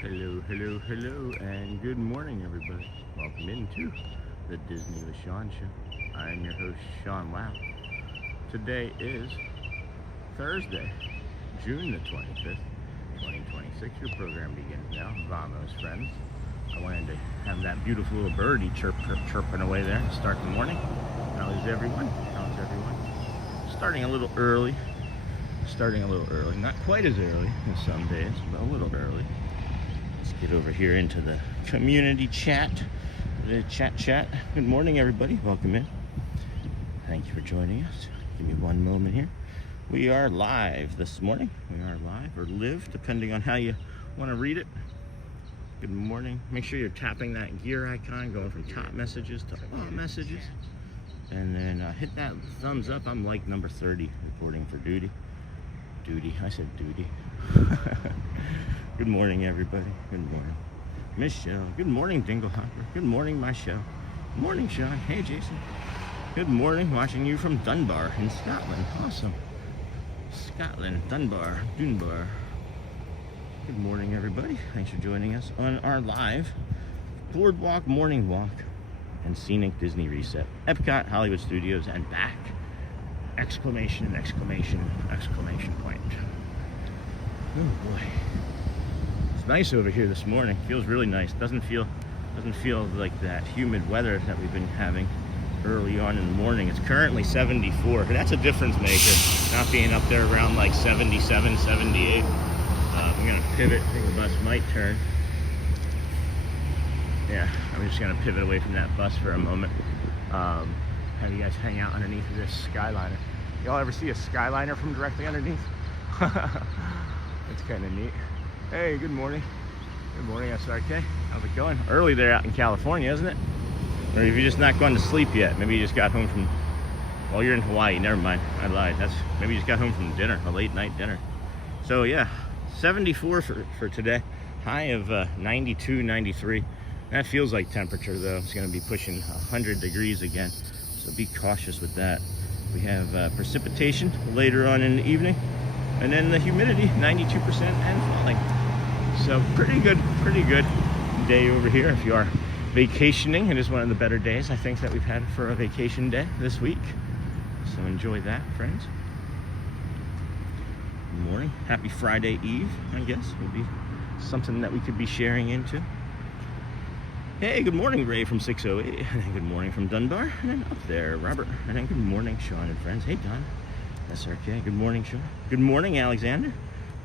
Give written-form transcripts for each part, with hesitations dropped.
Hello, hello, hello, and good morning, everybody. Welcome into the Disney with Sean show. I am your host, Sean. Wow. Today is Thursday, June the 25th, 2026. Your program begins now. Vamos, friends. I wanted to have that beautiful little birdie chirping away there to start the morning. How is everyone? How's everyone? Starting a little early. Not quite as early as some days, but a little early. Let's get over here into the community chat. The chat. Good morning, everybody. Welcome in. Thank you for joining us. Give me one moment here. We are live this morning. We are live or live, depending on how you want to read it. Good morning. Make sure you're tapping that gear icon, going from top messages to all messages. And then hit that thumbs up. I'm like number 30, reporting for duty. I said duty. Good morning, everybody. Good morning. Michelle. Good morning, Dinglehopper. Good morning, Michelle. Good morning, Sean. Hey, Jason. Good morning. Watching you from Dunbar in Scotland. Awesome. Scotland, Dunbar. Good morning, everybody. Thanks for joining us on our live boardwalk morning walk and scenic Disney reset. EPCOT, Hollywood Studios, and back. Exclamation point. Oh boy. It's nice over here this morning. Feels really nice. Doesn't feel like that humid weather that we've been having early on in the morning. It's currently 74. That's a difference maker. Not being up there around like 77, 78. I'm gonna pivot. I think the bus might turn. Yeah, I'm just gonna pivot away from that bus for a moment. Have you guys hang out underneath of this Skyliner? Y'all ever see a Skyliner from directly underneath? That's kind of neat. Hey, good morning. Good morning, SRK. How's it going? Early there out in California, isn't it? Or if you're just not going to sleep yet. Maybe you just got home from, well, you're in Hawaii. Never mind. I lied. Maybe you just got home from dinner, a late night dinner. So yeah, 74 for today. High of 92, 93. That feels like temperature though. It's going to be pushing 100 degrees again. So be cautious with that. We have precipitation later on in the evening, and then the humidity 92% and falling. So pretty good day over here. If you are vacationing, it is one of the better days I think that we've had for a vacation day this week. So enjoy that, friends. Good morning. Happy Friday Eve, I guess would be something that we could be sharing into. Hey, good morning, Ray from 608. And good morning from Dunbar. And then up there, Robert. And then good morning, Sean and friends. Hey, Don. SRK. Good morning, Sean. Good morning, Alexander.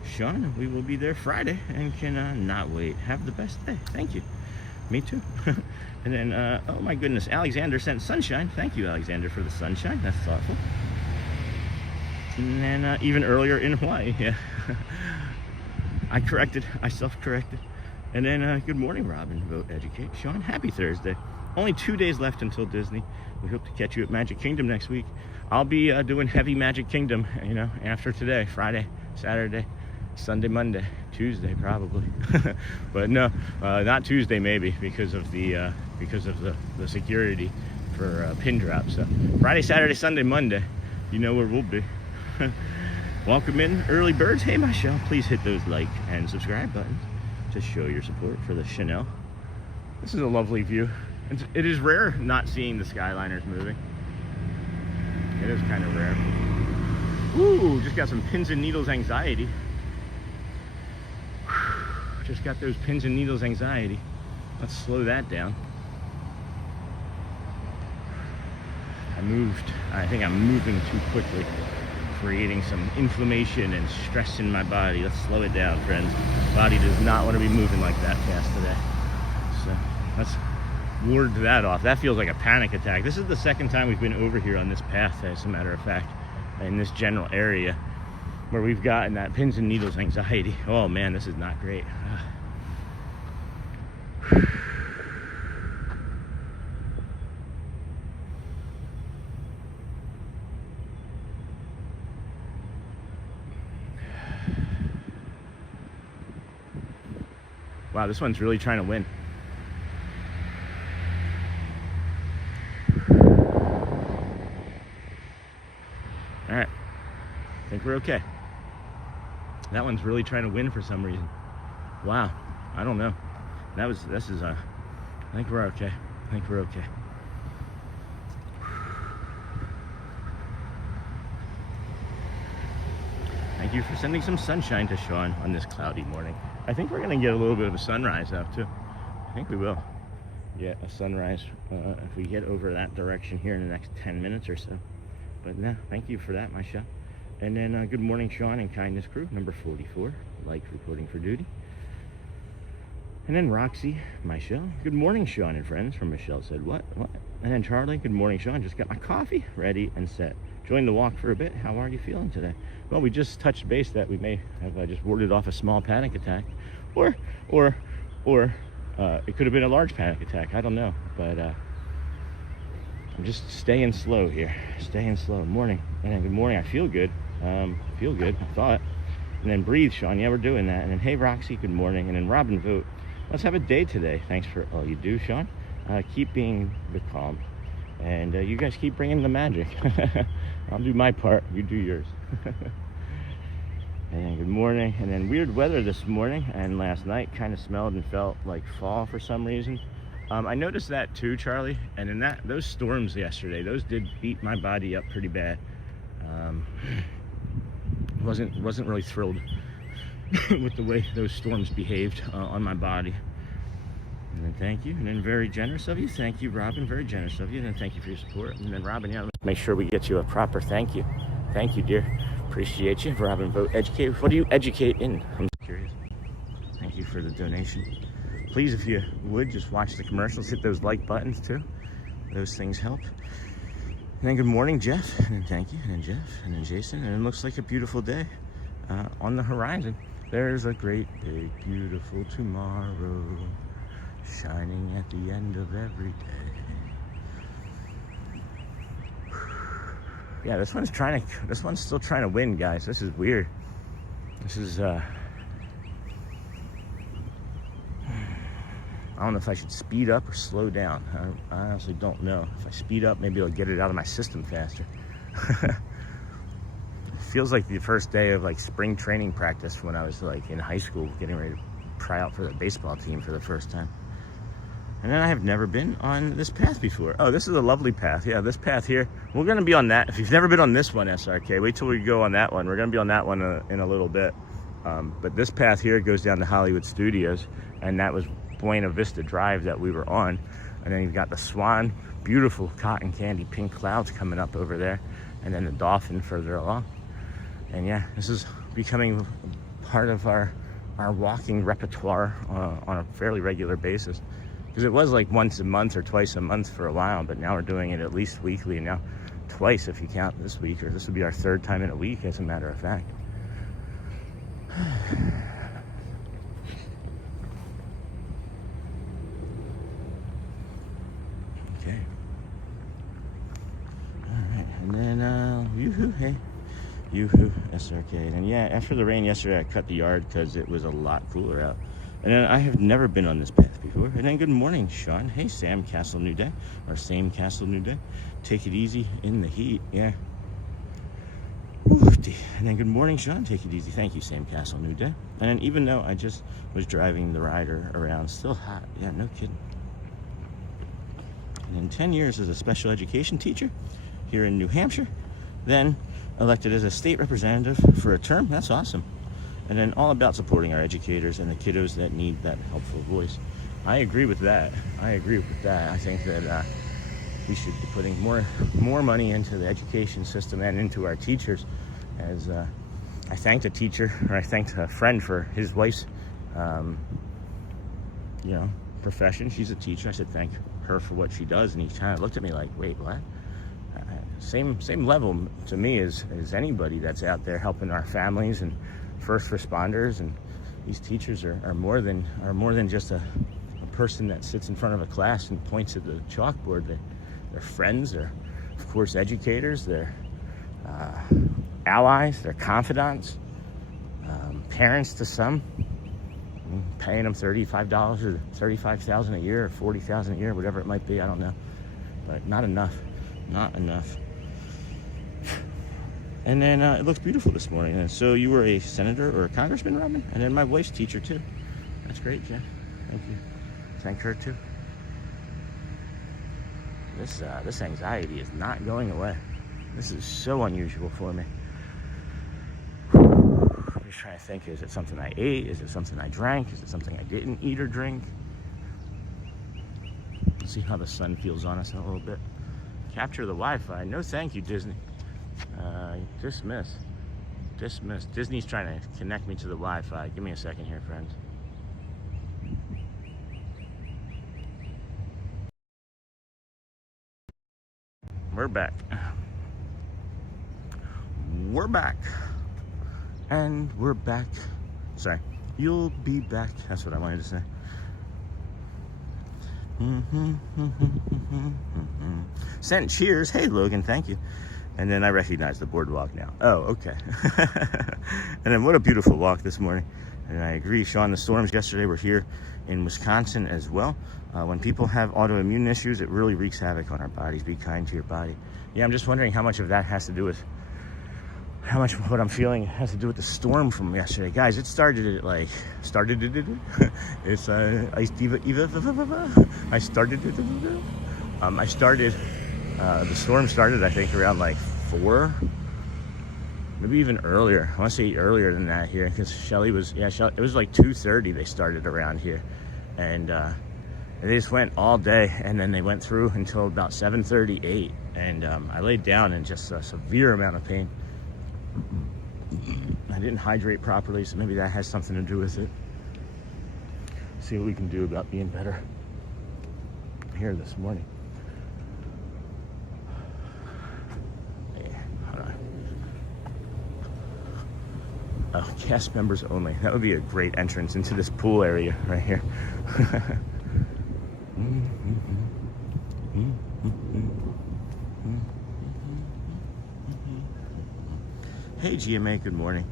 Sean, we will be there Friday and can not wait. Have the best day. Thank you. Me too. And then, oh my goodness, Alexander sent sunshine. Thank you, Alexander, for the sunshine. That's thoughtful. And then even earlier in Hawaii, yeah. I self-corrected. And then, good morning, Robin. Vote Educate. Sean, happy Thursday. Only 2 days left until Disney. We hope to catch you at Magic Kingdom next week. I'll be doing heavy Magic Kingdom, after today, Friday, Saturday, Sunday, Monday, Tuesday, probably. But no, not Tuesday, maybe, because of the security for pin drop. So Friday, Saturday, Sunday, Monday, you know where we'll be. Welcome in, early birds. Hey, Michelle, please hit those like and subscribe buttons to show your support for the Chanel. This is a lovely view. It is rare not seeing the Skyliners moving. It is kind of rare. Ooh, just got some pins and needles anxiety. Just got those pins and needles anxiety. Let's slow that down. I think I'm moving too quickly, creating some inflammation and stress in my body. Let's slow it down, friends. Body does not want to be moving like that fast today. So let's ward that off. That feels like a panic attack. This is the second time we've been over here on this path, as a matter of fact, in this general area where we've gotten that pins and needles anxiety. Oh man, this is not great. Wow, this one's really trying to win. All right, I think we're okay. That one's really trying to win for some reason. Wow. I don't know. This is I think we're okay. I think we're okay. Thank you for sending some sunshine to Sean on this cloudy morning. I think we're gonna get a little bit of a sunrise out too. I think we will get a sunrise if we get over that direction here in the next 10 minutes or so. But no, thank you for that, my Sean. And then good morning, Sean and Kindness Crew, number 44, like reporting for duty. And then Roxy, Michelle, good morning, Sean and friends, from Michelle said, what? And then Charlie, good morning, Sean, just got my coffee ready and set. Joined the walk for a bit. How are you feeling today? Well, we just touched base that we may have just warded off a small panic attack, or it could have been a large panic attack. I don't know, but I'm just staying slow here, staying slow. Morning, and then good morning. I feel good. I thought. And then breathe, Sean. Yeah, we're doing that. And then hey, Roxy, good morning. And then Robin Vote. Let's have a day today. Thanks for all you do, Sean. Keep being the calm, and you guys keep bringing the magic. I'll do my part. You do yours. And good morning. And then weird weather this morning and last night. Kind of smelled and felt like fall for some reason. I noticed that too, Charlie. And in those storms yesterday, those did beat my body up pretty bad. Wasn't really thrilled with the way those storms behaved on my body. And then thank you. And then very generous of you. Thank you, Robin. Very generous of you. And then thank you for your support. And then Robin, yeah, let's make sure we get you a proper thank you. Thank you, dear. Appreciate you. Robin Vote, educate. What do you educate in? I'm curious. Thank you for the donation. Please, if you would, just watch the commercials. Hit those like buttons too. Those things help. And then good morning, Jeff. And then thank you. And then Jeff. And then Jason. And it looks like a beautiful day on the horizon. There's a great, big, beautiful tomorrow shining at the end of every day. Yeah, this one's still trying to win, guys. This is weird. This is I don't know if I should speed up or slow down. I honestly don't know. If I speed up, maybe I'll get it out of my system faster. It feels like the first day of like spring training practice when I was like in high school, getting ready to try out for the baseball team for the first time. And then I have never been on this path before. Oh, this is a lovely path. Yeah, this path here. We're going to be on that. If you've never been on this one, SRK, wait till we go on that one. We're going to be on that one in a little bit. But this path here goes down to Hollywood Studios, and that was Buena Vista Drive that we were on. And then you've got the Swan, beautiful cotton candy pink clouds coming up over there, and then the Dolphin further along. And yeah, this is becoming part of our walking repertoire on a fairly regular basis. Because it was like once a month or twice a month for a while, but now we're doing it at least weekly, and now twice if you count this week, or this will be our third time in a week, as a matter of fact. Okay. All right, and then yoo-hoo, hey. Yoo-hoo, SRK. And yeah, after the rain yesterday, I cut the yard because it was a lot cooler out. And then I have never been on this path before. And then good morning, Sean. Hey, Sam Castle New Day. Or Same Castle New Day. Take it easy in the heat. Yeah. And then good morning, Sean. Take it easy. Thank you, Sam Castle New Day. And then even though I just was driving the rider around, still hot. Yeah, no kidding. And then 10 years as a special education teacher here in New Hampshire. Then elected as a state representative for a term. That's awesome. And then all about supporting our educators and the kiddos that need that helpful voice. I agree with that. I think that we should be putting more money into the education system and into our teachers. As I thanked a teacher, or I thanked a friend for his wife's, profession. She's a teacher. I said thank her for what she does, and he kind of looked at me like, "Wait, what?" Same level to me as anybody that's out there helping our families and first responders, and these teachers are more than just a person that sits in front of a class and points at the chalkboard. They're friends, they're of course educators, they're allies, they're confidants, parents to some, paying them $35 or $35,000 a year or $40,000 a year, whatever it might be, I don't know, but not enough. And then it looks beautiful this morning. And so you were a senator or a congressman, Robin? And then my wife's teacher too. That's great, Jen. Thank you. Thank her too. This anxiety is not going away. This is so unusual for me. I'm just trying to think, is it something I ate? Is it something I drank? Is it something I didn't eat or drink? Let's see how the sun feels on us in a little bit. Capture the Wi-Fi. No thank you, Disney. Dismiss. Dismiss. Disney's trying to connect me to the Wi-Fi. Give me a second here, friends. We're back. We're back. And we're back. Sorry. You'll be back. That's what I wanted to say. Sent cheers. Hey, Logan. Thank you. And then I recognize the boardwalk now. Oh, okay. And then what a beautiful walk this morning. And I agree, Sean, the storms yesterday were here in Wisconsin as well. When people have autoimmune issues, it really wreaks havoc on our bodies. Be kind to your body. Yeah, I'm just wondering how much of that has to do with, how much of what I'm feeling has to do with the storm from yesterday. Guys, it started at like, it's Ice Diva, I started, the storm started, I think, around like 4, maybe even earlier. I want to say earlier than that here, because Shelly was, it was like 2:30 they started around here. And they just went all day, and then they went through until about 7:38. And I laid down in just a severe amount of pain. I didn't hydrate properly, so maybe that has something to do with it. See what we can do about being better here this morning. Oh, cast members only. That would be a great entrance into this pool area right here. Hey, GMA, good morning.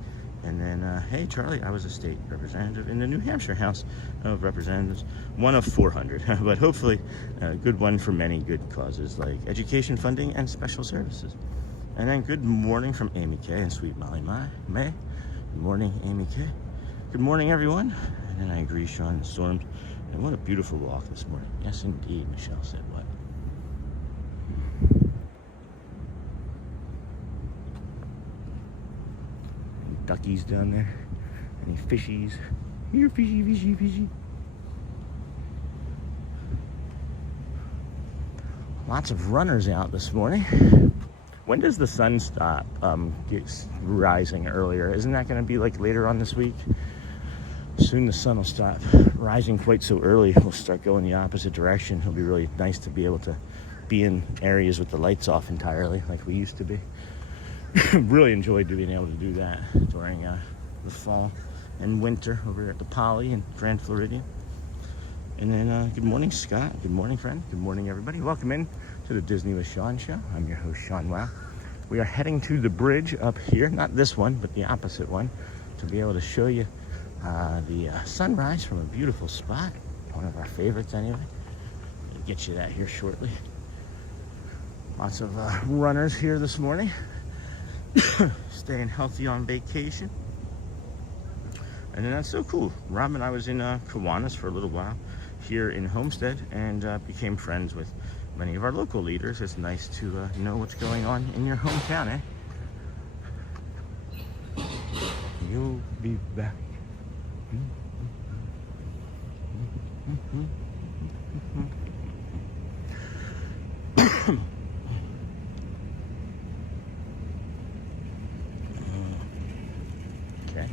And then, hey, Charlie, I was a state representative in the New Hampshire House of Representatives. One of 400, but hopefully a good one for many good causes like education funding and special services. And then good morning from Amy K and Sweet Molly May. Good morning, Amy K. Good morning, everyone. And then I agree, Sean, stormed. And what a beautiful walk this morning. Yes, indeed, Michelle said what? Any duckies down there? Any fishies? Here, fishy, fishy, fishy. Lots of runners out this morning. When does the sun stop rising earlier? Isn't that going to be like later on this week? Soon the sun will stop rising quite so early. We'll start going the opposite direction. It'll be really nice to be able to be in areas with the lights off entirely like we used to be. Really enjoyed being able to do that during the fall and winter over at the Poly in Grand Floridian. And then good morning, Scott. Good morning, friend. Good morning, everybody. Welcome in to the Disney with Sean show. I'm your host, Sean Wow. We are heading to the bridge up here, not this one, but the opposite one, to be able to show you the sunrise from a beautiful spot. One of our favorites, anyway. I'll get you that here shortly. Lots of runners here this morning. Staying healthy on vacation. And then that's so cool. Rob and I was in Kiwanis for a little while here in Homestead and became friends with many of our local leaders. It's nice to know what's going on in your hometown, eh? You'll be back. Okay.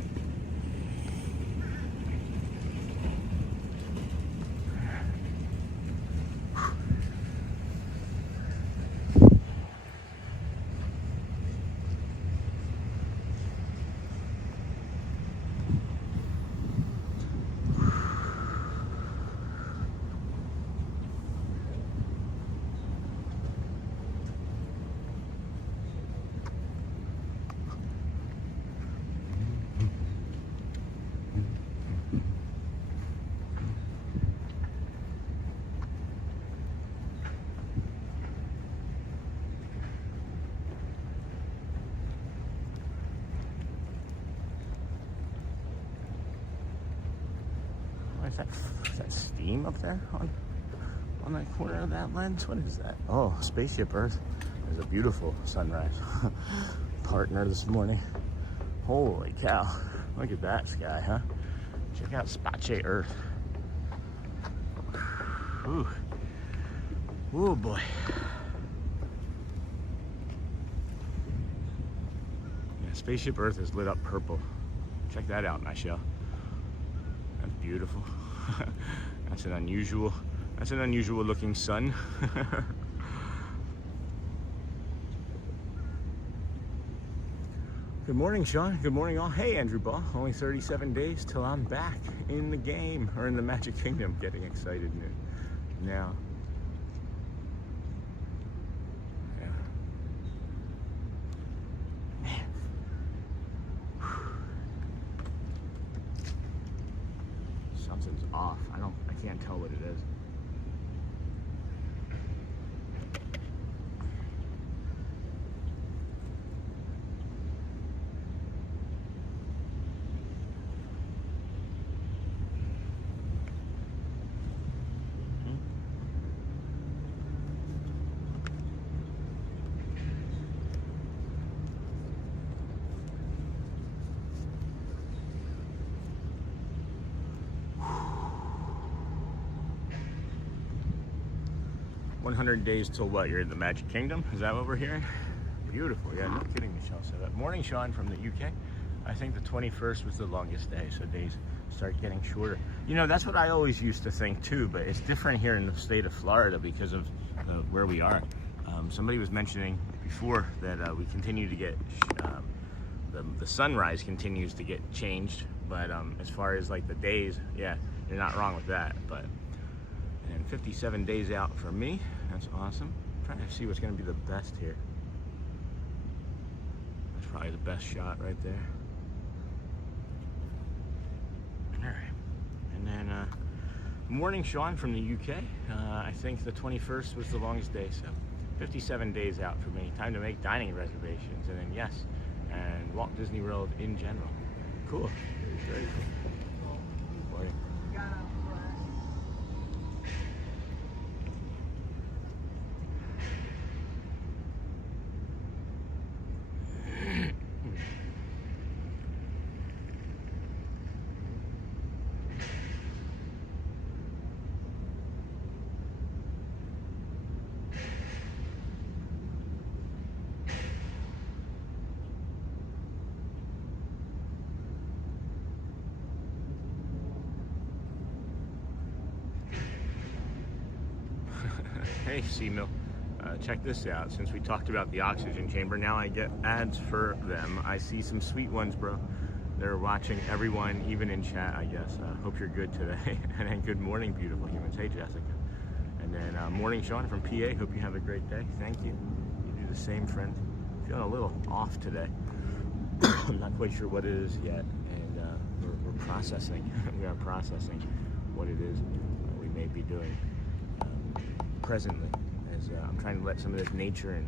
Is that steam up there on that corner of that lens? What is that? Oh, Spaceship Earth. There's a beautiful sunrise partner this morning. Holy cow. Look at that sky, huh? Check out Spaceship Earth. Ooh. Oh boy. Yeah, Spaceship Earth is lit up purple. Check that out, Michelle. That's beautiful. That's an unusual looking sun. Good morning, Sean. Good morning, all. Hey, Andrew Ball. Only 37 days till I'm back in the game, or in the Magic Kingdom. Getting excited now. Yeah. Man. Something's off. I can't tell what it is. Days till what? You're in the Magic Kingdom? Is that what we're hearing? Beautiful. Yeah, no kidding, Michelle said that. Morning, Sean from the UK. I think the 21st was the longest day, so days start getting shorter. You know, that's what I always used to think too, but it's different here in the state of Florida because of where we are. Somebody was mentioning before that we continue to get the sunrise continues to get changed, but as far as like the days, yeah, you're not wrong with that. But and 57 days out for me. That's awesome. I'm trying to see what's going to be the best here. That's probably the best shot right there. All right. And then morning, Sean from the UK. I think the 21st was the longest day, so 57 days out for me. Time to make dining reservations. And then yes, and Walt Disney World in general. Cool. Very cool. Morning. Hey, C-Mill, check this out. Since we talked about the oxygen chamber, now I get ads for them. I see some sweet ones, bro. They're watching everyone, even in chat, I guess. Hope you're good today. And then good morning, beautiful humans. Hey, Jessica. And then morning, Sean from PA. Hope you have a great day. Thank you. You do the same, friend. Feeling a little off today. I'm not quite sure what it is yet. And we're processing. We are processing what it is we may be doing presently, as I'm trying to let some of this nature and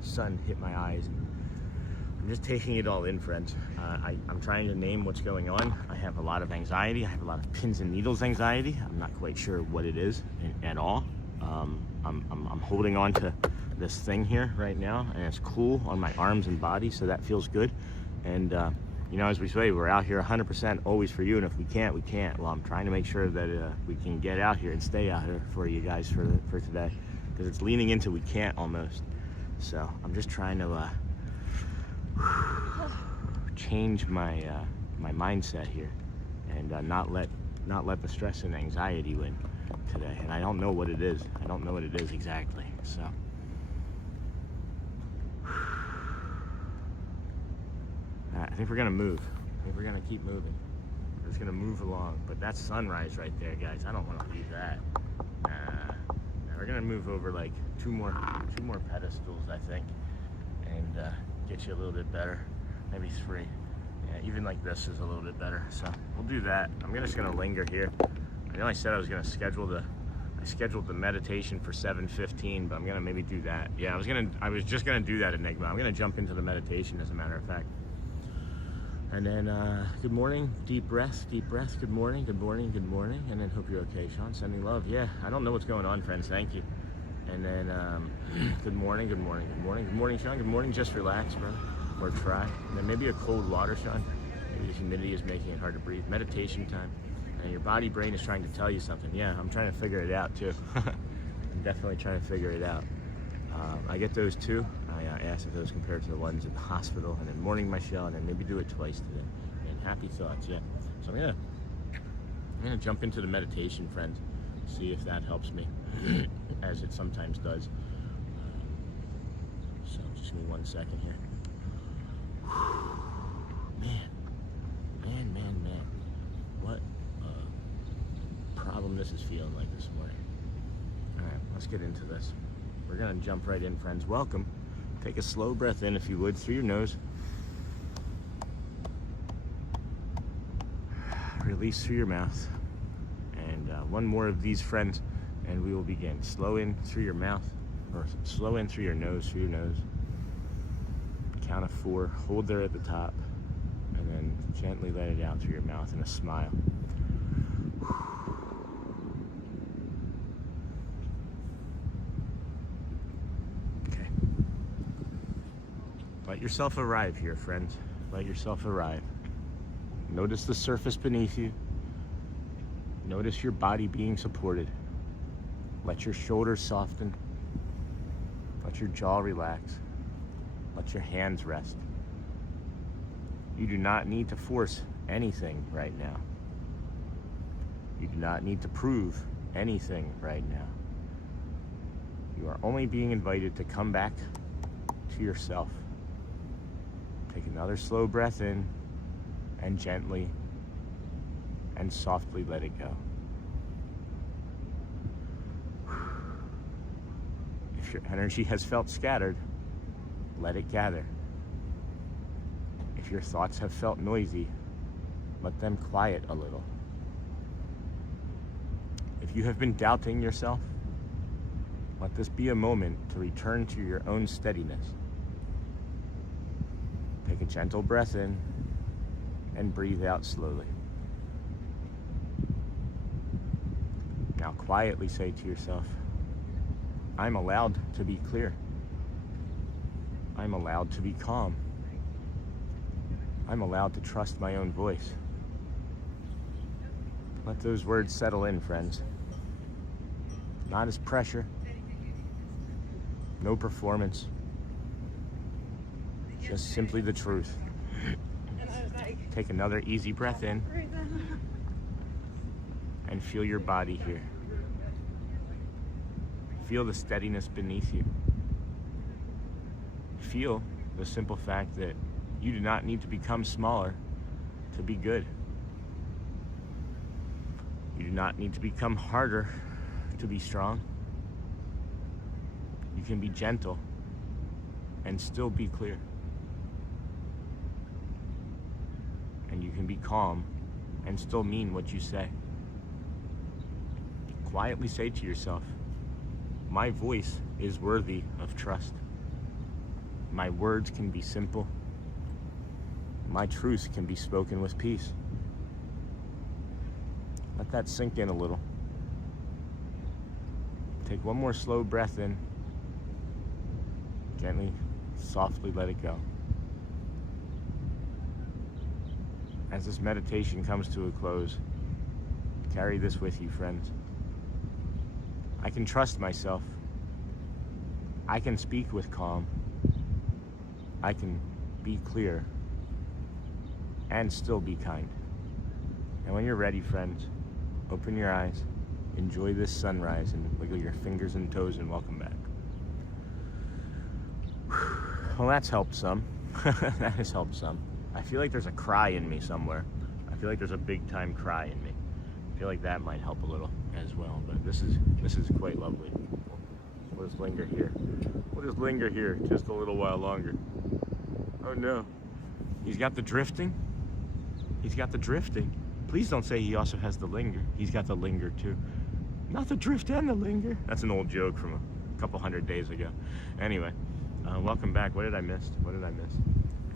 sun hit my eyes. I'm just taking it all in, friends. I'm trying to name what's going on. I have a lot of anxiety. I have a lot of pins and needles anxiety. I'm not quite sure what it is at all. I'm holding on to this thing here right now, and it's cool on my arms and body, so that feels good. And you know, as we say, we're out here 100% always for you, and if we can't, we can't. Well, I'm trying to make sure that we can get out here and stay out here for you guys for today, because it's leaning into we can't almost. So I'm just trying to change my my mindset here, and not let the stress and anxiety win today. And I don't know what it is. I don't know what it is exactly. So. I think we're gonna move. I think we're gonna keep moving. We're just gonna move along. But that's sunrise right there, guys. I don't want to leave that. We're gonna move over like two more pedestals, I think, and get you a little bit better. Maybe 3. Yeah, even like this is a little bit better. So we'll do that. I'm just gonna linger here. I know I said I was gonna schedule I scheduled the meditation for 7:15, but I'm gonna maybe do that. Yeah, I was just gonna do that, Enigma. I'm gonna jump into the meditation, as a matter of fact. And then, good morning, deep breath, good morning, good morning, good morning. And then, hope you're okay, Sean, sending love. Yeah, I don't know what's going on, friends, thank you. And then, good morning, good morning, good morning, good morning, Sean, good morning, just relax, brother, or try. And then maybe a cold water, Sean. Maybe the humidity is making it hard to breathe. Meditation time. And your body, brain is trying to tell you something. Yeah, I'm trying to figure it out, too. I'm definitely trying to figure it out. I get those too. I asked if those compared to the ones at the hospital, and then morning my shell, and then maybe do it twice today. And happy thoughts, yeah. So I'm gonna jump into the meditation, friends. See if that helps me, as it sometimes does. So just give me 1 second here. Man, what a problem this is feeling like this morning. All right, let's get into this. We're gonna jump right in, friends. Welcome. Take a slow breath in, if you would, through your nose. Release through your mouth. And one more of these, friends, and we will begin. Slow in through your mouth, or slow in through your nose, Count of 4, hold there at the top, and then gently let it out through your mouth in a smile. Let yourself arrive here, friends. Let yourself arrive. Notice the surface beneath you. Notice your body being supported. Let your shoulders soften. Let your jaw relax. Let your hands rest. You do not need to force anything right now. You do not need to prove anything right now. You are only being invited to come back to yourself. Take another slow breath in, and gently and softly let it go. If your energy has felt scattered, let it gather. If your thoughts have felt noisy, let them quiet a little. If you have been doubting yourself, let this be a moment to return to your own steadiness. Take a gentle breath in and breathe out slowly. Now quietly say to yourself, I'm allowed to be clear. I'm allowed to be calm. I'm allowed to trust my own voice. Let those words settle in, friends. Not as pressure, no performance. Just simply the truth. Take another easy breath in and feel your body here. Feel the steadiness beneath you. Feel the simple fact that you do not need to become smaller to be good. You do not need to become harder to be strong. You can be gentle and still be clear. And you can be calm and still mean what you say. Quietly say to yourself, my voice is worthy of trust. My words can be simple. My truth can be spoken with peace. Let that sink in a little. Take one more slow breath in. Gently, softly let it go. As this meditation comes to a close, carry this with you, friends. I can trust myself. I can speak with calm. I can be clear and still be kind. And when you're ready, friends, open your eyes, enjoy this sunrise, and wiggle your fingers and toes, and welcome back. Well, that's helped some. That has helped some. I feel like there's a cry in me somewhere. I feel like there's a big time cry in me. I feel like that might help a little as well, but this is quite lovely. We'll just linger here. We'll just linger here just a little while longer. Oh no. He's got the drifting. He's got the drifting. Please don't say he also has the linger. He's got the linger too. Not the drift and the linger. That's an old joke from a couple 100 days ago. Anyway, welcome back. What did I miss? What did I miss?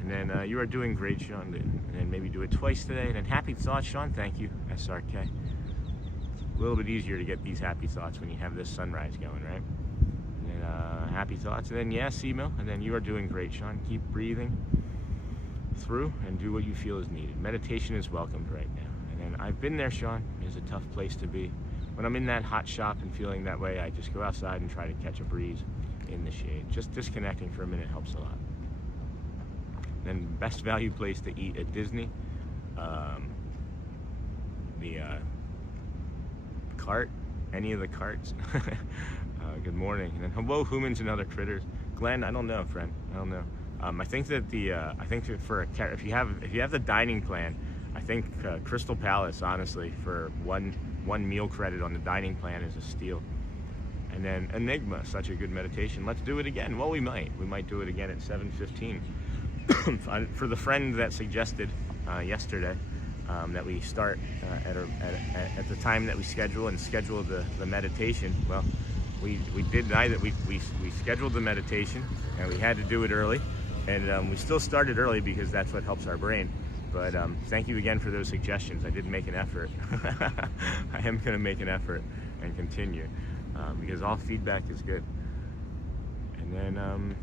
And then you are doing great, Sean. And then maybe do it twice today. And then happy thoughts, Sean. Thank you, SRK. A little bit easier to get these happy thoughts when you have this sunrise going, right? And then happy thoughts. And then yeah, Seamil. And then you are doing great, Sean. Keep breathing through and do what you feel is needed. Meditation is welcomed right now. And then I've been there, Sean. It's a tough place to be. When I'm in that hot shop and feeling that way, I just go outside and try to catch a breeze in the shade. Just disconnecting for a minute helps a lot. Then best value place to eat at Disney, the cart, any of the carts. Good morning. And then hello humans and other critters. Glenn, I don't know, friend. I don't know. I think that if you have the dining plan, I think Crystal Palace, honestly, for one meal credit on the dining plan is a steal. And then Enigma, such a good meditation. Let's do it again. Well, we might do it again at 7:15. For the friend that suggested yesterday that we start at the time that we schedule the meditation. Well, we did neither. We scheduled the meditation and we had to do it early, and we still started early because that's what helps our brain. But thank you again for those suggestions. I did make an effort. I am going to make an effort and continue because all feedback is good. And then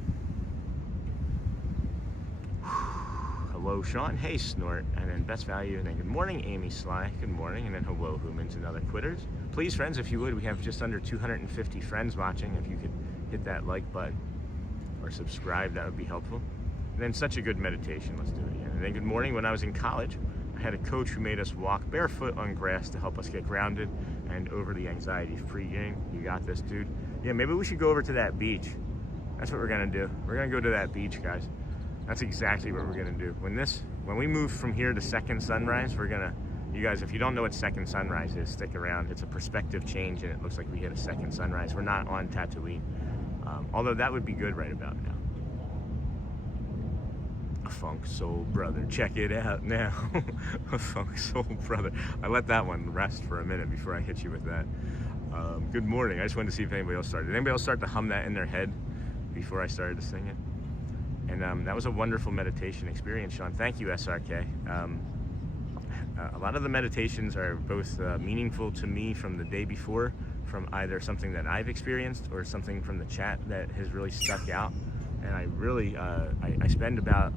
hello, Sean. Hey, Snort. And then best value. And then good morning, Amy Sly. Good morning. And then hello, humans and other quitters. Please, friends, if you would, we have just under 250 friends watching. If you could hit that like button or subscribe, that would be helpful. And then such a good meditation. Let's do it again. And then good morning. When I was in college, I had a coach who made us walk barefoot on grass to help us get grounded and over the anxiety of pre-game. You got this, dude. Yeah, maybe we should go over to that beach. That's what we're going to do. We're going to go to that beach, guys. That's exactly what we're gonna do. When we move from here to second sunrise, you guys, if you don't know what second sunrise is, stick around. It's a perspective change and it looks like we hit a second sunrise. We're not on Tatooine. Although that would be good right about now. A funk soul brother, check it out now. A funk soul brother. I let that one rest for a minute before I hit you with that. Good morning. I just wanted to see if anybody else started. Did anybody else start to hum that in their head before I started to sing it? And that was a wonderful meditation experience, Sean. Thank you, SRK. A lot of the meditations are both meaningful to me from the day before, from either something that I've experienced or something from the chat that has really stuck out. And I really, I spend about,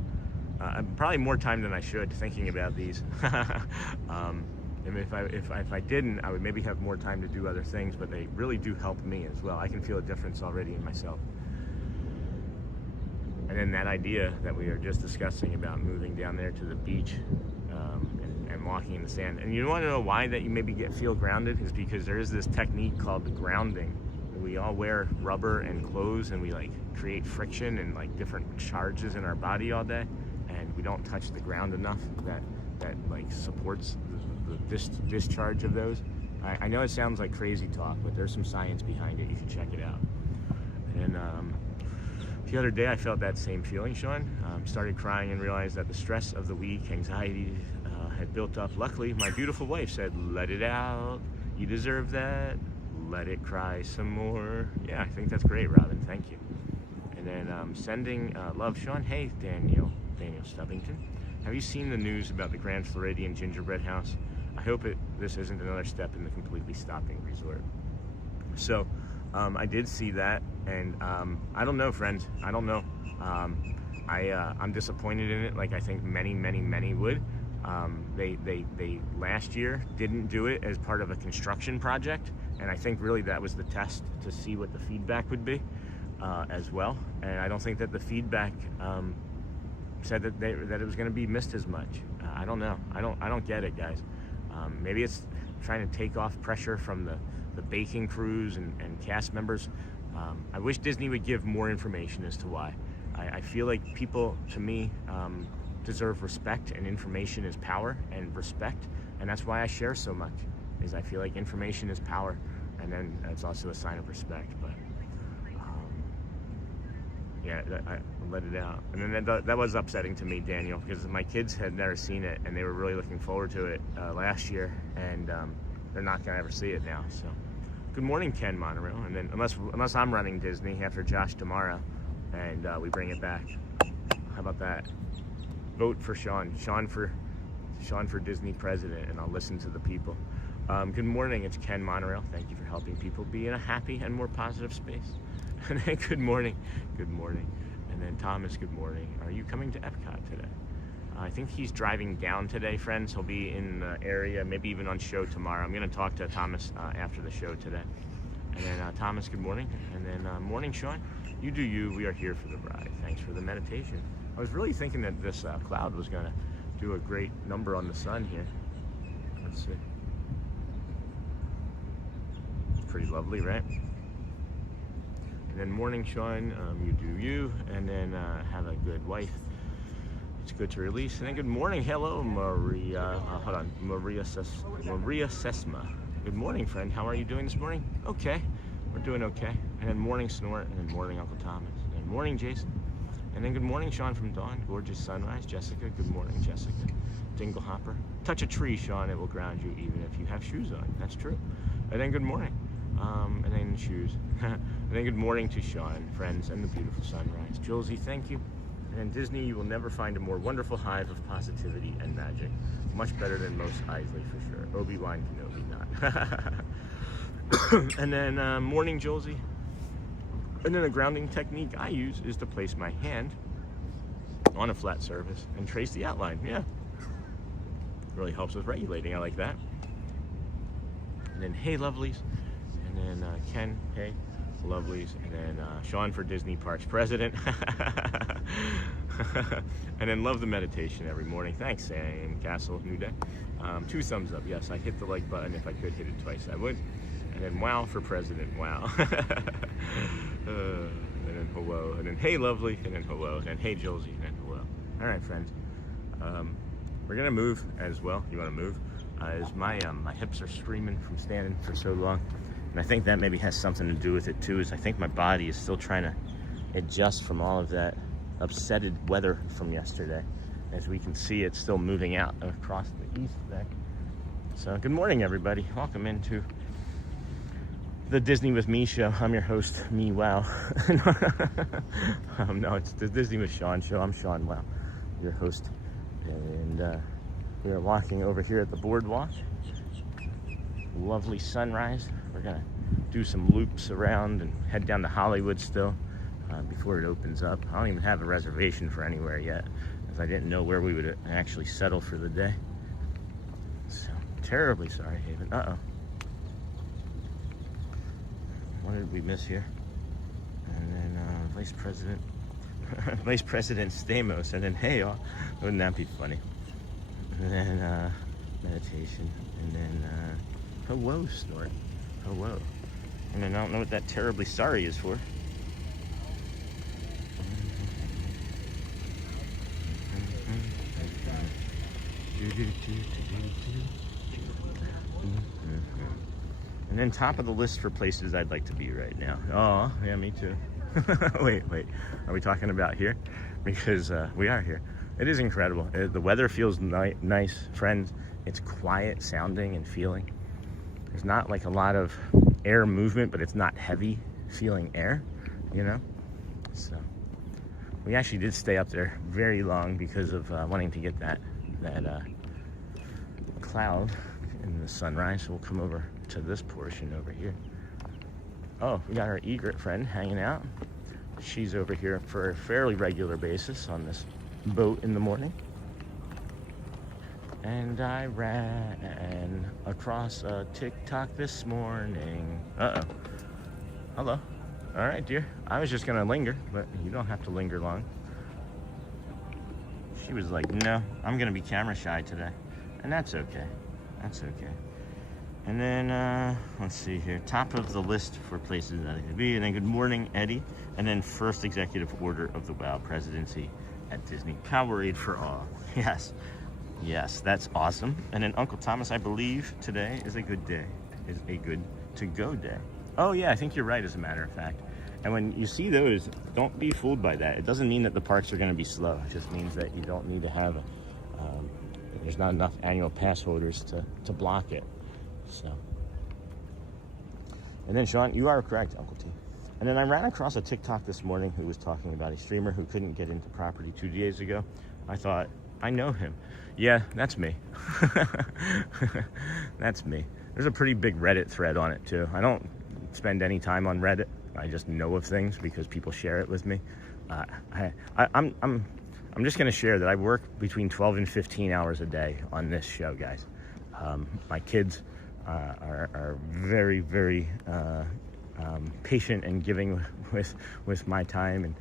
probably more time than I should thinking about these. And if I didn't, I would maybe have more time to do other things, but they really do help me as well. I can feel a difference already in myself. And then that idea that we were just discussing about moving down there to the beach and walking in the sand. And you want to know why that you maybe feel grounded is because there is this technique called the grounding. We all wear rubber and clothes and we like create friction and like different charges in our body all day. And we don't touch the ground enough that like supports the discharge of those. I know it sounds like crazy talk, but there's some science behind it. You should check it out. And the other day I felt that same feeling, Sean. Started crying and realized that the stress of the week, anxiety had built up. Luckily, my beautiful wife said, let it out. You deserve that. Let it cry some more. Yeah, I think that's great, Robin. Thank you. And then sending love, Sean. Hey, Daniel Stubbington. Have you seen the news about the Grand Floridian gingerbread house? I hope this isn't another step in the completely stopping resort. So, I did see that, and I don't know, friends. I don't know. I'm disappointed in it, like I think many would. They last year didn't do it as part of a construction project, and I think really that was the test to see what the feedback would be as well. And I don't think that the feedback said that it was going to be missed as much. I don't know. I don't get it, guys. Maybe it's trying to take off pressure from the baking crews and cast members. I wish Disney would give more information as to why. I feel like people, to me, deserve respect, and information is power and respect, and that's why I share so much, is I feel like information is power, and then it's also a sign of respect. But yeah, I let it out. And then that was upsetting to me, Daniel, because my kids had never seen it, and they were really looking forward to it last year, and they're not gonna ever see it now. So good morning, Ken Monorail. And then unless I'm running Disney after Josh tomorrow, and we bring it back. How about that? vote for Sean for Disney president, and I'll listen to the people. Good morning, it's Ken Monorail. Thank you for helping people be in a happy and more positive space. And then good morning. And then Thomas, good morning. Are you coming to EPCOT today? I think he's driving down today, friends. He'll be in the area, maybe even on show tomorrow. I'm going to talk to Thomas after the show today. And then Thomas, good morning. And then morning, Sean. You do you. We are here for the bride. Thanks for the meditation. I was really thinking that this cloud was going to do a great number on the sun here. Let's see. Pretty lovely, right? And then morning, Sean. You do you. And then have a good wife. It's good to release. And then good morning. Hello, Maria. Hold on. Maria Sesma. Good morning, friend. How are you doing this morning? Okay. We're doing okay. And then morning, Snort. And then morning, Uncle Thomas. And then morning, Jason. And then good morning, Sean from Dawn. Gorgeous sunrise. Jessica. Good morning, Jessica. Dingle Hopper. Touch a tree, Sean. It will ground you even if you have shoes on. That's true. And then good morning. And then shoes. And then good morning to Sean, friends, and the beautiful sunrise. Julesy, thank you. And in Disney, you will never find a more wonderful hive of positivity and magic. Much better than most Isley, for sure. Obi-Wan Kenobi, not. And then morning, Julesy. And then a grounding technique I use is to place my hand on a flat surface and trace the outline. Yeah. Really helps with regulating. I like that. And then, hey, lovelies. And then Ken, hey. Lovelies. And then Sean for Disney Parks President. And then love the meditation every morning. Thanks, Sam Castle, New Day. 2 thumbs up. Yes, I hit the like button. If I could hit it twice, I would. And then wow for president. Wow. And then hello. And then hey, lovely. And then hello. And then hey, Josie. And then hello. All right, friends. We're gonna move as well. You want to move? As my hips are screaming from standing for so long. And I think that maybe has something to do with it too, is I think my body is still trying to adjust from all of that upsetted weather from yesterday. As we can see, it's still moving out across the east there. So good morning, everybody. Welcome into the Disney with Me show. I'm your host, Me Wow. No, it's the Disney with Sean show. I'm Sean Wow, your host. And we are walking over here at the boardwalk. Lovely sunrise. We're gonna do some loops around and head down to Hollywood still before it opens up. I don't even have a reservation for anywhere yet, as I didn't know where we would actually settle for the day. So terribly sorry, Haven. What did we miss here? And then Vice President Stamos, and then hey, wouldn't that be funny? And then meditation, and then hello, Snort. Hello. And then I don't know what that terribly sorry is for. And then top of the list for places I'd like to be right now. Oh, yeah, me too. Wait. Are we talking about here? Because we are here. It is incredible. The weather feels nice, friends. It's quiet sounding and feeling. There's not like a lot of air movement, but it's not heavy feeling air, you know? So we actually did stay up there very long because of wanting to get that cloud in the sunrise. So we'll come over to this portion over here. Oh, we got our Egret friend hanging out. She's over here for a fairly regular basis on this boat in the morning. And I ran across a TikTok this morning. Hello. All right, dear. I was just gonna linger, but you don't have to linger long. She was like, no, I'm gonna be camera shy today. And that's okay. That's okay. And then, let's see here. Top of the list for places that I could be. And then good morning, Eddie. And then first executive order of the WOW presidency at Disney. Powerade for all. Yes, that's awesome. And then Uncle Thomas, I believe today is a good day. Is a good to-go day. Oh yeah, I think you're right, as a matter of fact. And when you see those, don't be fooled by that. It doesn't mean that the parks are going to be slow. It just means that you don't need to have, there's not enough annual pass holders to block it. So, and then Sean, you are correct, Uncle T. And then I ran across a TikTok this morning who was talking about a streamer who couldn't get into property 2 days ago. I thought I know him. Yeah, that's me. That's me. There's a pretty big Reddit thread on it too. I don't spend any time on Reddit. I just know of things because people share it with me. I'm just going to share that I work between 12 and 15 hours a day on this show, guys. My kids are very, very patient and giving with my time, and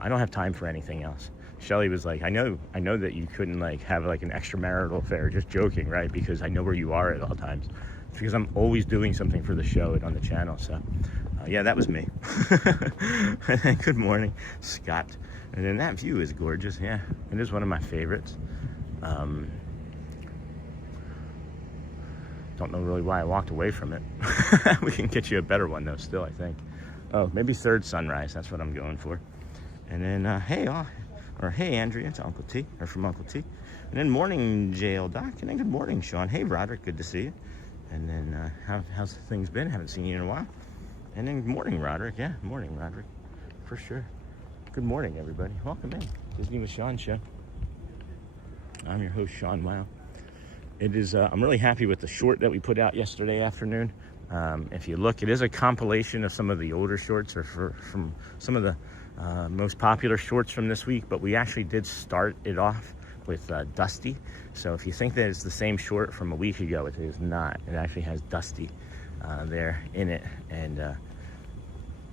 I don't have time for anything else. Shelly was like, I know that you couldn't like have like an extramarital affair, just joking, right? Because I know where you are at all times. It's because I'm always doing something for the show and on the channel. So yeah, that was me. Good morning, Scott. And then that view is gorgeous. Yeah, it is one of my favorites. Don't know really why I walked away from it. We can get you a better one though still, I think. Oh, maybe third sunrise. That's what I'm going for. And then, hey Andrea, it's Uncle T, or from Uncle T. And then morning, JL Doc. And then good morning, Sean. Hey, Roderick, good to see you. And then, how's things been? Haven't seen you in a while. And then good morning, Roderick. Yeah, morning, Roderick, for sure. Good morning, everybody. Welcome in. Disney with Sean show. I'm your host, Sean Wow. It is, I'm really happy with the short that we put out yesterday afternoon. If you look, it is a compilation of some of the older shorts, or from some of the most popular shorts from this week, but we actually did start it off with Dusty. So if you think that it's the same short from a week ago, it is not. It actually has Dusty there in it, and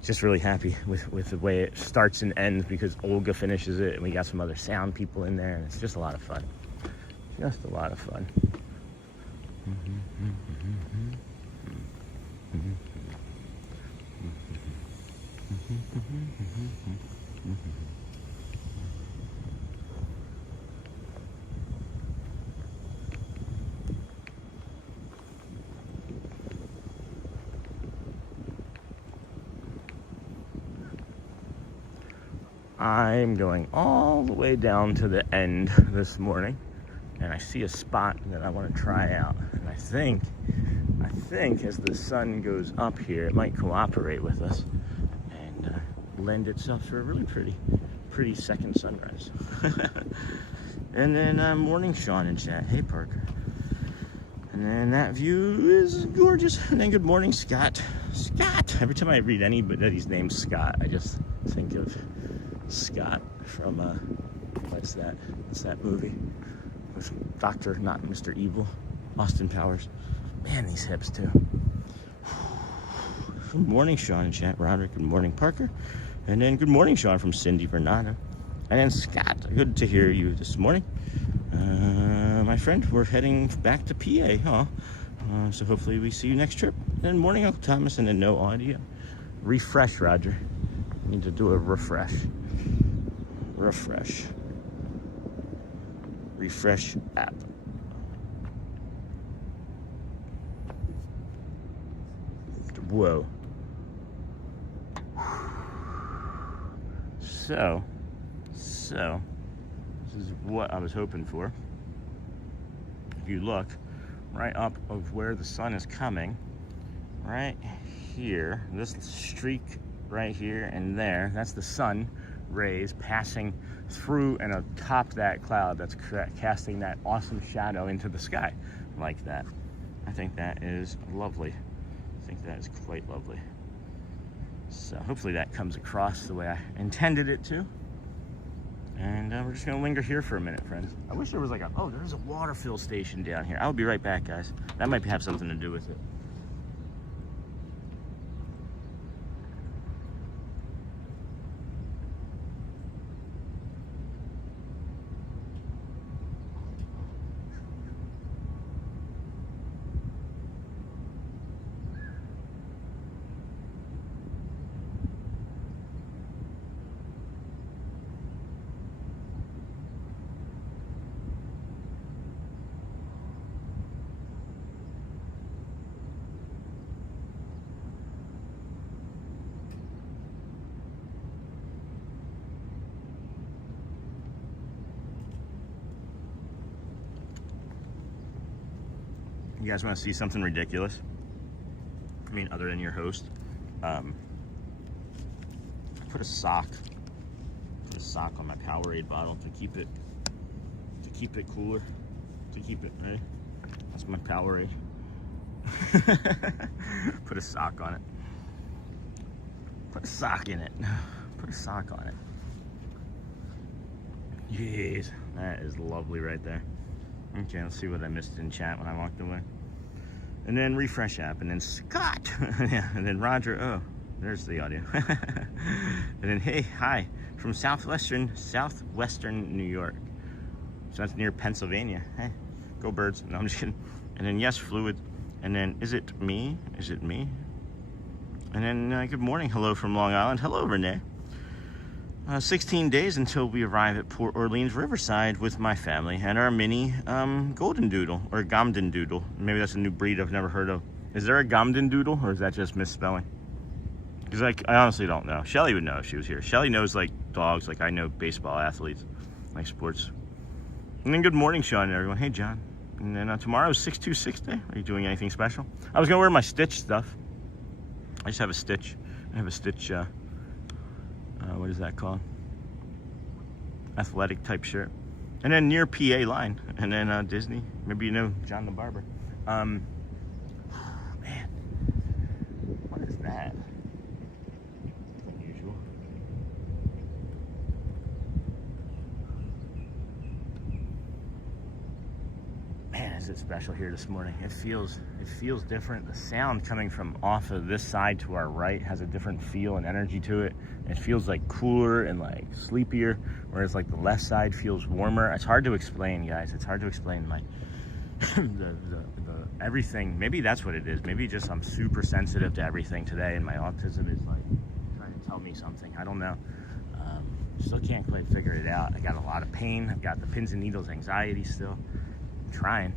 just really happy with the way it starts and ends, because Olga finishes it, and we got some other sound people in there, and it's just a lot of fun. Just a lot of fun. I'm going all the way down to the end this morning, and I see a spot that I want to try out. And I think as the sun goes up here, it might cooperate with us and lend itself to a really pretty second sunrise. And then morning, Sean in chat. Hey, Parker. And then that view is gorgeous. And then good morning, Scott. Scott. Every time I read anybody's name Scott, I just think of Scott from what's that movie with Dr. not Mr. Evil, Austin Powers. Man, these hips too. Good morning, Sean in chat. Roderick. Good morning, Parker. And then good morning, Sean from Cindy Bernardo. And then Scott, good to hear you this morning. My friend, we're heading back to PA, huh? So hopefully we see you next trip. And then morning, Uncle Thomas, and then no audio. Refresh, Roger. Need to do a refresh. Refresh app. Whoa. So this is what I was hoping for. If you look right up of where the sun is coming, right here, this streak right here and there, that's the sun rays passing through and atop that cloud that's casting that awesome shadow into the sky like that. I think that is lovely. I think that is quite lovely. So hopefully that comes across the way I intended it to. And we're just gonna linger here for a minute, friends. I wish there was like there's a water fill station down here. I'll be right back, guys. That might have something to do with it. You guys want to see something ridiculous? I mean, other than your host, put a sock on my Powerade bottle to keep keep it cooler, to keep it, right? That's my Powerade. Put a sock on it. Put a sock in it. Put a sock on it. Jeez, that is lovely right there. Okay, let's see what I missed in chat when I walked away. And then refresh app, and then Scott. Yeah, and then Roger. Oh, there's the audio. And then hey, hi from southwestern New York. So that's near Pennsylvania. Hey, go Birds. No, I'm just kidding. And then yes, Fluid. And then is it me? Is it me? And then good morning. Hello from Long Island. Hello, Renee. 16 days until we arrive at Port Orleans Riverside with my family and our mini golden doodle, or Gamden doodle. Maybe that's a new breed I've never heard of. Is there a Gamden doodle, or is that just misspelling? Because I honestly don't know. Shelly would know if she was here. Shelly knows like dogs, like I know baseball athletes, like sports. And then good morning, Sean and everyone. Hey, John. And then tomorrow's 626 day. Are you doing anything special? I was gonna wear my Stitch stuff. I just have a Stitch. I have a Stitch, what is that called? Athletic type shirt. And then near PA line. And then Disney. Maybe you know John the Barber. Man. What is that? Unusual. Man, is it special here this morning. It feels different. The sound coming from off of this side to our right has a different feel and energy to it. It feels like cooler and like sleepier, whereas like the left side feels warmer. It's hard to explain, guys. It's hard to explain my the everything. Maybe that's what it is. Maybe just I'm super sensitive to everything today, and my autism is like trying to tell me something. I don't know. Still can't quite figure it out. I got a lot of pain. I've got the pins and needles anxiety still. I'm trying.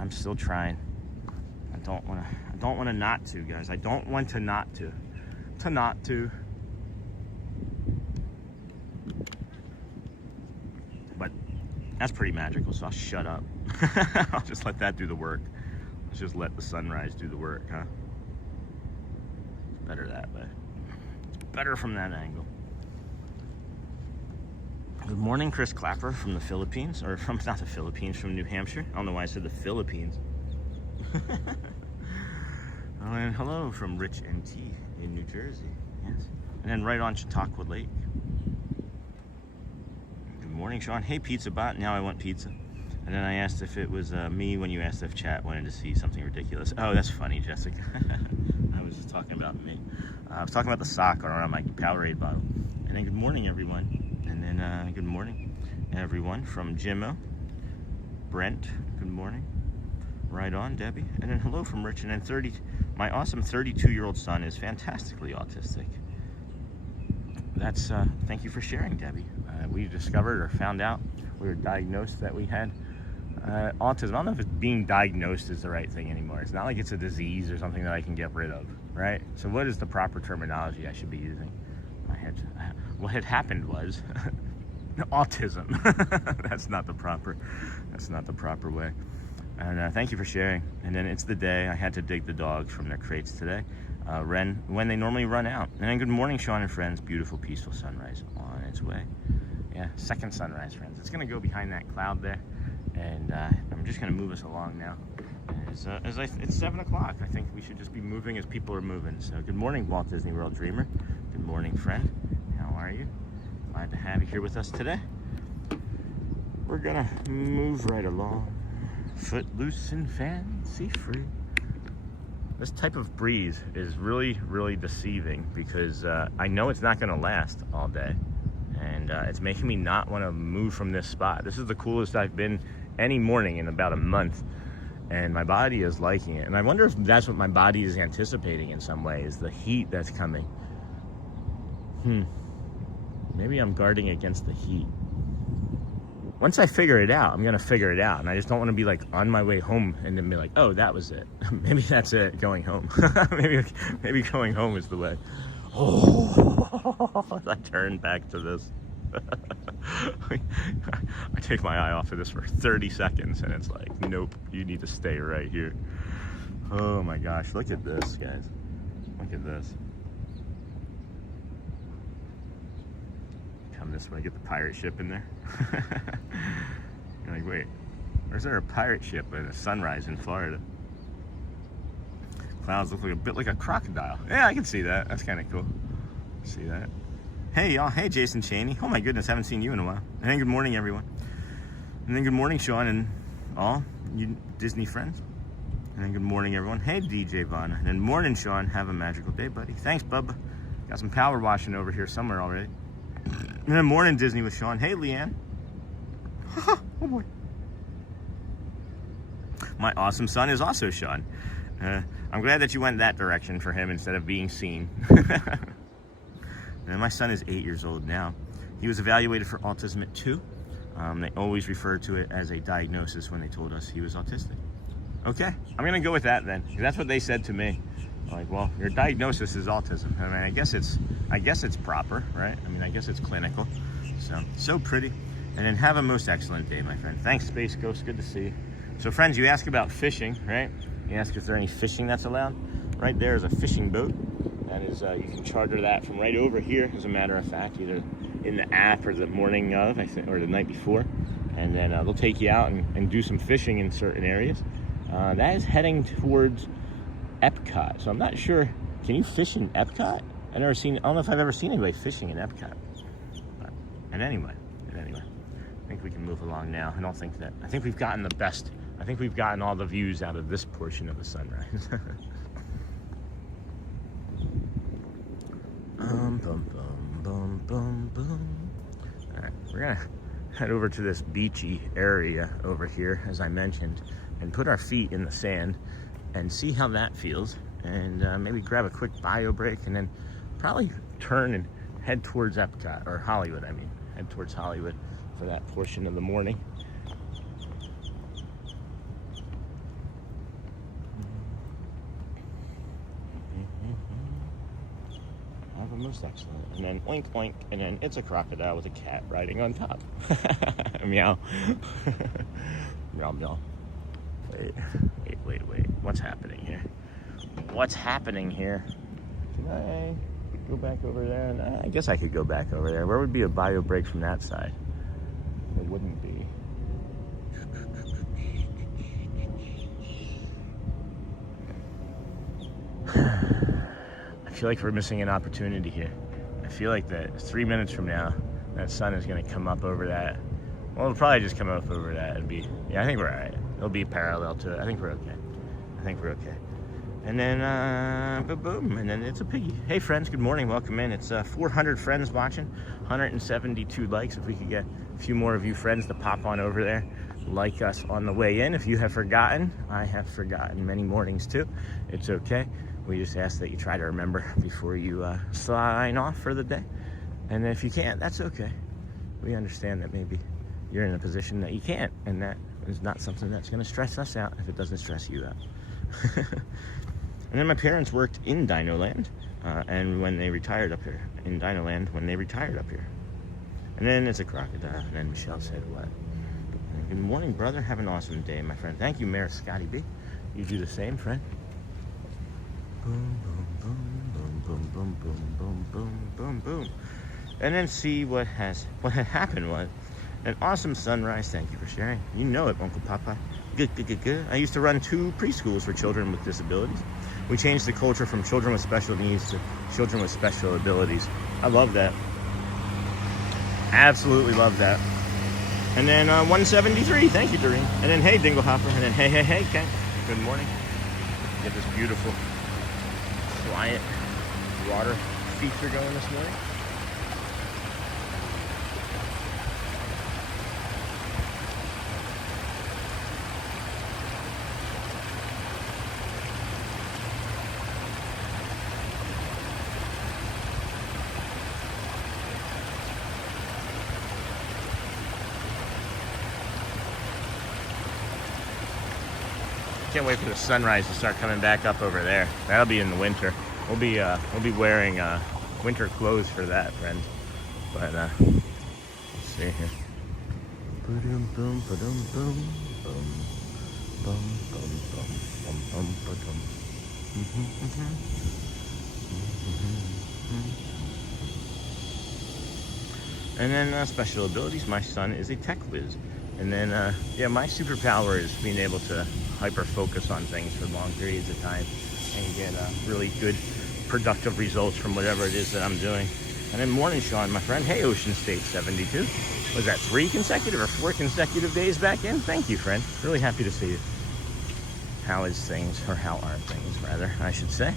I'm still trying. I don't want to not to, guys. I don't want to not to. But that's pretty magical, so I'll shut up. I'll just let that do the work. Let's just let the sunrise do the work, huh? It's better that way. It's better from that angle. Good morning, Chris Clapper from the Philippines, or from, not the Philippines, from New Hampshire. I don't know why I said the Philippines. Oh, and hello from Rich NT in New Jersey, yes. And then right on Chautauqua Lake. Good morning, Sean. Hey, Pizza Bot, now I want pizza. And then I asked if it was me when you asked if chat wanted to see something ridiculous. Oh, that's funny, Jessica. I was just talking about me. I was talking about the sock around my Powerade bottle. And then good morning, everyone. And then good morning, everyone from Jimmo. Brent, good morning. Right on, Debbie. And then hello from Rich. And then my awesome 32-year-old son is fantastically autistic. That's, thank you for sharing, Debbie. We discovered or found out, we were diagnosed that we had autism. I don't know if it's being diagnosed is the right thing anymore. It's not like it's a disease or something that I can get rid of, right? So what is the proper terminology I should be using? What had happened was autism. That's not the proper way. And thank you for sharing. And then it's the day I had to dig the dogs from their crates today. When they normally run out. And then good morning, Sean and friends. Beautiful, peaceful sunrise on its way. Yeah, second sunrise, friends. It's gonna go behind that cloud there, and I'm just gonna move us along now. It's 7 o'clock. I think we should just be moving as people are moving. So good morning, Walt Disney World Dreamer. Good morning, friend. How are you? Glad to have you here with us today. We're gonna move right along. Footloose and fancy free. This type of breeze is really, really deceiving because I know it's not gonna last all day. And it's making me not want to move from this spot. This is the coolest I've been any morning in about a month. And my body is liking it. And I wonder if that's what my body is anticipating in some way, is the heat that's coming. Maybe I'm guarding against the heat. Once I figure it out, I'm going to figure it out. And I just don't want to be like on my way home and then be like, oh, that was it. Maybe that's it, going home. maybe going home is the way. Oh, I turn back to this. I take my eye off of this for 30 seconds and it's like, nope, you need to stay right here. Oh my gosh, look at this, guys. Look at this. this way, get the pirate ship in there. You're like, wait, where's there a pirate ship at a sunrise in Florida? Clouds look like a bit like a crocodile. Yeah, I can see that. That's kind of cool. See that? Hey, y'all. Hey, Jason Chaney. Oh, my goodness. Haven't seen you in a while. And then good morning, everyone. And then good morning, Sean, and all you Disney friends. And then good morning, everyone. Hey, DJ Vaughn. And then morning, Sean. Have a magical day, buddy. Thanks, Bubba. Got some power washing over here somewhere already. And then morning, Disney with Sean. Hey, Leanne. Oh, boy. My awesome son is also Sean. I'm glad that you went that direction for him instead of being seen. And my son is 8 years old now. He was evaluated for autism at 2. They always referred to it as a diagnosis when they told us he was autistic. Okay, I'm gonna go with that then. That's what they said to me. Like, well, your diagnosis is autism. I mean, I guess it's proper, right? I mean, I guess it's clinical. So pretty. And then have a most excellent day, my friend. Thanks, Space Ghost. Good to see you. So, friends, you ask about fishing, right? You ask if there any fishing that's allowed. Right there is a fishing boat. That is, you can charter that from right over here, as a matter of fact, either in the app or the morning of, I think, or the night before. And then they'll take you out and do some fishing in certain areas. That is heading towards EPCOT. So I'm not sure. Can you fish in EPCOT? I don't know if I've ever seen anybody fishing in EPCOT. And anyway, I think we can move along now. I think we've gotten the best. I think we've gotten all the views out of this portion of the sunrise. All right, we're gonna head over to this beachy area over here, as I mentioned, and put our feet in the sand and see how that feels, and maybe grab a quick bio break, and then probably turn and head towards EPCOT, or Hollywood, head towards Hollywood for that portion of the morning. Have a most excellent. And then oink oink, and then it's a crocodile with a cat riding on top. Meow. Meow meow. Wait. What's happening here? Can I go back over there? Nah, I guess I could go back over there. Where would be a bio break from that side? It wouldn't be. I feel like we're missing an opportunity here. I feel like that 3 minutes from now, that sun is going to come up over that. Well, it'll probably just come up over that and be, yeah, I think we're all right. It'll be parallel to it. I think we're okay. And then, boom, and then it's a piggy. Hey, friends, good morning. Welcome in. It's 400 friends watching, 172 likes. If we could get a few more of you friends to pop on over there, like us on the way in. If you have forgotten, I have forgotten many mornings too. It's okay. We just ask that you try to remember before you sign off for the day. And if you can't, that's okay. We understand that maybe you're in a position that you can't, and that is not something that's going to stress us out if it doesn't stress you out. And then my parents worked in Dino Land, and when they retired up here, in Dino Land, when they retired up here. And then it's a crocodile, and then Michelle said what? Good morning, brother. Have an awesome day, my friend. Thank you, Mayor Scotty B. You do the same, friend. Boom, boom, boom, boom, boom, boom, boom, boom, boom, boom. And then see what had happened was an awesome sunrise. Thank you for sharing. You know it, Uncle Papa. Good. I used to run 2 preschools for children with disabilities. We changed the culture from children with special needs to children with special abilities. I love that. Absolutely love that. And then 173. Thank you, Doreen. And then hey, Dinglehopper. And then hey, Ken. Good morning. Get this beautiful, quiet water feature going this morning. Can't wait for the sunrise to start coming back up over there. That'll be in the winter. We'll be wearing winter clothes for that, friends. But let's see here. And then special abilities, my son is a tech whiz. And then, yeah, my superpower is being able to hyper-focus on things for long periods of time and get really good, productive results from whatever it is that I'm doing. And then morning, Sean, my friend. Hey, Ocean State 72. Was that 3 consecutive or 4 consecutive days back in? Thank you, friend. Really happy to see you. How is things, or how are things, rather, I should say.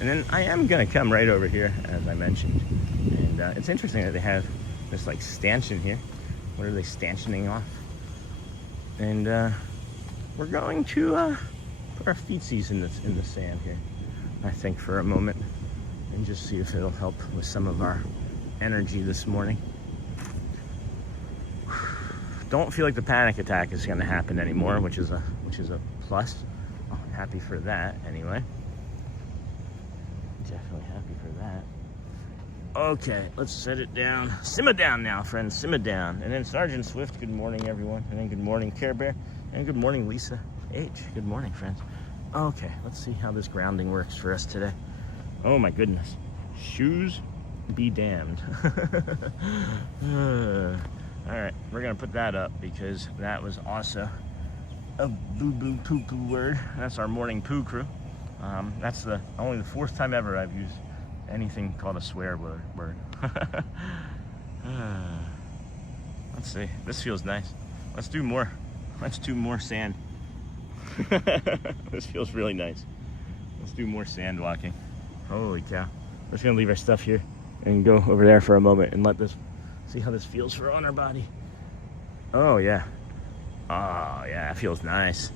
And then I am going to come right over here, as I mentioned. And it's interesting that they have this, like, stanchion here. What are they stanchioning off? And we're going to put our feetsies in the sand here, I think, for a moment. And just see if it'll help with some of our energy this morning. Don't feel like the panic attack is going to happen anymore, which is a plus. Oh, I'm happy for that, anyway. Definitely happy for that. Okay, let's set it down. Simmer down now, friends. Simmer down. And then Sergeant Swift, good morning, everyone. And then good morning, Care Bear. And good morning, Lisa H. Good morning, friends. Okay, let's see how this grounding works for us today. Oh my goodness. Shoes be damned. All right, we're gonna put that up because that was also a boo-boo poo-poo word. That's our morning poo crew. That's only the 4th time ever I've used anything called a swear word. Let's see, this feels nice. Let's do more sand. This feels really nice. Let's do more sand walking. Holy cow. We're just gonna leave our stuff here and go over there for a moment and let this, see how this feels on our body. Oh yeah. Oh yeah, it feels nice.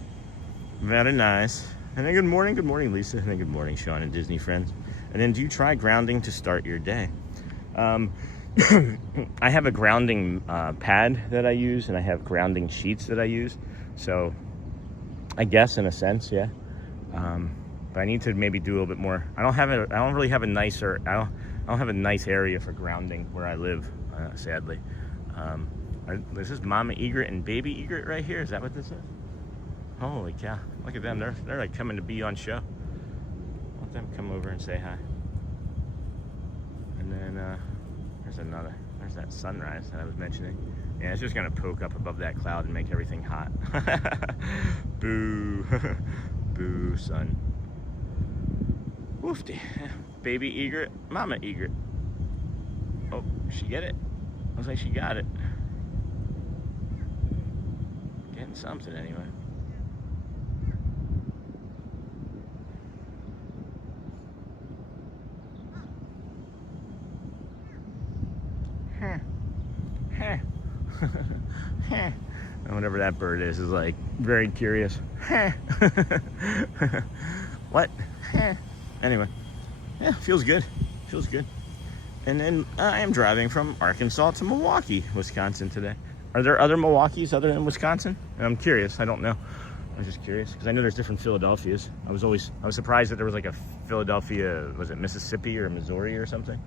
Very nice. And then good morning Lisa, and then good morning Sean and Disney friends. And then do you try grounding to start your day? I have a grounding pad that I use, and I have grounding sheets that I use. So I guess in a sense, yeah. But I need to maybe do a little bit more. I don't have a nice area for grounding where I live, sadly. This is Mama Egret and Baby Egret right here. Is that what this is? Holy cow! Look at them. They're like coming to be on show. Let them come over and say hi. And then there's that sunrise that I was mentioning. Yeah, it's just gonna poke up above that cloud and make everything hot. Boo, boo, sun. Woofty. Baby Egret, Mama Egret. Oh, she get it? Looks like she got it. Getting something anyway. Whatever that bird is like very curious. What? Anyway, yeah, feels good. Feels good. And then I am driving from Arkansas to Milwaukee, Wisconsin today. Are there other Milwaukees other than Wisconsin? I'm curious. I don't know. I was just curious because I know there's different Philadelphias. I was surprised that there was like a Philadelphia, was it Mississippi or Missouri or something?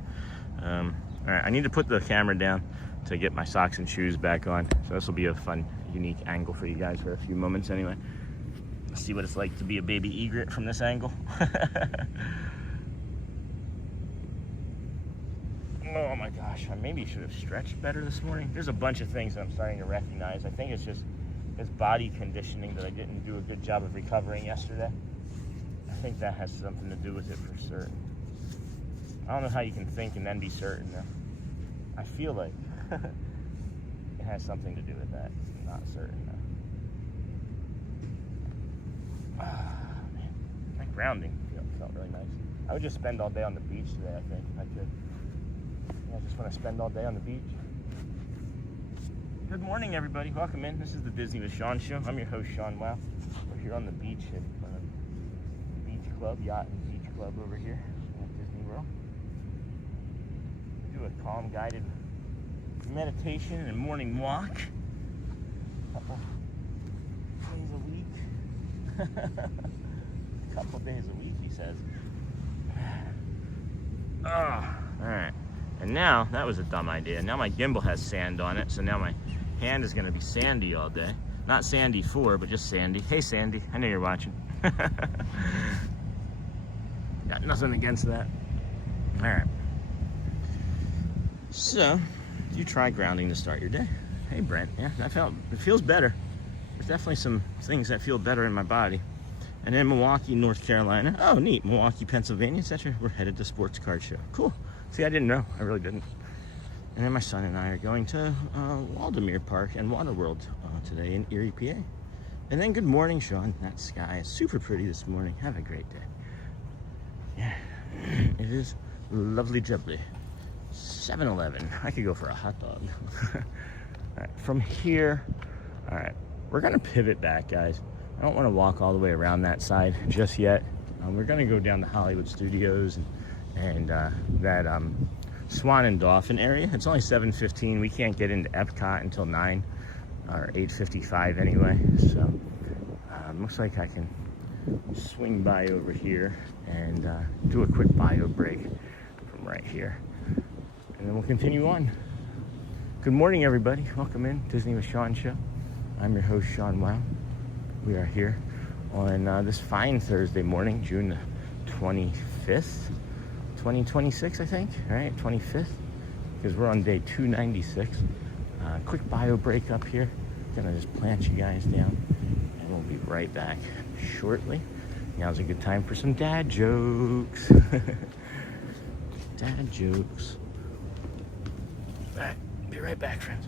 All right, I need to put the camera down to get my socks and shoes back on. So this will be a fun, unique angle for you guys for a few moments anyway. Let's see what it's like to be a baby egret from this angle. Oh my gosh, I maybe should have stretched better this morning. There's a bunch of things that I'm starting to recognize. I think it's just this body conditioning that I didn't do a good job of recovering yesterday. I think that has something to do with it for certain. I don't know how you can think and then be certain though. I feel like it has something to do with that. I'm not certain though. Man. That grounding felt really nice. I would just spend all day on the beach today, I think, if I could. Yeah, I just want to spend all day on the beach. Good morning, everybody. Welcome in. This is the Disney with Sean show. I'm your host, Sean Wow. We're here on the beach at Beach Club, Yacht and Beach Club over here at Disney World. Do a calm, guided meditation and morning walk. Couple days a week. Couple days a week, he says. Oh, all right. And now, that was a dumb idea. Now my gimbal has sand on it, so now my hand is gonna be sandy all day. Not Sandy 4, but just Sandy. Hey Sandy, I know you're watching. Got nothing against that. All right. So, you try grounding to start your day? Hey, Brent. Yeah, it feels better. There's definitely some things that feel better in my body. And then Milwaukee, North Carolina. Oh, neat. Milwaukee, Pennsylvania, etc. We're headed to Sports Card Show. Cool. See, I didn't know. I really didn't. And then my son and I are going to Waldemere Park and Waterworld today in Erie, PA. And then good morning, Sean. That sky is super pretty this morning. Have a great day. Yeah, it is lovely jubbly. 7-Eleven. I could go for a hot dog. All right, from here, all right, we're gonna pivot back, guys. I don't want to walk all the way around that side just yet. We're gonna go down to Hollywood Studios and that Swan and Dolphin area. It's only 7:15. We can't get into EPCOT until 9 or 8:55 anyway. So looks like I can swing by over here and do a quick bio break from right here, and then we'll continue on. Good morning, everybody. Welcome in Disney with Sean show. I'm your host, Sean Wow. We are here on this fine Thursday morning, June 25th, 2026, I think, right? 25th, because we're on day 296. Quick bio break up here. Gonna just plant you guys down, and we'll be right back shortly. Now's a good time for some dad jokes. Dad jokes. All right, be right back, friends.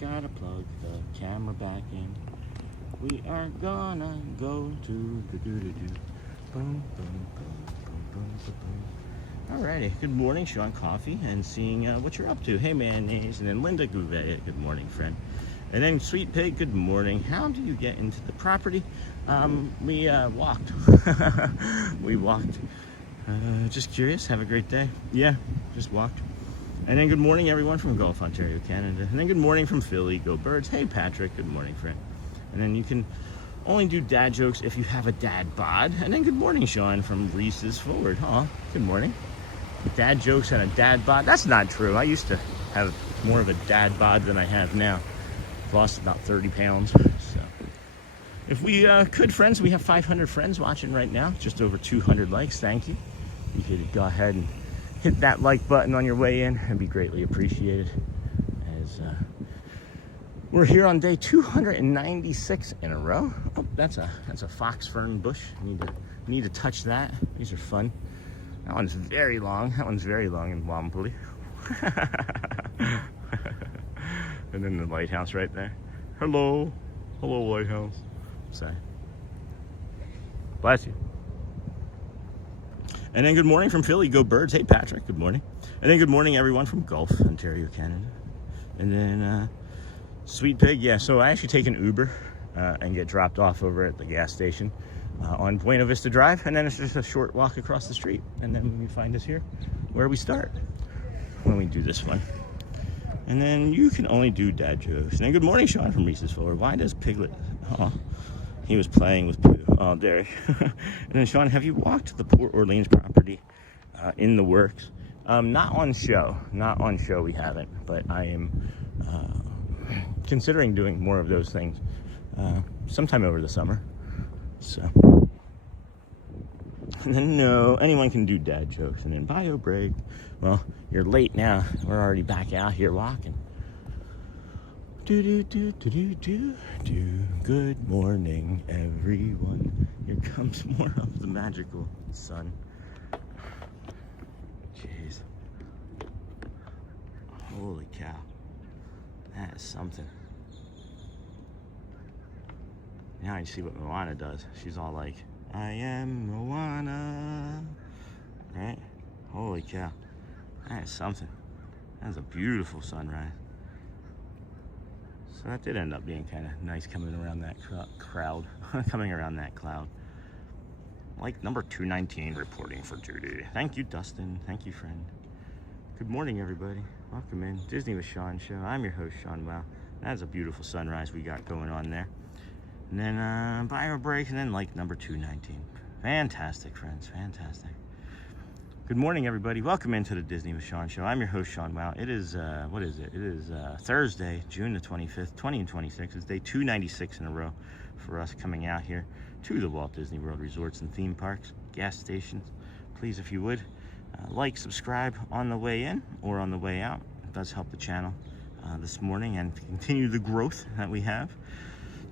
Gotta plug the camera back in. We are gonna go to the Alrighty, good morning, Sean Coffee, and seeing what you're up to. Hey, Mayonnaise, and then Linda Gouveia, good morning, friend. And then Sweet Pig, good morning. How do you get into the property? We walked. We walked. Just curious, have a great day. Yeah, just walked. And then good morning, everyone from Gulf, Ontario, Canada. And then good morning from Philly, go Birds. Hey, Patrick, good morning, friend. And then you can only do dad jokes if you have a dad bod. And then good morning, Sean from Reese's Forward. Aw, good morning. Dad jokes and a dad bod. That's not true. I used to have more of a dad bod than I have now. I've lost about 30 pounds. So if we could, friends, we have 500 friends watching right now. Just over 200 likes. Thank you. You could go ahead and hit that like button on your way in and be greatly appreciated. As we're here on day 296 in a row. Oh, that's a fox fern bush. Need to touch that. These are fun. That one's very long. That one's very long in Wampoli. And then the lighthouse right there. Hello. Hello, lighthouse. Say. Bless you. And then good morning from Philly, go Birds. Hey, Patrick, good morning. And then good morning, everyone from Gulf, Ontario, Canada. And then Sweet Pig, yeah, so I actually take an Uber and get dropped off over at the gas station on Buena Vista Drive, and then it's just a short walk across the street. And then you find us here where we start when we do this one. And then you can only do dad jokes. And then good morning, Sean from Reese's Forward. Why does Piglet... Oh, he was playing with Pooh. Oh, Derek. And then, Sean, have you walked the Port Orleans property in the works? Not on show. Not on show, we haven't. But I am considering doing more of those things sometime over the summer. So, And then, no, anyone can do dad jokes. And then bio break. Well, you're late now. We're already back out here walking. Good morning, everyone. Here comes more of the magical sun. Jeez. Holy cow. That is something. Now you see what Moana does. She's all like, I am Moana. Right? Holy cow. That is something. That is a beautiful sunrise. So that did end up being kind of nice coming around that crowd. Coming around that cloud. Like number 219 reporting for duty. Thank you, Dustin. Thank you, friend. Good morning, everybody. Welcome in. Disney with Sean show. I'm your host, Sean. Wow. That's a beautiful sunrise we got going on there. And then bio break, and then like number 219. Fantastic, friends. Fantastic. Good morning, everybody. Welcome into the Disney with Sean show. I'm your host, Sean. Wow. It is, what is it? It is Thursday, June the 25th, 2026. It's day 296 in a row for us coming out here to the Walt Disney World resorts and theme parks, gas stations. Please, if you would, like, subscribe on the way in or on the way out. It does help the channel this morning and continue the growth that we have.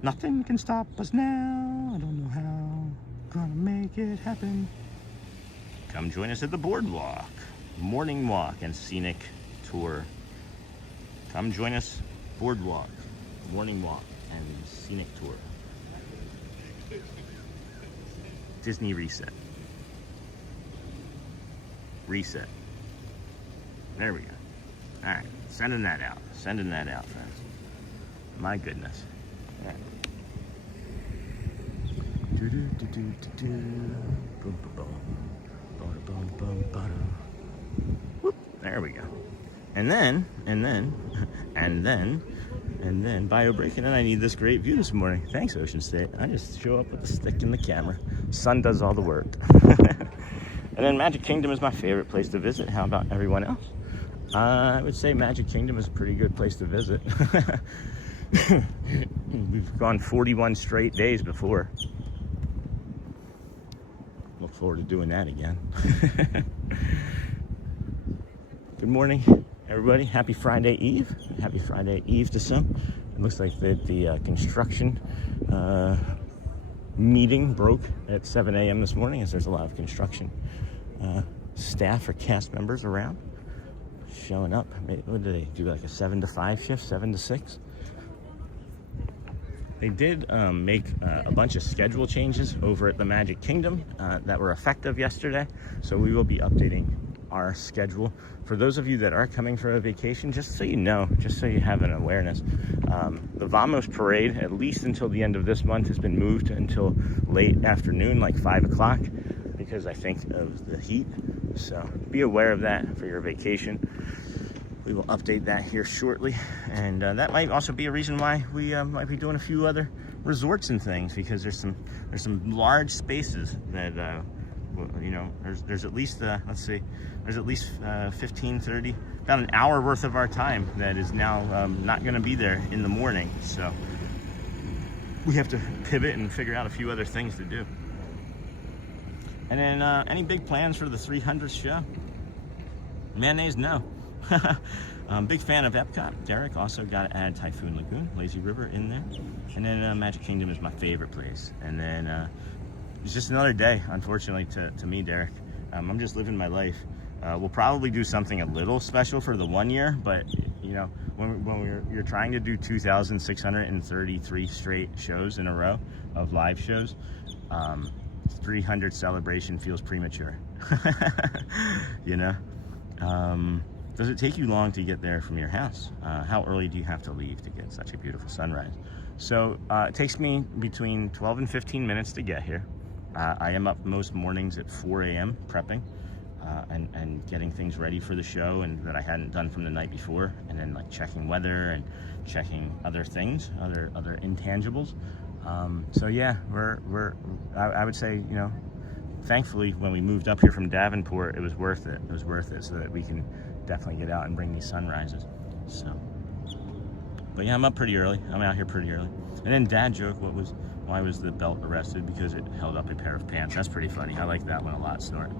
Nothing can stop us now. I don't know how. Gonna make it happen. Come join us at the boardwalk. Morning walk and scenic tour. Come join us. Boardwalk, morning walk, and scenic tour. Disney reset. Reset. There we go. All right, sending that out. Sending that out, friends. My goodness. Yeah. Whoop, there we go. And then bio break, and then I need this great view this morning. Thanks, Ocean State. I just show up with the stick in the camera. Sun does all the work. And then Magic Kingdom is my favorite place to visit. How about everyone else? I would say Magic Kingdom is a pretty good place to visit. We've gone 41 straight days before. Look forward to doing that again. Good morning, everybody. Happy Friday Eve. Happy Friday Eve to some. It looks like the construction meeting broke at 7 a.m. this morning, as there's a lot of construction staff or cast members around showing up. What do they do, like a 7 to 5 shift, 7 to 6? They did make a bunch of schedule changes over at the Magic Kingdom that were effective yesterday. So we will be updating our schedule. For those of you that are coming for a vacation, just so you know, just so you have an awareness, the Vamos Parade, at least until the end of this month, has been moved until late afternoon, like 5 o'clock, because I think of the heat. So be aware of that for your vacation. We will update that here shortly, and that might also be a reason why we might be doing a few other resorts and things, because there's some large spaces that you know, there's at least let's see, there's at least 15, 30, about an hour worth of our time that is now not going to be there in the morning. So we have to pivot and figure out a few other things to do. And then any big plans for the 300th show? Mayonnaise, no. Big fan of EPCOT. Derek also got to add Typhoon Lagoon, Lazy River in there. And then Magic Kingdom is my favorite place. And then it's just another day, unfortunately, to me, Derek. I'm just living my life. We'll probably do something a little special for the 1 year, but you know, when you're trying to do 2,633 straight shows in a row of live shows, 300 celebration feels premature. You know. Does it take you long to get there from your house? How early do you have to leave to get such a beautiful sunrise? So it takes me between 12 and 15 minutes to get here. I am up most mornings at 4 a.m. prepping and getting things ready for the show, and that I hadn't done from the night before, and then like checking weather and checking other things, other intangibles. So yeah, I would say, you know, thankfully when we moved up here from Davenport, it was worth it. It was worth it, so that we can definitely get out and bring these sunrises. So, but yeah, I'm up pretty early. I'm out here pretty early. And then dad joke, what was Why was the belt arrested? Because it held up a pair of pants. That's pretty funny. I like that one a lot, Snort.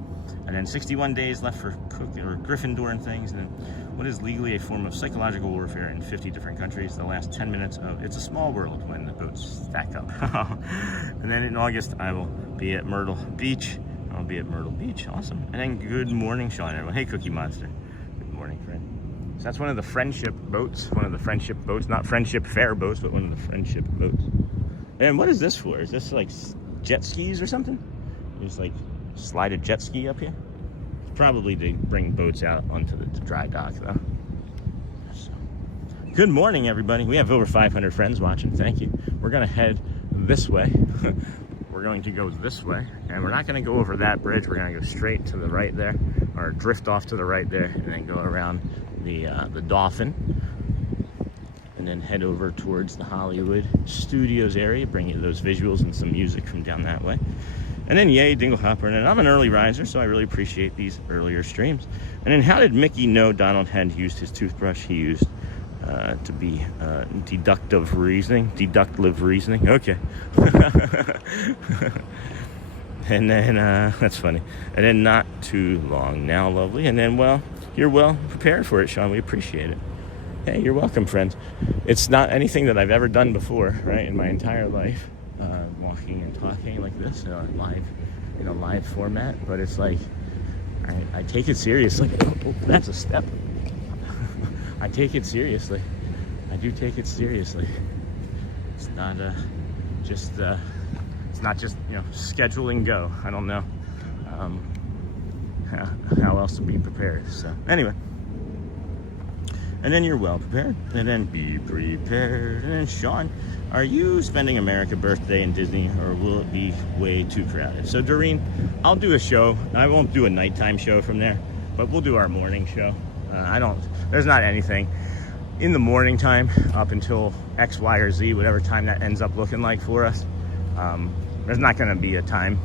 And then 61 days left for Gryffindor and things. And then what is legally a form of psychological warfare in 50 different countries? The last 10 minutes of It's a Small World when the boats stack up. And then in August, I will be at Myrtle Beach. I'll be at Myrtle Beach. Awesome. And then good morning, Sean, everyone. Hey, Cookie Monster. Good morning, friend. So that's one of the friendship boats. One of the friendship boats. Not friendship fair boats, but one of the friendship boats. And what is this for? Is this like jet skis or something? You just like slide a jet ski up here? Probably to bring boats out onto the dry dock though. So, good morning, everybody. We have over 500 friends watching. Thank you. We're gonna head this way. We're going to go this way, and we're not gonna go over that bridge. We're gonna go straight to the right there, or drift off to the right there, and then go around the Dolphin. And then head over towards the Hollywood Studios area, bring you those visuals and some music from down that way. And then yay, Dingle Hopper. And then I'm an early riser, so I really appreciate these earlier streams. And then how did Mickey know Donald hadn't used his toothbrush? He used to be deductive reasoning. Okay. And then, that's funny. And then not too long now, lovely. And then, well, you're well prepared for it, Sean. We appreciate it. Hey, you're welcome, friends. It's not anything that I've ever done before, right, in my entire life, walking and talking like this in a live format. But it's like I take it seriously. Oh, that's a step. I take it seriously. I do take it seriously. It's not just schedule and go. I don't know how else to be prepared. So anyway. And then you're well prepared, and then be prepared. And then Sean, are you spending America birthday in Disney, or will it be way too crowded? So Doreen, I'll do a show. I won't do a nighttime show from there, but we'll do our morning show. There's not anything in the morning time up until X, Y, or Z, whatever time that ends up looking like for us. There's not gonna be a time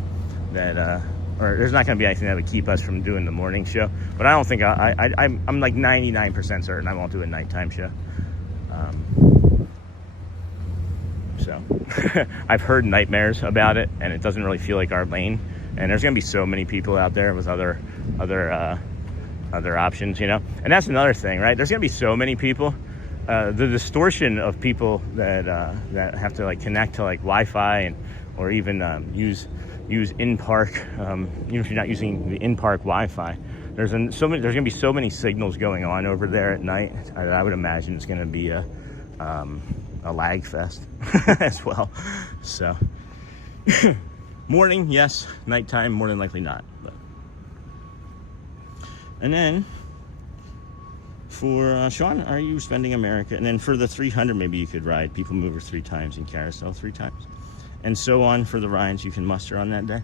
that, or there's not going to be anything that would keep us from doing the morning show. But I don't think I'm like 99% certain I won't do a nighttime show. So I've heard nightmares about it, and it doesn't really feel like our lane. And there's going to be so many people out there with other options, you know. And that's another thing, right? There's going to be so many people. The distortion of people that have to like connect to like Wi-Fi or even use in-park, if you're not using the in-park Wi-Fi, there's gonna be so many signals going on over there at night. I would imagine it's gonna be a lag fest as well. So morning, yes. Nighttime, more than likely not. But. And then for Sean, are you spending America? And then for the 300, maybe you could ride People Mover 3 times and Carousel 3 times. And so on for the rides you can muster on that day.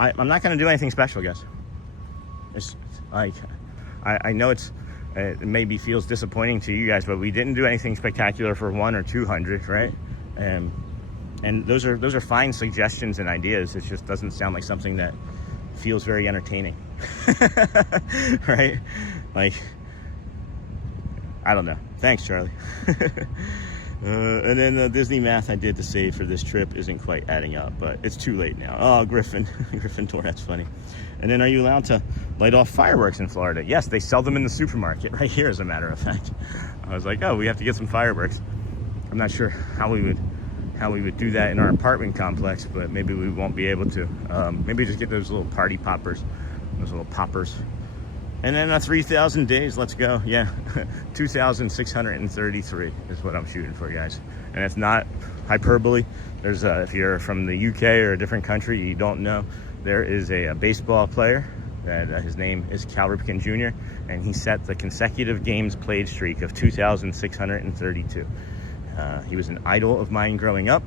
I'm not going to do anything special, guys. It's like, I know it maybe feels disappointing to you guys, but we didn't do anything spectacular for 100 or 200, right? And those are fine suggestions and ideas. It just doesn't sound like something that feels very entertaining, right? Like, I don't know. Thanks, Charlie. And then the Disney math I did to save for this trip isn't quite adding up, but it's too late now. Oh, Gryffindor, that's funny. And then are you allowed to light off fireworks in Florida? Yes, they sell them in the supermarket right here, as a matter of fact. I was like, oh, we have to get some fireworks. I'm not sure how we would do that in our apartment complex, but maybe we won't be able to. Maybe just get those little party poppers, those little poppers. And then 3,000 days, let's go. Yeah, 2,633 is what I'm shooting for, guys. And it's not hyperbole. There's if you're from the UK or a different country, you don't know, there is a baseball player that his name is Cal Ripken Jr., and he set the consecutive games played streak of 2,632. He was an idol of mine growing up,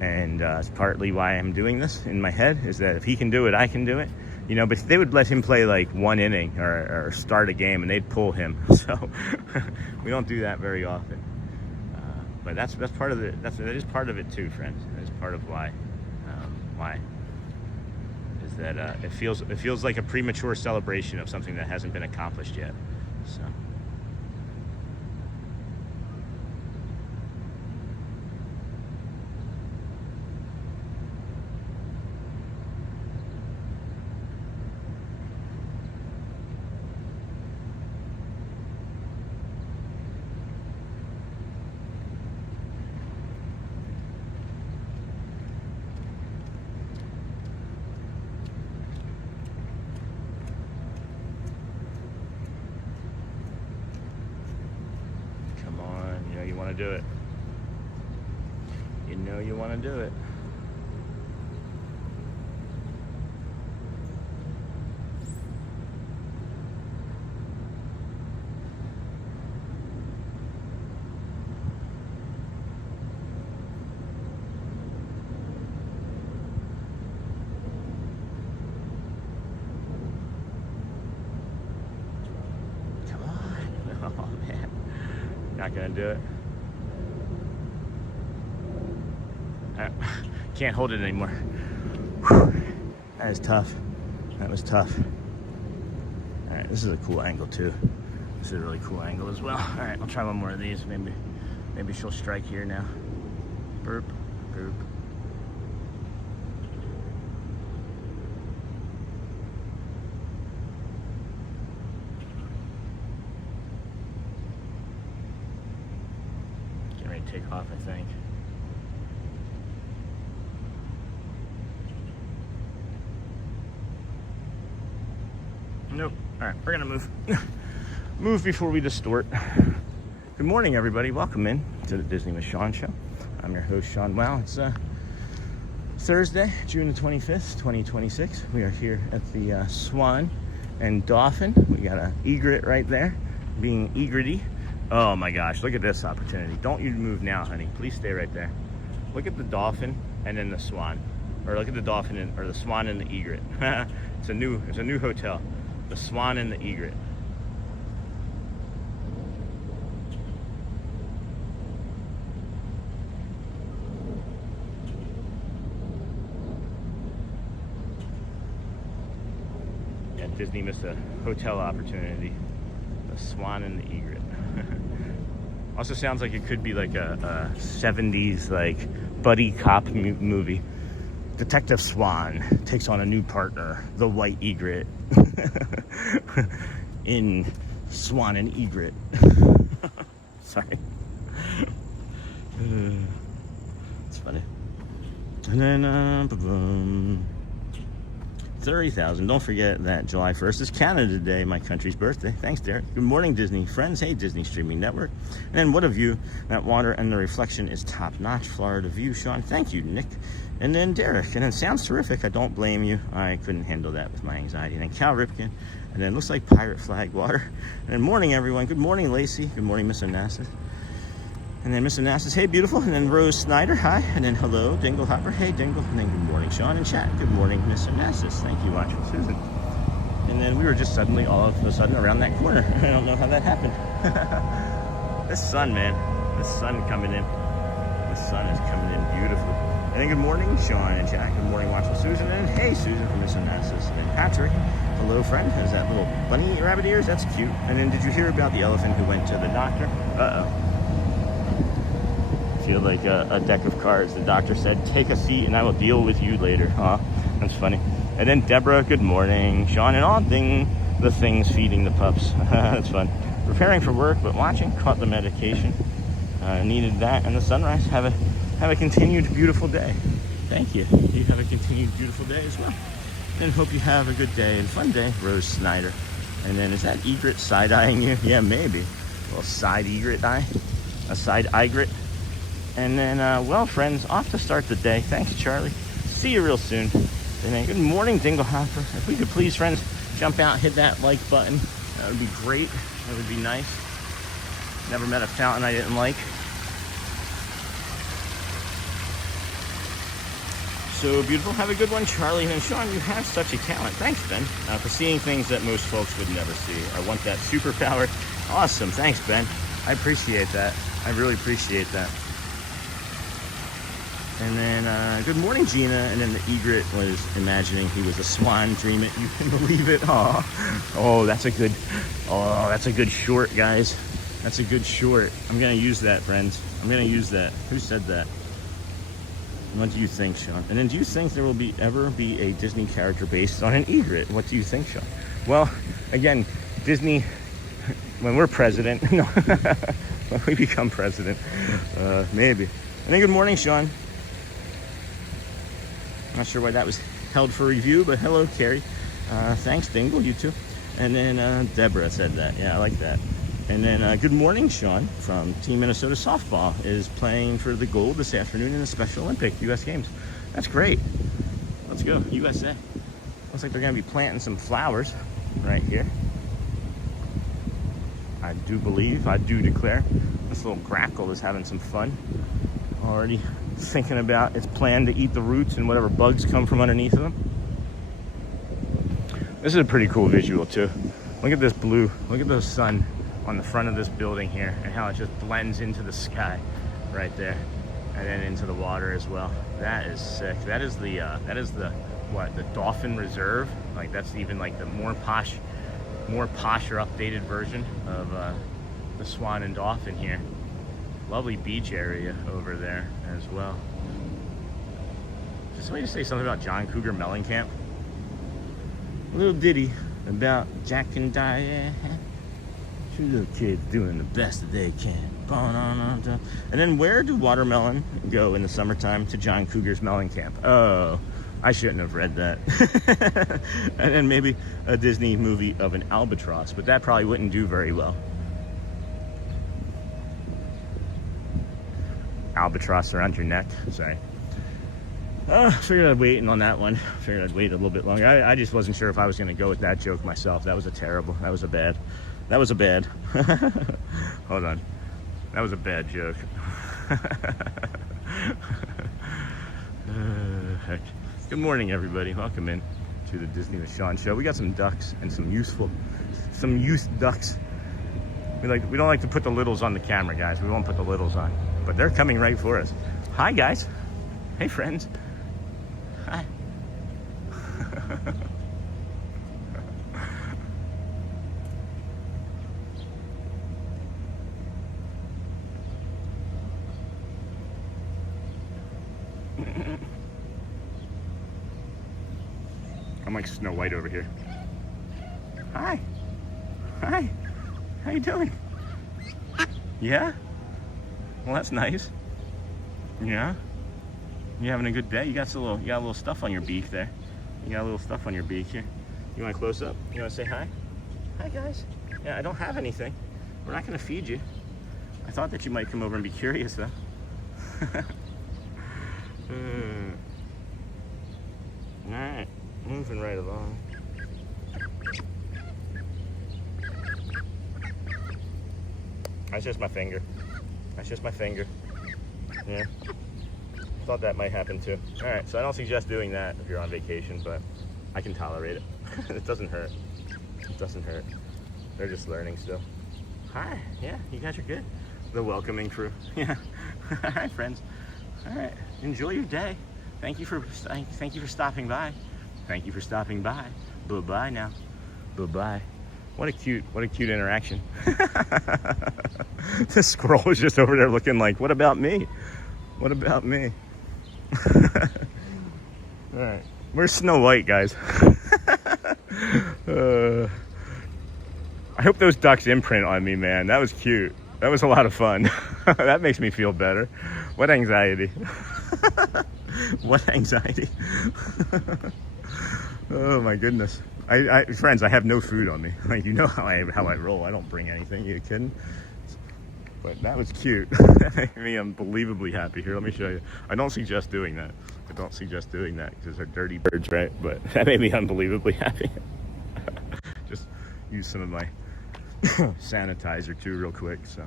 and it's partly why I'm doing this in my head, is that if he can do it, I can do it. You know, but they would let him play like one inning or start a game, and they'd pull him. So we don't do that very often. But that's part of it. That is part of it too, friends. That is part of why is that it feels like a premature celebration of something that hasn't been accomplished yet. So. want to do it. You know you want to do it. Oh man, not gonna do it. I can't hold it anymore. Whew. That is tough. That was tough. All right, this is a cool angle too. This is a really cool angle as well. All right, I'll try one more of these. Maybe she'll strike here now. Burp, burp. Take off, I think. Nope. All right, we're gonna move. Move before we distort. Good morning, everybody. Welcome in to the Disney with Sean show. I'm your host, Sean. Wow, it's Thursday, June the 25th, 2026. We are here at the Swan and Dolphin. We got a egret right there, being egrety. Oh my gosh, look at this opportunity. Don't you move now, honey. Please stay right there. Look at the Dolphin and then the Swan. Or look at the Dolphin or the Swan and the Egret. It's a new hotel. The Swan and the Egret. Yeah, Disney missed a hotel opportunity. The Swan and the Egret. Also sounds like it could be like a 70s like buddy cop movie. Detective Swan takes on a new partner, the white egret, in Swan and Egret. Sorry. It's funny. And then 30,000. Don't forget that July 1st is Canada Day, my country's birthday. Thanks, Derek. Good morning, Disney friends. Hey, Disney Streaming Network. And what a view. That water and the reflection is top-notch. Florida view, Sean. Thank you, Nick. And then Derek. And then sounds terrific. I don't blame you. I couldn't handle that with my anxiety. And then Cal Ripken. And then looks like pirate flag water. And then morning, everyone. Good morning, Lacey. Good morning, Miss Onassis. And then Miss Onassis, hey, beautiful. And then Rose Snyder, hi. And then hello, Dingle Hopper, hey, Dingle. And then good morning, Sean and chat. Good morning, Miss Onassis. Thank you, watching Susan. And then we were just suddenly, all of a sudden, around that corner. I don't know how that happened. This sun, man. The sun coming in. The sun is coming in beautiful. And then good morning, Sean and chat. Good morning, watching Susan. And then, hey, Susan from Miss Onassis. And then Patrick, hello, friend. Has that little bunny rabbit ears? That's cute. And then did you hear about the elephant who went to the doctor? Uh-oh. Feel like a deck of cards. The doctor said, take a seat and I will deal with you later. Huh? That's funny. And then Deborah, good morning. Sean and all the things feeding the pups. That's fun. Preparing for work, but watching. Caught the medication. Needed that and the sunrise. Have a continued beautiful day. Thank you. You have a continued beautiful day as well. And hope you have a good day and fun day. Rose Snyder. And then is that egret side-eyeing you? Yeah, maybe. A little side egret eye. A side egret. And then, well, friends, off to start the day. Thanks, Charlie. See you real soon. And then, good morning, Dingle Hopper. If we could please, friends, jump out, hit that like button. That would be great. That would be nice. Never met a fountain I didn't like. So beautiful. Have a good one, Charlie. And then, Sean, you have such a talent. Thanks, Ben, for seeing things that most folks would never see. I want that superpower. Awesome. Thanks, Ben. I appreciate that. I really appreciate that. And then, good morning, Gina. And then the egret was imagining he was a swan. Dream it. You can believe it. Oh, that's a good short, guys. That's a good short. I'm going to use that, friends. I'm going to use that. Who said that? What do you think, Sean? And then do you think there will ever be a Disney character based on an egret? What do you think, Sean? Well, again, Disney, when we're president, no, when we become president, maybe. And then good morning, Sean. Not sure why that was held for review, but hello, Carrie. Thanks, Dingle, you too. And then Deborah said that. Yeah, I like that. And then good morning, Sean from Team Minnesota Softball is playing for the gold this afternoon in the Special Olympic U.S. Games. That's great. Let's go, U.S.A. Looks like they're going to be planting some flowers right here. I do declare, this little grackle is having some fun. Already thinking about its plan to eat the roots and whatever bugs come from underneath of them. This is a pretty cool visual too. Look at this blue, look at the sun on the front of this building here and how it just blends into the sky right there and then into the water as well. That is sick. That is the what, the Dolphin Reserve. Like that's even like the more posh or updated version of the Swan and Dolphin here. Lovely beach area over there as well. Did somebody say something about John Cougar Mellencamp? A little ditty about Jack and Diane. Two little kids doing the best that they can. And then where do watermelon go in the summertime to John Cougar's Mellencamp? Oh, I shouldn't have read that. And then maybe a Disney movie of an albatross, but that probably wouldn't do very well. Albatross around your neck, sorry. Figured I'd wait on that one. Figured I'd wait a little bit longer. I just wasn't sure if I was going to go with that joke myself. That was a bad. Hold on. That was a bad joke. Heck. Good morning, everybody. Welcome in to the Disney with Sean show. We got some ducks and some youth ducks. We don't like to put the littles on the camera, guys. We won't put the littles on, but they're coming right for us. Hi, guys. Hey, friends. Hi. I'm like Snow White over here. Hi. Hi. How you doing? Yeah? Well, that's nice. Yeah? You having a good day? You got a little stuff on your beak there. You got a little stuff on your beak here. You want to close up? You want to say hi? Hi, guys. Yeah, I don't have anything. We're not going to feed you. I thought that you might come over and be curious, though. All right, moving right along. That's just my finger. Yeah. Thought that might happen too. All right, so I don't suggest doing that if you're on vacation, but I can tolerate it. It doesn't hurt. They're just learning still. Hi, yeah, you guys are good. The welcoming crew. Yeah. All right, friends. All right, enjoy your day. Thank you for stopping by. Bye-bye now. Bye-bye. What a cute interaction. The squirrel was just over there looking like, what about me? All right, where's Snow White, guys? I hope those ducks imprint on me, man. That was cute. That was a lot of fun. That makes me feel better. What anxiety. Oh my goodness. Friends, I have no food on me. Like, you know how I roll. I don't bring anything. You kidding? But that was cute. That made me unbelievably happy. Here, let me show you. I don't suggest doing that because they're dirty birds, right? But that made me unbelievably happy. Just use some of my sanitizer too real quick. So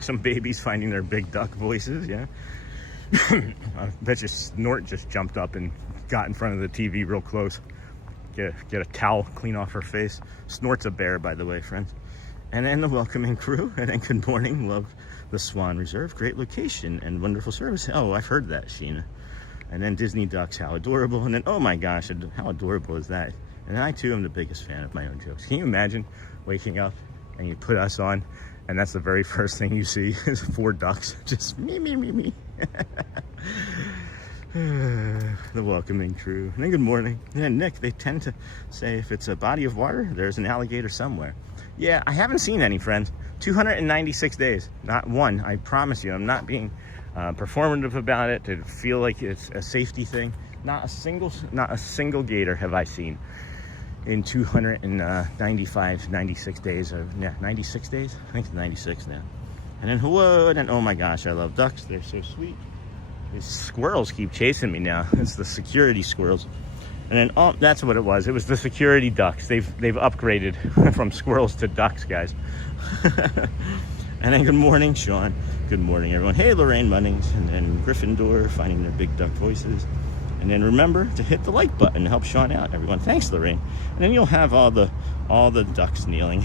some babies finding their big duck voices. Yeah. I bet you Snort just jumped up and got in front of the TV real close. Get a towel, clean off her face. Snort's a bear, by the way, friends. And then the welcoming crew. And then good morning. Love the Swan Reserve. Great location and wonderful service. Oh, I've heard that, Sheena. And then Disney ducks. How adorable. And then, oh my gosh, how adorable is that? And I, too, am the biggest fan of my own jokes. Can you imagine waking up and you put us on and that's the very first thing you see is 4 ducks. Just me. The welcoming crew. And then good morning. Yeah, Nick, they tend to say if it's a body of water, there's an alligator somewhere. Yeah, I haven't seen any, friends. 296 days, not one. I promise you, I'm not being performative about it to feel like it's a safety thing. Not a single gator have I seen in 96 days. Yeah, 96 days? I think it's 96 now. And then whoa, and then, oh my gosh, I love ducks. They're so sweet. These squirrels keep chasing me now. It's the security squirrels. And then, oh, that's what it was. It was the security ducks. They've upgraded from squirrels to ducks, guys. And then good morning, Sean. Good morning, everyone. Hey, Lorraine Munnings. And then Gryffindor, finding their big duck voices. And then remember to hit the like button to help Sean out, everyone. Thanks, Lorraine. And then you'll have all the ducks kneeling.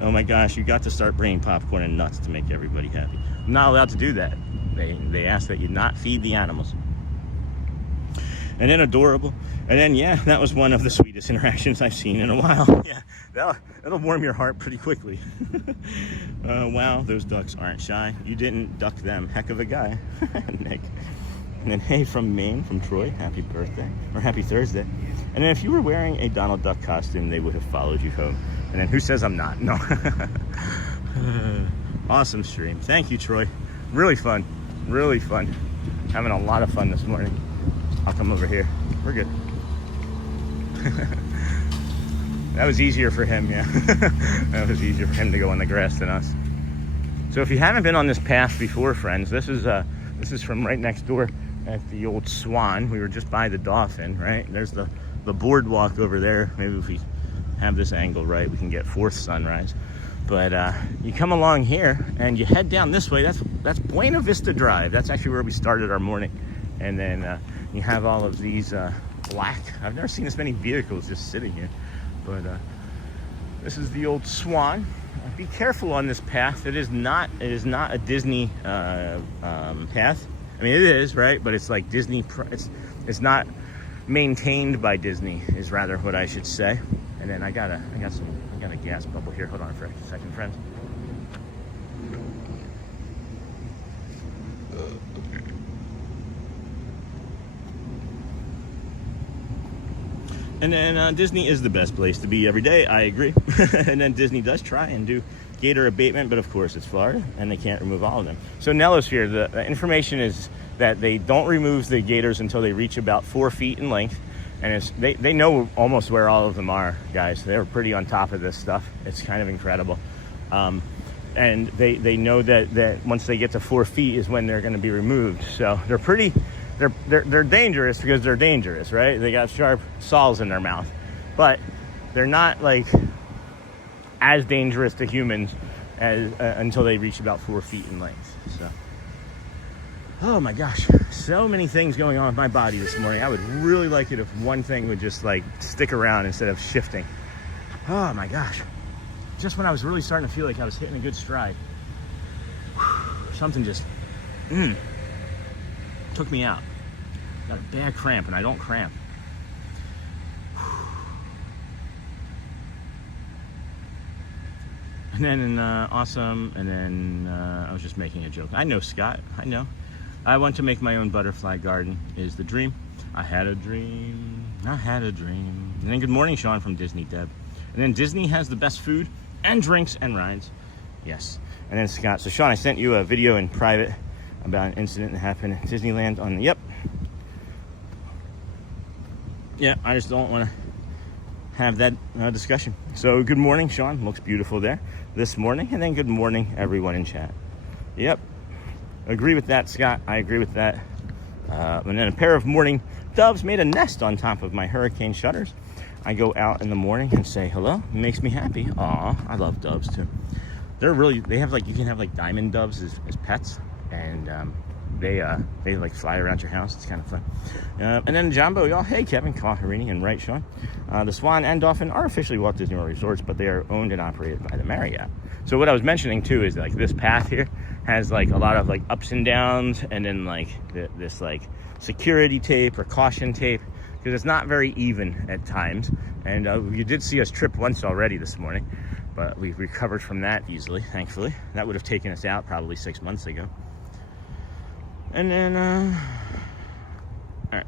Oh my gosh, you got to start bringing popcorn and nuts to make everybody happy. I'm not allowed to do that. They ask that you not feed the animals. And then adorable. And then, yeah, that was one of the sweetest interactions I've seen in a while. Yeah, that'll warm your heart pretty quickly. Wow, those ducks aren't shy. You didn't duck them. Heck of a guy, Nick. And then, hey, from Maine, from Troy, happy birthday, or happy Thursday. And then if you were wearing a Donald Duck costume, they would have followed you home. And then who says I'm not? No. Awesome stream. Thank you, Troy. Really fun. Really fun. Having a lot of fun this morning. I'll come over here. We're good. That was easier for him, yeah. That was easier for him to go on the grass than us. So if you haven't been on this path before, friends, this is from right next door at the old Swan. We were just by the Dolphin, right? There's the boardwalk over there. Maybe if we have this angle right, we can get 4th sunrise. But you come along here and you head down this way. That's Buena Vista Drive. That's actually where we started our morning. And then you have all of these black, I've never seen this many vehicles just sitting here. But this is the old Swan. Be careful on this path. It is not a Disney path. I mean, it is, right? But it's like Disney, it's not maintained by Disney, is rather what I should say. And then I got a gas bubble here. Hold on for a second, friends. And then Disney is the best place to be every day. I agree. And then Disney does try and do gator abatement, but of course it's Florida and they can't remove all of them. So Nellosphere, the information is that they don't remove the gators until they reach about 4 feet in length. And they know almost where all of them are, guys. They're pretty on top of this stuff. It's kind of incredible. And they know that once they get to 4 feet is when they're going to be removed. So they're dangerous because they're dangerous, right? They got sharp saws in their mouth, but they're not like as dangerous to humans as until they reach about 4 feet in length. So, oh my gosh, so many things going on with my body this morning. I would really like it if one thing would just like stick around instead of shifting. Oh my gosh, just when I was really starting to feel like I was hitting a good stride, something just took me out. Got a bad cramp, and I don't cramp. And then awesome, and then I was just making a joke. I know, Scott, I know. I want to make my own butterfly garden is the dream. I had a dream, I had a dream. And then good morning, Sean from Disney Deb. And then Disney has the best food and drinks and rides. Yes. And then Scott, so Sean, I sent you a video in private about an incident that happened at Disneyland on the, yep. Yeah, I just don't want to have that discussion. So good morning, Sean. Looks beautiful there this morning. And then good morning, everyone in chat. Yep. Agree with that, Scott. I agree with that. And then a pair of mourning doves made a nest on top of my hurricane shutters. I go out in the morning and say hello. It makes me happy. Aw, I love doves too. They have like, you can have like diamond doves as pets. And they like fly around your house. It's kind of fun. And then Jumbo, y'all. Hey, Kevin, Kaharini, and right, Sean. The Swan and Dolphin are officially Walt Disney World resorts, but they are owned and operated by the Marriott. So what I was mentioning too is like this path here has like a lot of like ups and downs, and then like this like security tape or caution tape, because it's not very even at times. And you did see us trip once already this morning, but we recovered from that easily, thankfully. That would have taken us out probably 6 months ago. And then, all right.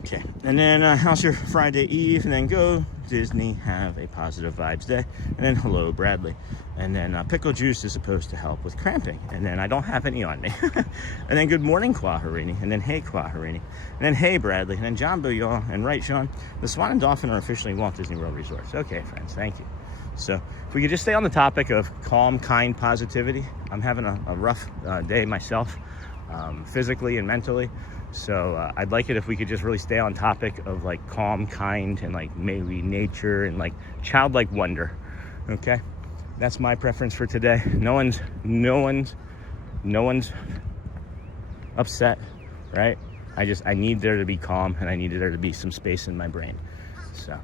Okay, and then how's your Friday Eve? And then go Disney, have a positive vibes day. And then hello, Bradley. And then pickle juice is supposed to help with cramping. And then I don't have any on me. And then good morning, Quaharini. And then hey, Quaharini. And then hey, Bradley. And then Jumbo, y'all. And right, Sean, the Swan and Dolphin are officially Walt Disney World resorts. Okay, friends, thank you. So if we could just stay on the topic of calm, kind positivity. I'm having a rough day myself, physically and mentally. So I'd like it if we could just really stay on topic of like calm, kind, and like maybe nature and like childlike wonder. Okay, that's my preference for today. No one's upset, right? I need there to be calm, and I need there to be some space in my brain. So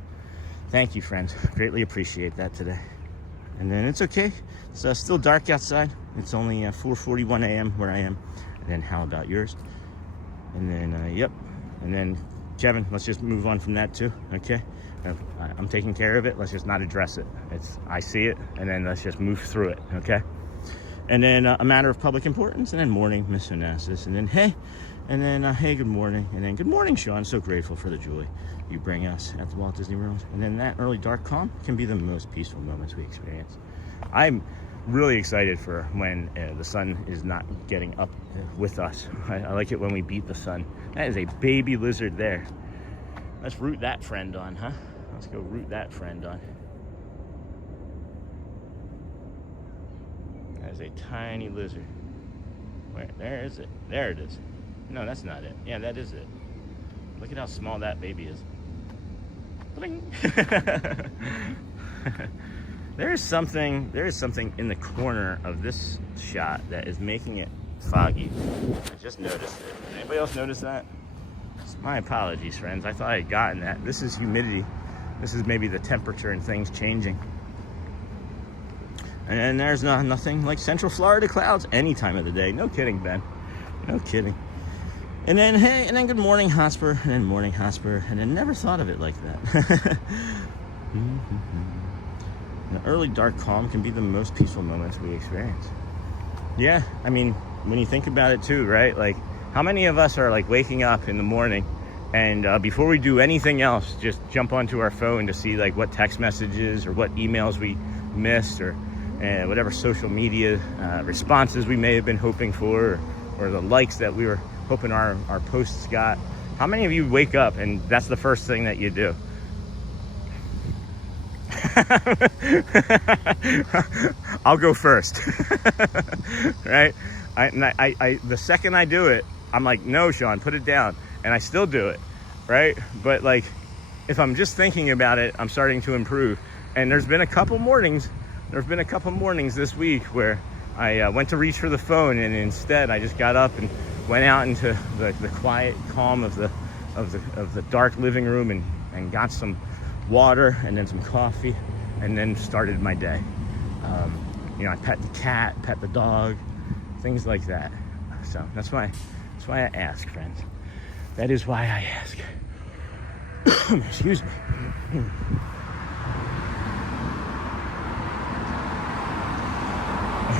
thank you, friends. Greatly appreciate that today. And then it's okay. It's still dark outside. It's only 4:41 a.m. where I am. And then how about yours? And then, yep. And then, Kevin, let's just move on from that too, okay? I'm taking care of it. Let's just not address it. I see it, and then let's just move through it, okay? And then a matter of public importance, and then morning, Miss Onassis, and then hey, and then hey, good morning, and then good morning, Sean. So grateful for the joy you bring us at the Walt Disney World. And then that early dark calm can be the most peaceful moments we experience. I'm really excited for when the sun is not getting up with us. I like it when we beat the sun. That is a baby lizard there. Let's root that friend on, huh? Let's go root that friend on. That is a tiny lizard. Where is it? There it is. No, that's not it. Yeah, that is it. Look at how small that baby is. Bling. There is something in the corner of this shot that is making it foggy. I just noticed it. Anybody else notice that? My apologies, friends. I thought I had gotten that. This is humidity. This is maybe the temperature and things changing. And then there's nothing like Central Florida clouds any time of the day. No kidding, Ben. No kidding. And then, hey, and then good morning, Hotspur, and then morning, Hotspur, and then never thought of it like that. The early dark calm can be the most peaceful moments we experience. Yeah, I mean, when you think about it too, right? Like, how many of us are like waking up in the morning and before we do anything else, just jump onto our phone to see like what text messages or what emails we missed or whatever social media responses we may have been hoping for, or the likes that we were hoping our posts got. How many of you wake up and that's the first thing that you do? I'll go first. Right? I the second I do it, I'm like, no, Sean, put it down. And I still do it, right? But like, if I'm just thinking about it, I'm starting to improve. And there's been a couple mornings this week where I went to reach for the phone, and instead I just got up and went out into the quiet calm of the dark living room and got some water and then some coffee, and then started my day. You know, I pet the cat, pet the dog, things like that. So that's why I ask, friends. That is why I ask. Excuse me.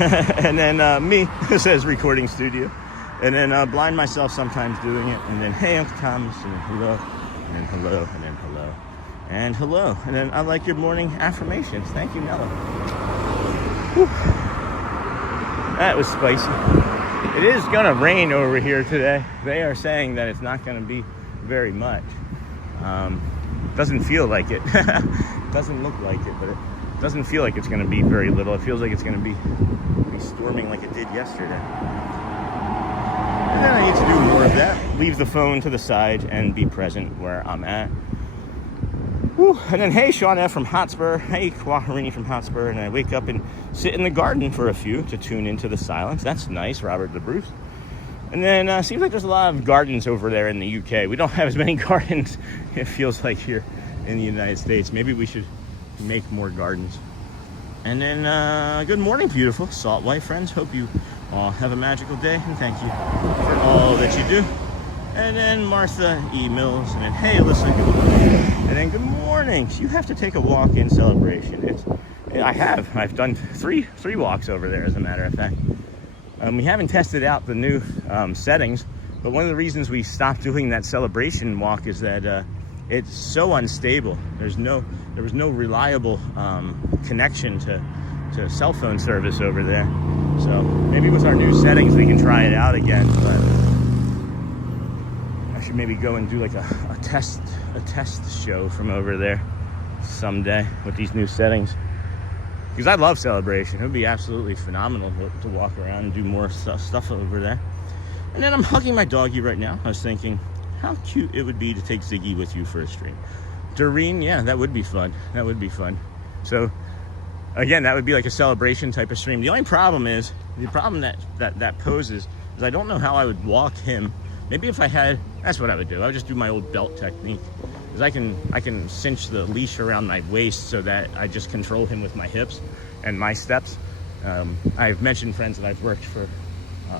And then me says recording studio, and then blind myself sometimes doing it, and then hey, Uncle Thomas, and then hello, and then hello, and then hello, and hello, and then I like your morning affirmations. Thank you, Nella. Whew. That was spicy. It is gonna rain over here today. They are saying that it's not gonna be very much. Doesn't feel like it. Doesn't look like it, but it doesn't feel like it's gonna be very little. It feels like it's gonna be storming like it did yesterday. And then I need to do more of that. Leave the phone to the side and be present where I'm at. Whew. And then, hey, Sean F. from Hotspur. Hey, Quaharini from Hotspur. And I wake up and sit in the garden for a few to tune into the silence. That's nice, Robert the Bruce. And then seems like there's a lot of gardens over there in the UK. We don't have as many gardens, it feels like, here in the United States. Maybe we should make more gardens. And then, good morning, beautiful salt white friends. Hope you all have a magical day, and thank you for all that you do. And then Martha E. Mills, and then, hey, Alyssa, good morning. And then, good morning. You have to take a walk in Celebration. I've done three walks over there, as a matter of fact. We haven't tested out the new settings, but one of the reasons we stopped doing that Celebration walk is that it's so unstable. There was no reliable connection to cell phone service over there. So maybe with our new settings we can try it out again, but I should maybe go and do like a test show from over there someday with these new settings, because I love Celebration. It would be absolutely phenomenal to walk around and do more stuff over there. And then I'm hugging my doggy right now. I was thinking how cute it would be to take Ziggy with you for a stream. Doreen, yeah, that would be fun. That would be fun. So again, that would be like a Celebration type of stream. The only problem is, the problem that poses is I don't know how I would walk him. Maybe if I had, that's what I would do. I would just do my old belt technique. Because I can cinch the leash around my waist so that I just control him with my hips and my steps. I've mentioned, friends, that I've worked for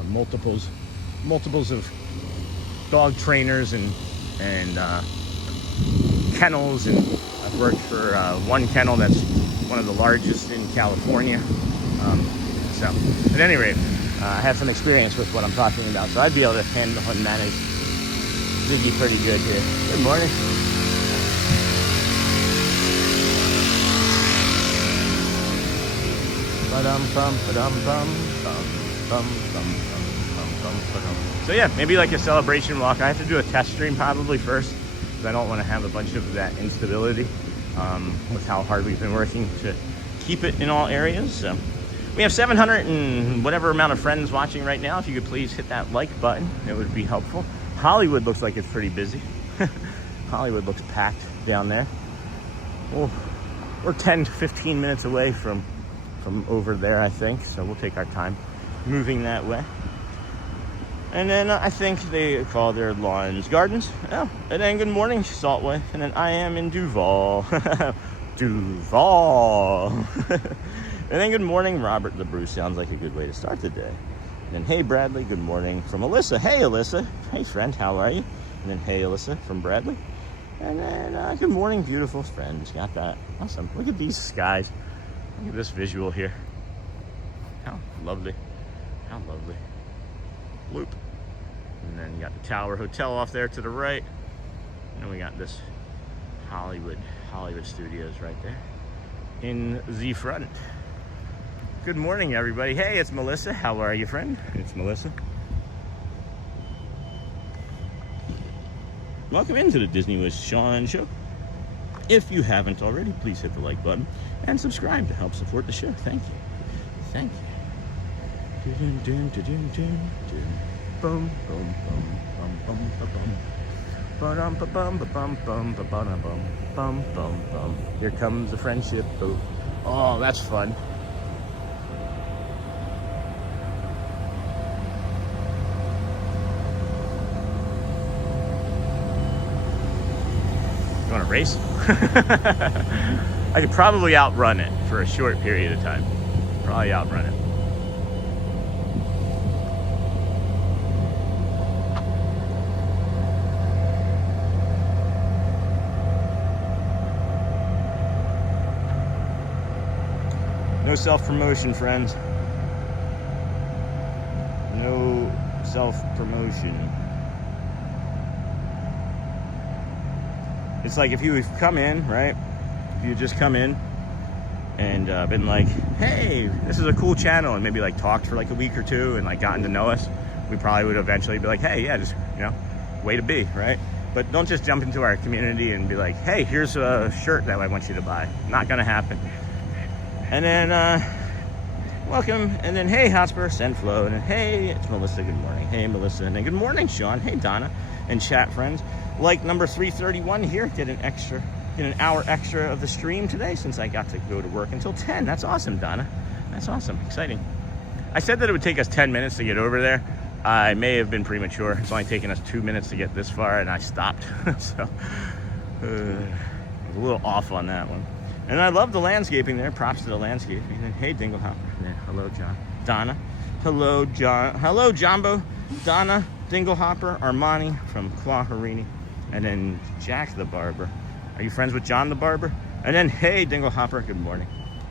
multiples of dog trainers and kennels, and I've worked for one kennel that's one of the largest in California. So at any rate, I have some experience with what I'm talking about, so I'd be able to handle and manage Ziggy pretty good here. Good morning. So yeah, maybe like a Celebration walk. I have to do a test stream probably first, because I don't want to have a bunch of that instability with how hard we've been working to keep it in all areas. So we have 700 and whatever amount of friends watching right now. If you could please hit that like button, it would be helpful. Hollywood looks like it's pretty busy. Hollywood looks packed down there. Well, we're 10 to 15 minutes away from over there, I think, so we'll take our time moving that way. And then I think they call their lawns gardens. Oh, and then good morning, Saltway. And then I am in Duval. Duval. And then good morning, Robert the Bruce. Sounds like a good way to start the day. And then hey, Bradley, good morning from Alyssa. Hey, Alyssa. Hey, friend, how are you? And then hey, Alyssa from Bradley. And then good morning, beautiful friends. Got that. Awesome. Look at these skies. Look at this visual here. How lovely. How lovely. Loop. And then you got the Tower Hotel off there to the right. And then we got this Hollywood Studios right there in the front. Good morning, everybody. Hey, it's Melissa. How are you, friend? It's Melissa. Welcome into the Disney with Sean show. If you haven't already, please hit the like button and subscribe to help support the show. Thank you. Thank you. Boom, boom, boom, bum, bum, bum, bum. Here comes the friendship boat. Oh, that's fun. You want to race? I could probably outrun it for a short period of time. Probably outrun it. No self-promotion, friends. No self-promotion. It's like if you come in, right? If you just come in and been like, hey, this is a cool channel, and maybe like talked for like a week or two and like gotten to know us, we probably would eventually be like, hey, yeah, just, you know, way to be, right? But don't just jump into our community and be like, hey, here's a shirt that I want you to buy. Not gonna happen. And then, welcome, and then, hey, Hotspur, send flow, and then, hey, it's Melissa, good morning. Hey, Melissa, and then, good morning, Sean. Hey, Donna, and chat, friends. Like number 331 here, get an hour extra of the stream today since I got to go to work until 10. That's awesome, Donna. That's awesome, exciting. I said that it would take us 10 minutes to get over there. I may have been premature. It's only taken us 2 minutes to get this far, and I stopped. So, I was a little off on that one. And I love the landscaping there. Props to the landscaping. And then, hey, Dinglehopper. And then, hello, John. Donna. Hello, John. Hello, Jumbo. Donna, Dinglehopper, Armani from Quaharini. And then Jack the Barber. Are you friends with John the Barber? And then, hey, Dinglehopper, good morning.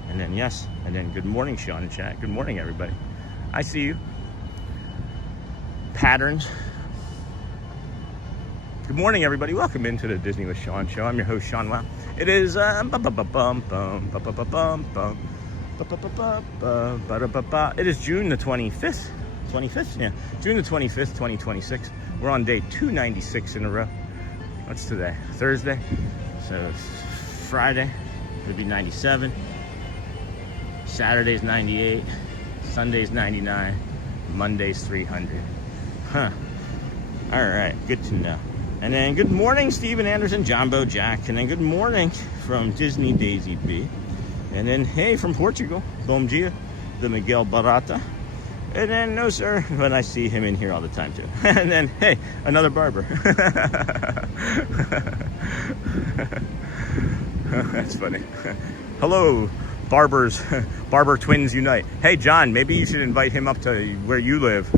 And then, yes. And then, good morning, Sean and chat. Good morning, everybody. I see you. Patterns. Good morning, everybody. Welcome into the Disney with Sean show. I'm your host, Sean Wow. It is it is June the 25th. 25th? Yeah. June the 25th, 2026. We're on day 296 in a row. What's today? Thursday. So it's Friday. It'll be 97. Saturday's 98. Sunday's 99. Monday's 300. Huh. All right. Good to know. And then good morning, Steven Anderson, Jumbo Jack. And then good morning from Disney Daisy B. And then hey from Portugal, Bom dia, the Miguel Barata. And then no sir, but I see him in here all the time too. And then hey, another barber. That's funny. Hello, barbers, barber twins unite. Hey John, maybe you should invite him up to where you live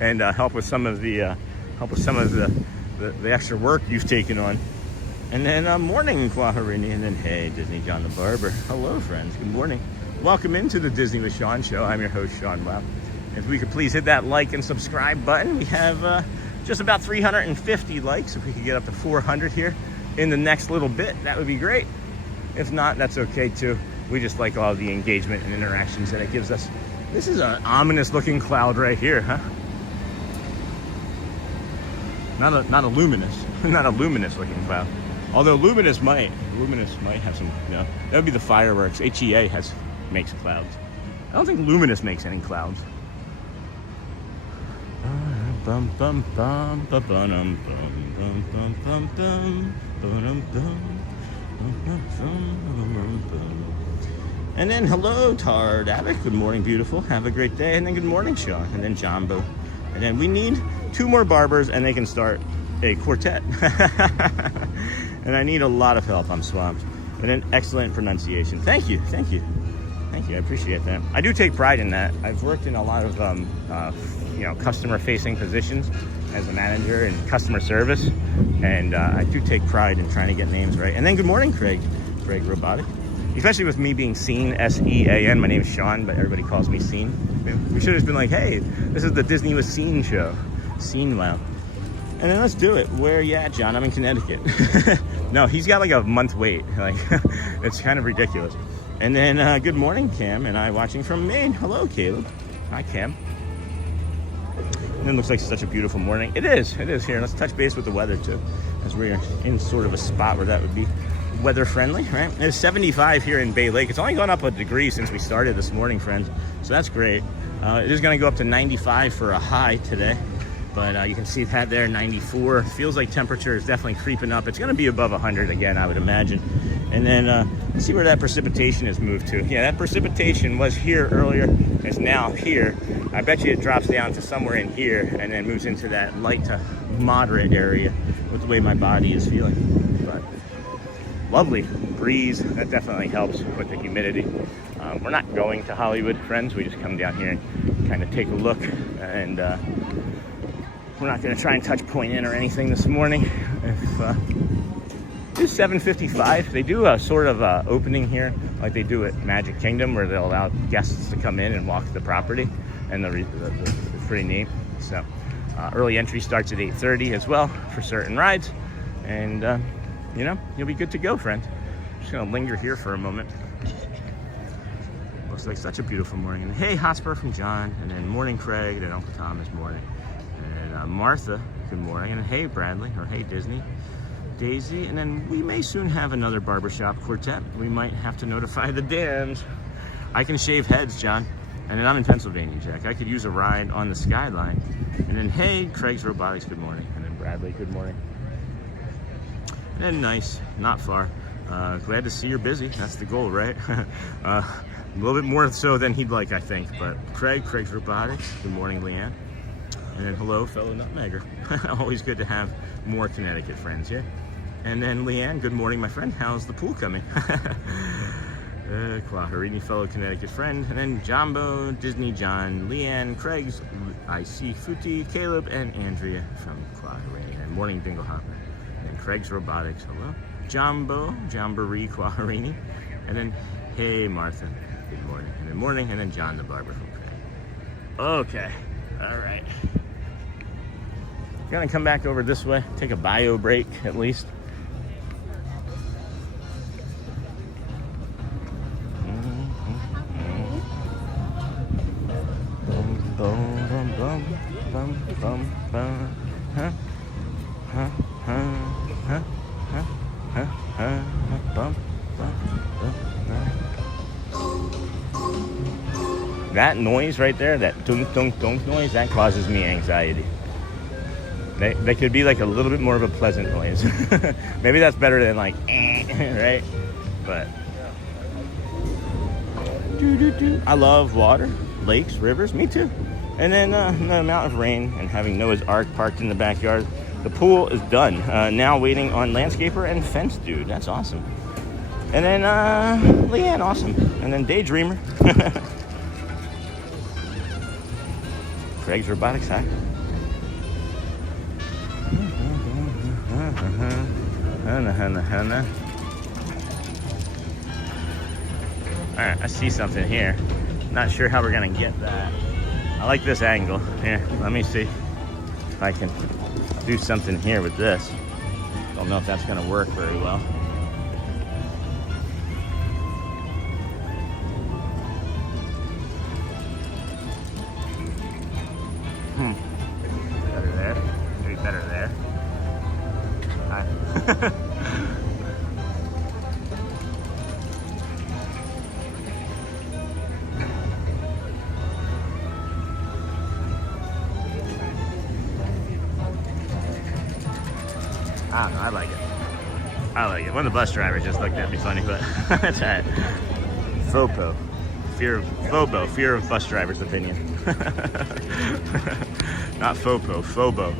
and help with some of the extra work you've taken on. And then morning, Quaharini, and then hey, Disney John the Barber. Hello, friends. Good morning. Welcome into the Disney with Sean show. I'm your host, Sean Wow. If we could please hit that like and subscribe button. We have just about 350 likes. If we could get up to 400 here in the next little bit, that would be great. If not, that's okay too. We just like all the engagement and interactions that it gives us. This is an ominous looking cloud right here, huh? Not a luminous, not a luminous looking cloud. Although luminous might have some, you know, that would be the fireworks. HEA makes clouds. I don't think luminous makes any clouds. And then hello, Tard Abbott. Good morning, beautiful. Have a great day. And then good morning, Sean. And then Jumbo. And then we need 2 more barbers and they can start a quartet. And I need a lot of help. I'm swamped. And then excellent pronunciation. Thank you. Thank you. Thank you. I appreciate that. I do take pride in that. I've worked in a lot of customer facing positions as a manager and customer service. And I do take pride in trying to get names right. And then good morning, Craig Robotic. Especially with me being Seen, S-E-A-N. My name is Sean, but everybody calls me Seen. We should have just been like, hey, this is the Disney with Seen show. Seen Wow. And then let's do it. Where you at, John? I'm in Connecticut. No, he's got like a month wait. Like, it's kind of ridiculous. And then good morning, Cam, and I watching from Maine. Hello, Caleb. Hi, Cam. And it looks like such a beautiful morning. It is here. Let's touch base with the weather too, as we're in sort of a spot where that would be weather friendly, right? It's 75 here in Bay Lake. It's only gone up a degree since we started this morning, friends. So that's great. It is going to go up to 95 for a high today. But you can see that there, 94. Feels like temperature is definitely creeping up. It's going to be above 100 again, I would imagine. And then let's see where that precipitation has moved to. Yeah, that precipitation was here earlier. It's now here. I bet you it drops down to somewhere in here and then moves into that light to moderate area with the way my body is feeling. But lovely breeze. That definitely helps with the humidity. We're not going to Hollywood, friends. We just come down here and kind of take a look. And we're not going to try and touch Point Inn or anything this morning. It's 7:55. They do a sort of opening here, like they do at Magic Kingdom, where they'll allow guests to come in and walk the property, and it's pretty neat. So early entry starts at 8:30 as well for certain rides, and you'll be good to go, friend. Just gonna linger here for a moment. Looks like such a beautiful morning. And hey, Hotspur from John, and then morning Craig, and then Uncle Thomas morning. And Martha, good morning. And hey, Bradley, or hey, Disney. Daisy, and then we may soon have another barbershop quartet. We might have to notify the dams. I can shave heads, John. And then I'm in Pennsylvania, Jack. I could use a ride on the Skyline. And then, hey, Craig's Robotics, good morning. And then Bradley, good morning. And then nice, not far. Glad to see you're busy. That's the goal, right? A little bit more so than he'd like, I think. But Craig's Robotics, good morning, Leanne. And then hello, fellow Nutmegger. Always good to have more Connecticut friends, yeah? And then Leanne, good morning, my friend. How's the pool coming? Quaharini, fellow Connecticut friend. And then Jumbo, Disney John, Leanne, Craig's, I see Futi, Caleb, and Andrea from Quaharini. And morning, Dinglehopper. And then Craig's Robotics, hello. Jumbo, Jamboree, Quaharini. And then, hey, Martha, good morning. And then morning, and then John the Barber from Craig. Okay, all right. Gonna come back over this way, take a bio break at least. That noise right there, that dunk dunk dunk noise, that causes me anxiety. They could be like a little bit more of a pleasant noise. Maybe that's better than like right? But I love water, lakes, rivers, me too. And then the amount of rain and having Noah's Ark parked in the backyard. The pool is done. Now waiting on landscaper and fence dude. That's awesome. And then Leanne, awesome. And then Daydreamer. Craig's Robotics, hi. Alright, I see something here. Not sure how we're gonna get that. I like this angle. Here, let me see if I can do something here with this. Don't know if that's gonna work very well. Better there. Maybe better there. Hi. I don't know, I like it. I like it. One of the bus drivers just looked at me funny, but that's all right. FOBO. Fear of bus driver's opinion. Not FOPO, FOBO.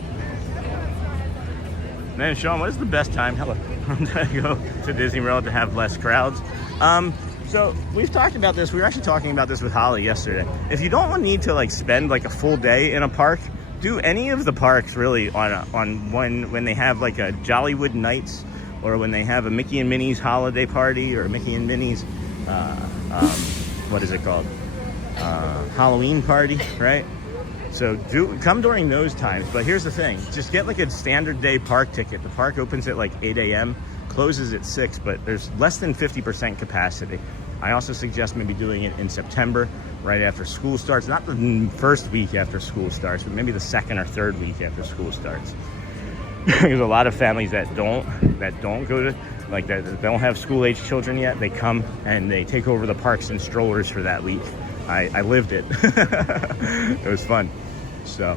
Man, Sean, what is the best time? Hello. To go to Disney World to have less crowds. So we've talked about this. We were actually talking about this with Holly yesterday. If you don't need to like spend like a full day in a park, do any of the parks really on when they have like a Jollywood Nights, or when they have a Mickey and Minnie's holiday party, or Mickey and Minnie's what is it called? Halloween party, right? So come during those times. But here's the thing, just get like a standard day park ticket. The park opens at like 8 a.m., closes at 6, but there's less than 50% capacity. I also suggest maybe doing it in September, right after school starts. Not the first week after school starts, but maybe the second or third week after school starts. There's a lot of families that don't go to, like that don't have school-age children yet. They come and they take over the parks in strollers for that week. I lived it. It was fun. So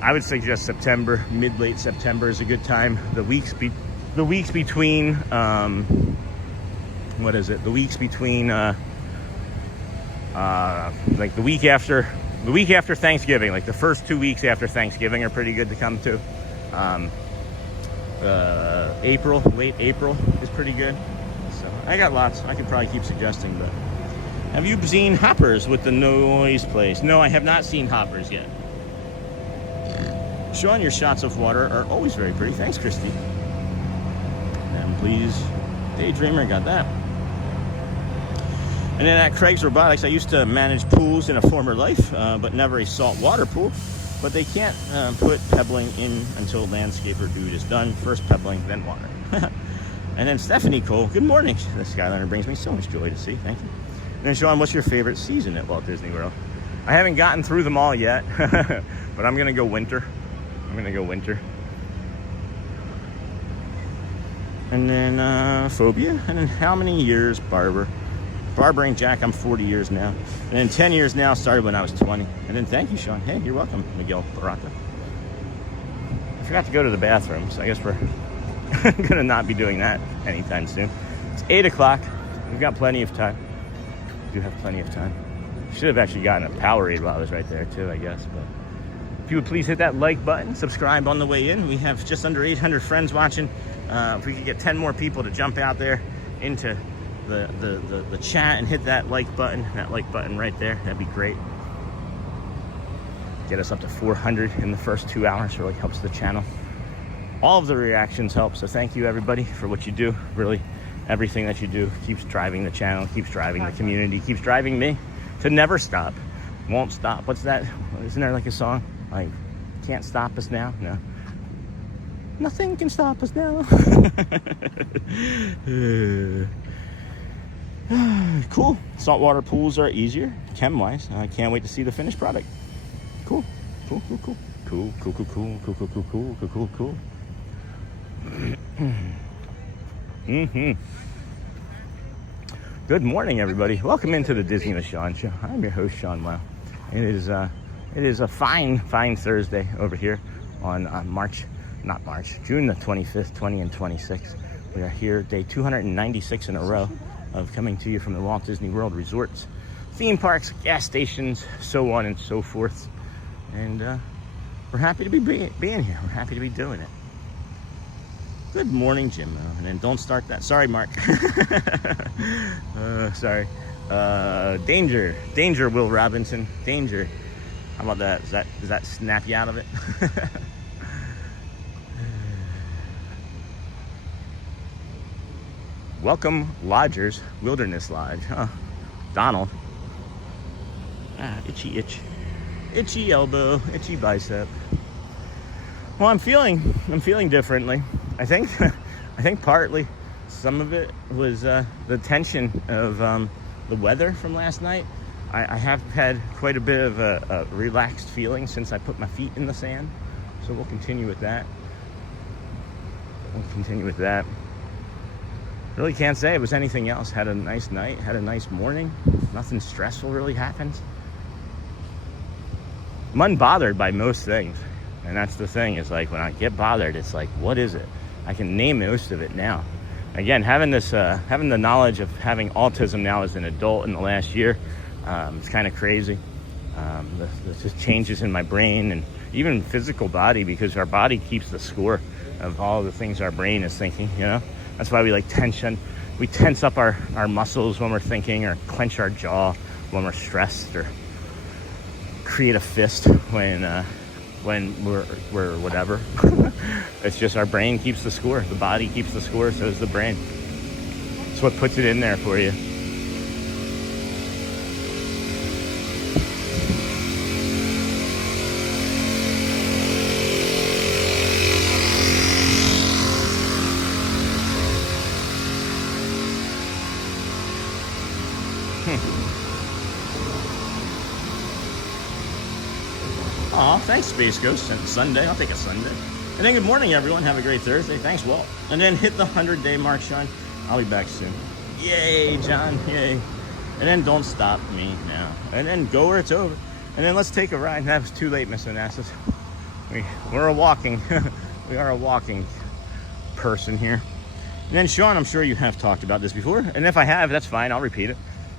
I would suggest September, mid-late September is a good time. The weeks between what is it? The weeks between like the week after Thanksgiving, like the first 2 weeks after Thanksgiving are pretty good to come to. April, late April is pretty good. So I got lots. I could probably keep suggesting, but have you seen Hoppers with the noise place? No, I have not seen Hoppers yet. Sean, your shots of water are always very pretty. Thanks, Christy. And please, Daydreamer, got that. And then at Craig's Robotics, I used to manage pools in a former life, but never a saltwater pool. But they can't put pebbling in until landscaper dude is done. First pebbling, then water. And then Stephanie Cole, good morning. The Skyliner brings me so much joy to see. Thank you. And then Sean, what's your favorite season at Walt Disney World? I haven't gotten through them all yet, but I'm gonna go winter. And then Phobia, and then how many years Barbering Jack, I'm 40 years now. And then 10 years now, started when I was 20. And then thank you, Sean. Hey, you're welcome, Miguel Barata. I forgot to go to the bathroom, so I guess we're gonna not be doing that anytime soon. It's 8 o'clock. We've got plenty of time. We do have plenty of time. Should have actually gotten a Powerade while I was right there too, I guess. But if you would please hit that like button, subscribe on the way in. We have just under 800 friends watching. If we could get 10 more people to jump out there into the chat and hit that like button right there, that'd be great. Get us up to 400 in the first 2 hours, really helps the channel. All of the reactions help, so thank you everybody for what you do. Really, everything that you do keeps driving the channel, keeps driving the community, keeps driving me to never stop, won't stop. What's that? Isn't there like a song? Like, can't stop us now. No. Nothing can stop us now. Cool. Saltwater pools are easier, chem-wise. I can't wait to see the finished product. Cool. Cool, cool, cool. Cool, cool, cool, cool, cool, cool, cool, cool, cool, cool, cool. Good morning, everybody. Welcome into the Disney with Sean show. I'm your host, Sean Wow. It is a fine Thursday over here on June the 25th, 20 and 26th. We are here, day 296 in a row of coming to you from the Walt Disney World resorts, theme parks, gas stations, so on and so forth. And we're happy to be being here. We're happy to be doing it. Good morning, Jim. And then don't start that. Sorry, Mark. Sorry. Danger, Will Robinson. Danger. How about that? Does that snap you out of it? Welcome, Lodgers, Wilderness Lodge. Huh? Donald. Itchy itch. Itchy elbow, itchy bicep. Well, I'm feeling differently. I think partly some of it was the tension of the weather from last night. I have had quite a bit of a relaxed feeling since I put my feet in the sand. So we'll continue with that. Really can't say it was anything else. Had a nice night, had a nice morning. Nothing stressful really happened. I'm unbothered by most things. And that's the thing, is like when I get bothered, it's like, what is it? I can name most of it now. Again, having the knowledge of having autism now as an adult in the last year, it's kind of crazy. There's just changes in my brain and even physical body, because our body keeps the score of all the things our brain is thinking, you know? That's why we like tension. We tense up our muscles when we're thinking, or clench our jaw when we're stressed, or create a fist when we're whatever. It's just our brain keeps the score. The body keeps the score, so does the brain. It's what puts it in there for you. Aw, thanks, Space Ghost. Sunday, I'll take a Sunday. And then good morning, everyone. Have a great Thursday. Thanks, Walt. And then hit the 100-day mark, Sean. I'll be back soon. Yay, John, yay. And then don't stop me now. And then go where it's over. And then let's take a ride. That was too late, Miss Onassis. We're a walking, we are a walking person here. And then, Sean, I'm sure you have talked about this before. And if I have, that's fine. I'll repeat it.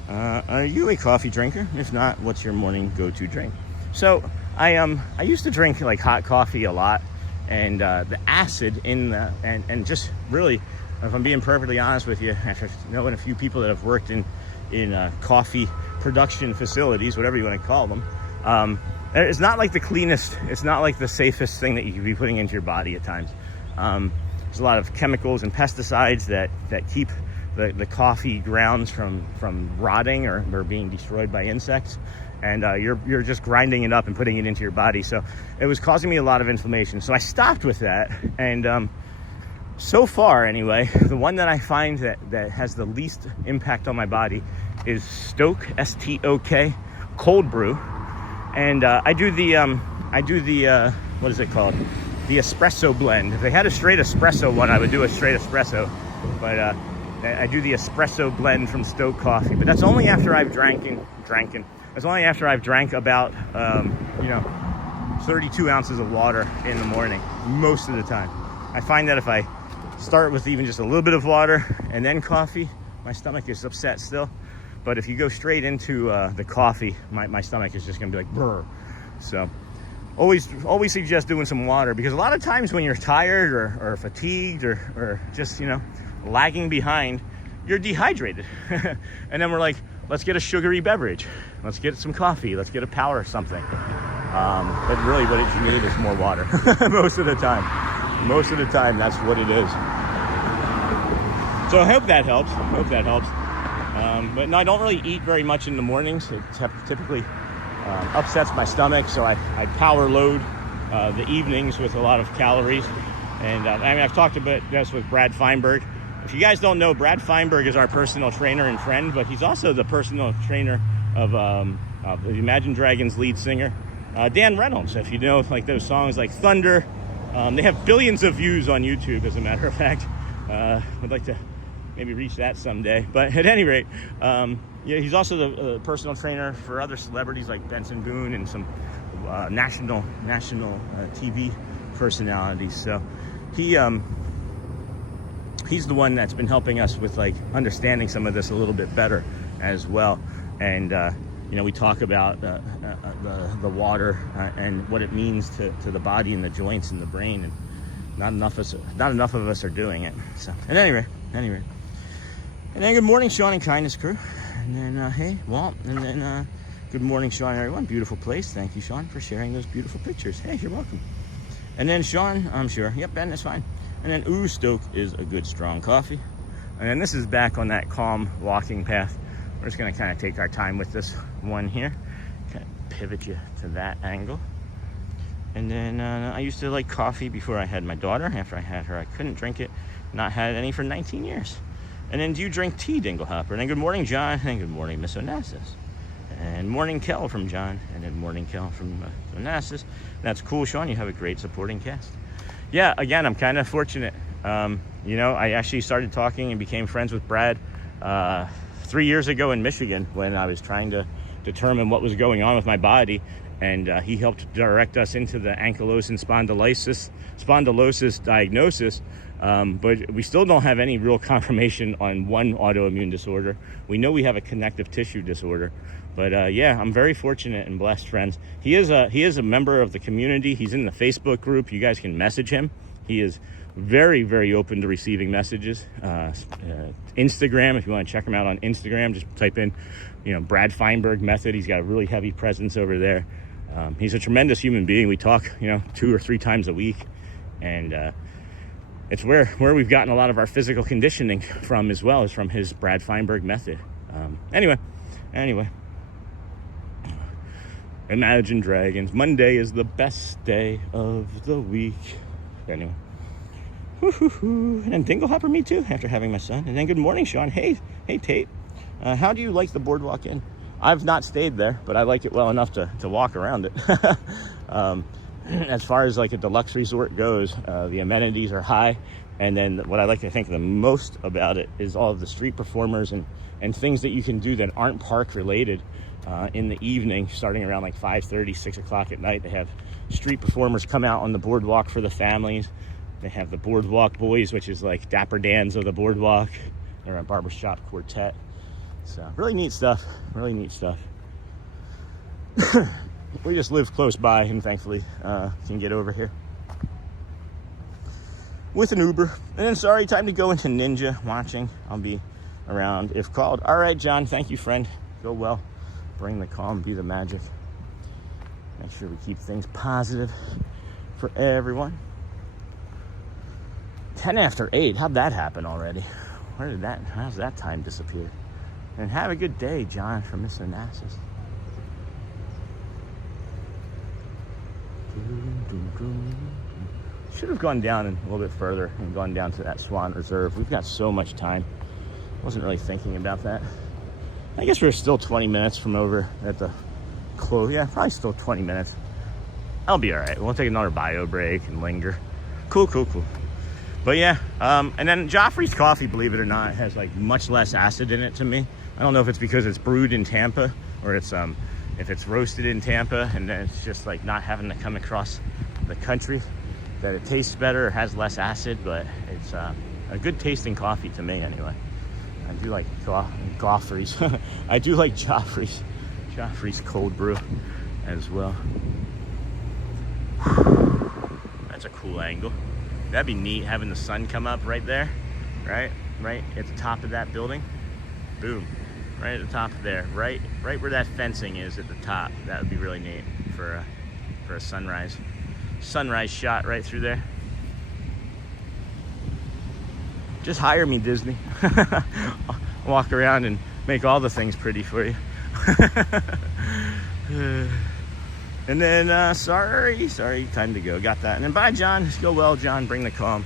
Are you a coffee drinker? If not, what's your morning go-to drink? So I used to drink like hot coffee a lot, and the acid in the and just really, if I'm being perfectly honest with you, after knowing a few people that have worked in coffee production facilities, whatever you want to call them, it's not like the cleanest, it's not like the safest thing that you could be putting into your body at times. There's a lot of chemicals and pesticides that keep the coffee grounds from rotting or being destroyed by insects. And you're just grinding it up and putting it into your body. So it was causing me a lot of inflammation. So I stopped with that. And so far, anyway, the one that I find that has the least impact on my body is Stoke, S-T-O-K, cold brew. And I do the what is it called? The espresso blend. If they had a straight espresso one, I would do a straight espresso. But I do the espresso blend from Stoke Coffee. But that's only after I've drank about 32 ounces of water in the morning, most of the time. I find that if I start with even just a little bit of water and then coffee, my stomach is upset still. But if you go straight into the coffee, my stomach is just gonna be like brr. So always suggest doing some water, because a lot of times when you're tired or fatigued or just lagging behind, you're dehydrated. And then we're like, let's get a sugary beverage. Let's get some coffee. Let's get a power something. But really what you need is more water. Most of the time, that's what it is. So I hope that helps. But no, I don't really eat very much in the mornings. It typically upsets my stomach. So I power load the evenings with a lot of calories. And I mean, I've talked about this with Brad Feinberg. If you guys don't know, Brad Feinberg is our personal trainer and friend, but he's also the personal trainer of the Imagine Dragons lead singer, Dan Reynolds. If you know, like those songs like Thunder, they have billions of views on YouTube, as a matter of fact. I'd like to maybe reach that someday. But at any rate, yeah, he's also the personal trainer for other celebrities like Benson Boone and some national TV personalities. So he's the one that's been helping us with like understanding some of this a little bit better as well. And you know, we talk about the water and what it means to the body and the joints and the brain, and not enough of us are doing it. So at any rate, and then good morning, Sean and Kindness Crew, and then hey Walt, and then good morning, Sean, everyone. Beautiful place. Thank you, Sean, for sharing those beautiful pictures. Hey, you're welcome. And then Sean, I'm sure. Yep, Ben, that's fine. And then ooh, Stoke is a good strong coffee. And then this is back on that calm walking path. We're just gonna kind of take our time with this one here. Kind of pivot you to that angle. And then I used to like coffee before I had my daughter. After I had her, I couldn't drink it. Not had any for 19 years. And then do you drink tea, Dinglehopper? And then good morning, John. And good morning, Miss Onassis. And morning Kel from John. And then morning Kel from Onassis. That's cool, Sean. You have a great supporting cast. Yeah, again, I'm kind of fortunate. You know, I actually started talking and became friends with Brad 3 years ago in Michigan when I was trying to determine what was going on with my body. And he helped direct us into the ankylosing spondylosis diagnosis. But we still don't have any real confirmation on one autoimmune disorder. We know we have a connective tissue disorder. But yeah, I'm very fortunate and blessed, friends. He is a member of the community. He's in the Facebook group. You guys can message him. He is very, very open to receiving messages. Instagram, if you want to check him out on Instagram, just type in, you know, Brad Feinberg Method. He's got a really heavy presence over there. He's a tremendous human being. We talk, you know, 2 or 3 times a week, and it's where we've gotten a lot of our physical conditioning from as well, is from his Brad Feinberg Method. Anyway. Imagine Dragons. Monday is the best day of the week. Anyway. And then Dinglehopper, me too, after having my son. And then good morning, Sean. Hey Tate. How do you like the Boardwalk Inn? I've not stayed there, but I like it well enough to walk around it. As far as like a deluxe resort goes, the amenities are high. And then what I like to think the most about it is all of the street performers and things that you can do that aren't park related in the evening, starting around like 5:30, 6 o'clock at night. They have street performers come out on the boardwalk for the families. They have the Boardwalk Boys, which is like Dapper Dans of the boardwalk. They're a barbershop quartet. So really neat stuff. We just live close by and thankfully can get over here with an Uber. And then sorry, time to go into Ninja watching. I'll be around if called. All right, John, thank you, friend. Go well. Bring the calm, be the magic. Make sure we keep things positive for everyone. 10 after 8, how'd that happen already? How's that time disappear? And have a good day, John, from Mr. Onassis. Should have gone down a little bit further and gone down to that Swan Reserve. We've got so much time. Wasn't really thinking about that. I guess we're still 20 minutes from over at the close. Yeah, probably still 20 minutes. I'll be all right. We'll take another bio break and linger. Cool. But yeah, and then Joffrey's coffee, believe it or not, has like much less acid in it to me. I don't know if it's because it's brewed in Tampa or it's if it's roasted in Tampa and then it's just like not having to come across the country, that it tastes better or has less acid, but it's a good tasting coffee to me anyway. I do like Joffrey's. I do like Joffrey's cold brew as well. That's a cool angle. That'd be neat having the sun come up right there, right at the top of that building. Boom, right at the top of there, right where that fencing is at the top. That would be really neat for a sunrise shot right through there. Just hire me, Disney. I'll walk around and make all the things pretty for you. And then, sorry, time to go. Got that. And then bye, John. Go well, John. Bring the calm.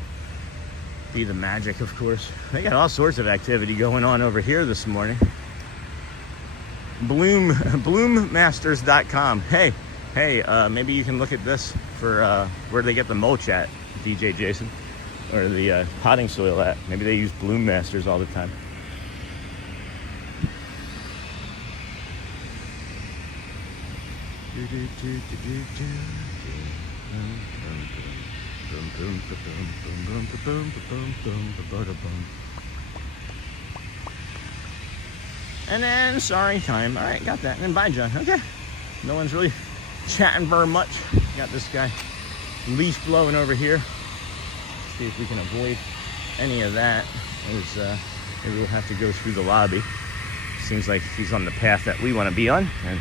Be the magic, of course. They got all sorts of activity going on over here this morning. Bloommasters.com. Hey, maybe you can look at this for where they get the mulch at, DJ Jason, or the potting soil at. Maybe they use Bloom Masters all the time. And then, sorry, time. All right, got that. And then bye, John. Okay. No one's really chatting very much. Got this guy leaf blowing over here. See if we can avoid any of that. Maybe we'll have to go through the lobby. Seems like he's on the path that we want to be on, and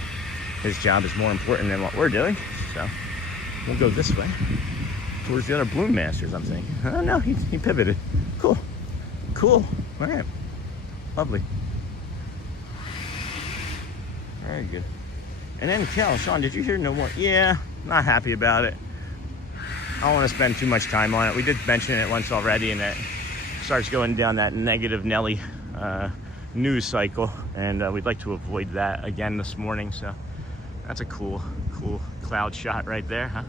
his job is more important than what we're doing. So we'll go this way towards the other Bloom Masters, I'm thinking. Oh no, he pivoted. Cool. All right. Lovely. Very good. And then Sean, did you hear no more? Yeah, not happy about it. I don't want to spend too much time on it. We did mention it once already, and it starts going down that negative Nelly news cycle, and we'd like to avoid that again this morning. So that's a cool cloud shot right there, huh?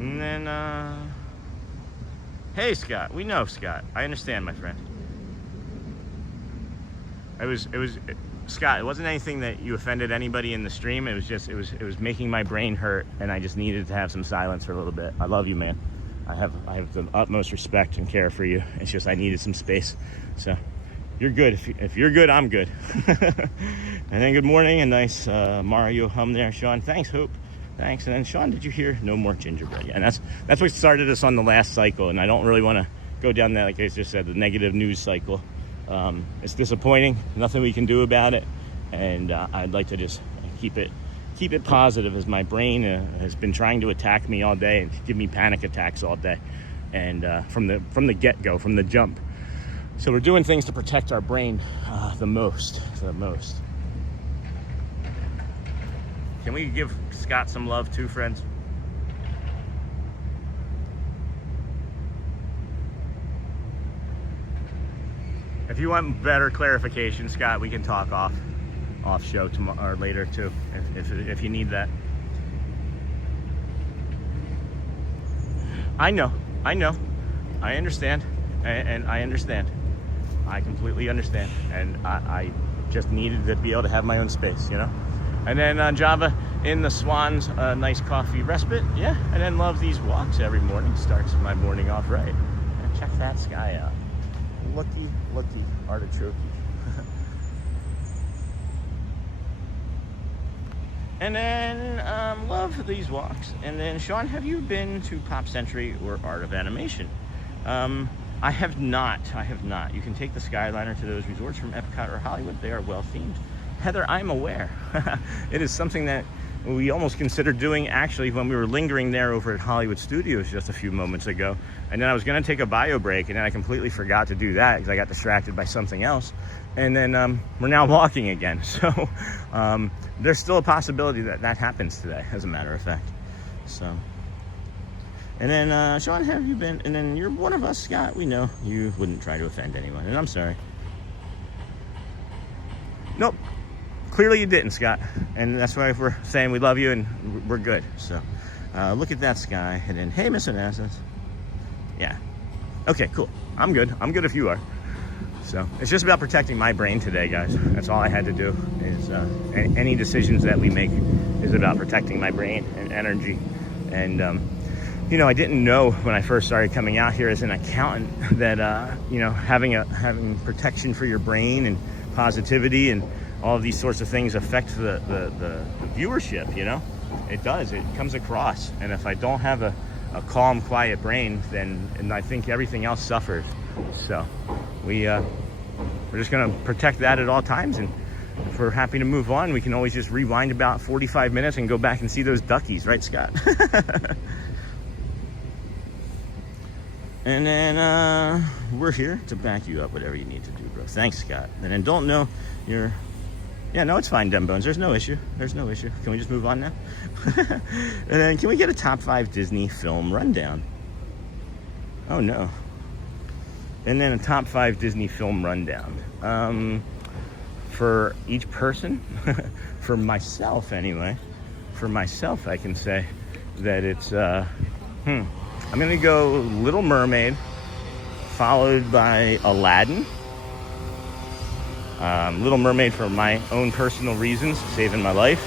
And then, hey Scott, we know Scott. I understand, my friend. It was Scott. It wasn't anything that you offended anybody in the stream. It was just it was making my brain hurt, and I just needed to have some silence for a little bit. I love you, man. I have the utmost respect and care for you. It's just I needed some space. So you're good. If you're good, I'm good. And then good morning, a nice Mario hum there, Sean. Thanks, Hope. Thanks. And then Sean, did you hear no more gingerbread? And that's what started us on the last cycle, and I don't really want to go down that, like I just said, the negative news cycle. It's disappointing. Nothing we can do about it, and I'd like to just keep it positive, as my brain has been trying to attack me all day and give me panic attacks all day, and from the get-go, from the jump. So we're doing things to protect our brain the most. Can we give Scott some love too, friends? If you want better clarification, Scott, we can talk off show tomorrow or later too, if you need that. I know, I understand, and I understand. I completely understand, and I just needed to be able to have my own space, you know. And then Java in the Swan's nice coffee respite, yeah. And then love these walks every morning. Starts my morning off right. And check that sky out. Looky artichoke. And then love these walks. And then Sean, have you been to Pop Century or Art of Animation? I have not. You can take the Skyliner to those resorts from EPCOT or Hollywood. They are well themed. Heather, I'm aware. It is something that we almost considered doing actually when we were lingering there over at Hollywood Studios just a few moments ago. And then I was going to take a bio break, and then I completely forgot to do that because I got distracted by something else. And then we're now walking again. So there's still a possibility that happens today, as a matter of fact. So, and then Sean, have you been? And then you're one of us, Scott. We know you wouldn't try to offend anyone, and I'm sorry. Nope. Clearly you didn't, Scott, and that's why we're saying we love you and we're good. So look at that sky, and then hey, Miss Onassis. Yeah, okay, cool. I'm good if you are. So it's just about protecting my brain today, guys. That's all I had to do. Is any decisions that we make is about protecting my brain and energy. And you know, I didn't know when I first started coming out here as an accountant that you know, having protection for your brain and positivity and all of these sorts of things affect the viewership, you know? It does, it comes across. And if I don't have a calm, quiet brain, then I think everything else suffers. So we're just gonna protect that at all times. And if we're happy to move on, we can always just rewind about 45 minutes and go back and see those duckies, right, Scott? And then we're here to back you up, whatever you need to do, bro. Thanks, Scott. And then don't know your Yeah, no, it's fine, Dem Bones. There's no issue. There's no issue. Can we just move on now? And then can we get a top 5 Disney film rundown? Oh, no. And then a top 5 Disney film rundown. For each person, for myself anyway, for myself I can say that it's, I'm gonna go Little Mermaid, followed by Aladdin. Little Mermaid for my own personal reasons, saving my life.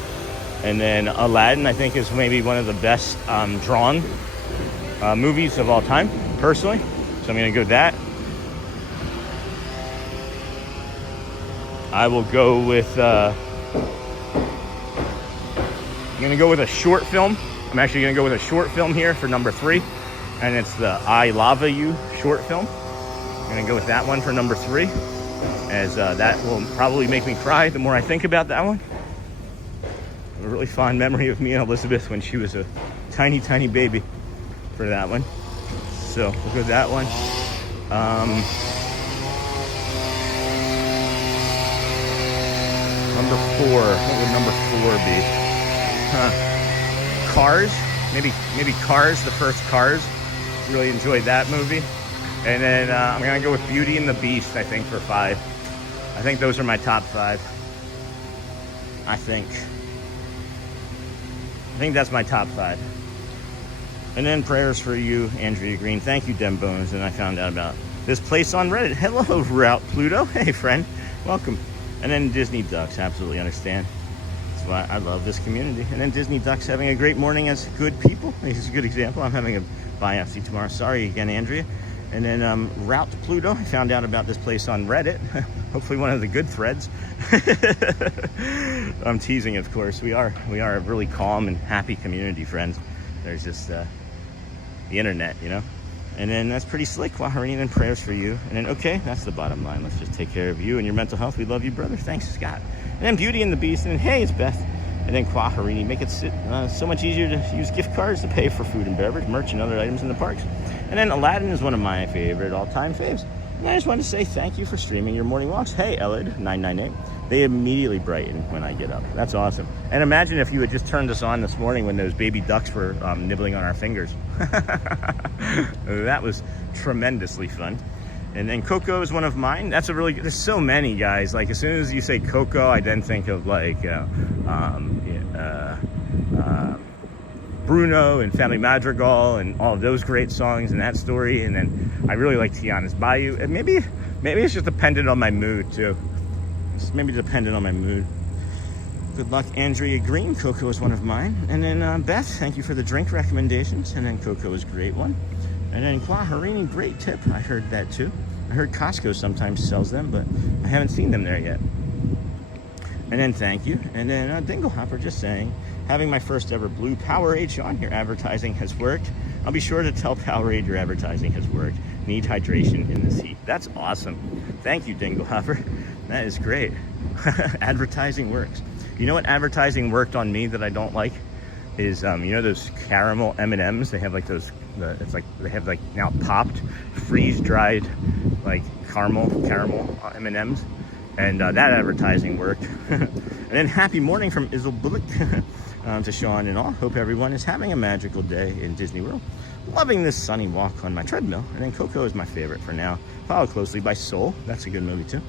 And then Aladdin, I think, is maybe one of the best drawn movies of all time, personally. So I'm gonna go with that. I will go with, I'm gonna go with a short film. I'm actually gonna go with a short film here for number 3. And it's the I Lava You short film. I'm gonna go with that one for number 3, as that will probably make me cry the more I think about that one. I have a really fond memory of me and Elizabeth when she was a tiny, tiny baby for that one. So we'll go with that one. Number 4, what would number 4 be? Cars, maybe Cars, the first Cars. Really enjoyed that movie. And then I'm gonna go with Beauty and the Beast, I think, for 5. I think those are my top 5. I think that's my top 5. And then prayers for you, Andrea Green. Thank you, Dem Bones. And I found out about this place on Reddit. Hello, Route Pluto. Hey, friend, welcome. And then Disney Ducks, absolutely understand. That's why I love this community. And then Disney Ducks having a great morning as good people. He's a good example. I'm having a biopsy tomorrow. Sorry again, Andrea. And then Route Pluto, I found out about this place on Reddit. Hopefully one of the good threads. I'm teasing, of course. We are a really calm and happy community, friends. There's just the internet, you know. And then that's pretty slick. Waharine and prayers for you. And then, okay, that's the bottom line. Let's just take care of you and your mental health. We love you, brother. Thanks, Scott. And then Beauty and the Beast. And then, hey, it's Beth. And then Kwaharini. Make it so much easier to use gift cards to pay for food and beverage, merch, and other items in the parks. And then Aladdin is one of my favorite all-time faves. And I just want to say thank you for streaming your morning walks. Hey, Elid998. They immediately brighten when I get up. That's awesome. And imagine if you had just turned us on this morning when those baby ducks were nibbling on our fingers. That was tremendously fun. And then Coco is one of mine. That's a really, there's so many, guys. Like, as soon as you say Coco, I then think of like Bruno and Family Madrigal and all of those great songs and that story. And then I really like Tiana's Bayou. And maybe it's just dependent on my mood too. It's maybe dependent on my mood. Good luck, Andrea Green. Coco is one of mine. And then Beth, thank you for the drink recommendations. And then Coco is a great one. And then Kwaharini, great tip. I heard that too. I heard Costco sometimes sells them, but I haven't seen them there yet. And then thank you. And then Dingle Hopper just saying, having my first ever blue Powerade, Sean, your advertising has worked. I'll be sure to tell Powerade your advertising has worked. Need hydration in this heat. That's awesome. Thank you, Dingle Hopper. That is great. Advertising works. You know what advertising worked on me that I don't like? Is, you know those caramel M&Ms? They have like those, it's like, they have like now popped, freeze-dried, like caramel M&Ms. And that advertising worked. And then happy morning from Isle Bullock to Sean and all. Hope everyone is having a magical day in Disney World. Loving this sunny walk on my treadmill. And then Coco is my favorite for now. Followed closely by Soul. That's a good movie too.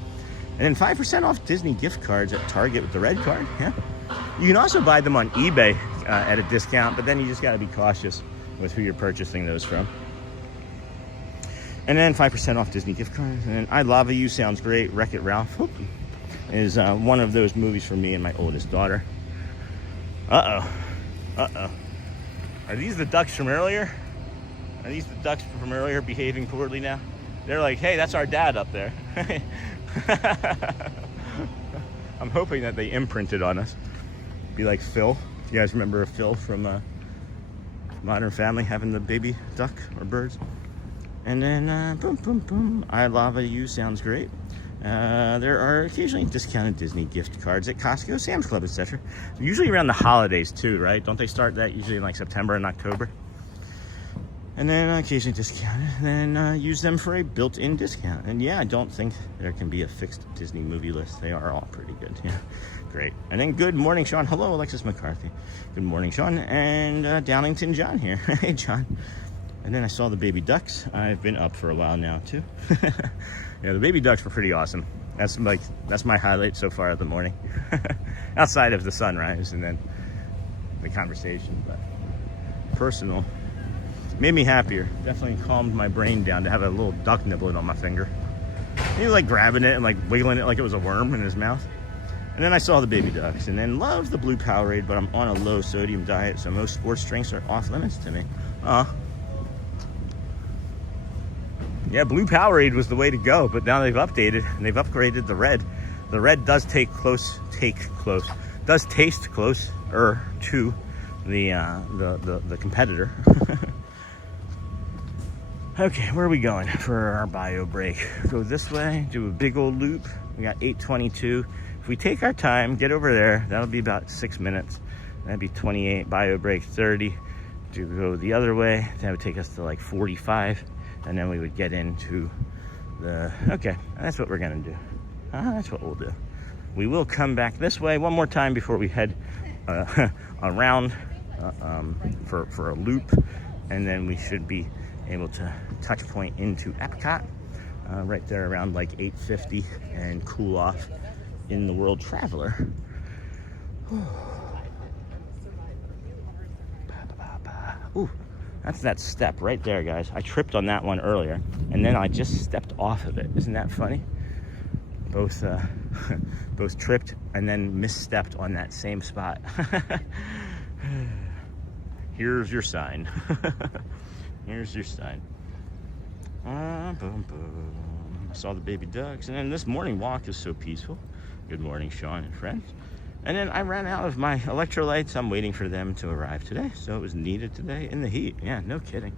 And then 5% off Disney gift cards at Target with the red card. Yeah. You can also buy them on eBay at a discount, but then you just got to be cautious with who you're purchasing those from. And then 5% off Disney gift cards. And then I Lava You sounds great. Wreck-It Ralph is one of those movies for me and my oldest daughter. Uh-oh. Are these the ducks from earlier? Are these the ducks from earlier behaving poorly now? They're like, hey, that's our dad up there. I'm hoping that they imprinted on us. Be like Phil. You guys remember Phil from Modern Family having the baby duck or birds? And then boom, boom, boom. I Lava You sounds great. There are occasionally discounted Disney gift cards at Costco, Sam's Club, etc. Usually around the holidays too, right? Don't they start that usually in like September and October? and then occasionally discounted, and then use them for a built-in discount. And yeah, I don't think there can be a fixed Disney movie list. They are all pretty good. Yeah, great. And then good morning, Sean. Hello, Alexis McCarthy. Good morning, Sean. And Downington John here. Hey, John. And then I saw the baby ducks. I've been up for a while now too. Yeah, the baby ducks were pretty awesome. That's my highlight so far of the morning. Outside of the sunrise and then the conversation, but personal. Made me happier. Definitely calmed my brain down to have a little duck nibbling on my finger. He was like grabbing it and like wiggling it like it was a worm in his mouth. And then I saw the baby ducks, and then love the blue Powerade, but I'm on a low sodium diet, so most sports drinks are off limits to me. Yeah, blue Powerade was the way to go, but now they've updated and they've upgraded the red. The red does taste closer to the competitor. Okay, where are we going for our bio break? Go this way, do a big old loop. We got 8:22. If we take our time, get over there, that'll be about 6 minutes. That'd be 28, bio break 30. To go the other way, that would take us to like 45. And then we would get into the, okay, that's what we're gonna do. That's what we'll do. We will come back this way one more time before we head around for a loop. And then we should be able to touch point into EPCOT right there around like 8:50 and cool off in the World Traveler. Ooh, that's that step right there, guys. I tripped on that one earlier and then I just stepped off of it. Isn't that funny? Both tripped and then misstepped on that same spot. Here's your sign. Here's your sign. I saw the baby ducks, and then this morning walk is so peaceful. Good morning, Sean and friends. And then I ran out of my electrolytes. I'm waiting for them to arrive today, so it was needed today in the heat. Yeah, no kidding.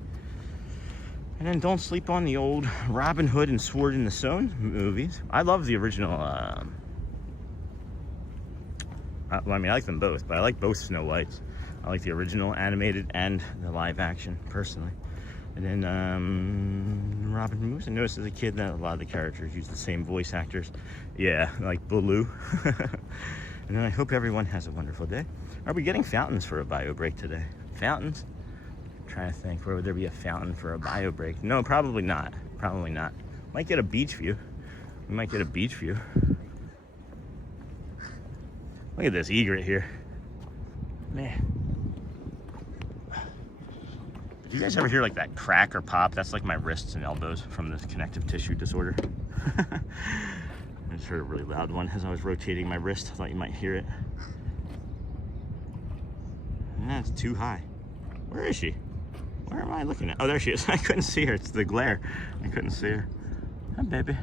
And then don't sleep on the old Robin Hood and Sword in the Stone movies. I love the original. Well, I mean, I like them both, but I like both Snow Whites. I like the original animated and the live action, personally. And then Robin Hood, I noticed as a kid that a lot of the characters use the same voice actors. Yeah, like Baloo. And then I hope everyone has a wonderful day. Are we getting fountains for a bio break today? Fountains? I'm trying to think, where would there be a fountain for a bio break? No, probably not. Probably not. Might get a beach view. We might get a beach view. Look at this egret here. Man. Do you guys ever hear like that crack or pop? That's like my wrists and elbows from the connective tissue disorder. I just heard a really loud one as I was rotating my wrist. I thought you might hear it. That's too high. Where is she? Where am I looking at? Oh, there she is. I couldn't see her. It's the glare. I couldn't see her. Hi, baby.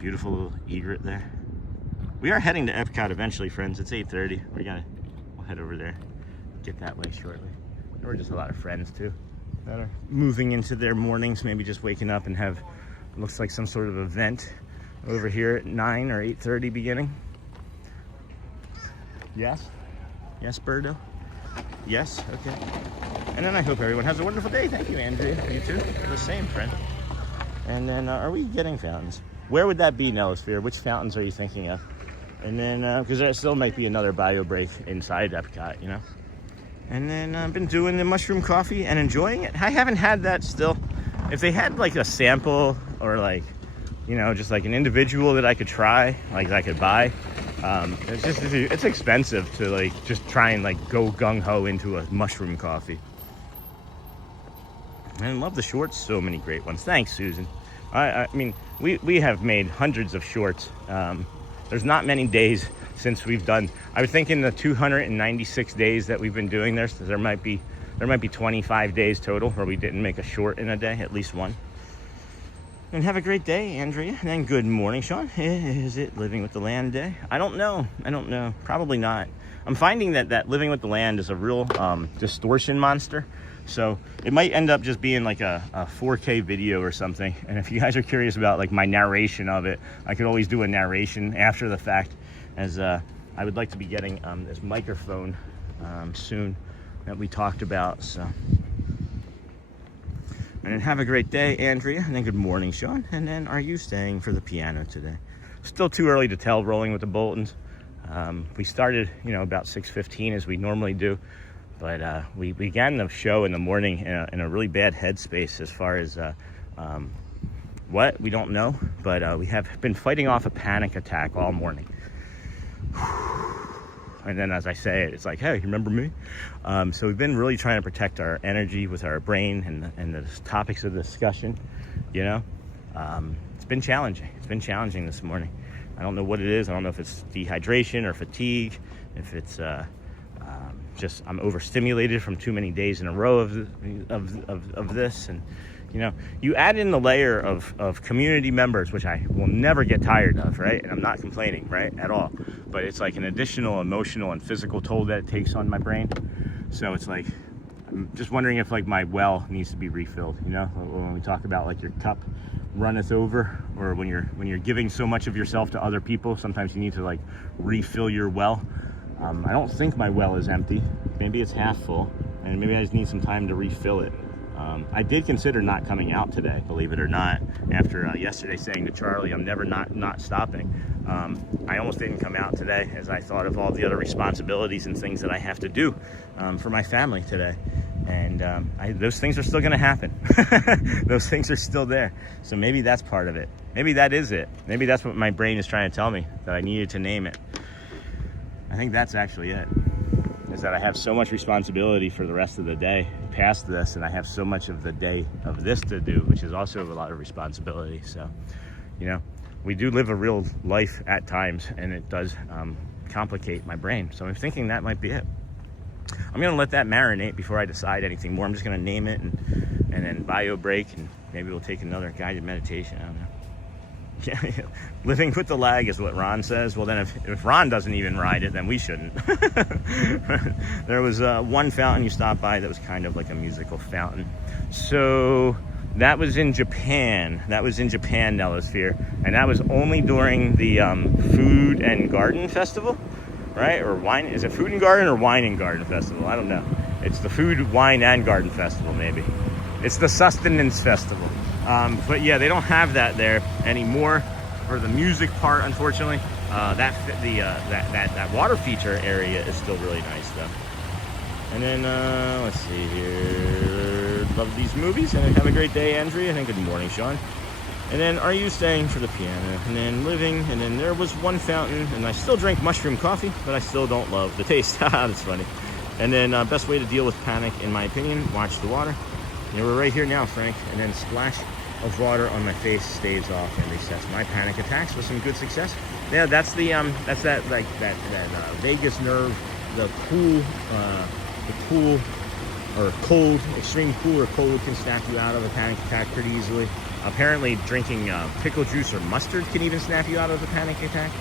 Beautiful little egret there. We are heading to EPCOT eventually, friends. It's 8:30. We'll head over there. Get that way shortly. There were just a lot of friends too that are moving into their mornings, maybe just waking up and have, looks like some sort of event over here at 9 or 8:30 beginning. Yes? Yes, Birdo? Yes? Okay. And then I hope everyone has a wonderful day. Thank you, Andrea. You too. The same, friend. And then are we getting fountains? Where would that be, Nellosphere? Which fountains are you thinking of? And then, because there still might be another bio break inside EPCOT, you know? And then I've been doing the mushroom coffee and enjoying it. I haven't had that still. If they had like a sample or like, you know, just like an individual that I could try, like that I could buy. It's expensive to like just try and like go gung-ho into a mushroom coffee. And I love the shorts, so many great ones. Thanks, Susan. I mean, we have made hundreds of shorts. There's not many days since we've done, I would think in the 296 days that we've been doing this, there might be 25 days total where we didn't make a short in a day, at least one. And have a great day, Andrea. And then good morning, Sean. Is it Living with the Land day? I don't know. Probably not. I'm finding that Living with the Land is a real distortion monster. So it might end up just being like a 4K video or something. And if you guys are curious about like my narration of it, I could always do a narration after the fact, as I would like to be getting this microphone soon that we talked about. So And then have a great day, Andrea. And then good morning, Sean. And then are you staying for the piano today? Still too early to tell, rolling with the Boltons. We started, about 6:15 as we normally do. But we began the show in the morning in a really bad headspace as far as what, we don't know. But we have been fighting off a panic attack all morning. And then as I say it, it's like, hey, you remember me? So we've been really trying to protect our energy with our brain and the topics of discussion, It's been challenging. It's been challenging this morning. I don't know what it is. I don't know if it's dehydration or fatigue, if it's just I'm overstimulated from too many days in a row of this. And you add in the layer of community members, which I will never get tired of, right? And I'm not complaining, right, at all. But it's like an additional emotional and physical toll that it takes on my brain. So it's like, I'm just wondering if like my well needs to be refilled, when we talk about like your cup runneth over, or when you're giving so much of yourself to other people, sometimes you need to like refill your well. I don't think my well is empty. Maybe it's half full, and maybe I just need some time to refill it. I did consider not coming out today, believe it or not, after yesterday saying to Charlie, I'm never not stopping. I almost didn't come out today as I thought of all the other responsibilities and things that I have to do for my family today. And those things are still going to happen. Those things are still there. So maybe that's part of it. Maybe that is it. Maybe that's what my brain is trying to tell me, that I needed to name it. I think that's actually it. Is that I have so much responsibility for the rest of the day past this, and I have so much of the day of this to do, which is also a lot of responsibility. So, we do live a real life at times, and it does complicate my brain. So I'm thinking that might be it. I'm going to let that marinate before I decide anything more. I'm just going to name it and then bio break, and maybe we'll take another guided meditation. I don't know. Yeah, living with the lag is what Ron says. Well, then if Ron doesn't even ride it, then we shouldn't. There was one fountain you stopped by that was kind of like a musical fountain. So that was in Japan. Nellosphere. And that was only during the Food and Garden Festival, right? Or wine, is it Food and Garden or Wine and Garden Festival? I don't know. It's the Food, Wine, and Garden Festival, maybe. It's the Sustenance Festival. But yeah, they don't have that there anymore for the music part, unfortunately. That water feature area is still really nice, though. And then let's see here. Love these movies, and have a great day, Andrea. And good morning, Sean. And then are you staying for the piano? And then living. And then there was one fountain, and I still drink mushroom coffee, but I still don't love the taste. That's funny. And then best way to deal with panic, in my opinion, watch the water. And we're right here now, Frank. And then splash of water on my face staves off and resets my panic attacks with some good success. Yeah, that's that vagus nerve, the cool or cold, extreme cool or cold can snap you out of a panic attack pretty easily. Apparently drinking pickle juice or mustard can even snap you out of a panic attack.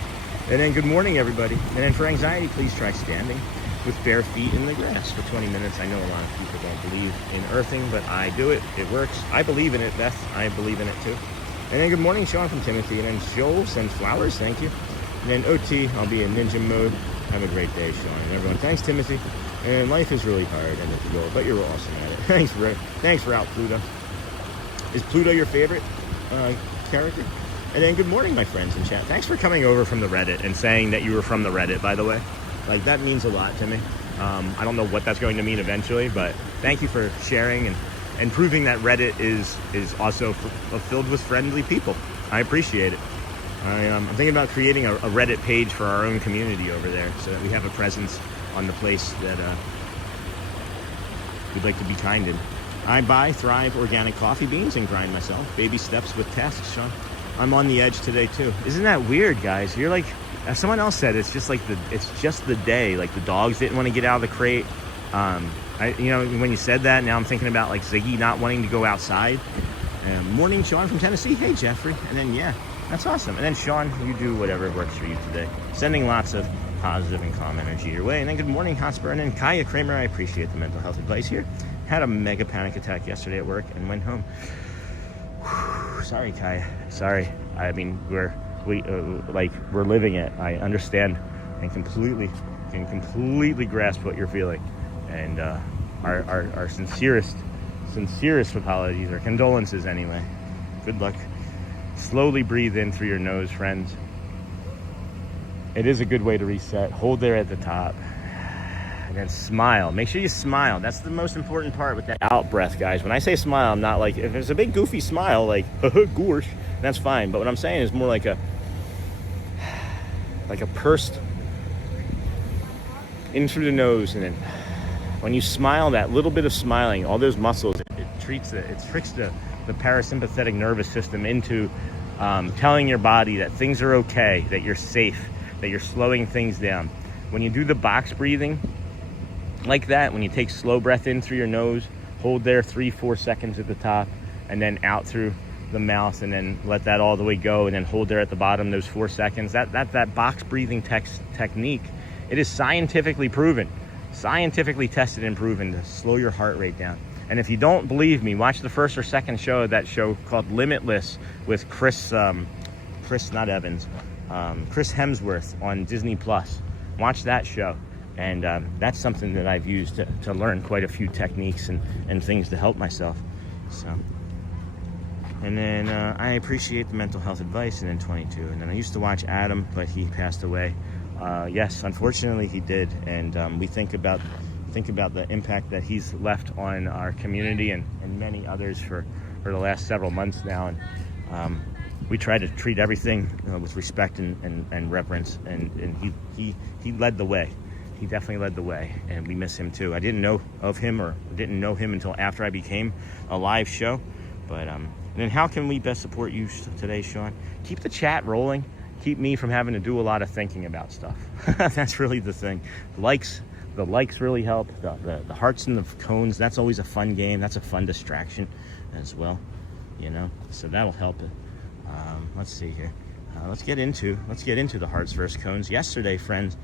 And then good morning, everybody. And then for anxiety, please try standing with bare feet in the grass for 20 minutes. I know a lot of people don't believe in earthing, but I do it. It works. I believe in it, Beth. I believe in it too. And then good morning, Sean from Timothy. And then Joel sends flowers. Thank you. And then OT, I'll be in ninja mode. Have a great day, Sean. And everyone, thanks, Timothy. And life is really hard, and it's Joel, but you're awesome at it. Thanks for out, Pluto. Is Pluto your favorite character? And then good morning, my friends in chat. Thanks for coming over from the Reddit and saying that you were from the Reddit, by the way. Like, that means a lot to me. I don't know what that's going to mean eventually, but thank you for sharing and proving that Reddit is also filled with friendly people. I appreciate it. I'm thinking about creating a Reddit page for our own community over there so that we have a presence on the place that we'd like to be kind in. I buy Thrive organic coffee beans and grind myself. Baby steps with tasks, Sean. I'm on the edge today, too. Isn't that weird, guys? You're like... As someone else said, it's just the day. Like the dogs didn't want to get out of the crate. When you said that, now I'm thinking about like Ziggy not wanting to go outside. Morning, Sean from Tennessee. Hey, Jeffrey. And then yeah, that's awesome. And then Sean, you do whatever works for you today. Sending lots of positive and calm energy your way. And then good morning, Hotspur. And then Kaya Kramer. I appreciate the mental health advice here. Had a mega panic attack yesterday at work and went home. Whew, sorry, Kaya. Sorry. I mean, we're living it. I understand and completely grasp what you're feeling, and our sincerest sincerest apologies, or condolences anyway. Good luck. Slowly breathe in through your nose, friends. It is a good way to reset. Hold there at the top. And then smile. Make sure you smile. That's the most important part with that out breath, guys. When I say smile, I'm not like, if it's a big goofy smile, like, gosh, that's fine. But what I'm saying is more like a pursed in through the nose, and then when you smile, that little bit of smiling, all those muscles, it tricks the parasympathetic nervous system into telling your body that things are okay, that you're safe, that you're slowing things down. When you do the box breathing like that, when you take slow breath in through your nose, hold there 3-4 seconds at the top, and then out through the mouth, and then let that all the way go, and then hold there at the bottom those 4 seconds. That box breathing technique, it is scientifically proven, scientifically tested and proven to slow your heart rate down. And if you don't believe me, watch the first or second show of that show called Limitless with Chris Hemsworth on Disney Plus. Watch that show. And that's something that I've used to learn quite a few techniques and things to help myself. So, and then I appreciate the mental health advice, and then 22. And then I used to watch Adam, but he passed away. Yes, unfortunately he did. And we think about the impact that he's left on our community and many others for the last several months now. And we try to treat everything with respect and reverence. And he led the way. He definitely led the way, and we miss him too. I didn't know of him, or didn't know him until after I became a live show. But and then how can we best support you today, Sean? Keep the chat rolling. Keep me from having to do a lot of thinking about stuff. That's really the thing. The likes really help. The hearts and the cones, that's always a fun game. That's a fun distraction as well, you know. So that'll help it. Let's see here. Let's get into the hearts versus cones. Yesterday, friends,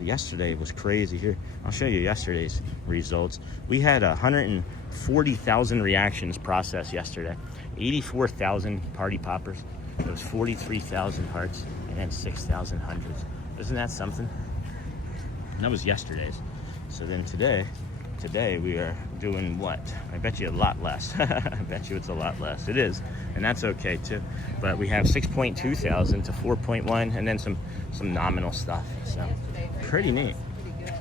yesterday was crazy. Here, I'll show you yesterday's results. We had 140,000 reactions processed yesterday. 84,000 party poppers. It was 43,000 hearts, and then 6,000 hundreds. Isn't that something? And that was yesterday's. So then today we are doing what? I bet you a lot less. I bet you it's a lot less. It is, and that's okay too. But we have 6.2 thousand to 4.1, and then some nominal stuff. So pretty neat.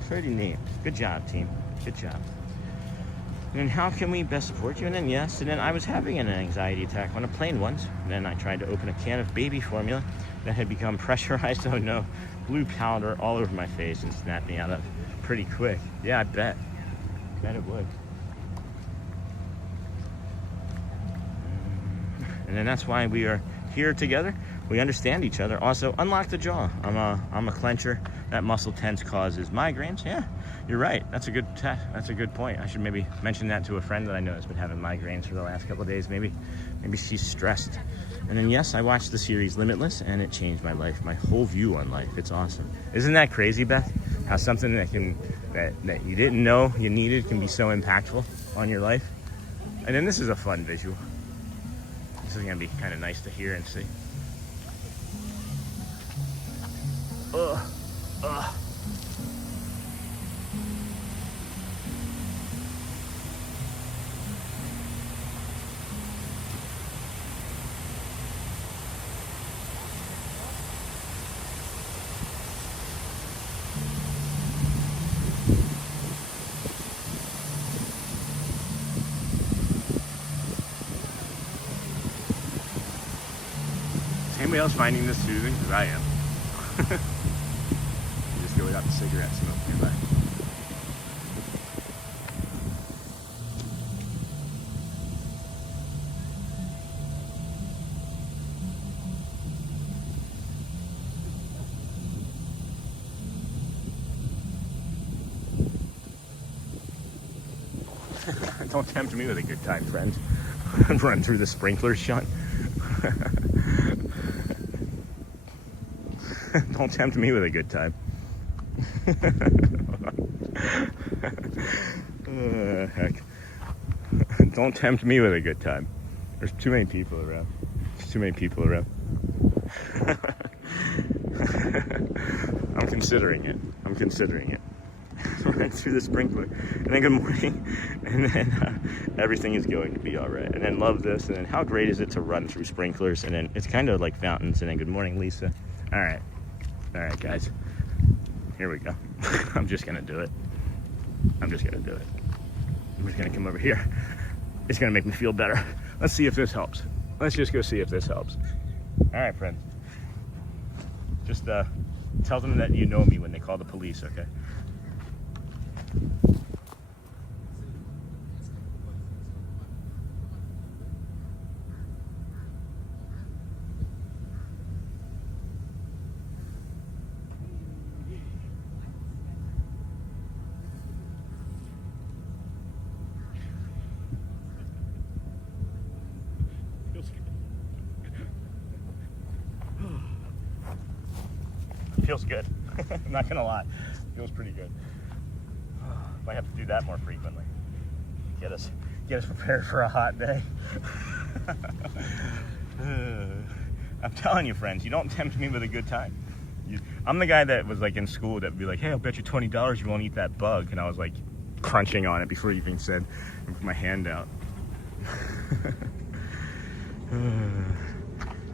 Pretty neat. Good job, team. Good job. And then how can we best support you? And then I was having an anxiety attack on a plane once. And then I tried to open a can of baby formula that had become pressurized. Oh no, blue powder all over my face and snapped me out of pretty quick. Yeah, I bet it would. And then that's why we are here together. We understand each other. Also, unlock the jaw. I'm a clencher. That muscle tense causes migraines. Yeah, you're right. That's a good point. I should maybe mention that to a friend that I know has been having migraines for the last couple of days. Maybe she's stressed. And then yes, I watched the series Limitless, and it changed my life, my whole view on life. It's awesome. Isn't that crazy, Beth? How something that you didn't know you needed can be so impactful on your life. And then this is a fun visual. This is gonna be kind of nice to hear and see. Is anybody else finding this soothing? Because I am. Just go without the cigarette smoke nearby. Don't tempt me with a good time, friends. Run through the sprinklers, Sean. Don't tempt me with a good time. Heck. Don't tempt me with a good time. There's too many people around. I'm considering it. run through the sprinkler. And then good morning. And then everything is going to be all right. And then love this. And then how great is it to run through sprinklers? And then it's kind of like fountains. And then good morning, Lisa. All right, guys. Here we go. I'm just gonna do it. I'm just gonna come over here. It's gonna make me feel better. Let's see if this helps. Let's just go see if this helps. All right, friends. Just tell them that you know me when they call the police, okay? Feels good. I'm not gonna lie. Feels pretty good. Might have to do that more frequently. Get us prepared for a hot day. I'm telling you, friends, you don't tempt me with a good time. I'm the guy that was like in school that would be like, hey, I'll bet you $20 you won't eat that bug. And I was like crunching on it before you even said, with my hand out.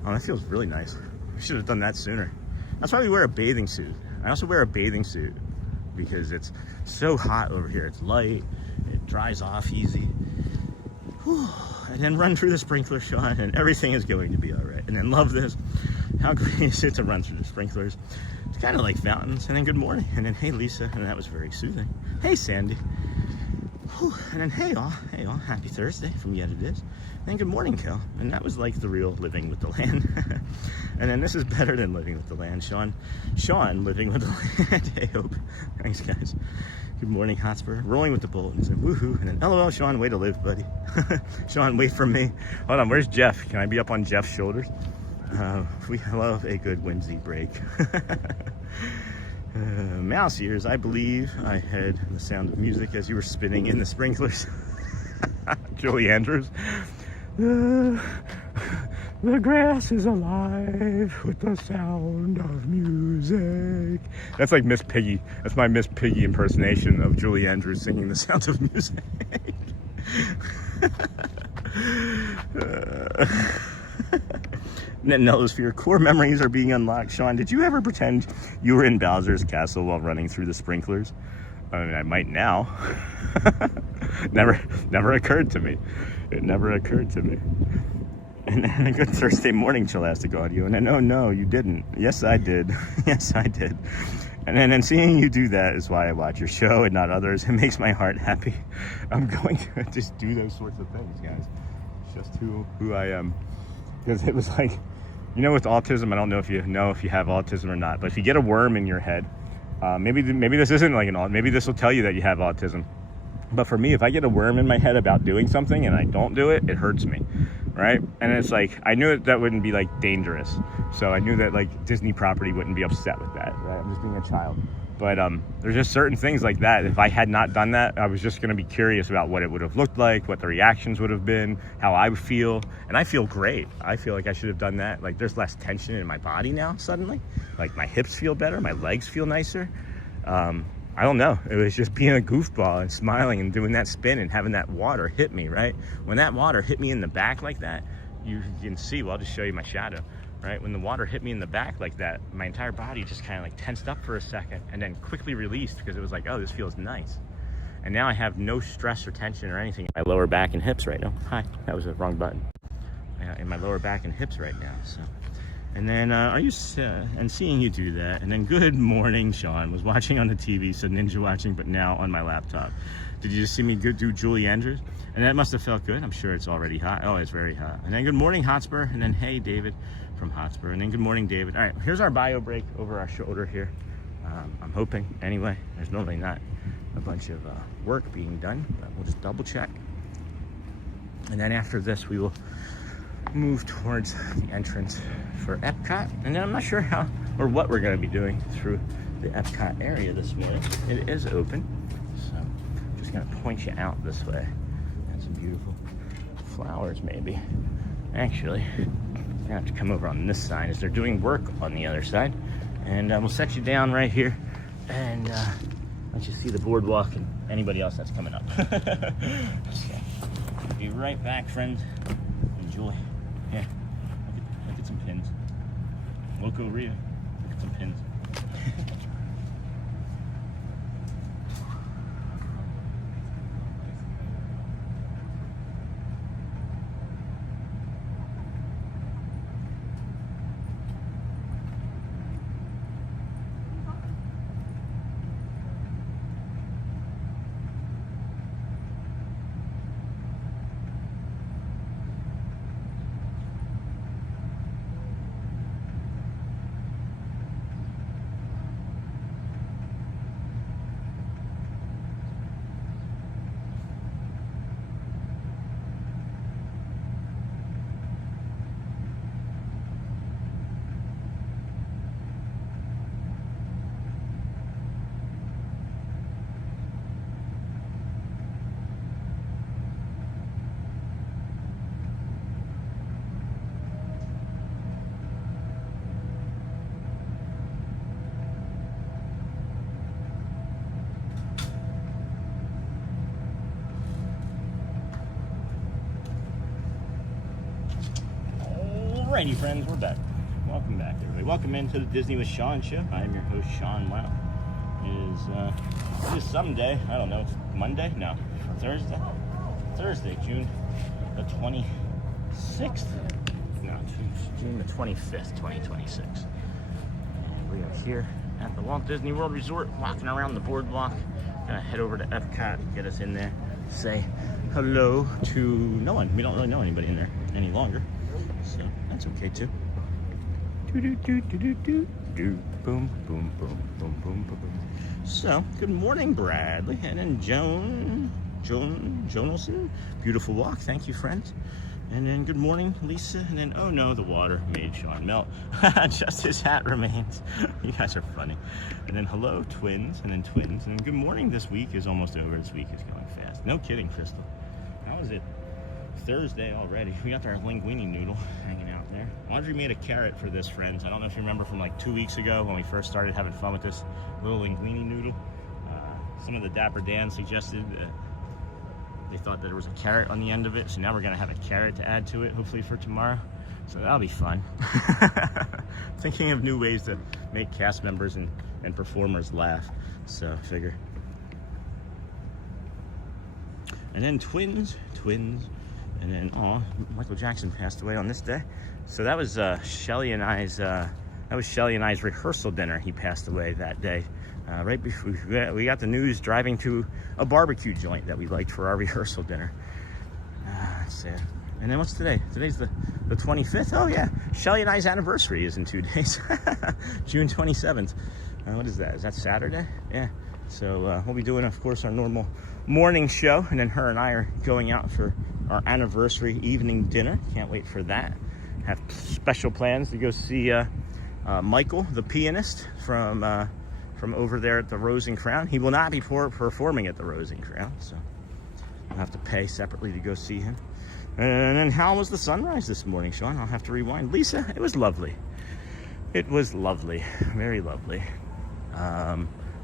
Oh, that feels really nice. I should have done that sooner. That's why we wear a bathing suit. I also wear a bathing suit because it's so hot over here. It's light, it dries off easy. Whew. And then run through the sprinkler, Sean, and everything is going to be all right. And then love this. How great is it to run through the sprinklers? It's kind of like fountains. And then good morning. And then hey, Lisa. And that was very soothing. Hey, Sandy. Whew. And then hey all, happy Thursday from Yet It Is. And good morning, Kel. And that was like the real living with the land. And then this is better than living with the land, Sean. Sean living with the land. Hey, Hope. Thanks, guys. Good morning, Hotspur. Rolling with the Boltons and woohoo. And then LOL, Sean, way to live, buddy. Sean, wait for me. Hold on, where's Jeff? Can I be up on Jeff's shoulders? We love a good whimsy break. Mouse ears, I believe I heard the sound of music as you were spinning in the sprinklers. Julie Andrews. The grass is alive with the sound of music. That's like Miss Piggy. That's my Miss Piggy impersonation of Julie Andrews singing the sound of music. Nellosphere, core memories are being unlocked. Sean, did you ever pretend you were in Bowser's castle while running through the sprinklers? I mean, I might now. Never occurred to me. It never occurred to me. And then a good Thursday morning Scholastic audio. And then, oh no, you didn't. Yes, I did. Yes, I did. And then seeing you do that is why I watch your show and not others. It makes my heart happy. I'm going to just do those sorts of things, guys. It's just who I am. Because it was like, you know, with autism, I don't know if you have autism or not, but if you get a worm in your head, maybe this isn't like maybe this will tell you that you have autism. But for me, if I get a worm in my head about doing something and I don't do it, it hurts me, right? And it's like, I knew that wouldn't be like dangerous. So I knew that like Disney property wouldn't be upset with that, right? I'm just being a child. But there's just certain things like that. If I had not done that, I was just gonna be curious about what it would have looked like, what the reactions would have been, how I would feel. And I feel great. I feel like I should have done that. Like there's less tension in my body now suddenly. Like my hips feel better, my legs feel nicer. I don't know. It was just being a goofball and smiling and doing that spin and having that water hit me, right? When that water hit me in the back like that, you can see, well, I'll just show you my shadow, right? When the water hit me in the back like that, my entire body just kind of like tensed up for a second and then quickly released because it was like, oh, this feels nice. And now I have no stress or tension or anything in my lower back and hips right now. Hi, that was the wrong button. In my lower back and hips right now, so. And then, and seeing you do that, and then good morning, Sean, was watching on the TV, so ninja watching, but now on my laptop. Did you just see me do Julie Andrews? And that must have felt good. I'm sure it's already hot. Oh, it's very hot. And then good morning, Hotspur, and then hey, David from Hotspur, and then good morning, David. All right, here's our bio break over our shoulder here. I'm hoping, anyway, there's normally not a bunch of work being done, but we'll just double check. And then after this, we will move towards the entrance for EPCOT, and then I'm not sure how or what we're going to be doing through the EPCOT area this morning. It is open, so I'm just going to point you out this way. Got some beautiful flowers, maybe. Actually, I have to come over on this side as they're doing work on the other side, and we'll set you down right here, and let you see the boardwalk and anybody else that's coming up. So, be right back, friends. Enjoy. Yeah, look at some pins. Loco Rio. Look at some pins. Alrighty, friends, we're back. Welcome back, everybody. Welcome into the Disney with Sean show. I am your host, Sean Wow. It is someday. I don't know. It's Monday? No. Thursday? Thursday, June the 26th? No, June the 25th, 2026. And we are here at the Walt Disney World Resort, walking around the boardwalk. Gonna head over to EPCOT, get us in there, say hello to no one. We don't really know anybody in there any longer. So that's okay too. Do do do do do do do. Boom boom boom boom boom boom. So good morning, Bradley, and then Jonelson. Beautiful walk, thank you, friends. And then good morning, Lisa. And then oh no, the water made Sean melt. Just his hat remains. You guys are funny. And then hello, twins, and then twins. And then good morning. This week is almost over. This week is going fast. No kidding, Crystal. How is it? Thursday already. We got our linguine noodle hanging out there. Audrey made a carrot for this, friends. I don't know if you remember from like 2 weeks ago when we first started having fun with this little linguine noodle. Some of the Dapper Dan suggested that they thought that there was a carrot on the end of it, so now we're gonna have a carrot to add to it, hopefully for tomorrow. So that'll be fun. Thinking of new ways to make cast members and performers laugh. So figure. And then twins. And then, Michael Jackson passed away on this day. So that was Shelly and I's rehearsal dinner. He passed away that day. Right before we got the news driving to a barbecue joint that we liked for our rehearsal dinner. Sad. And then what's today? Today's the 25th. Oh yeah, Shelly and I's anniversary is in 2 days. June 27th. What is that? Is that Saturday? Yeah. So we'll be doing, of course, our normal morning show, and then her and I are going out for our anniversary evening dinner. Can't wait for that. Have special plans to go see Michael, the pianist from over there at the Rose and Crown. He will not be performing at the Rose and Crown, so I'll have to pay separately to go see him. And then how was the sunrise this morning, Sean? I'll have to rewind. Lisa, it was lovely. It was lovely, very lovely.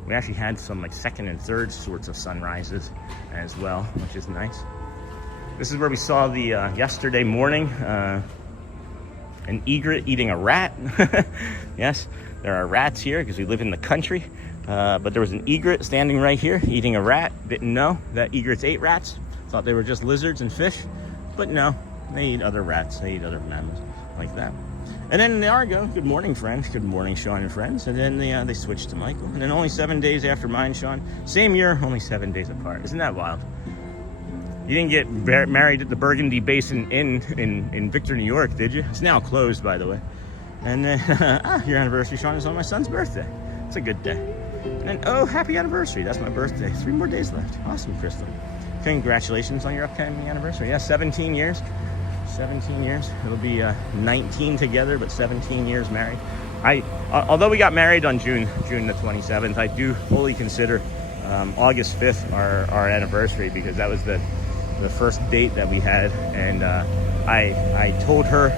We actually had some like second and third sorts of sunrises as well, which is nice. This is where we saw the yesterday morning an egret eating a rat. Yes, there are rats here because we live in the country. But there was an egret standing right here eating a rat. Didn't know that egrets ate rats. Thought they were just lizards and fish. But no, they eat other rats. They eat other mammals like that. And then they are go. Good morning, friends. Good morning, Sean and friends. And then they switched to Michael. And then only 7 days after mine, Sean. Same year, only 7 days apart. Isn't that wild? You didn't get married at the Burgundy Basin Inn in Victor, New York, did you? It's now closed, by the way. And then, your anniversary, Sean, is on my son's birthday. It's a good day. And then, oh, happy anniversary. That's my birthday. 3 more days left. Awesome, Crystal. Congratulations on your upcoming anniversary. Yeah, 17 years. 17 years. It'll be 19 together, but 17 years married. Although we got married on June the 27th, I do fully consider August 5th our anniversary, because that was the first date that we had, and I told her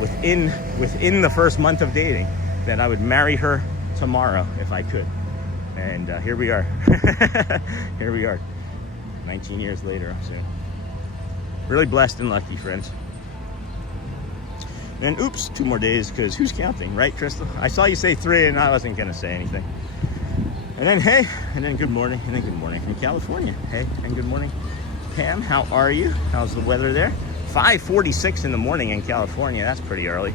within the first month of dating that I would marry her tomorrow if I could. And here we are. Here we are, 19 years later. So really blessed and lucky, friends. And oops, 2 more days, because who's counting, right, Crystal? I saw you say 3 and I wasn't gonna say anything. And then hey, and then good morning, and then good morning from California. Hey, and good morning, Pam. How are you? How's the weather there? 5:46 in the morning in California. That's pretty early.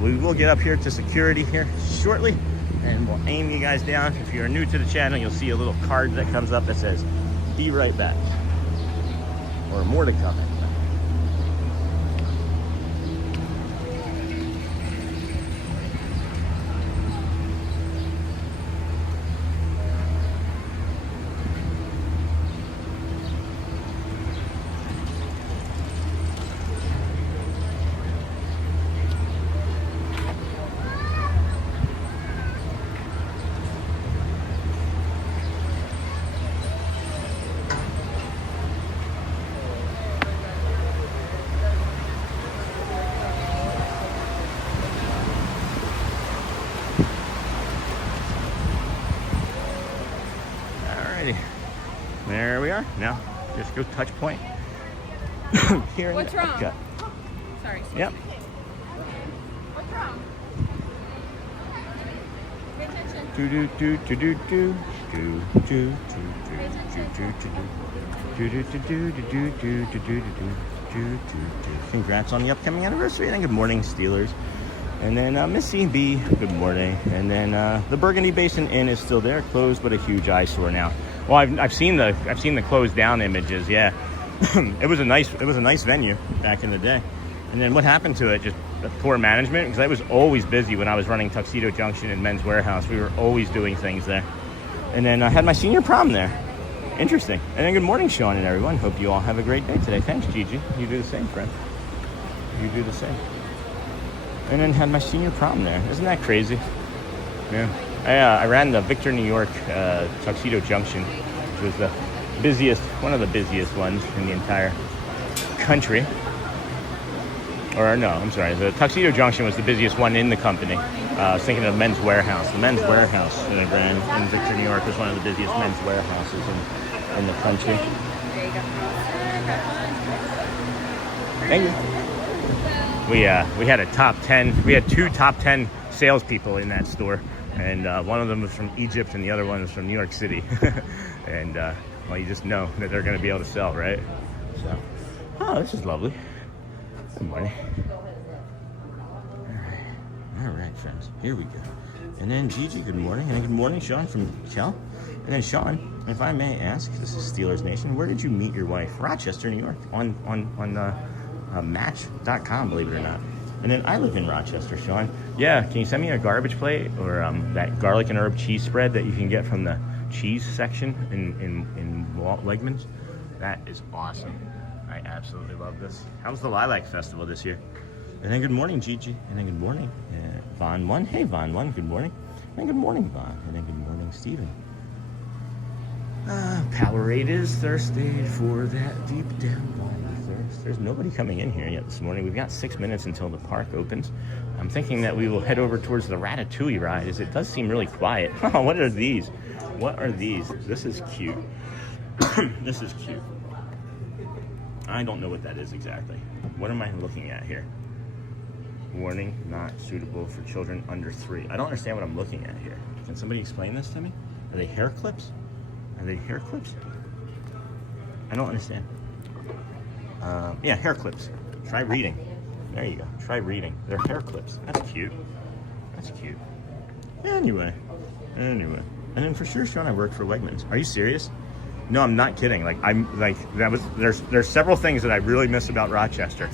We will get up here to security here shortly, and we'll aim you guys down. If you're new to the channel, you'll see a little card that comes up that says, "Be right back," or more to come. There we are. Now, just go touch point. Here. What's wrong? Epcot. Sorry. Yep. What's wrong? Pay attention. Do do do do do do do do do. Congrats on the upcoming anniversary. And good morning, Steelers. And then Missy B, good morning. And then the Burgundy Basin Inn is still there, closed, but a huge eyesore now. Well, I've seen the closed down images. Yeah, it was a nice venue back in the day. And then what happened to it? Just poor management, because I was always busy when I was running Tuxedo Junction and Men's Warehouse. We were always doing things there. And then I had my senior prom there. Interesting. And then good morning, Sean and everyone. Hope you all have a great day today. Thanks, Gigi. You do the same, friend. You do the same. And then had my senior prom there. Isn't that crazy? Yeah. I ran the Victor, New York Tuxedo Junction, which was the busiest, one of the busiest ones in the entire country. Or no, I'm sorry, the Tuxedo Junction was the busiest one in the company. I was thinking of Men's Warehouse. The Men's Warehouse in Gran in Victor, New York was one of the busiest men's warehouses in the country. Thank you. We had a top 10. We had 2 top 10 salespeople in that store. And one of them was from Egypt and the other one was from New York City. And, well, you just know that they're going to be able to sell, right? So, oh, this is lovely. Good morning. All right, friends. Here we go. And then Gigi, good morning. And then good morning, Sean from Kel. And then Sean, if I may ask, this is Steelers Nation, where did you meet your wife? Rochester, New York, on Match.com, believe it or not. And then I live in Rochester, Sean. Yeah, can you send me a garbage plate or that garlic and herb cheese spread that you can get from the cheese section in Walt Wegmans? That is awesome. I absolutely love this. How was the Lilac Festival this year? And then good morning, Gigi. And then good morning, Vaughn 1. Hey, Vaughn 1, good morning. And then good morning, Vaughn. And then good morning, Steven. Powerade is thirsty for that deep down thirst. There's nobody coming in here yet this morning. We've got 6 minutes until the park opens. I'm thinking that we will head over towards the Ratatouille ride, as it does seem really quiet. Oh, what are these? What are these? This is cute. This is cute. I don't know what that is exactly. What am I looking at here? Warning, not suitable for children under 3. I don't understand what I'm looking at here. Can somebody explain this to me? Are they hair clips? Are they hair clips? I don't understand. Yeah, hair clips. Try reading. There you go. Try reading. They're hair clips. That's cute. That's cute. Anyway. And then for sure, Sean, I worked for Wegmans. Are you serious? No, I'm not kidding. There's several things that I really miss about Rochester,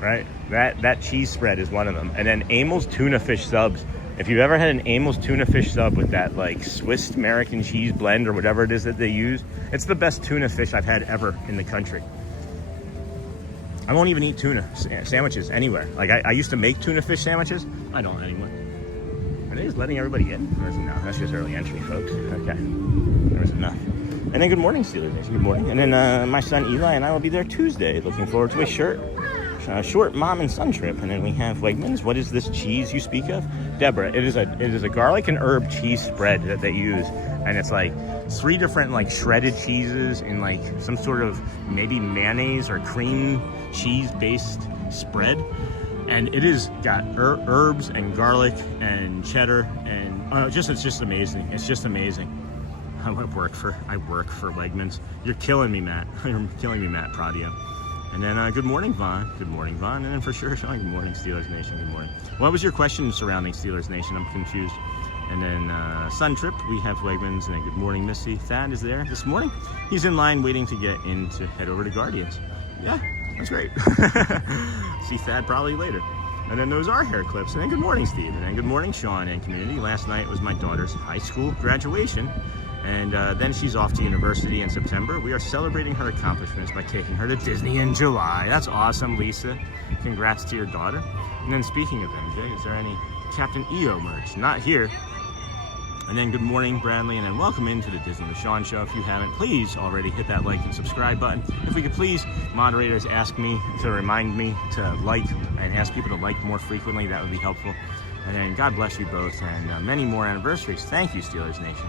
right? That cheese spread is one of them. And then Amel's tuna fish subs. If you've ever had an Amel's tuna fish sub with that like Swiss American cheese blend or whatever it is that they use, it's the best tuna fish I've had ever in the country. I won't even eat tuna sandwiches anywhere. Like I used to make tuna fish sandwiches. I don't anymore. Are they just letting everybody in? Or is it no? That's just early entry, folks. Okay, there was enough. And then good morning, Steelers Nation. Good morning. And then my son Eli and I will be there Tuesday. Looking forward to a shirt. short mom and son trip. And then we have Wegmans. What is this cheese you speak of? Deborah, it is a garlic and herb cheese spread that they use. And it's like 3 different like shredded cheeses in like some sort of maybe mayonnaise or cream cheese based spread. And it is got herbs and garlic and cheddar and it's just amazing. It's just amazing. I work for Wegmans. You're killing me, Matt. You're killing me, Matt Pradio. And then good morning, Vaughn. Good morning, Vaughn. And then for sure, Sean, good morning, Steelers Nation. Good morning. What was your question surrounding Steelers Nation? I'm confused. And then Sun Trip, we have Wegmans. And then good morning, Missy. Thad is there this morning. He's in line waiting to get in to head over to Guardians. Yeah, that's great. See Thad probably later. And then those are hair clips. And then good morning, Steve. And then good morning, Sean and community. Last night was my daughter's high school graduation. And then she's off to university in September. We are celebrating her accomplishments by taking her to Disney in July. That's awesome, Lisa. Congrats to your daughter. And then speaking of MJ, is there any Captain EO merch? Not here. And then good morning, Bradley. And then welcome into the Disney with Sean show. If you haven't, please already hit that like and subscribe button. If we could please, moderators ask me to remind me to like and ask people to like more frequently. That would be helpful. And then God bless you both and many more anniversaries. Thank you, Steelers Nation.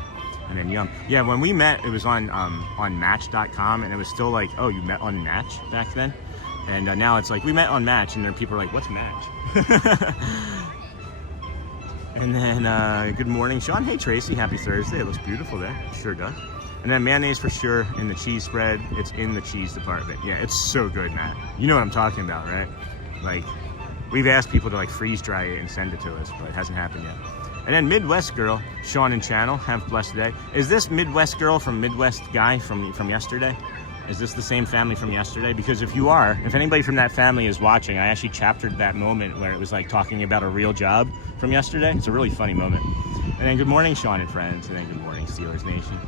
And then Yum. Yeah, when we met, it was on Match.com, and it was still like, oh, you met on Match back then? And now it's like, we met on Match, and then people are like, what's Match? And then good morning, Sean. Hey, Tracy, happy Thursday. It looks beautiful there. It sure does. And then mayonnaise for sure in the cheese spread. It's in the cheese department. Yeah, it's so good, Matt. You know what I'm talking about, right? Like, we've asked people to like freeze dry it and send it to us, but it hasn't happened yet. And then Midwest Girl, Sean and Channel, have a blessed day. Is this Midwest Girl from Midwest Guy from yesterday? Is this the same family from yesterday? Because if you are, if anybody from that family is watching, I actually chaptered that moment where it was like talking about a real job from yesterday. It's a really funny moment. And then good morning, Sean and friends. And then good morning, Steelers Nation.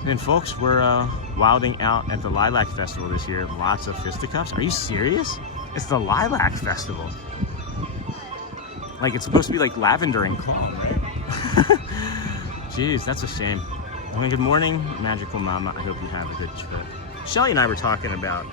And then folks, we're wilding out at the Lilac Festival this year. Lots of fisticuffs. Are you serious? It's the Lilac Festival. Like, it's supposed to be like lavender and cologne, right? Jeez, that's a shame. Well, good morning, Magical Mama. I hope you have a good trip. Shelly and I were talking about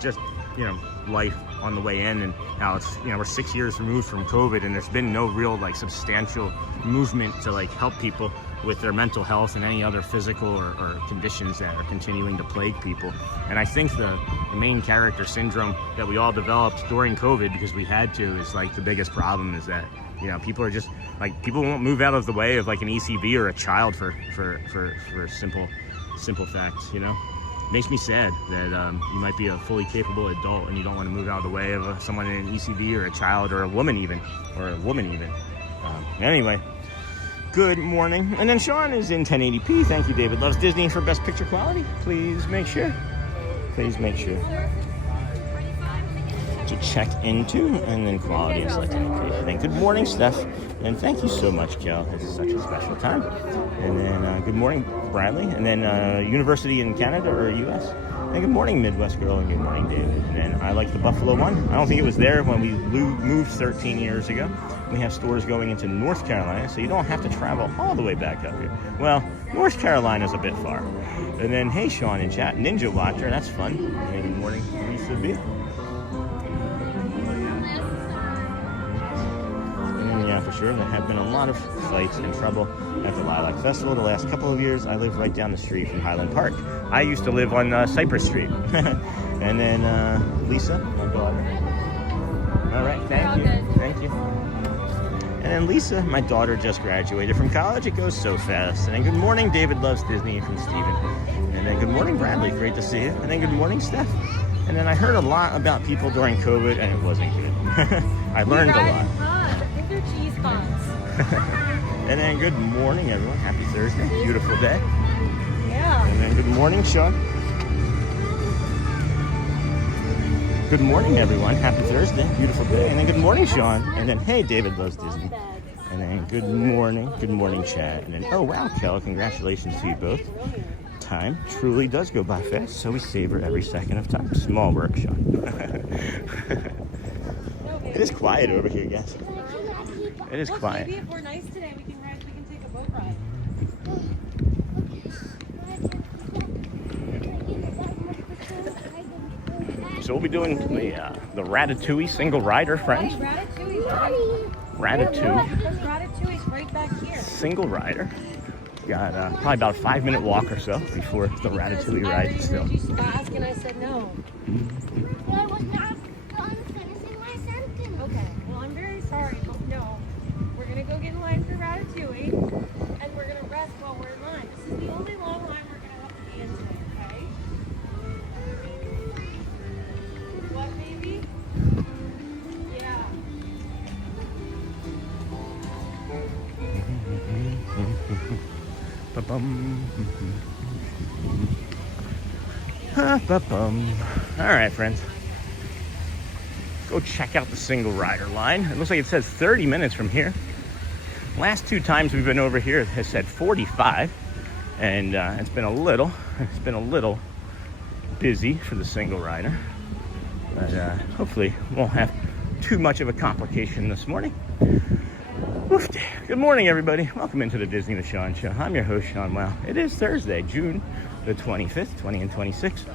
just, you know, life on the way in and how it's, you know, we're 6 years removed from COVID and there's been no real, like, substantial movement to, like, help people with their mental health and any other physical or conditions that are continuing to plague people. And I think the main character syndrome that we all developed during COVID, because we had to, is like the biggest problem is that, you know, people are just like, people won't move out of the way of like an ECV or a child for simple facts, you know? It makes me sad that you might be a fully capable adult and you don't want to move out of the way of someone in an ECV or a child or a woman even. Anyway. Good morning. And then Sean is in 1080p. Thank you, David Loves Disney, for best picture quality. Please make sure to check into, and then quality is selected. Okay. And then good morning, Steph. And thank you so much, Kel. This is such a special time. And then good morning, Bradley. And then University in Canada or U.S. And good morning, Midwest Girl, and good morning, David. And then I like the Buffalo one. I don't think it was there when we moved 13 years ago. We have stores going into North Carolina, so you don't have to travel all the way back up here. Well, North Carolina's a bit far. And then, hey, Sean in chat, Ninja Watcher, that's fun. And good morning, Lisa B. And yeah, for sure, there have been a lot of fights and trouble at the Lilac Festival the last couple of years. I live right down the street from Highland Park. I used to live on Cypress Street. And then Lisa, my daughter. All right, thank you. And then Lisa, my daughter, just graduated from college. It goes so fast. And then good morning, David Loves Disney from Steven. And then good morning, Bradley. Great to see you. And then good morning, Steph. And then I heard a lot about people during COVID, and it wasn't good. I learned a lot. They're cheese buns. And then good morning, everyone. Happy Thursday. Beautiful day. Yeah. And then good morning, Sean. Good morning, everyone. Happy Thursday. Beautiful day. And then good morning, Sean. And then, hey, David Loves Disney. And then good morning, Chad. And then, oh, wow, Kel, congratulations to you both. Time truly does go by fast, so we savor every second of time. Small work, Sean. It is quiet over here, guys. It is quiet. Maybe if we're nice today, we can take a boat ride. so we'll be doing the Ratatouille single rider, friends. Ratatouille. Ratatouille Ratatouille's right back here. single rider. Got probably about a 5-minute walk or so before the Ratatouille ride still. You asked and I said no. I was not done finishing my sentence. Okay, well I'm very sorry, but no. We're gonna go get in line for Ratatouille, and we're gonna rest while we're in line. This is the only long line we're gonna have to be in today, okay? What, baby? Yeah. All right, friends. Go check out the single rider line. It looks like it says 30 minutes from here. Last 2 times we've been over here, it has said 45, and it's been a little busy for the single rider. But hopefully won't have too much of a complication this morning. Oof. Good morning, everybody. Welcome into the Disney with Sean show. I'm your host, Sean Wow. It is Thursday, June the 25th, 2026.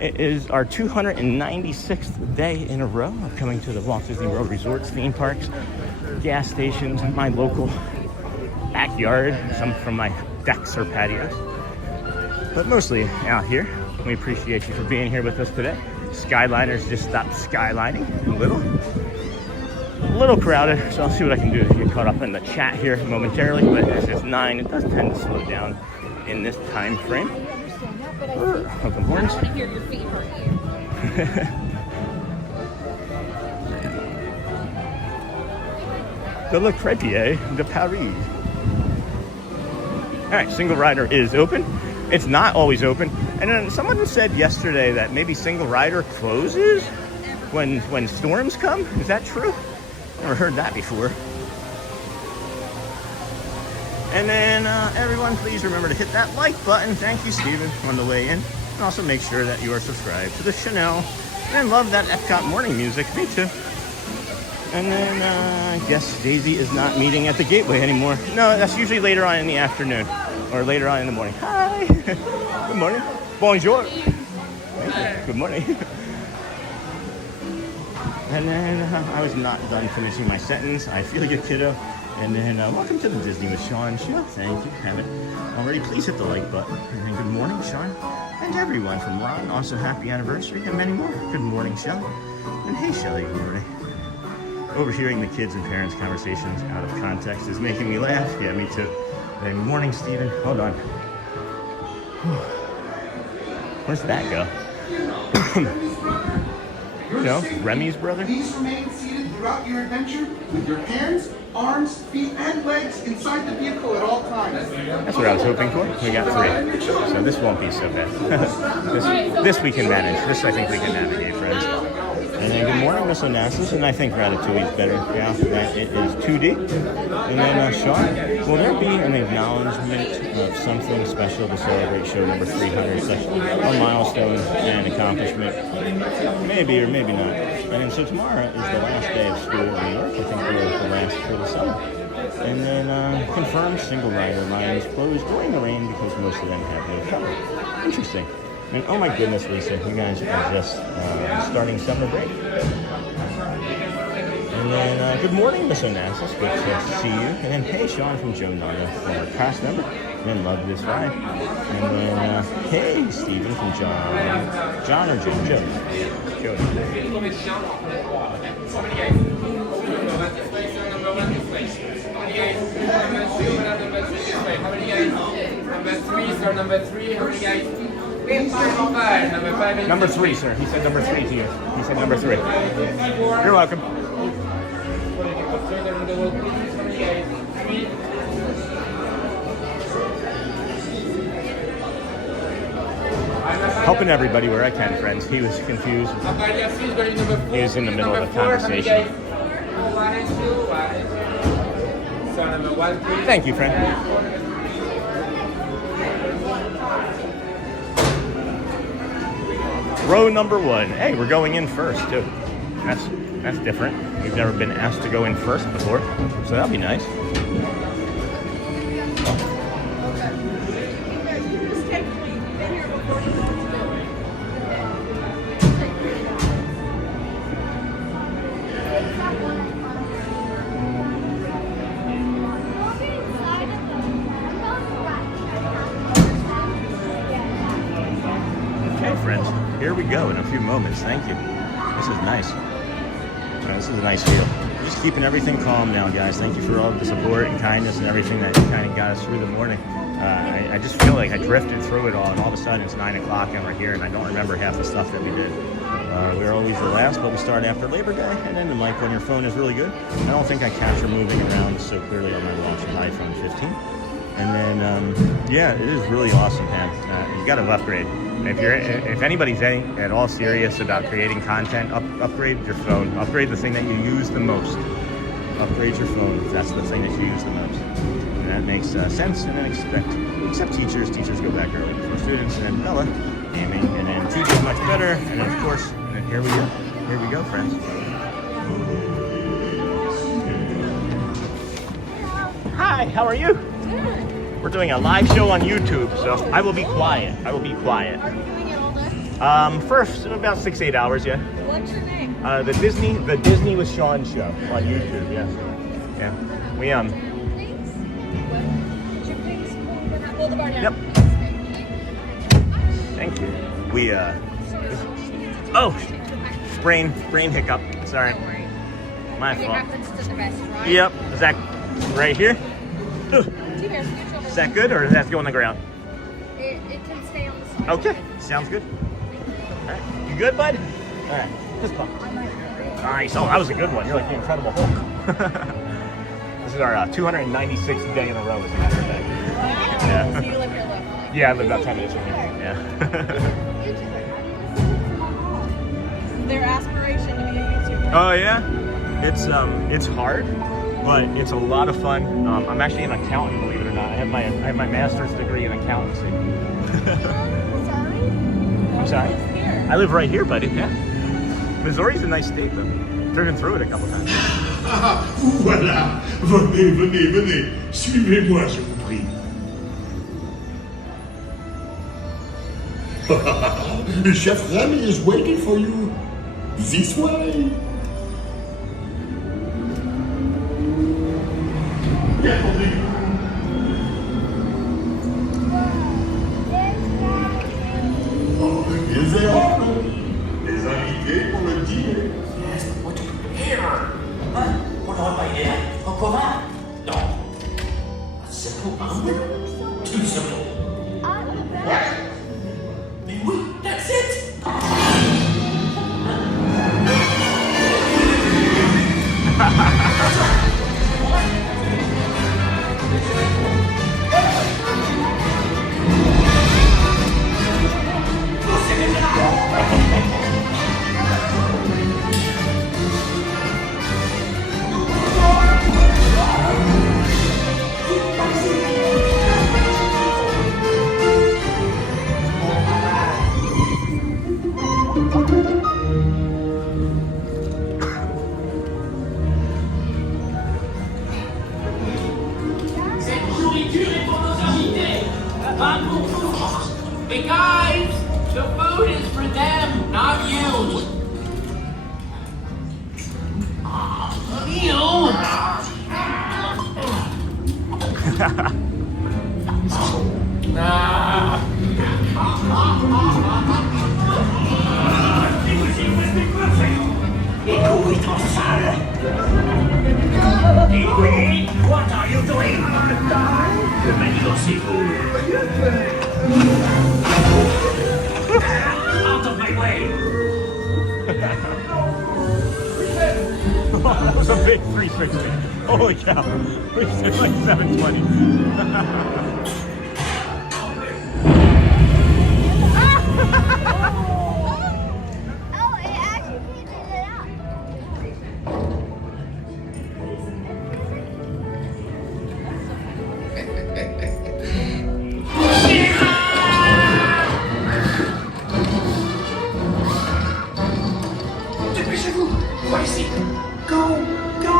It is our 296th day in a row of coming to the Walt Disney World resorts, theme parks, gas stations, my local backyard, some from my decks or patios, but mostly out here. We appreciate you for being here with us today. Skyliners just stopped skylining a little crowded, so I'll see what I can do to get caught up in the chat here momentarily, but as it's 9, it does tend to slow down in this time frame. Welcome, horns. I want to hear your feet hurt you. The Le Crêpier de Paris. All right, single rider is open. It's not always open. And then someone said yesterday that maybe single rider closes when storms come. Is that true? Never heard that before. And then everyone, please remember to hit that like button. Thank you, Steven, on the way in. And also make sure that you are subscribed to the channel. And love that EPCOT morning music. Me too. And then I guess Daisy is not meeting at the gateway anymore. No, that's usually later on in the afternoon or later on in the morning. Hi. Good morning. Bonjour. Good morning. And then I was not done finishing my sentence. I feel you, kiddo. And then welcome to the Disney with Sean show. Thank you. Haven't already, please hit the like button. And then good morning, Sean. And everyone from Ron, also happy anniversary and many more. Good morning, Shelly. And hey, Shelly, good morning. Overhearing the kids and parents' conversations out of context is making me laugh. Yeah, me too. Good morning, Steven. Hold on. Where's that go? No, Remy's brother? Please remain seated throughout your adventure with your hands, arms, feet, and legs inside the vehicle at all times. That's what I was hoping for. We got 3. So this won't be so bad. this we can manage. This I think we can navigate, friends. And then good morning, Miss Onassis. And I think Ratatouille is better now that it is 2D. And then Sean, will there be an acknowledgement of something special to celebrate show number 300, such a milestone and accomplishment? Maybe or maybe not. And so tomorrow is the last day of school in New York. I think we're the last for the summer. And then confirmed single rider lines closed during the rain because most of them have no cover. Interesting. And oh my goodness, Lisa, you guys are just starting summer break. And then good morning, Miss Onassis. Good to see you. And then hey, Sean from Joe Nana, former cast member. And then love this ride. And then hey, Steven from John or Joe? Joe. Joe. Number 3, how many guys? Number 3, sir. He said number 3 to you. He said number 3. You're welcome. Helping everybody where I can, friends. He was confused. He was in the middle of a conversation. Thank you, friend. Row number 1. Hey, we're going in first too. That's different. We've never been asked to go in first before, so that'll be nice. here we go in a few moments. Thank you. This is nice. This is a nice feel. Just keeping everything calm now, guys. Thank you for all the support and kindness and everything that kind of got us through the morning. I just feel like I drifted through it all, and all of a sudden it's 9 o'clock and we're here, and I don't remember half the stuff that we did. We're always the last, but we start after Labor Day, and then the mic on your phone is really good. I don't think I capture moving around so clearly on my watch, an iPhone 15. And then, yeah, it is really awesome, man. You got to upgrade. If anybody's at all serious about creating content, upgrade your phone. Upgrade the thing that you use the most. Upgrade your phone if that's the thing that you use the most. And that makes sense. And then except teachers. Teachers go back early before students. And then Bella, gaming. And then Kuche much better. And then, of course, and then here we go. Here we go, friends. Hi, how are you? We're doing a live show on YouTube, so I will be quiet. I will be quiet. Are you doing it all day? For about 6-8 hours, yeah. What's your name? The Disney with Sean show on YouTube, yeah. Yeah. We Thanks. Hold the bar down. Yep. Thank you. We oh, brain hiccup. Sorry. My fault. It happens to the best, right? Yep. Is that right here? Ugh. Is that good, or does that have to go on the ground? It can stay on the side. Okay, sounds good. All right, you good, bud? All right, fist bump. Nice. Oh, that was a good one. You're like the Incredible Hulk. This is our 296th day in a row, as a matter of fact. So Yeah. you live here locally? Yeah, I live about 10 minutes from here. Yeah. Their aspiration to be a YouTuber. Oh yeah, it's hard, but it's a lot of fun. I'm actually an accountant, believe it or not. I have my master's degree in accountancy. I'm sorry. I live right here, buddy. Yeah. Missouri's a nice state, though. Driven through it a couple times. Voilà. Venez. Suivez-moi, je vous prie. Chef Remy is waiting for you. This way. Oh, here they are. Les invités pour le dîner. Yes, what here? Hein? On n'aurait pas idée en commun? Non. Simple, hein? Too simple. What? Mais oui, that's it! Hey guys, the food is for them, not you. Ew. Egret, what are you doing? Le manilo, c'est vous. Out of my way! That was a big 360. Holy cow. We said like 720. Oh, it actually figured it out. Dépêchez-vous! Par ici! Go! Go!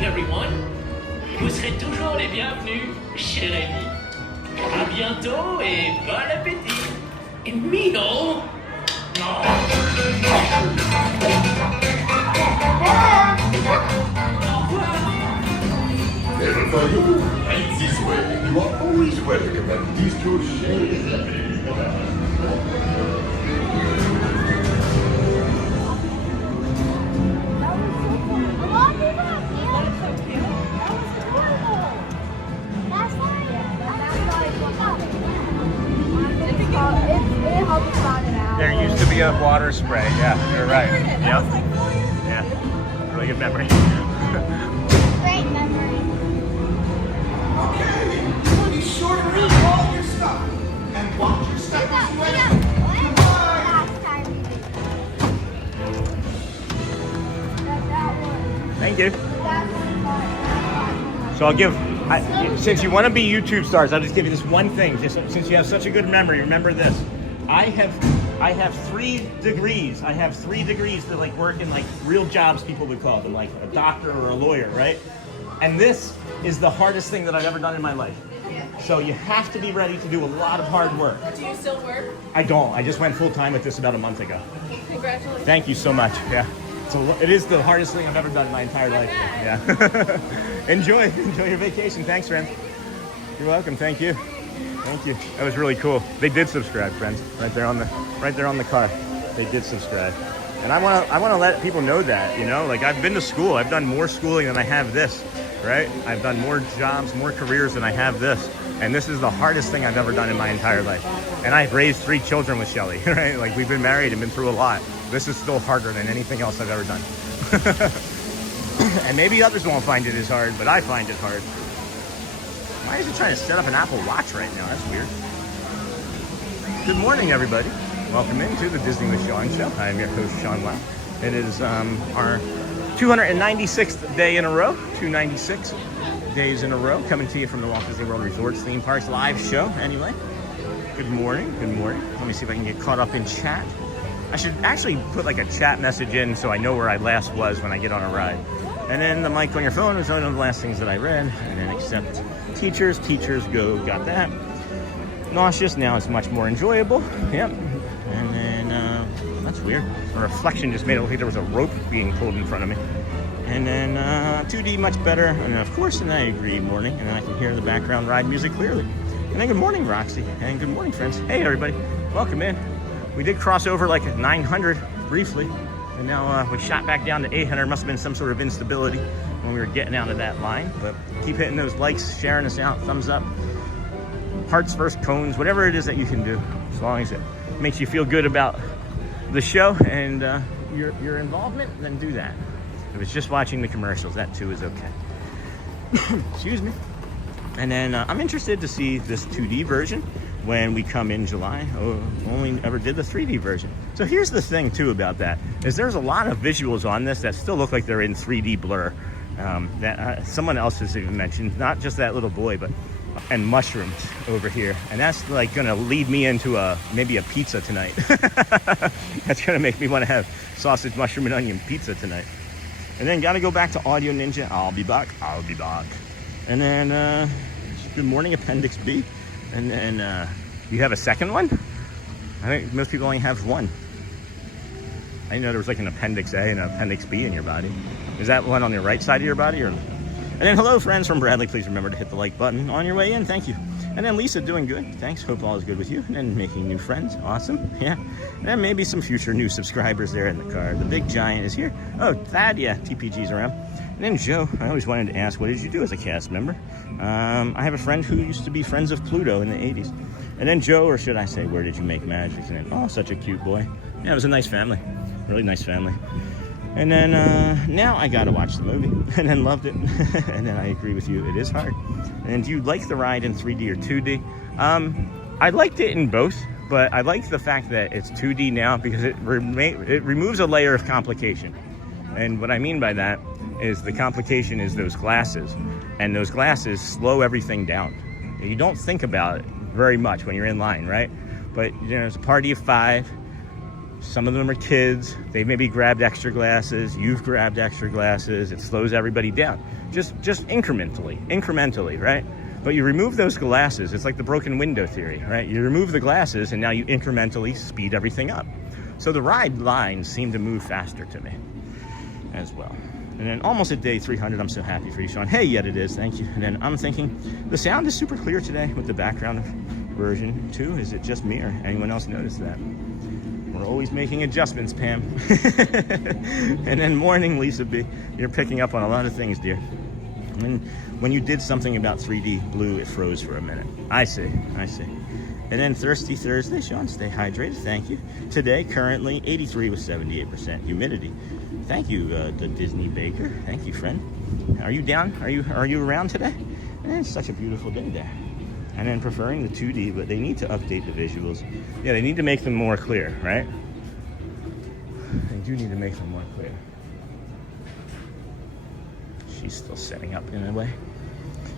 morning, everyone. Vous serez toujours les bienvenus chez Remy. À bientôt et bon appétit. Et Mino? No. Never find you. Right this way. You are always welcome at this Kuche. There used to be a water spray. Yeah, you're right. Yep. Yeah. Really good memory. Great memory. Okay, be sure to read all your stuff and watch your step. Last time we did that one. Thank you. That one. So I'll give, since you want to be YouTube stars, I'll just give you this one thing. Just since you have such a good memory, remember this. I have 3 degrees. I have 3 degrees that like work in like real jobs, people would call them, like a doctor or a lawyer, right? And this is the hardest thing that I've ever done in my life. So you have to be ready to do a lot of hard work. Do you still work? I don't. I just went full time with this about a month ago. Congratulations. Thank you so much. Yeah. It is the hardest thing I've ever done in my entire life. Yeah. Enjoy your vacation. Thanks, Ren. You're welcome. Thank you. Thank you. That was really cool. They did subscribe, friends. Right there on the car. They did subscribe. And I want to let people know that, you know, like I've been to school. I've done more schooling than I have this, right? I've done more jobs, more careers than I have this. And this is the hardest thing I've ever done in my entire life. And I've raised 3 children with Shelly, right? Like we've been married and been through a lot. This is still harder than anything else I've ever done. And maybe others won't find it as hard, but I find it hard. Why is it trying to set up an Apple Watch right now? That's weird. Good morning, everybody. Welcome into the Disney with Sean show. I am your host, Sean Wow. It is our 296th day in a row, 296 days in a row, coming to you from the Walt Disney World Resorts Theme Parks live show. Anyway, good morning, good morning. Let me see if I can get caught up in chat. I should actually put like a chat message in so I know where I last was when I get on a ride. And then the mic on your phone is one of the last things that I read. And then accept teachers go, got that. Nauseous, now it's much more enjoyable. Yep. And then, that's weird. A reflection just made it look like there was a rope being pulled in front of me. And then 2D much better. And then of course, and I agree, morning. And then I can hear the background ride music clearly. And then good morning, Roxy. And good morning, friends. Hey, everybody. Welcome in. We did cross over like 900 briefly. And now we shot back down to 800. Must have been some sort of instability when we were getting out of that line. But keep hitting those likes, sharing us out, thumbs up, hearts first, cones, whatever it is that you can do. As long as it makes you feel good about the show and your involvement, then do that. If it's just watching the commercials, that too is okay. Excuse me. And then I'm interested to see this 2D version when we come in July. Only ever did the 3D version. So here's the thing too about that, is there's a lot of visuals on this that still look like they're in 3D blur. That someone else has even mentioned, not just that little boy, but and mushrooms over here. And that's like gonna lead me into maybe a pizza tonight. That's gonna make me want to have sausage, mushroom, and onion pizza tonight. And then gotta go back to Audio Ninja. I'll be back. And then good morning, Appendix B. And then you have a second one? I think most people only have one. I didn't know there was like an Appendix A and an Appendix B in your body. Is that one on the right side of your body? And then hello, friends from Bradley. Please remember to hit the like button on your way in. Thank you. And then Lisa, doing good. Thanks. Hope all is good with you. And then making new friends. Awesome. Yeah. And then maybe some future new subscribers there in the car. The big giant is here. Oh, Thad. Yeah, TPG's around. And then Joe, I always wanted to ask, what did you do as a cast member? I have a friend who used to be friends of Pluto in the 80s. And then Joe, or should I say, where did you make magic? And then, oh, such a cute boy. Yeah, it was a nice family. Really nice family. And then now I got to watch the movie. And then loved it. And then I agree with you, it is hard. And do you like the ride in 3D or 2D? I liked it in both. But I like the fact that it's 2D now because it removes a layer of complication. And what I mean by that is the complication is those glasses, and those glasses slow everything down. You don't think about it very much when you're in line, right? But you know, it's a party of 5. Some of them are kids. They maybe grabbed extra glasses. You've grabbed extra glasses. It slows everybody down. Just incrementally, right? But you remove those glasses. It's like the broken window theory, right? You remove the glasses and now you incrementally speed everything up. So the ride lines seem to move faster to me as well. And then almost at day 300, I'm so happy for you, Sean. Hey, yet it is, thank you. And then I'm thinking, the sound is super clear today with the background version 2. Is it just me or anyone else notice that? We're always making adjustments, Pam. And then morning, Lisa B. You're picking up on a lot of things, dear. And when you did something about 3D blue, it froze for a minute. I see. And then Thirsty Thursday, Sean, stay hydrated, thank you. Today, currently 83 with 78% humidity. Thank you, the Disney Baker. Thank you, friend. Are you down? Are you around today? And it's such a beautiful day there. And then preferring the 2D, but they need to update the visuals. Yeah, they need to make them more clear, right? They do need to make them more clear. She's still setting up in a way.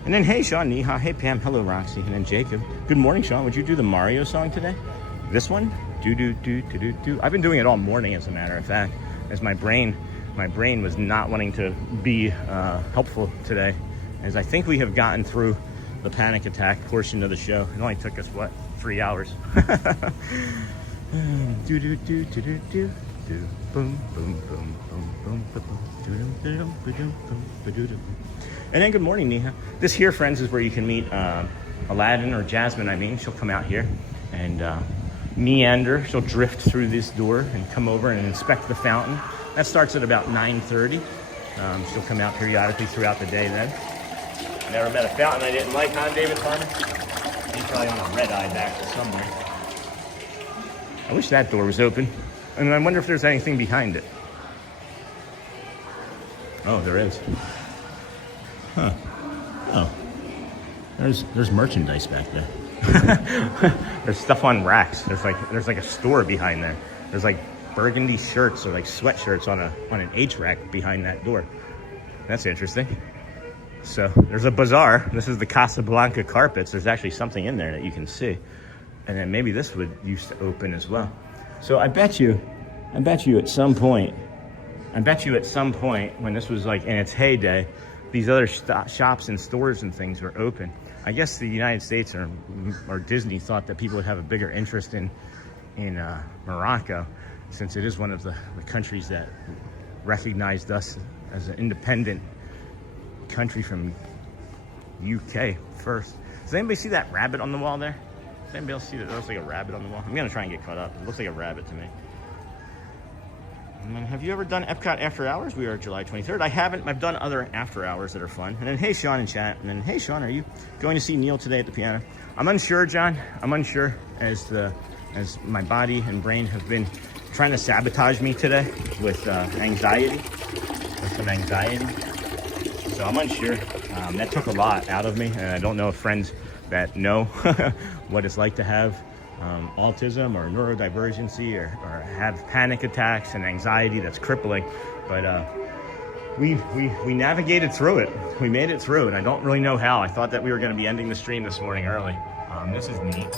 And then, hey, Sean, Neha. Hey, Pam. Hello, Roxy. And then Jacob. Good morning, Sean. Would you do the Mario song today? This one? Do. I've been doing it all morning, as a matter of fact, as my brain was not wanting to be helpful today, as I think we have gotten through the panic attack portion of the show. It only took us, what, 3 hours? Do. Boom, boom, boom, boom, boom, boom. And then good morning, Neha. This here, friends, is where you can meet Aladdin, or Jasmine, I mean. She'll come out here and meander. She'll drift through this door and come over and inspect the fountain. That starts at about 9:30. She'll come out periodically throughout the day then. Never met a fountain I didn't like, huh, David Farmer? He's probably on a red eye back to somewhere. I wish that door was open. And I wonder if there's anything behind it. Oh, there is. Huh. Oh. There's merchandise back there. There's stuff on racks. There's like a store behind there. There's like burgundy shirts or like sweatshirts on an H rack behind that door. That's interesting. So there's a bazaar. This is the Casablanca carpets. There's actually something in there that you can see. And then maybe this would used to open as well. So I bet you at some point when this was like in its heyday, these other shops and stores and things were open. I guess the United States or Disney thought that people would have a bigger interest in Morocco, since it is one of the countries that recognized us as an independent country from U.K. first. Does anybody see that rabbit on the wall there? Does anybody else see that? It looks like a rabbit on the wall. I'm gonna try and get caught up. It looks like a rabbit to me. And then, have you ever done EPCOT after hours? We are July 23rd. I haven't. I've done other after hours that are fun. And then, hey, Sean in chat. And then, hey, Sean, are you going to see Neil today at the piano? I'm unsure, John. I'm unsure, as my body and brain have been trying to sabotage me today with anxiety, with some anxiety. So I'm unsure. That took a lot out of me, and I don't know if friends that know what it's like to have autism or neurodivergency or have panic attacks and anxiety that's crippling. But we navigated through it. We made it through, and I don't really know how. I thought that we were going to be ending the stream this morning early. This is neat.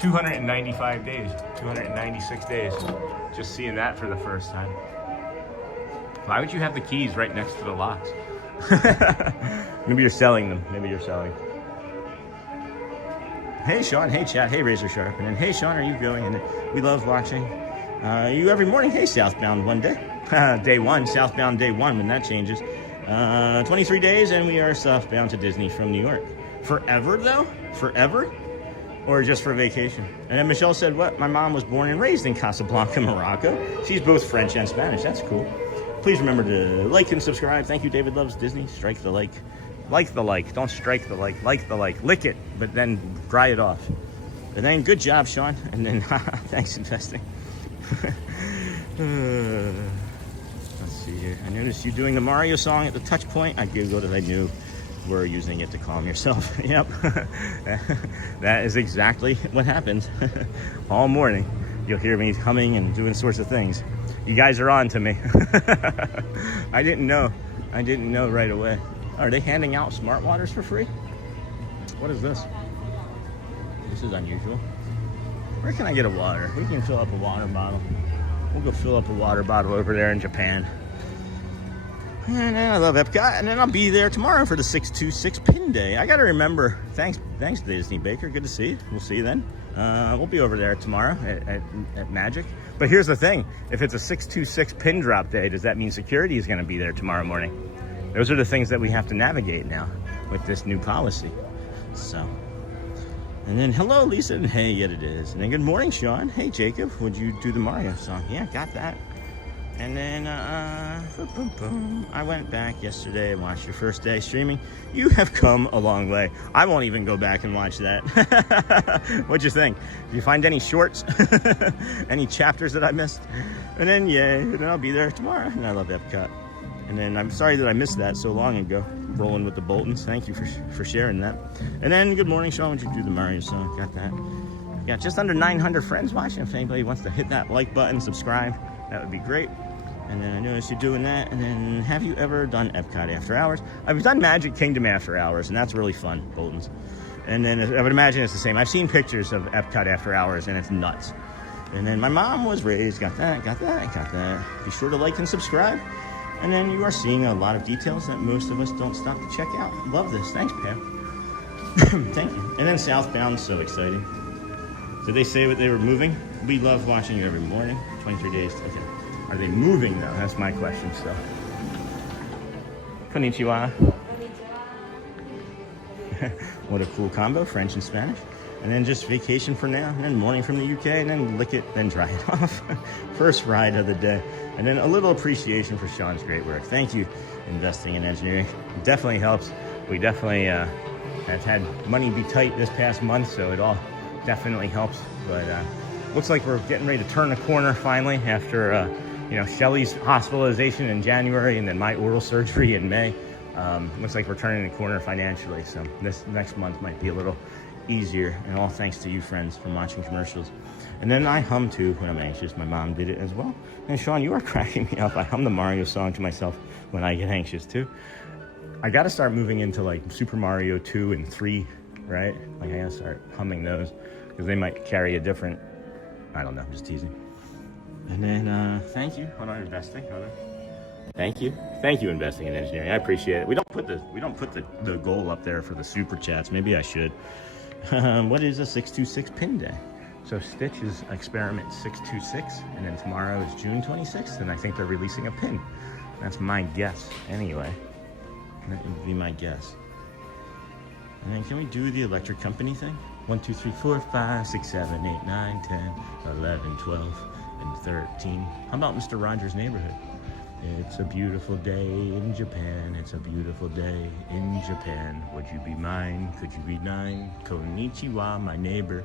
295 days, 296 days. Just seeing that for the first time. Why would you have the keys right next to the locks? Maybe you're selling them. Maybe you're selling. Hey, Sean. Hey, chat. Hey, Razor Sharp. And then, hey, Sean, are you going? And we love watching you every morning. Hey, southbound one day. Day one, southbound day one, when that changes. 23 days, and we are southbound to Disney from New York. Forever, though? Forever? Or just for vacation? And then Michelle said, what? My mom was born and raised in Casablanca, Morocco. She's both French and Spanish. That's cool. Please remember to like and subscribe. Thank you, David Loves Disney. Strike the like. Like the like. Don't strike the like. Like the like. Lick it, but then dry it off. And then good job, Sean. And then thanks investing. Let's see here. I noticed you doing the Mario song at the touch point. I giggled as I knew we're using it to calm yourself. Yep. That is exactly what happens. All morning you'll hear me humming and doing sorts of things. You guys are on to me. I didn't know right away. Are they handing out smart waters for free? What is this? This is unusual. Where can I get a water? We can fill up a water bottle. We'll go fill up a water bottle over there in Japan. And then I love Epcot, and then I'll be there tomorrow for the 626 pin day. I gotta remember, thanks Disney Baker, good to see you. We'll see you then. We'll be over there tomorrow at Magic. But here's the thing, if it's a 626 pin drop day, does that mean security is gonna be there tomorrow morning? Those are the things that we have to navigate now with this new policy. So, and then hello Lisa, and hey, yet it is. And then good morning Sean. Hey Jacob, would you do the Mario song? Yeah, got that. And then, I went back yesterday and watched your first day streaming. You have come a long way. I won't even go back and watch that. What'd you think? Did you find any shorts? Any chapters that I missed? And then, yeah, and then I'll be there tomorrow. And I love Epcot. And then I'm sorry that I missed that so long ago. Rolling with the Boltons. Thank you for sharing that. And then, good morning, Sean. Would you do the Mario song? Got that. Got just under 900 friends watching. If anybody wants to hit that like button, subscribe, that would be great. And then I noticed you're doing that. And then, have you ever done Epcot after hours? I've done Magic Kingdom after hours, and that's really fun, Boltons. And then I would imagine it's the same. I've seen pictures of Epcot after hours, and it's nuts. And then my mom was raised, got that. Be sure to like and subscribe. And then you are seeing a lot of details that most of us don't stop to check out. Love this. Thanks, Pam. Thank you. And then Southbound, so exciting. Did they say what they were moving? We love watching you every morning. 23 days. Okay. Are they moving though? That's my question still. Konnichiwa. What a cool combo, French and Spanish. And then just vacation for now, and then morning from the UK, and then lick it, then dry it off. First ride of the day. And then a little appreciation for Sean's great work. Thank you, investing in engineering. It definitely helps. We definitely have had money be tight this past month, so it all definitely helps. But looks like we're getting ready to turn the corner finally after Shelly's hospitalization in January and then my oral surgery in May. Looks like we're turning the corner financially, so this next month might be a little easier, and all thanks to you friends from watching commercials. And then I hum too when I'm anxious. My mom did it as well. And Sean, you are cracking me up. I hum the Mario song to myself when I get anxious too. I gotta start moving into like Super Mario 2 and 3, right? Like I gotta start humming those because they might carry a different, I don't know, I'm just teasing. And then thank you on our investing. Thank you, investing in engineering. I appreciate it. We don't put the goal up there for the super chats. Maybe I should. What is a 626 pin day? So Stitch is experiment 626, and then tomorrow is June 26th, and I think they're releasing a pin. That's my guess. Anyway, that would be my guess. And then can we do the electric company thing? 1, 2, 3, 4, 5, 6, 7, 8, 9, 10, 11, 12, and 13. How about Mr. Rogers' Neighborhood? It's a beautiful day in Japan. It's a beautiful day in Japan. Would you be mine? Could you be 9? Konnichiwa, my neighbor.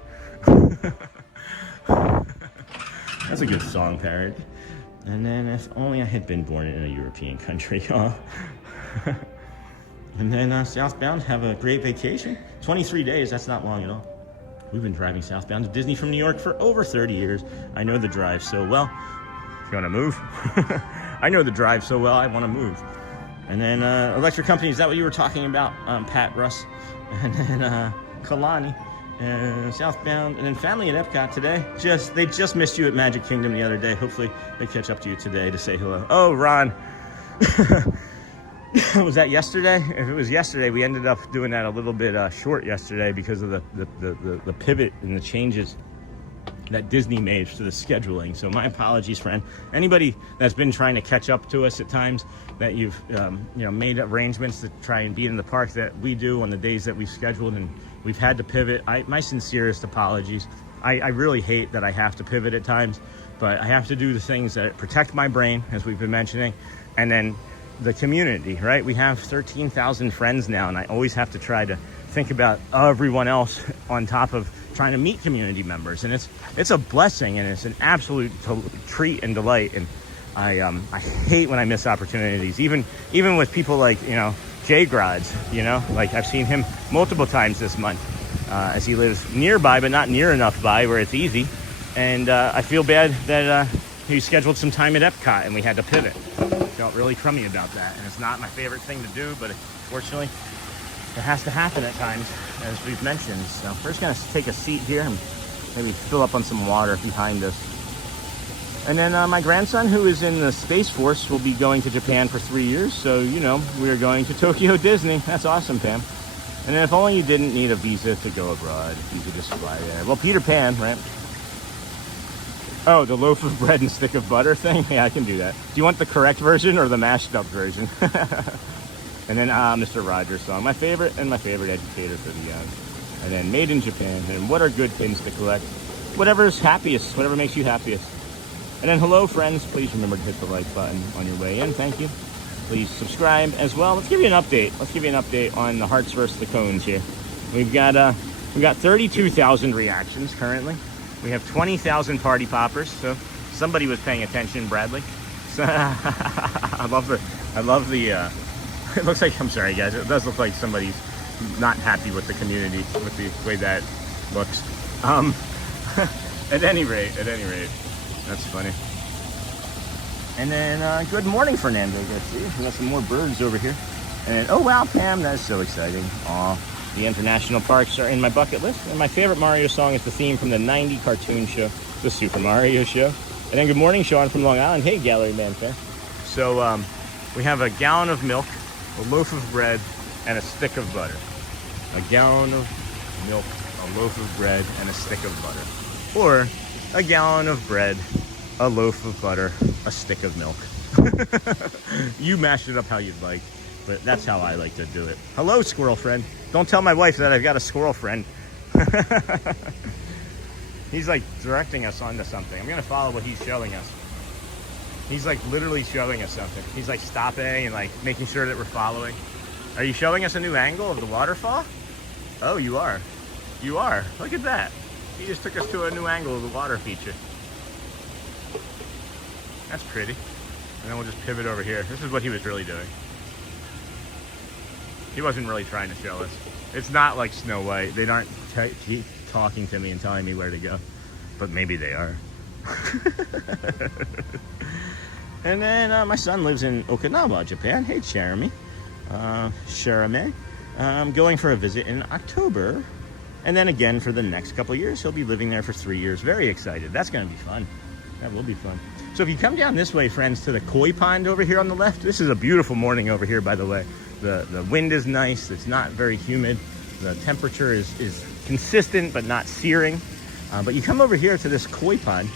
That's a good song parody. And then if only I had been born in a European country, huh? And then Southbound, have a great vacation. 23 days, that's not long at all. We've been driving southbound to Disney from New York for over 30 years. I know the drive so well. You wanna move? I know the drive so well, I wanna move. And then electric company, is that what you were talking about, Pat, Russ? And then Kalani, Southbound, and then family at Epcot today. They just missed you at Magic Kingdom the other day. Hopefully they catch up to you today to say hello. Oh, Ron. Was that yesterday? If it was yesterday, we ended up doing that a little bit short yesterday because of the pivot and the changes that Disney made to the scheduling. So my apologies, friend. Anybody that's been trying to catch up to us at times, that you've made arrangements to try and be in the park that we do on the days that we've scheduled and we've had to pivot. My sincerest apologies. I really hate that I have to pivot at times, but I have to do the things that protect my brain, as we've been mentioning, and then the community, right? We have 13,000 friends now, and I always have to try to think about everyone else on top of trying to meet community members, and it's a blessing, and it's an absolute treat and delight. And I hate when I miss opportunities, even with people like Jay Grods. Like I've seen him multiple times this month, as he lives nearby but not near enough by where it's easy. And I feel bad that he scheduled some time at Epcot and we had to pivot. Felt really crummy about that, and it's not my favorite thing to do, but fortunately it has to happen at times, as we've mentioned. So we're just gonna take a seat here and maybe fill up on some water behind us. And then my grandson, who is in the Space Force, will be going to Japan for 3 years. So, you know, we are going to Tokyo Disney. That's awesome, Pam. And then if only you didn't need a visa to go abroad, if you could just fly there. Well, Peter Pan, right? Oh, the loaf of bread and stick of butter thing? Yeah, I can do that. Do you want the correct version or the mashed up version? And then Mr. Rogers' song, my favorite and my favorite educator for the young. And then Made in Japan. And what are good pins to collect? Whatever's happiest, whatever makes you happiest. And then hello, friends. Please remember to hit the like button on your way in. Thank you. Please subscribe as well. Let's give you an update. Let's give you an update on the hearts versus the cones here. We've got 32,000 reactions currently. We have 20,000 party poppers. So somebody was paying attention, Bradley. So, I love the. It looks like, I'm sorry guys, it does look like somebody's not happy with the community with the way that looks. At any rate, that's funny. And then good morning, Fernando Garcia. We got some more birds over here. And oh wow, Pam, that's so exciting. Aw, the international parks are in my bucket list. And my favorite Mario song is the theme from the 90 cartoon show, the Super Mario Show. And then good morning, Sean from Long Island. Hey, Gallery Man fan. So we have a gallon of milk, a loaf of bread, and a stick of butter. A gallon of milk, a loaf of bread, and a stick of butter. Or a gallon of bread, a loaf of butter, a stick of milk. You mash it up how you'd like, but that's how I like to do it. Hello, squirrel friend. Don't tell my wife that I've got a squirrel friend. He's like directing us onto something. I'm gonna follow what he's showing us. He's like literally showing us something. He's like stopping and like making sure that we're following. Are you showing us a new angle of the waterfall? Oh, you are. You are. Look at that. He just took us to a new angle of the water feature. That's pretty. And then we'll just pivot over here. This is what he was really doing. He wasn't really trying to show us. It's not like Snow White. They aren't keep talking to me and telling me where to go. But maybe they are. And then my son lives in Okinawa, Japan. Hey, Jeremy. Sharame. I'm going for a visit in October. And then again for the next couple years. He'll be living there for 3 years. Very excited. That's going to be fun. That will be fun. So if you come down this way, friends, to the koi pond over here on the left, this is a beautiful morning over here, by the way. The wind is nice. It's not very humid. The temperature is consistent but not searing. But you come over here to this koi pond,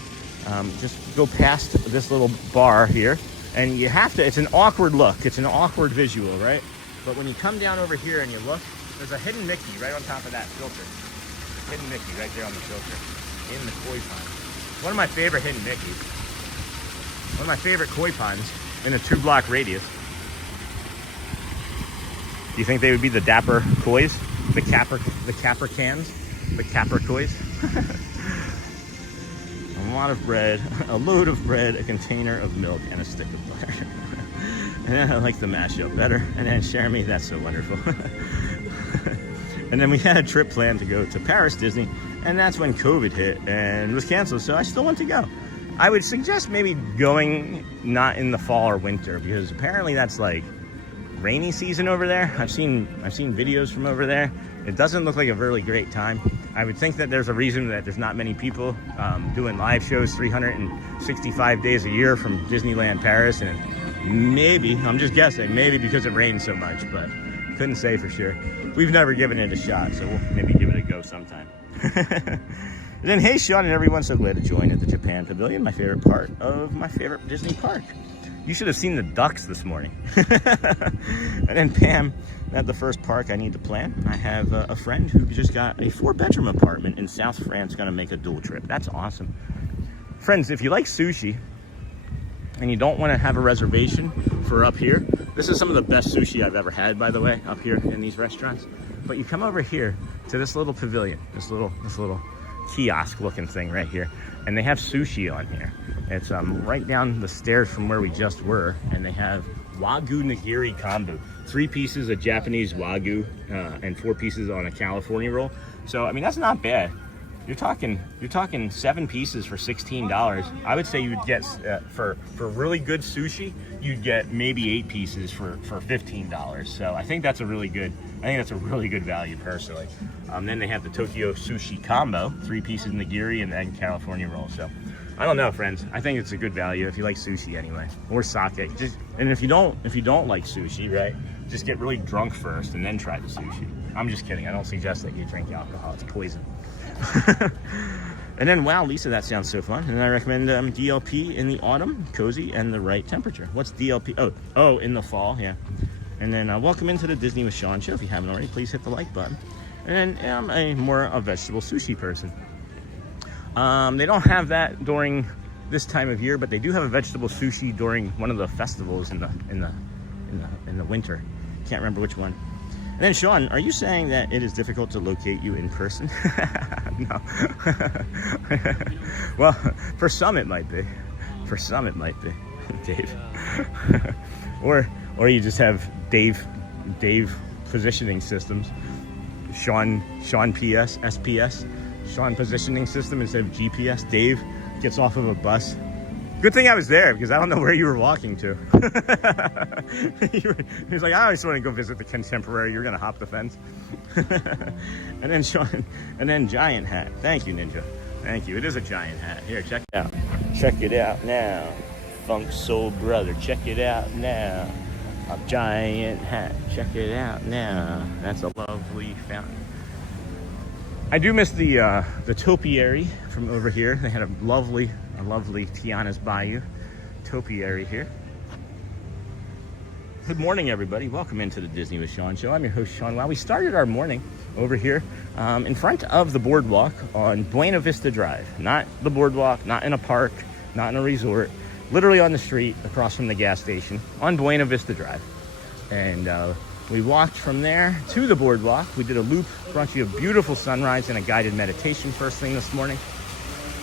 just go past this little bar here, and you have to, it's an awkward look. It's an awkward visual, right? But when you come down over here and you look, there's a hidden Mickey right on top of that filter. There's a hidden Mickey right there on the filter in the koi pond. One of my favorite hidden Mickeys. One of my favorite koi ponds in a 2-block radius. Do you think they would be the Dapper kois? The capper cans? The capper kois? A lot of bread, a load of bread, a container of milk, and a stick of butter. And I like the mashup better. And then Jeremy, that's so wonderful. And then we had a trip planned to go to Paris Disney, and that's when COVID hit and was canceled, so I still want to go. I would suggest maybe going not in the fall or winter, because apparently that's like rainy season over there. I've seen videos from over there. It doesn't look like a really great time. I would think that there's a reason that there's not many people doing live shows 365 days a year from Disneyland Paris, and maybe, I'm just guessing, maybe because it rains so much, but couldn't say for sure. We've never given it a shot, so we'll maybe give it a go sometime. And then, hey, Sean and everyone, so glad to join at the Japan Pavilion, my favorite part of my favorite Disney park. You should have seen the ducks this morning. And then Pam, at the first park I need to plan. I have a friend who just got a 4-bedroom apartment in South France, gonna make a dual trip. That's awesome. Friends, if you like sushi and you don't want to have a reservation for up here, this is some of the best sushi I've ever had, by the way, up here in these restaurants. But you come over here to this little pavilion, this little kiosk looking thing right here, and they have sushi on here. It's right down the stairs from where we just were, and they have Wagyu nigiri kombu, 3 pieces of Japanese Wagyu and 4 pieces on a California roll. So I mean, that's not bad. you're talking 7 pieces for $16. I would say you'd get for really good sushi, you'd get maybe 8 pieces for $15. So I think that's a really good value personally. Then they have the Tokyo sushi combo, 3 pieces nigiri and then California roll. So I don't know, friends. I think it's a good value if you like sushi anyway, or sake. And if you don't like sushi, right? Just get really drunk first and then try the sushi. I'm just kidding. I don't suggest that you drink alcohol. It's poison. And then, wow, Lisa, that sounds so fun. And I recommend DLP in the autumn, cozy, and the right temperature. What's DLP? Oh, in the fall, yeah. And then welcome into the Disney with Sean show. If you haven't already, please hit the like button. And then I'm more a vegetable sushi person. They don't have that during this time of year, but they do have a vegetable sushi during one of the festivals in the winter. Can't remember which one. And then, Sean, are you saying that it is difficult to locate you in person? No. Well, for some it might be. For some it might be, Dave. or you just have Dave positioning systems. Sean PS, SPS. Sean positioning system instead of GPS. Dave gets off of a bus. Good thing I was there because I don't know where you were walking to. He was like, I just want to go visit the Contemporary. You're gonna hop the fence. And then Sean, and then giant hat. Thank you, Ninja. Thank you. It is a giant hat. Here, check it out. Check it out now. Funk Soul Brother. Check it out now. A giant hat. Check it out now. That's a lovely fountain. I do miss the topiary from over here. They had a lovely Tiana's Bayou topiary here. Good morning, everybody. Welcome into the Disney with Sean show. I'm your host, Sean. Well, we started our morning over here in front of the boardwalk on Buena Vista Drive. Not the boardwalk, not in a park, not in a resort. Literally on the street across from the gas station on Buena Vista Drive. And we walked from there to the boardwalk. We did a loop, brought you a beautiful sunrise and a guided meditation first thing this morning.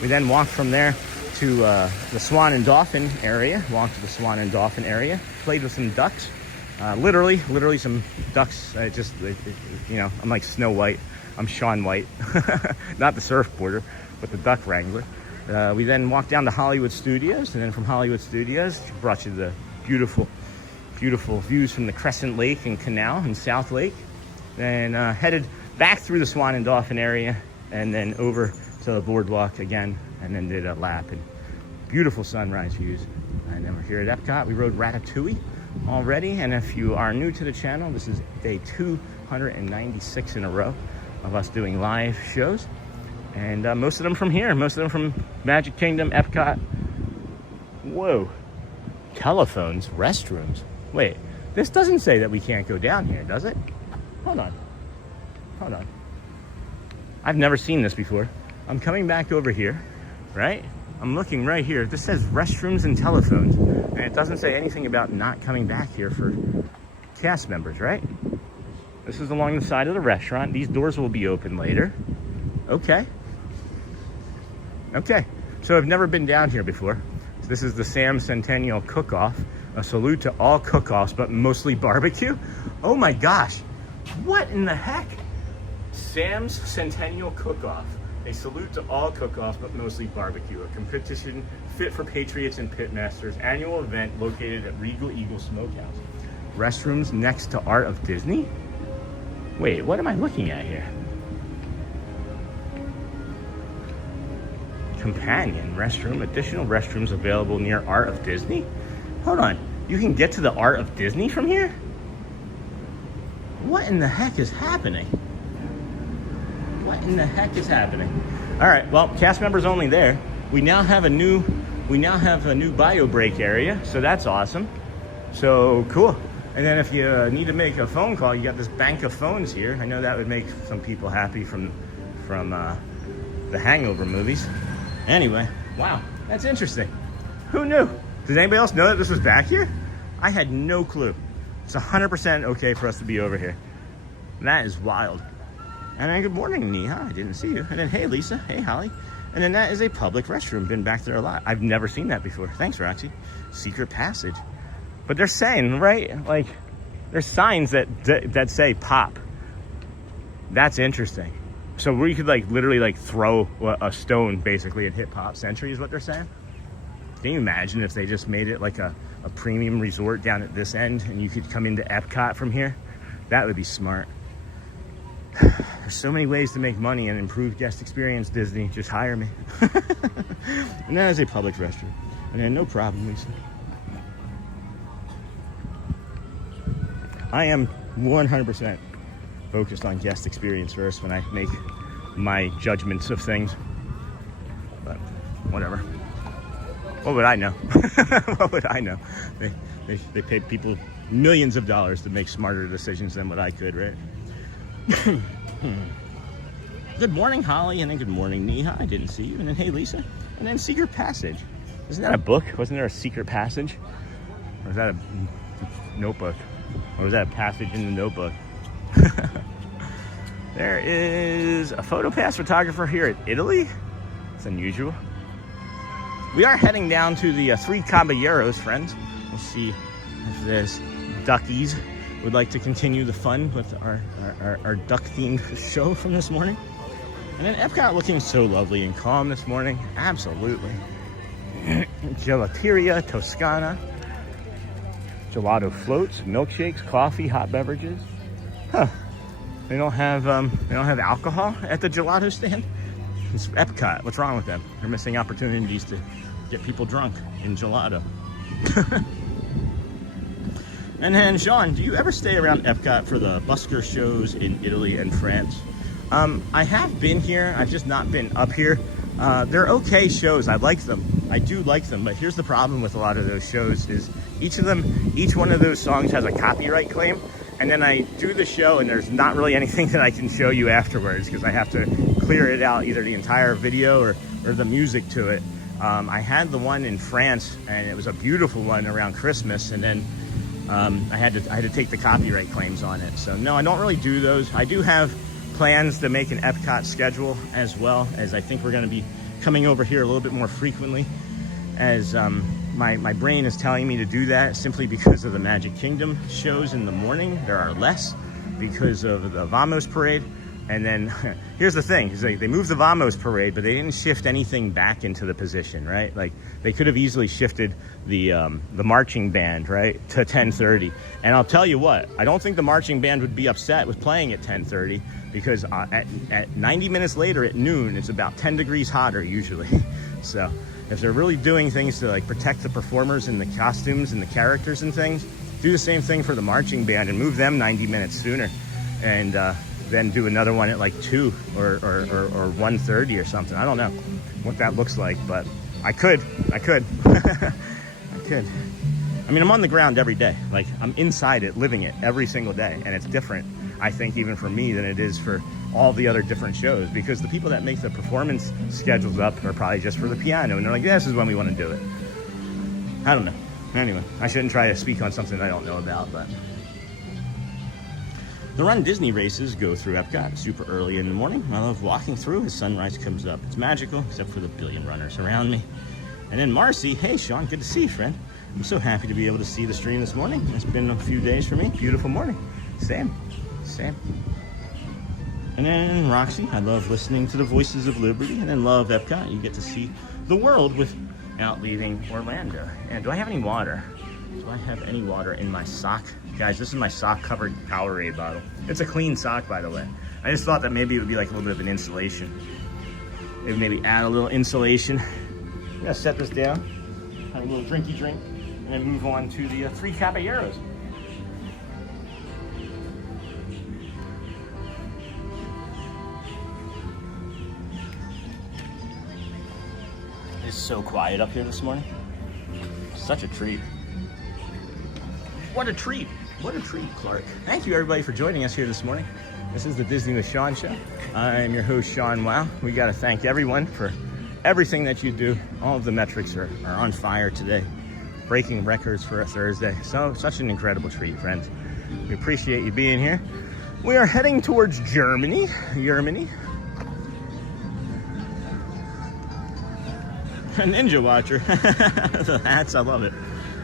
We then walked from there to the Swan and Dolphin area. Walked to the Swan and Dolphin area. Played with some ducks. Literally some ducks. You know, I'm like Snow White. I'm Shaun White. Not the surfboarder, but the duck wrangler. We then walked down to Hollywood Studios, and then from Hollywood Studios, brought you the beautiful views from the Crescent Lake and Canal and South Lake. Then headed back through the Swan and Dolphin area, and then over to the boardwalk again, and then did a lap and beautiful sunrise views. And then we're here at EPCOT. We rode Ratatouille already, and if you are new to the channel, this is day 296 in a row of us doing live shows. And most of them from here, most of them from Magic Kingdom, EPCOT. Whoa, telephones, restrooms. Wait, this doesn't say that we can't go down here, does it? Hold on. I've never seen this before. I'm coming back over here, right? I'm looking right here. This says restrooms and telephones. And it doesn't say anything about not coming back here for cast members, right? This is along the side of the restaurant. These doors will be open later. Okay. So I've never been down here before. This is the Sam Centennial Cook-Off. A salute to all cook-offs, but mostly barbecue. Oh my gosh. What in the heck? Sam's Centennial Cook-Off. A salute to all cook-offs, but mostly barbecue. A competition fit for patriots and pitmasters. Annual event located at Regal Eagle Smokehouse. Restrooms next to Art of Disney? Wait, what am I looking at here? Companion restroom. Additional restrooms available near Art of Disney? Hold on. You can get to the Art of Disney from here? What in the heck is happening? What in the heck is happening? All right, well, cast members only there. We now have a new bio break area, so that's awesome. So cool. And then if you need to make a phone call, you got this bank of phones here. I know that would make some people happy from the Hangover movies. Anyway, wow, that's interesting. Who knew? Does anybody else know that this was back here? I had no clue. It's 100% okay for us to be over here. That is wild. And then good morning, Neha. I didn't see you. And then hey, Lisa. Hey, Holly. And then that is a public restroom. Been back there a lot. I've never seen that before. Thanks, Roxy. Secret passage. But they're saying, right? Like, there's signs that say pop. That's interesting. So we could like literally like throw a stone basically and hit Pop Century is what they're saying. Can you imagine if they just made it like a premium resort down at this end and you could come into Epcot from here? That would be smart. There's so many ways to make money and improve guest experience, Disney. Just hire me. And that is a public restroom. And then no problem, Lisa. I am 100% focused on guest experience first when I make my judgments of things. But whatever. What would I know? What would I know? They paid people millions of dollars to make smarter decisions than what I could, right? Good morning, Holly, and then good morning, Neha. I didn't see you. And then hey, Lisa. And then Secret Passage. Isn't that a book? Wasn't there a Secret Passage? Or was that a notebook? Or was that a passage in the notebook? There is a PhotoPass photographer here at Italy. It's unusual. We are heading down to the Three Caballeros, friends. We'll see if this duckies would like to continue the fun with our duck-themed show from this morning. And then Epcot looking so lovely and calm this morning. Absolutely. Gelateria Toscana. Gelato floats, milkshakes, coffee, hot beverages. Huh. They don't have alcohol at the gelato stand? It's Epcot. What's wrong with them? They're missing opportunities to get people drunk in gelato. And then, Sean, do you ever stay around Epcot for the busker shows in Italy and France? I have been here. I've just not been up here. They're okay shows. I like them. I do like them. But here's the problem with a lot of those shows is each one of those songs has a copyright claim. And then I do the show and there's not really anything that I can show you afterwards because I have to clear it out, either the entire video or the music to it. I had the one in France and it was a beautiful one around Christmas, and then I had to take the copyright claims on it. So no, I don't really do those. I do have plans to make an Epcot schedule, as well as I think we're going to be coming over here a little bit more frequently, as my brain is telling me to do that simply because of the Magic Kingdom shows in the morning. There are less because of the Vamos parade. And then here's the thing, is they moved the Vamos parade, but they didn't shift anything back into the position, right? Like they could have easily shifted the marching band, right, to 10:30. And I'll tell you what, I don't think the marching band would be upset with playing at 10:30 because at 90 minutes later at noon, it's about 10 degrees hotter usually. So if they're really doing things to like protect the performers and the costumes and the characters and things, do the same thing for the marching band and move them 90 minutes sooner. And then do another one at like 2 or 1:30 or something. I don't know what that looks like, but I could. I could. I mean, I'm on the ground every day. Like, I'm inside it, living it every single day. And it's different, I think, even for me than it is for all the other different shows, because the people that make the performance schedules up are probably just for the piano. And they're like, yeah, this is when we want to do it. I don't know. Anyway, I shouldn't try to speak on something I don't know about, but the Run Disney races go through Epcot super early in the morning. I love walking through as sunrise comes up. It's magical, except for the billion runners around me. And then Marcy, hey Sean, good to see you, friend. I'm so happy to be able to see the stream this morning. It's been a few days for me. Beautiful morning. Sam. And then Roxy, I love listening to the Voices of Liberty. And then love Epcot. You get to see the world without leaving Orlando. And do I have any water? Do I have any water in my sock? Guys, this is my sock-covered Powerade bottle. It's a clean sock, by the way. I just thought that maybe it would be like a little bit of an insulation. Maybe add a little insulation. I'm gonna set this down, have a little drinky drink, and then move on to the Three Caballeros. It's so quiet up here this morning. Such a treat. What a treat. What a treat, Clark. Thank you, everybody, for joining us here this morning. This is the Disney with Sean show. I am your host, Sean Wow. We got to thank everyone for everything that you do. All of the metrics are on fire today. Breaking records for a Thursday. So, such an incredible treat, friends. We appreciate you being here. We are heading towards Germany. A Ninja Watcher. The hats, I love it.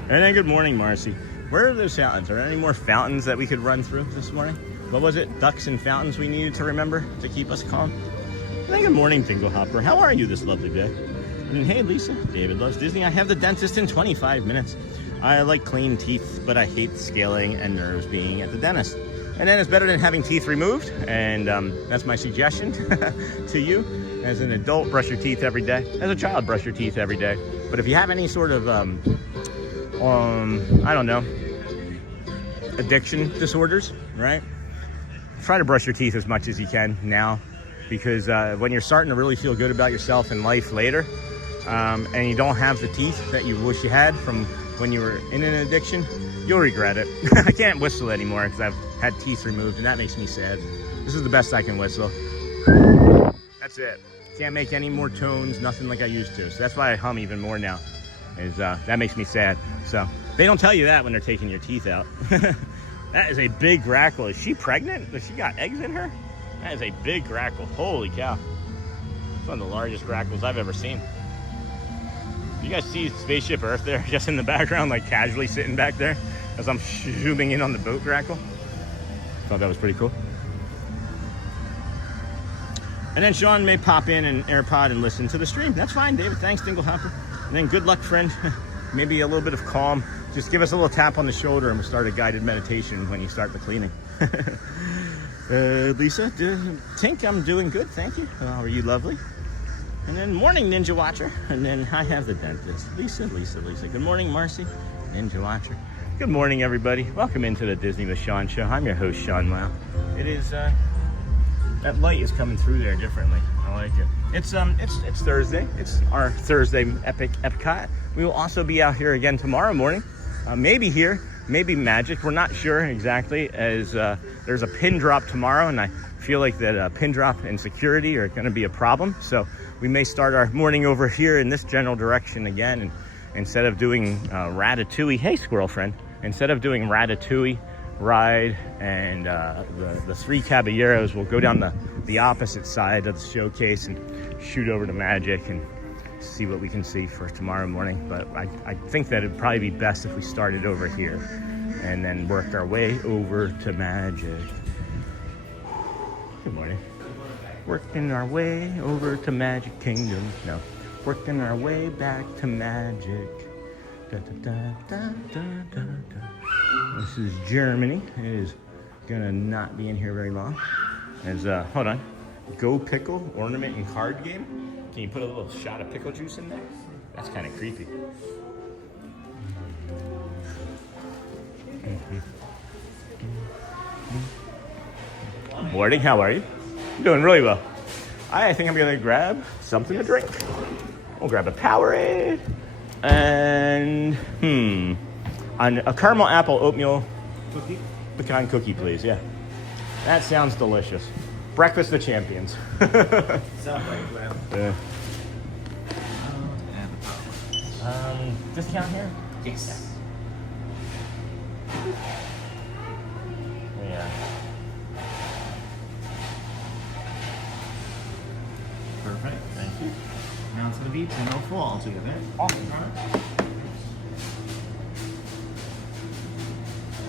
And then good morning, Marcy. Where are those fountains? Are there any more fountains that we could run through this morning? what was it? Ducks and fountains we needed to remember to keep us calm. Hey, good morning, Dingle Hopper. How are you this lovely day? And hey, Lisa, David loves Disney. I have the dentist in 25 minutes. I like clean teeth, but I hate scaling and nerves being at the dentist. And then it's better than having teeth removed. And that's my suggestion to you. As an adult, brush your teeth every day. As a child, brush your teeth every day. But if you have any sort of, I don't know, addiction disorders, right? Try to brush your teeth as much as you can now, because when you're starting to really feel good about yourself in life later, and you don't have the teeth that you wish you had from when you were in an addiction, you'll regret it. I can't whistle anymore because I've had teeth removed, and that makes me sad. This is the best I can whistle. That's it. Can't make any more tones, nothing like I used to. So that's why I hum even more now. Is that makes me sad. So they don't tell you that when they're taking your teeth out. That is a big grackle. Is she pregnant? Does she got eggs in her? That is a big grackle. Holy cow. It's one of the largest grackles I've ever seen. You guys see Spaceship Earth there just in the background, like casually sitting back there as I'm zooming in on the boat grackle? Thought that was pretty cool. And then Sean may pop in an AirPod and listen to the stream. That's fine, David. Thanks, Dingle Hopper. And then good luck, friend. Maybe a little bit of calm. Just give us a little tap on the shoulder and we'll start a guided meditation when you start the cleaning. Lisa, Tink, I'm doing good, thank you. How are you, lovely? And then morning, Ninja Watcher. And then I have the dentist. Lisa. Good morning, Marcy, Ninja Watcher. Good morning, everybody. Welcome into the Disney with Sean show. I'm your host, Sean Lau. It is, that light is coming through there differently. I like it. It's Thursday. It's our Thursday EPCOT. We will also be out here again tomorrow morning. Maybe here, maybe Magic. We're not sure exactly, as there's a pin drop tomorrow, and I feel like that pin drop and security are going to be a problem. So we may start our morning over here in this general direction again, and instead of doing Ratatouille, hey squirrel friend, instead of doing Ratatouille ride and the three Caballeros, we'll go down the opposite side of the showcase and shoot over to Magic and see what we can see for tomorrow morning. But I think that it'd probably be best if we started over here and then worked our way over to Magic. Good morning. Working our way over to Magic Kingdom. No, working our way back to Magic. Da, da, da, da, da, da, da. This is Germany. It is gonna not be in here very long. As hold on, Go Pickle ornament and card game. Can you put a little shot of pickle juice in there? That's kind of creepy. Good morning, how are you? I'm doing really well. I think I'm gonna grab something to drink. We'll grab a Powerade and a caramel apple oatmeal pecan cookie, please. Yeah, that sounds delicious. Breakfast of champions. Discount here? Yes. Yeah. Perfect. Thank you. Now it's going to be 10:04 altogether. Awesome.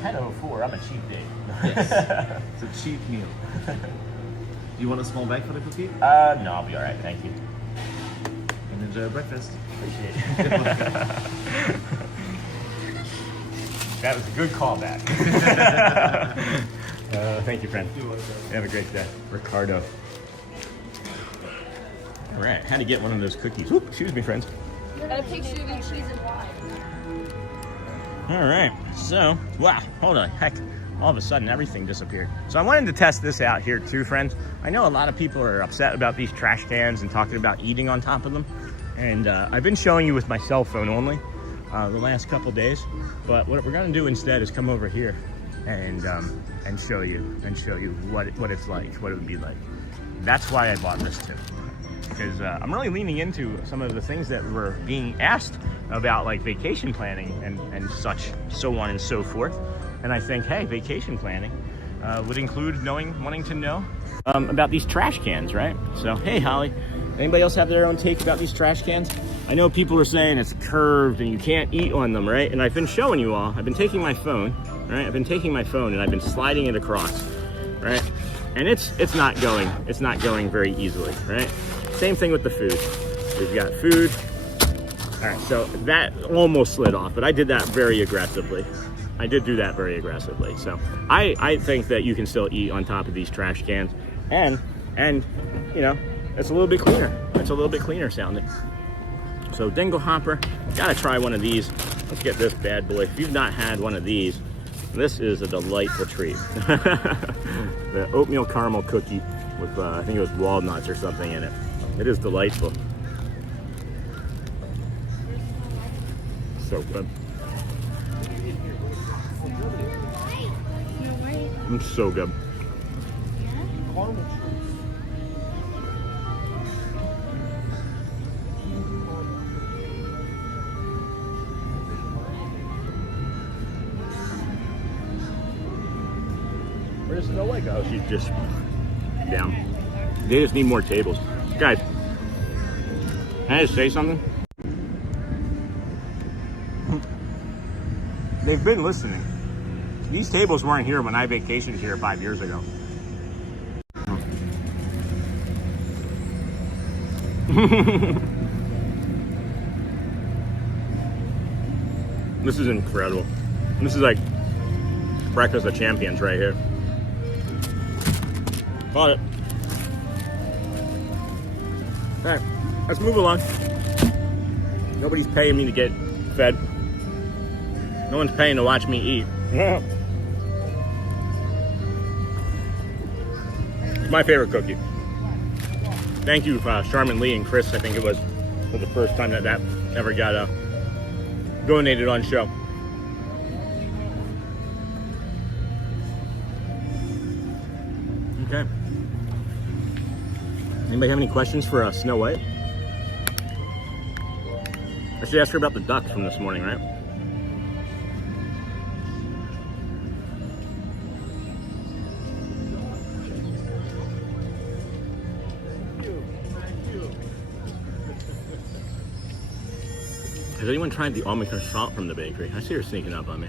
10:04. I'm a cheap date. Yes. It's a cheap meal. Do you want a small bag for the cookie? No, I'll be all right. Thank you. And enjoy breakfast. Appreciate it. That was a good callback. Thank you, friend. Have a great day. Ricardo. All right, had to get one of those cookies. Whoop, excuse me, friends. Gotta pick sugar, cheese, and wine. All right, so, wow, hold on, heck, all of a sudden everything disappeared. So I wanted to test this out here too, friends. I know a lot of people are upset about these trash cans and talking about eating on top of them. And I've been showing you with my cell phone only the last couple days. But what we're gonna do instead is come over here and show you what it's like, what it would be like. That's why I bought this too. Because I'm really leaning into some of the things that were being asked about, like vacation planning and such, so on and so forth. And I think, hey, vacation planning would include wanting to know about these trash cans, right? So, hey, Holly, anybody else have their own take about these trash cans? I know people are saying it's curved and you can't eat on them, right? And I've been showing you all, I've been taking my phone, right? I've been taking my phone and I've been sliding it across. and it's not going very easily, right? Same thing with the food. We've got food. All right, so that almost slid off, but I did that very aggressively. I did do that very aggressively. So I think that you can still eat on top of these trash cans, and you know, it's a little bit cleaner. It's a little bit cleaner sounding. So Dingle Hopper, gotta try one of these. Let's get this bad boy. If you've not had one of these, this is a delightful treat. The oatmeal caramel cookie with I think it was walnuts or something in it. It is delightful. So good. It's so good. Where's Snow White? Oh, she's just down. They just need more tables. Guys, can I just say something? They've been listening. These tables weren't here when I vacationed here 5 years ago. This is incredible. This is like breakfast of champions right here. Got it. All right, let's move along. Nobody's paying me to get fed. No one's paying to watch me eat. Yeah. It's my favorite cookie. Thank you, Charmin Lee and Chris, I think it was, for the first time that ever got donated on show. Okay. Anybody have any questions for Snow White? I should ask her about the ducks from this morning, right? Has anyone tried the almond croissant from the bakery? I see her sneaking up on me.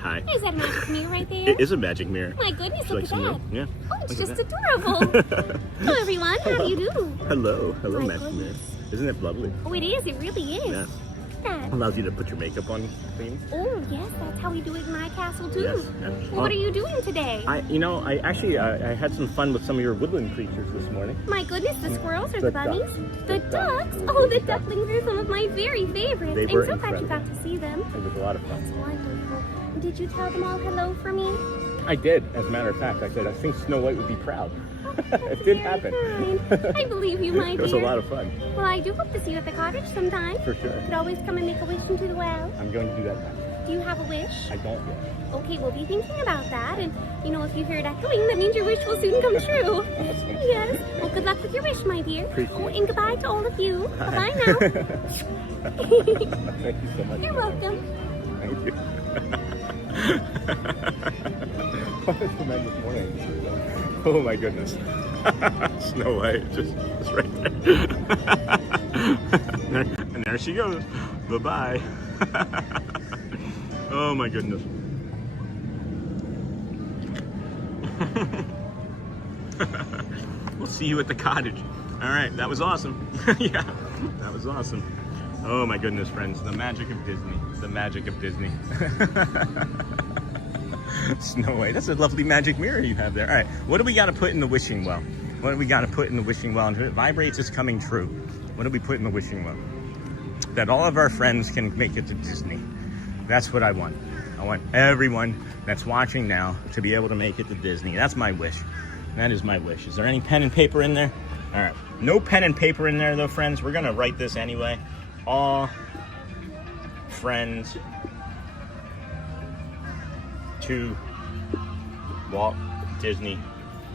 Hi. Is that a magic mirror right there? It is a magic mirror. My goodness, Would look you at like that. some milk? Yeah. Oh, it's Look just at that. adorable. Hello, everyone. How do you do? Hello. Hello, My magic mirror. goodness. Isn't it lovely? Oh, it is. It really is. Yes. That. Allows you to put your makeup on clean. Oh, yes. That's how we do it in my castle, too. Yes. Well, what are you doing today? I had some fun with some of your woodland creatures this morning. My goodness, the squirrels or The the bunnies? ducks. The ducks? Oh, the ducklings are some of my very favorites. They I'm were so glad you incredible. got to see them. It was a lot of fun. It's wonderful. Did you tell them all hello for me? I did, as a matter of fact. I said, I think Snow White would be proud. It did happen. Fine. I believe you, my dear. It was a lot of fun. Well, I do hope to see you at the cottage sometime. For sure. You could always come and make a wish into the well. I'm going to do that now. Do you have a wish? I don't yet. Okay, we'll be thinking about that. And, you know, if you hear it echoing, that means your wish will soon come true. Awesome. Yes. Well, good luck with your wish, my dear. Appreciate Oh, it. and goodbye to all of you. Bye-bye now. Thank you so much. You're welcome. Thank you. What a tremendous morning. Oh my goodness. Snow White just right there. And there she goes. Bye-bye. Oh my goodness. We'll see you at the cottage. All right, that was awesome. Yeah, that was awesome. Oh my goodness, friends. The magic of Disney. The magic of Disney. Snow White. That's a lovely magic mirror you have there. All right, what do we got to put in the wishing well? What do we got to put in the wishing well? And if it vibrates, it's coming true. What do we put in the wishing well? That all of our friends can make it to Disney. That's what I want. I want everyone that's watching now to be able to make it to Disney. That's my wish. That is my wish. Is there any pen and paper in there? All right. No pen and paper in there, though, friends. We're going to write this anyway. All friends to Walt Disney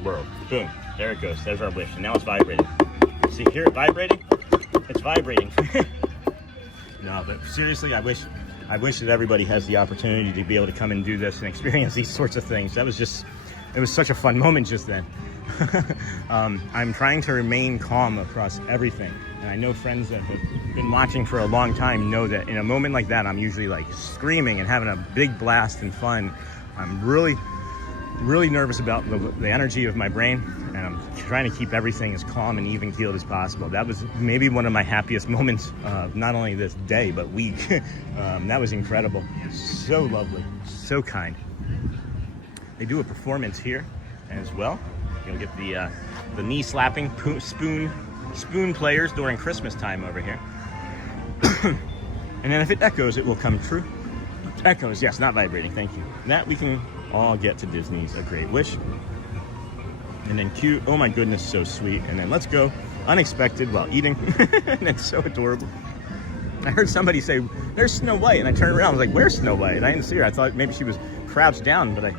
World. Boom. There it goes. There's our wish. And now it's vibrating. See, hear it vibrating? It's vibrating. No, but seriously, I wish that everybody has the opportunity to be able to come and do this and experience these sorts of things. That was just, it was such a fun moment just then. I'm trying to remain calm across everything. And I know friends that have been watching for a long time know that in a moment like that, I'm usually like screaming and having a big blast and fun. I'm really nervous about the energy of my brain, and I'm trying to keep everything as calm and even keeled as possible. That was maybe one of my happiest moments, not only this day, but week. That was incredible. So lovely, so kind. They do a performance here as well. You'll get the knee slapping spoon players during Christmas time over here. And then if it echoes, it will come true. Echoes, yes, not vibrating, thank you. That we can all get to Disney's A Great Wish. And then cute, oh my goodness, so sweet. And then let's go unexpected while eating. And it's so adorable. I heard somebody say, there's Snow White, and I turned around, I was like, where's Snow White? And I didn't see her. I thought maybe she was crouched down, but I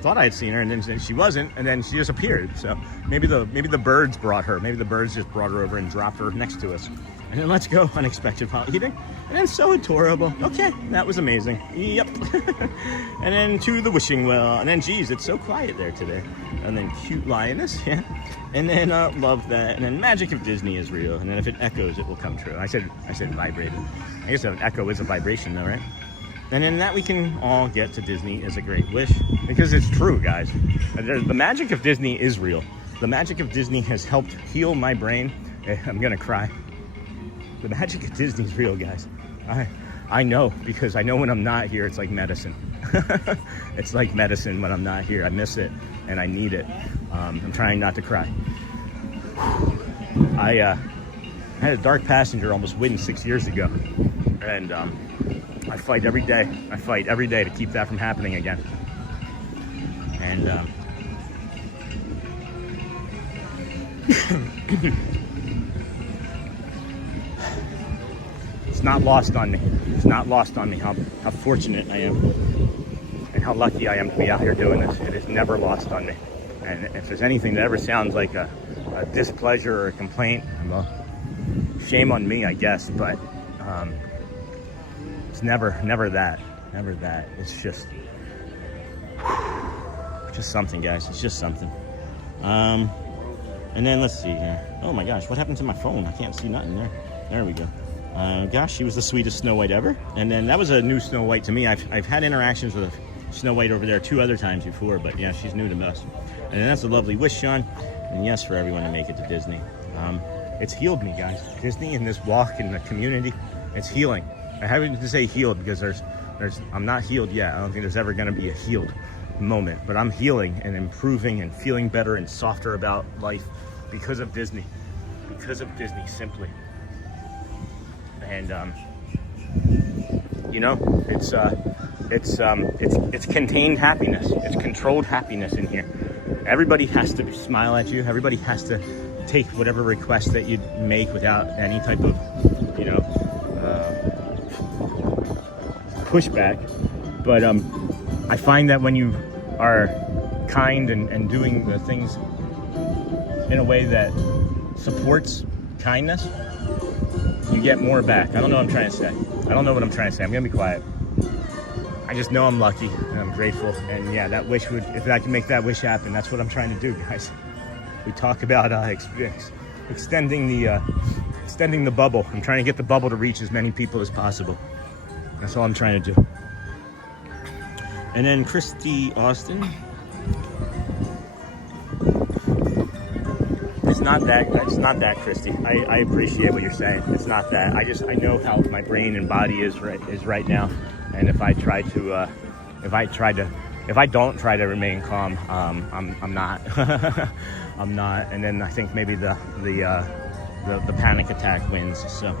thought I had seen her, and then she wasn't, and then she just appeared. So maybe the birds brought her. Maybe the birds just brought her over and dropped her next to us. And then let's go unexpected while eating. And then so adorable. Okay, that was amazing. Yep. And then to the wishing well. And then, geez, it's so quiet there today. And then cute lioness, yeah. And then love that. And then magic of Disney is real. And then if it echoes, it will come true. I said vibrated. I guess an echo is a vibration though, right? And then that we can all get to Disney is a great wish. Because it's true, guys. The magic of Disney is real. The magic of Disney has helped heal my brain. I'm gonna cry. The magic of Disney's real, guys. I know, because I know when I'm not here, it's like medicine. It's like medicine when I'm not here. I miss it, and I need it. I'm trying not to cry. I had a dark passenger almost win 6 years ago, and I fight every day. I fight every day to keep that from happening again. And it's not lost on me. It's not lost on me how fortunate I am and how lucky I am to be out here doing this. It is never lost on me. And if there's anything that ever sounds like a displeasure or a complaint, well, shame on me, I guess. But it's never that. Never that. It's just something, guys. It's just something. And then let's see here. Oh my gosh, what happened to my phone? I can't see nothing there. There we go. Gosh, she was the sweetest Snow White ever. And then that was a new Snow White to me. I've had interactions with Snow White over there 2 other times before, but yeah, she's new to us. And then that's a lovely wish, Sean. And yes, for everyone to make it to Disney. It's healed me, guys. Disney and this walk in the community, it's healing. I haven't to say healed because I'm not healed yet. I don't think there's ever going to be a healed moment, but I'm healing and improving and feeling better and softer about life because of Disney. Because of Disney, simply. And you know, it's contained happiness. It's controlled happiness in here. Everybody has to smile at you. Everybody has to take whatever request that you make without any type of, you know, pushback. But I find that when you are kind and doing the things in a way that supports kindness, you get more back. I don't know what I'm trying to say. I don't know what I'm trying to say. I'm gonna be quiet. I just know I'm lucky and I'm grateful. And yeah, that wish would, if I can make that wish happen, that's what I'm trying to do, guys. We talk about extending the bubble. I'm trying to get the bubble to reach as many people as possible. That's all I'm trying to do. And then Christy Austin. It's not that, Christy. I appreciate what you're saying. It's not that. I know how my brain and body is right now, and if I don't try to remain calm, I'm not. I'm not. And then I think maybe the panic attack wins. So.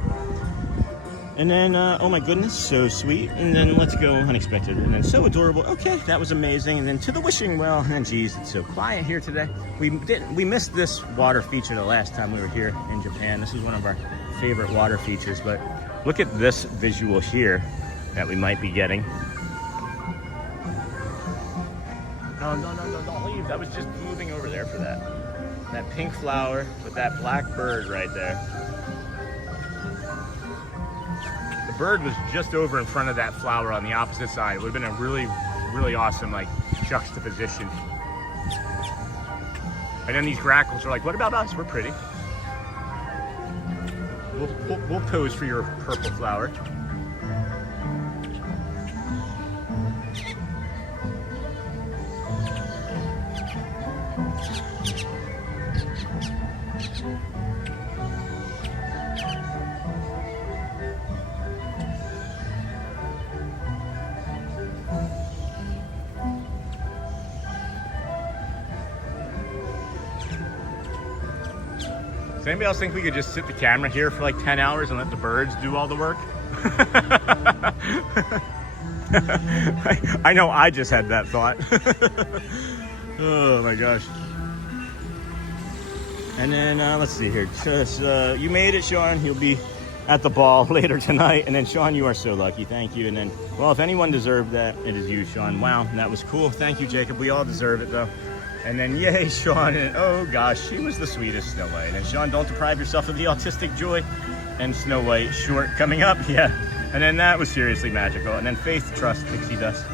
And then, oh my goodness, so sweet. And then let's go unexpected. And then so adorable. Okay, that was amazing. And then to the wishing well. And geez, it's so quiet here today. We missed this water feature the last time we were here in Japan. This is one of our favorite water features. But look at this visual here that we might be getting. No, don't leave. That was just moving over there for that. That pink flower with that black bird right there. The bird was just over in front of that flower on the opposite side. It would have been a really, really awesome like juxtaposition. And then these grackles are like, what about us? We're pretty. We'll pose for your purple flower. Does anybody else think we could just sit the camera here for like 10 hours and let the birds do all the work? I know I just had that thought. Oh my gosh. And then let's see here. Just, you made it, Sean. You'll be at the ball later tonight. And then Sean, you are so lucky. Thank you. And then, well, if anyone deserved that, it is you, Sean. Wow, that was cool. Thank you, Jacob. We all deserve it though. And then yay, Sean. And oh gosh, she was the sweetest, Snow White. And Sean, don't deprive yourself of the autistic joy. And Snow White short coming up. Yeah. And then that was seriously magical. And then Faith, Trust, Pixie Dust.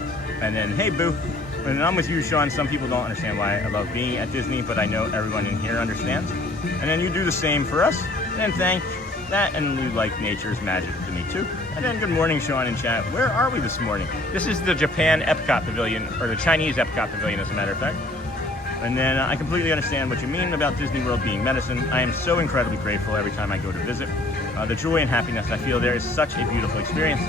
And then hey, Boo. And I'm with you, Sean. Some people don't understand why I love being at Disney, but I know everyone in here understands. And then you do the same for us. And then thank that, and you like nature's magic to me too. And then good morning, Sean in chat. Where are we this morning? This is the Japan EPCOT Pavilion, or the Chinese EPCOT Pavilion, as a matter of fact. And then I completely understand what you mean about Disney World being medicine. I am so incredibly grateful every time I go to visit. The joy and happiness I feel there is such a beautiful experience.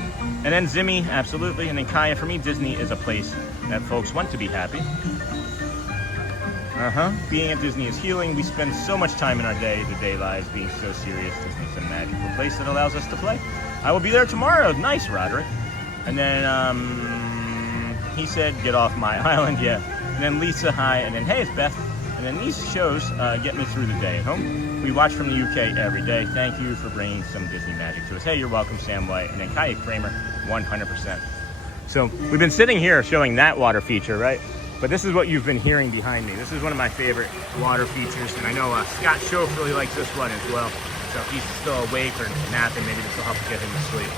And then Zimmy, absolutely. And then Kaya, for me, Disney is a place that folks want to be happy. Being at Disney is healing. We spend so much time in our day-to-day lives being so serious. Disney's a magical place that allows us to play. I will be there tomorrow. Nice, Roderick. And then he said, get off my island. Yeah. And then Lisa, hi. And then, hey, it's Beth. And then these shows get me through the day at home. We watch from the UK every day. Thank you for bringing some Disney magic to us. Hey, you're welcome, Sam White. And then Kaya Kramer, 100%. So we've been sitting here showing that water feature, right? But this is what you've been hearing behind me. This is one of my favorite water features. And I know Scott Schoaf really likes this one as well. So if he's still awake or napping, maybe this will help get him to sleep.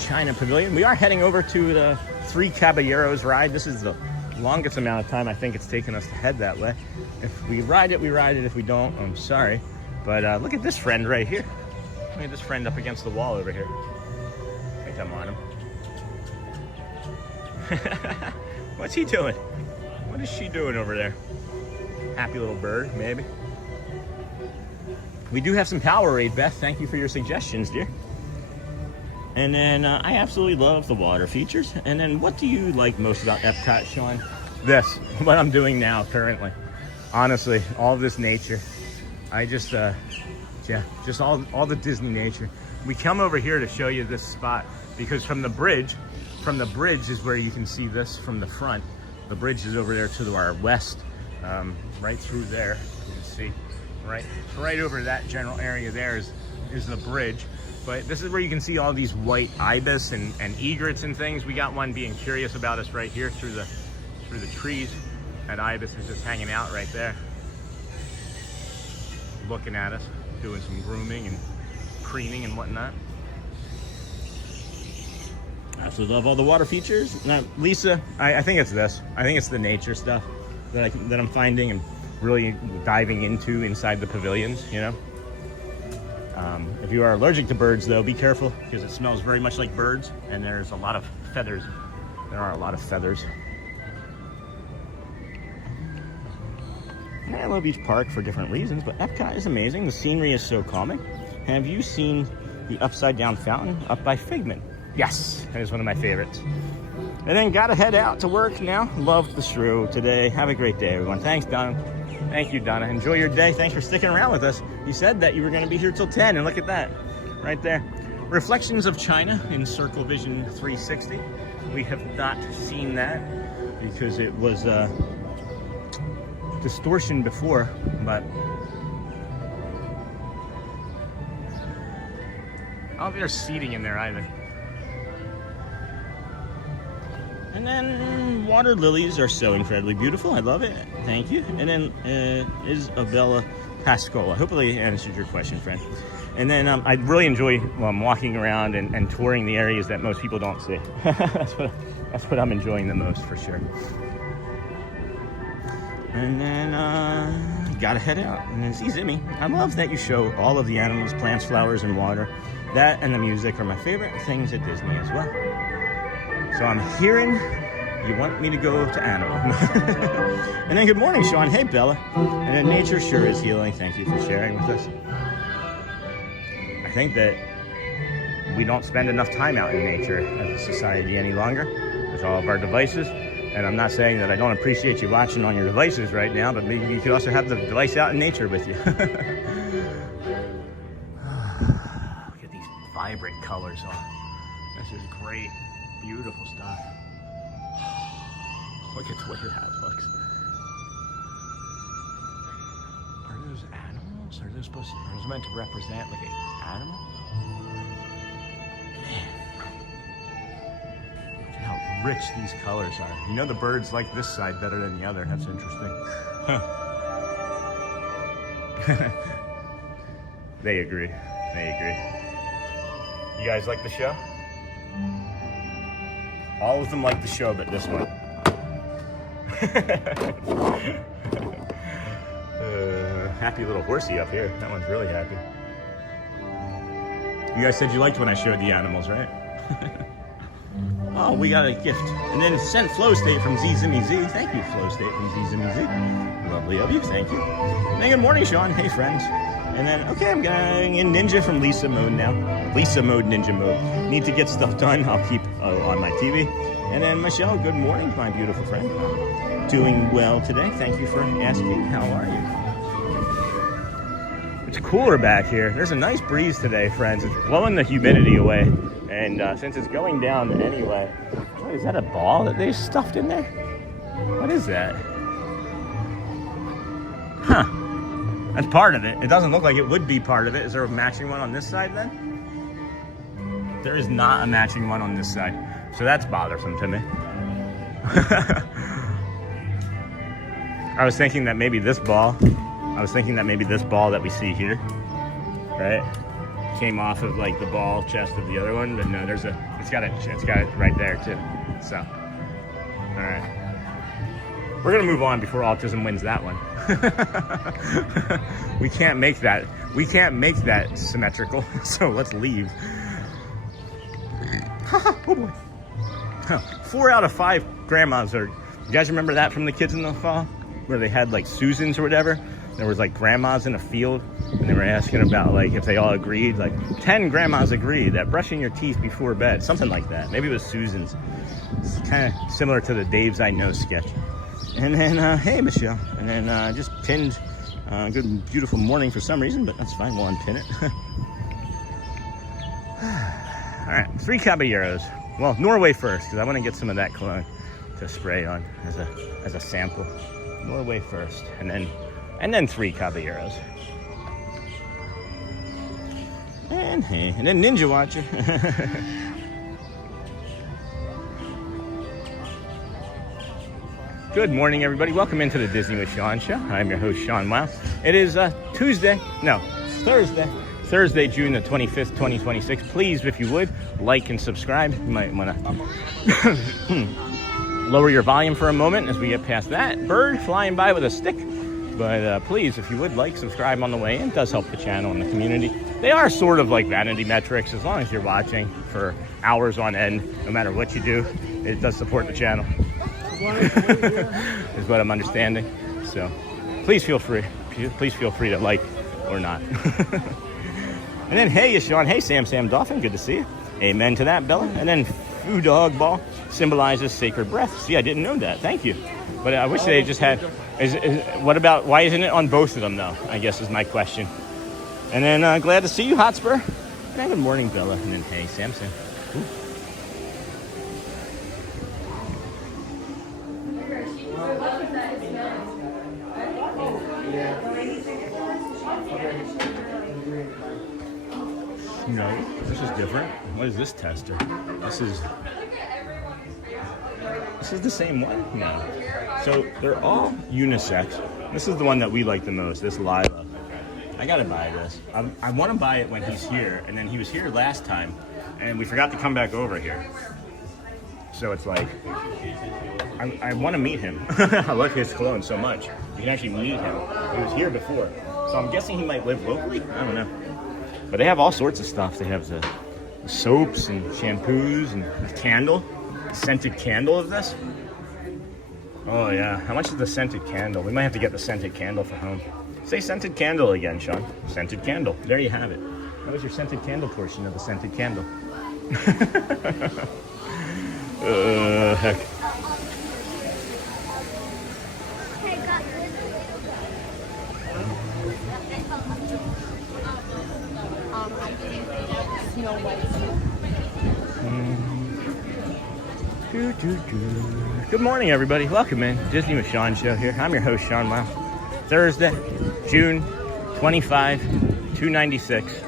China Pavilion. We are heading over to the 3 Caballeros ride. This is the longest amount of time I think it's taken us to head that way. If we ride it, we ride it. If we don't, I'm sorry. But look at this friend right here. Look at this friend up against the wall over here. I think I'm on him. What's he doing? What is she doing over there? Happy little bird, maybe. We do have some Powerade, Beth. Thank you for your suggestions, dear. And then I absolutely love the water features. And then what do you like most about EPCOT, Sean? This, what I'm doing now currently. Honestly, all this nature. I just, just all the Disney nature. We come over here to show you this spot because from the bridge is where you can see this from the front. The bridge is over there to our west, right through there. You can see, right over that general area there is the bridge. But this is where you can see all these white ibis and egrets and things. We got one being curious about us right here through the trees. That ibis is just hanging out right there, looking at us, doing some grooming and preening and whatnot. I absolutely love all the water features. Now, Lisa, I think it's this. I think it's the nature stuff that I'm finding and really diving into inside the pavilions, you know. If you are allergic to birds, though, be careful because it smells very much like birds, and there's a lot of feathers. There are a lot of feathers. And I love each park for different reasons, but EPCOT is amazing. The scenery is so calming. Have you seen the upside-down fountain up by Figment? Yes, that is one of my favorites. And then gotta head out to work now. Loved the shrew today. Have a great day, everyone. Thanks, Donna. Thank you, Donna. Enjoy your day. Thanks for sticking around with us. You said that you were going to be here till 10, and look at that, right there. Reflections of China in Circle Vision 360. We have not seen that because it was distortion before, but I don't think there's seating in there either. And then water lilies are so incredibly beautiful. I love it. Thank you. And then Isabella Pascola. Hopefully I answered your question, friend. And then I really enjoy walking around and touring the areas that most people don't see. That's what I'm enjoying the most, for sure. And then gotta head out. And then see Zimmy. I love that you show all of the animals, plants, flowers, and water. That and the music are my favorite things at Disney as well. So I'm hearing you want me to go to animal. And then good morning, Sean. Hey, Bella. And then nature sure is healing. Thank you for sharing with us. I think that we don't spend enough time out in nature as a society any longer with all of our devices. And I'm not saying that I don't appreciate you watching on your devices right now, but maybe you could also have the device out in nature with you. Look at these vibrant colors on. This is great, beautiful stuff. Look at the way that looks. Are those animals? Are those meant to represent like an animal? Man. How rich these colors are. You know the birds like this side better than the other. That's interesting. Huh. They agree. They agree. You guys like the show? All of them like the show, but this one. Happy little horsey up here. That one's really happy. You guys said you liked when I showed the animals, right? Oh, we got a gift. And then sent Flow State from ZZMZ. Thank you, Flow State from ZZMZ. Lovely of you, thank you. And then good morning, Sean. Hey, friends. And then, okay, I'm going in Ninja from Lisa mode now. Lisa mode, Ninja mode. Need to get stuff done. I'll keep on my TV. And then Michelle, good morning, my beautiful friend. Doing well today. Thank you for asking. How are you? It's cooler back here. There's a nice breeze today, friends. It's blowing the humidity away. And since it's going down anyway, what, is that a ball that they stuffed in there? What is that? Huh. That's part of it. It doesn't look like it would be part of it. Is there a matching one on this side then? There is not a matching one on this side. So that's bothersome to me. I was thinking that maybe this ball that we see here, right, came off of like the ball chest of the other one, but no, it's got it right there too. So, all right, we're gonna move on before autism wins that one. We can't make that symmetrical. So let's leave. Oh boy. 4 out of 5 grandmas are. You guys remember that from the Kids in the Fall, where they had like Susans or whatever? There was like grandmas in a field, and they were asking about like if they all agreed. Like 10 grandmas agreed that brushing your teeth before bed, something like that. Maybe it was Susan's. It's kind of similar to the Dave's I Know sketch. And then, hey Michelle, and then just pinned good beautiful morning for some reason, but that's fine. We'll unpin it. All right, 3 Caballeros. Well, Norway first, because I want to get some of that cologne to spray on as a sample. Norway first, and then 3 Caballeros. And hey, and then Ninja Watcher. Good morning, everybody. Welcome into the Disney with Sean show. I'm your host, Sean Wow. It is Thursday, June the 25th, 2026. Please, if you would, like and subscribe. You might want to lower your volume for a moment as we get past that bird flying by with a stick. But please, if you would, like, subscribe on the way in. It does help the channel and the community. They are sort of like vanity metrics. As long as you're watching for hours on end, no matter what you do, it does support the channel. Is what I'm understanding. So please feel free to like or not. And then hey Sean, hey Sam Dolphin, good to see you. Amen to that, Bella. And then Foo Dog Ball symbolizes sacred breath. See, I didn't know that. Thank you. But I wish they just had. What about, why isn't it on both of them though? I guess is my question. And then glad to see you, Hotspur. And then good morning, Bella. And then hey Samson. Ooh. No, this is different. What is this tester? This is the same one? No. So they're all unisex. This is the one that we like the most, this Lila. I gotta buy this. I want to buy it when he's here, and then he was here last time, and we forgot to come back over here. So it's like, I want to meet him. I love his cologne so much. You can actually meet him. He was here before. So I'm guessing he might live locally? I don't know. But they have all sorts of stuff. They have the soaps and shampoos and the candle, the scented candle of this. Oh yeah, how much is the scented candle? We might have to get the scented candle for home. Say scented candle again, Sean. Scented candle. There you have it. That was your scented candle portion of the scented candle. Heck. Snow White. Good morning, everybody. Welcome in. Disney with Sean show here. I'm your host, Sean Wow. Thursday, June 25, 296.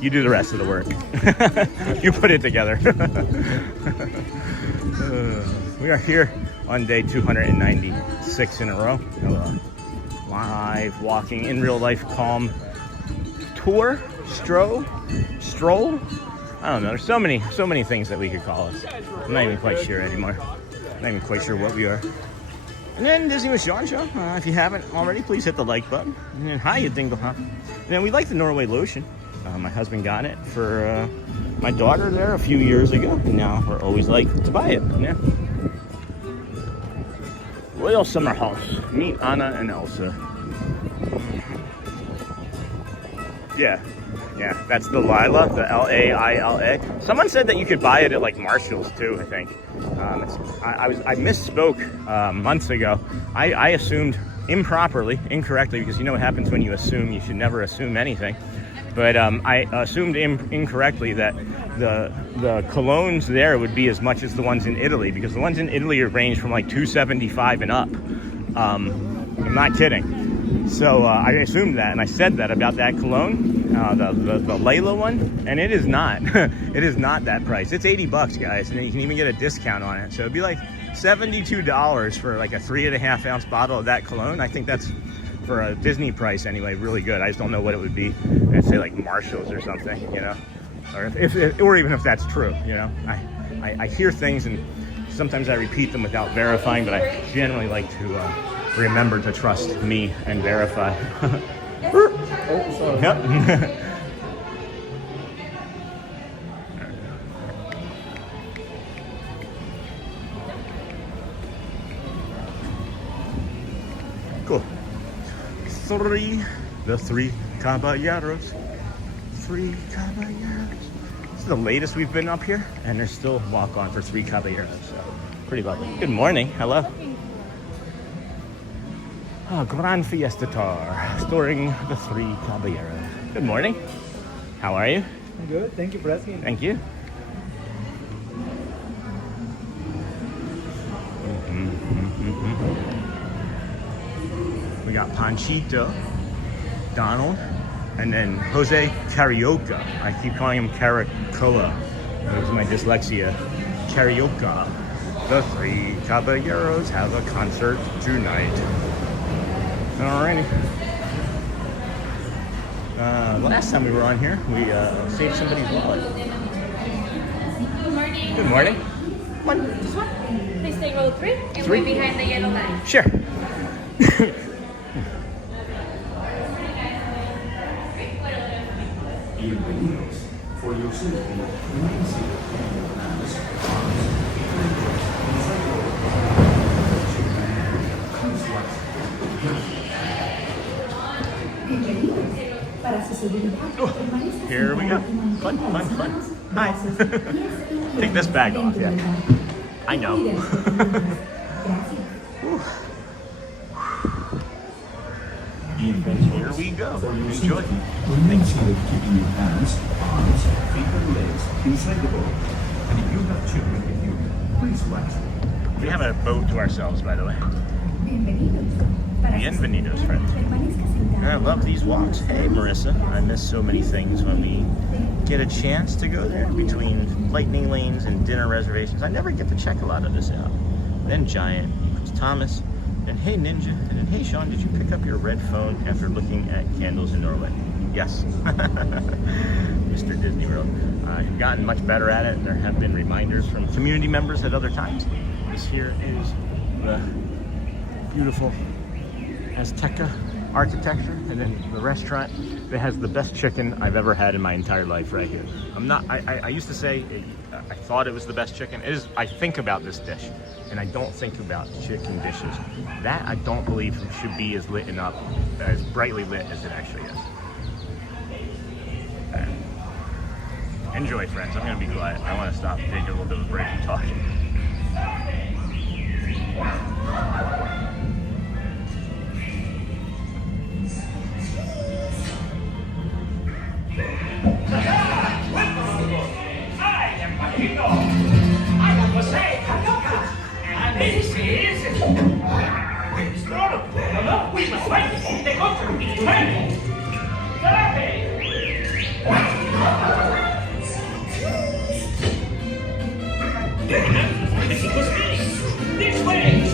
You do the rest of the work. You put it together. We are here on day 296 in a row. Live walking in real life calm tour, stroll. I don't know. There's so many things that we could call it. I'm not even quite sure anymore. Not even quite sure what we are. And then Disney with Sean show. If you haven't already, please hit the like button. And then hi, you dingle hop. And then we like the Norway lotion. My husband got it for my daughter there a few years ago, and now we're always like to buy it. Yeah. Royal Summer House. Meet Anna and Elsa. Yeah, that's the Lila, the Laila. Someone said that you could buy it at like Marshall's too, I think. I misspoke months ago. I assumed incorrectly, because you know what happens when you assume. You should never assume anything. But I assumed incorrectly that the colognes there would be as much as the ones in Italy, because the ones in Italy range from like $275 and up. I'm not kidding. So I assumed that, and I said that about that cologne, the Layla one, and it is not. It is not that price. It's $80, guys, and you can even get a discount on it. So it'd be like $72 for like a 3.5 ounce bottle of that cologne. I think that's, for a Disney price anyway, really good. I just don't know what it would be. I'd say like Marshall's or something, you know, or even if that's true, you know. I hear things and sometimes I repeat them without verifying, but I generally like to remember to trust me and verify. Yep. Cool. The three Caballeros. Three Caballeros. This is the latest we've been up here, and there's still walk on for three Caballeros. So pretty lovely. Good morning. Hello. Gran Fiesta Tar, storing the three Caballeros. Good morning. How are you? I'm good. Thank you for asking. Thank you. We got Panchito, Donald, and then Jose Carioca. I keep calling him Caracoa. That was my dyslexia. Carioca. The three Caballeros have a concert tonight. Alrighty. Last time we were on here, we saved somebody's wallet. Good morning. Good morning. This one. Please take row 3 and Three? wait behind the yellow line. Sure. For your safety, please sit Here we go. Fun. Hi. Take this bag off, yeah. I know. Here we go. Enjoy. Make sure of keeping your hands, arms, feet and legs inside the boat. And if you have children with you, please watch them. We have a boat to ourselves, by the way. Bienvenidos, friends. And I love these walks. Hey, Marissa. I miss so many things when we get a chance to go there between lightning lanes and dinner reservations. I never get to check a lot of this out. Then Giant, Thomas, and hey, Ninja, and then hey, Sean, did you pick up your red phone after looking at candles in Norway? Yes. Mr. Disney World. I've gotten much better at it, and there have been reminders from community members at other times. This here is the beautiful Azteca architecture, and then the restaurant that has the best chicken I've ever had in my entire life right here. I used to say I thought it was the best chicken. It is. I think about this dish, and I don't think about chicken dishes. That I don't believe should be as lit up, as brightly lit as it actually is. Enjoy, friends. I'm gonna be quiet. I want to stop and take a little bit of a break and talk. This way!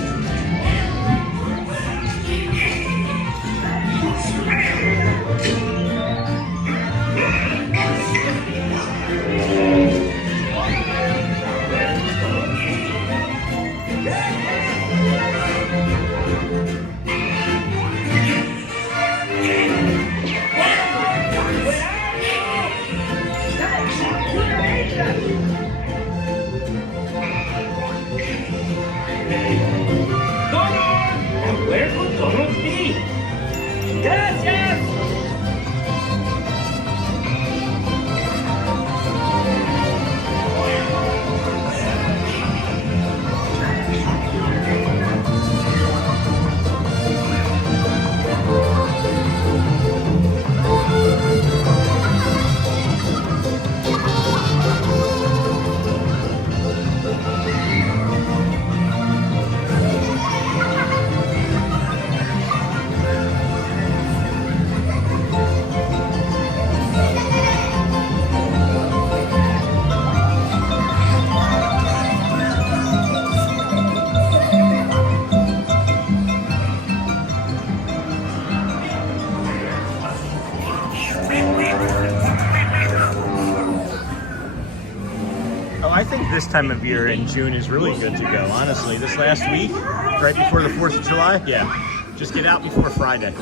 I think this time of year in June is really good to go, honestly. This last week, right before the 4th of July, yeah, just get out before Friday.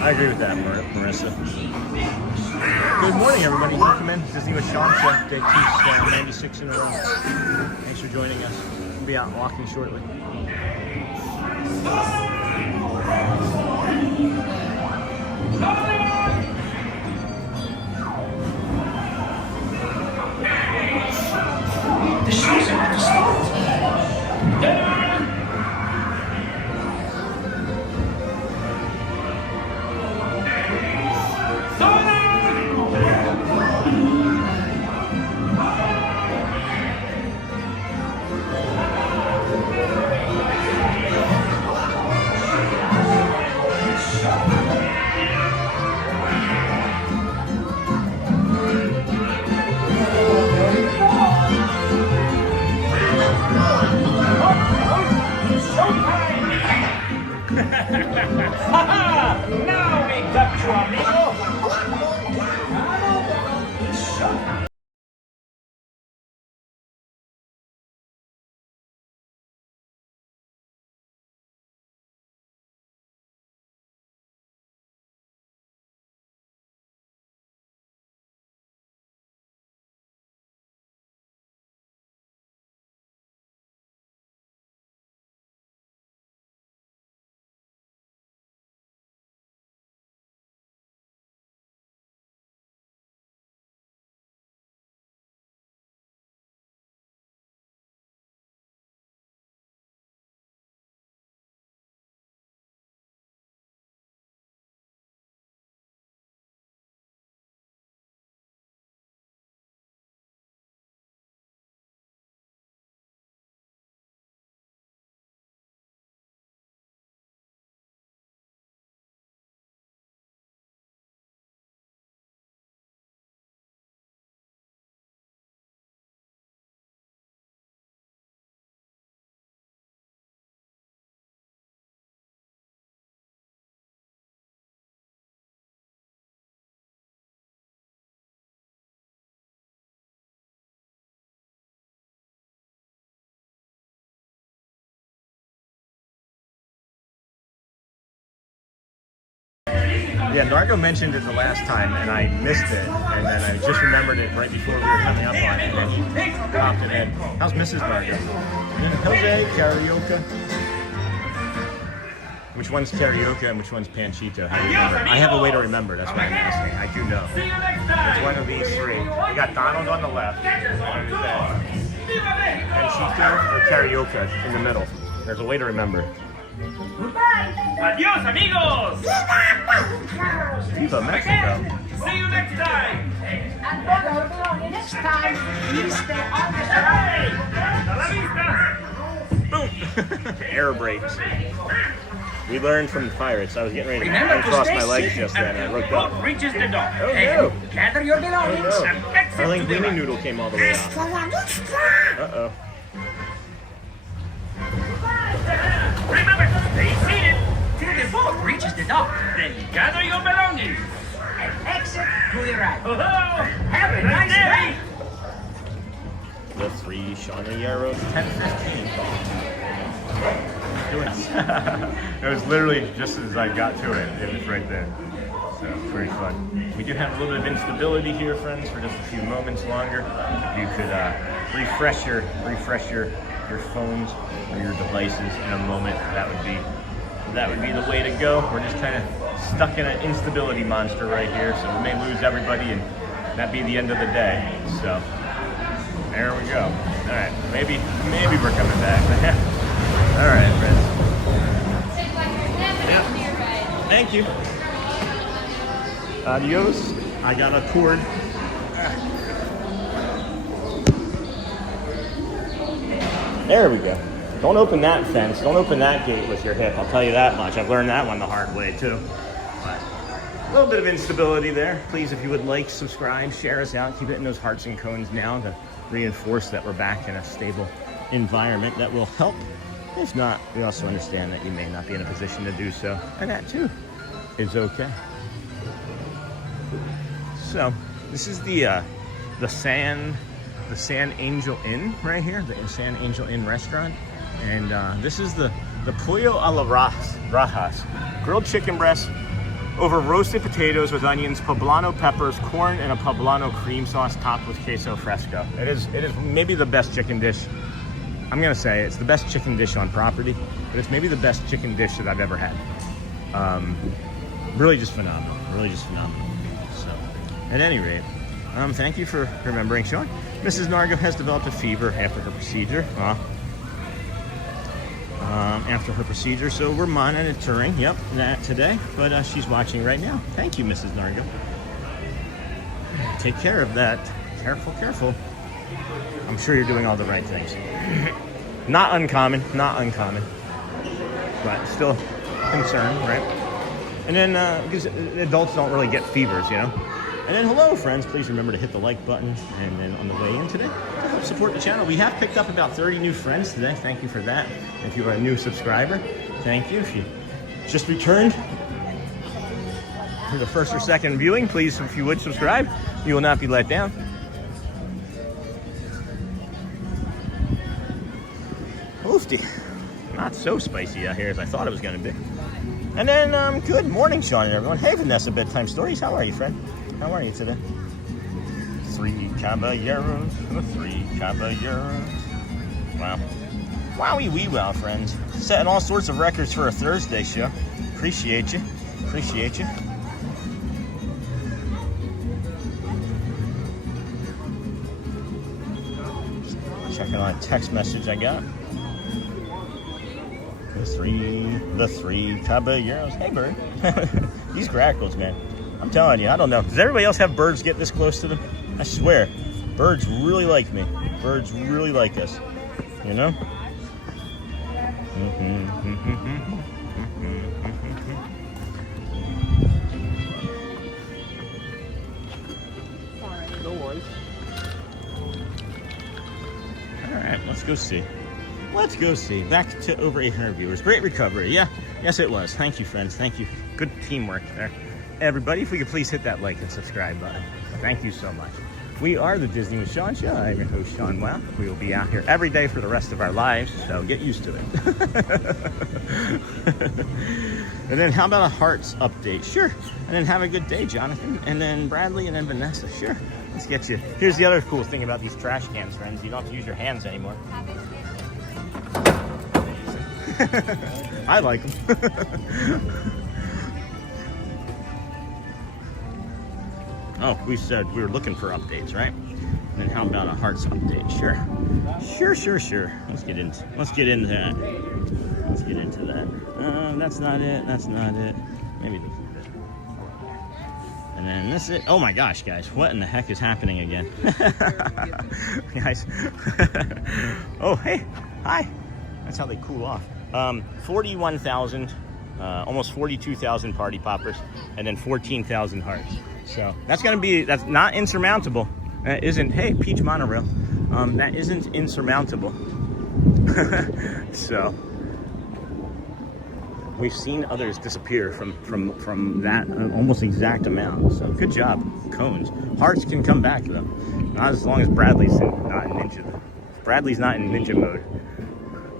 I agree with that, Marissa. Good morning, everybody. Welcome in. Disney with Sean Show, day 296 in a row. Thanks for joining us. We'll be out walking shortly. The show's about to start. Now we got you, amigo. Yeah, Nargo mentioned it the last time, and I missed it, and then I just remembered it right before we were coming up on it, and he popped it in. How's Mrs. Nargo? Jose, karaoke. Which one's karaoke and which one's panchito? How do you remember? I have a way to remember, that's why I'm asking. I do know. It's one of these three. We got Donald on the left, panchito or karaoke in the middle. There's a way to remember. Adios, amigos! Viva Mexico! See you next time! Next time, Fiesta on the Hasta la vista! Boom! Air brakes. We learned from the pirates. I was getting ready to Remember to uncross stay my legs safe just then, and I until looked the up. boat reaches the dock. Oh, Hey, no. gather your belongings Oh, no. and exit Our to the linguine right. noodle came all the way out. Uh-oh. Remember to stay seated till the boat reaches the dock. Then gather your belongings and exit to the right. Have a nice day. The 3 Caballeros 10:15. It was literally just as I got to it. It was right there. So pretty fun. We do have a little bit of instability here, friends, for just a few moments longer. If you could refresh your phones or your devices in a moment, that would be the way to go. We're just kind of stuck in an instability monster right here, so we may lose everybody and that be the end of the day. So there we go. All right, maybe we're coming back. All right, friends. Yep. Thank you. Adios. I got a cord. There we go. Don't open that fence. Don't open that gate with your hip. I'll tell you that much. I've learned that one the hard way too. But a little bit of instability there. Please, if you would like, subscribe, share us out, keep hitting those hearts and cones now to reinforce that we're back in a stable environment. That will help. If not, we also understand that you may not be in a position to do so, and that too is okay. So this is the San Angel Inn right here, the San Angel Inn restaurant, and this is the pollo a la rajas, grilled chicken breast over roasted potatoes with onions, poblano peppers, corn, and a poblano cream sauce topped with queso fresco. It is maybe the best chicken dish. I'm gonna say it's the best chicken dish on property, but it's maybe the best chicken dish that I've ever had. Really just phenomenal. Really just phenomenal. So, at any rate, thank you for remembering, Sean. Mrs. Nargo has developed a fever after her procedure. So we're monitoring, that today. But she's watching right now. Thank you, Mrs. Nargo. Take care of that. Careful, careful. I'm sure you're doing all the right things. Not uncommon, but still concerned, right? And then, because adults don't really get fevers, And then, hello, friends. Please remember to hit the like button. And then on the way in today, to help support the channel. We have picked up about 30 new friends today. Thank you for that. If you are a new subscriber, thank you. If you just returned for the first or second viewing, please, if you would subscribe, you will not be let down. Oofty. Not so spicy out here as I thought it was going to be. And then, good morning, Sean and everyone. Hey, Vanessa, Bedtime Stories. How are you, friend? How are you today? 3 Caballeros. 3 Caballeros. Wow. Wowie wee wow, friends. Setting all sorts of records for a Thursday show. Appreciate you. Appreciate you. Checking on a text message I got. The three Caballeros. Hey, bird. These grackles, man. I'm telling you, I don't know. Does everybody else have birds get this close to them? I swear, birds really like me. Birds really like us. You know? No worries. All right, let's go see. Let's go see. Back to over 800 viewers. Great recovery. Yeah, yes it was. Thank you, friends. Thank you. Good teamwork there. Everybody, if we could please hit that like and subscribe button. Thank you so much. We are the Disney with Sean Show. I'm your host, Sean Wow. We will be out here every day for the rest of our lives, so get used to it. And then how about a hearts update? Sure. And then have a good day, Jonathan. And then Bradley and then Vanessa. Sure. Let's get you. Here's the other cool thing about these trash cans, friends. You don't have to use your hands anymore. I like them. Oh, we said we were looking for updates, right? And then how about a hearts update? Sure. Sure. Let's get into that. Let's get into that. That's not it. Maybe this is it. And then this is it. Oh my gosh, guys. What in the heck is happening again? Guys. Oh, hey. Hi. That's how they cool off. 41,000 almost 42,000 party poppers, and then 14,000 hearts. So that's not insurmountable. That isn't, hey, Peach Monorail. That isn't insurmountable. So we've seen others disappear from that almost exact amount. So good job, cones. Hearts can come back though, not as long as Bradley's not in ninja. If Bradley's not in ninja mode.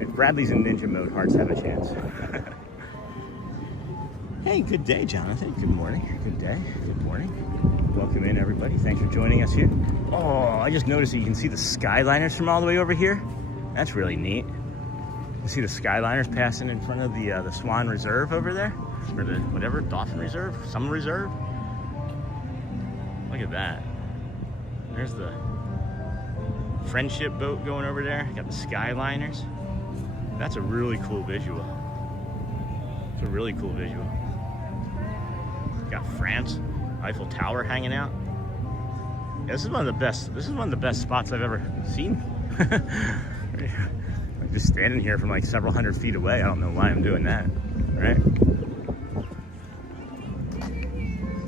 If Bradley's in ninja mode, hearts have a chance. Hey, good day, Jonathan. Good morning. Good day. Good morning. Welcome in, everybody. Thanks for joining us here. Oh, I just noticed that you can see the Skyliners from all the way over here. That's really neat. You see the Skyliners passing in front of the Swan Reserve over there, or the whatever Dolphin Reserve, some reserve. Look at that. There's the friendship boat going over there. Got the Skyliners. That's a really cool visual. It's a really cool visual. Got France, Eiffel Tower hanging out. Yeah, this is one of the best. This is one of the best spots I've ever seen. I'm just standing here from like several hundred feet away. I don't know why I'm doing that, right?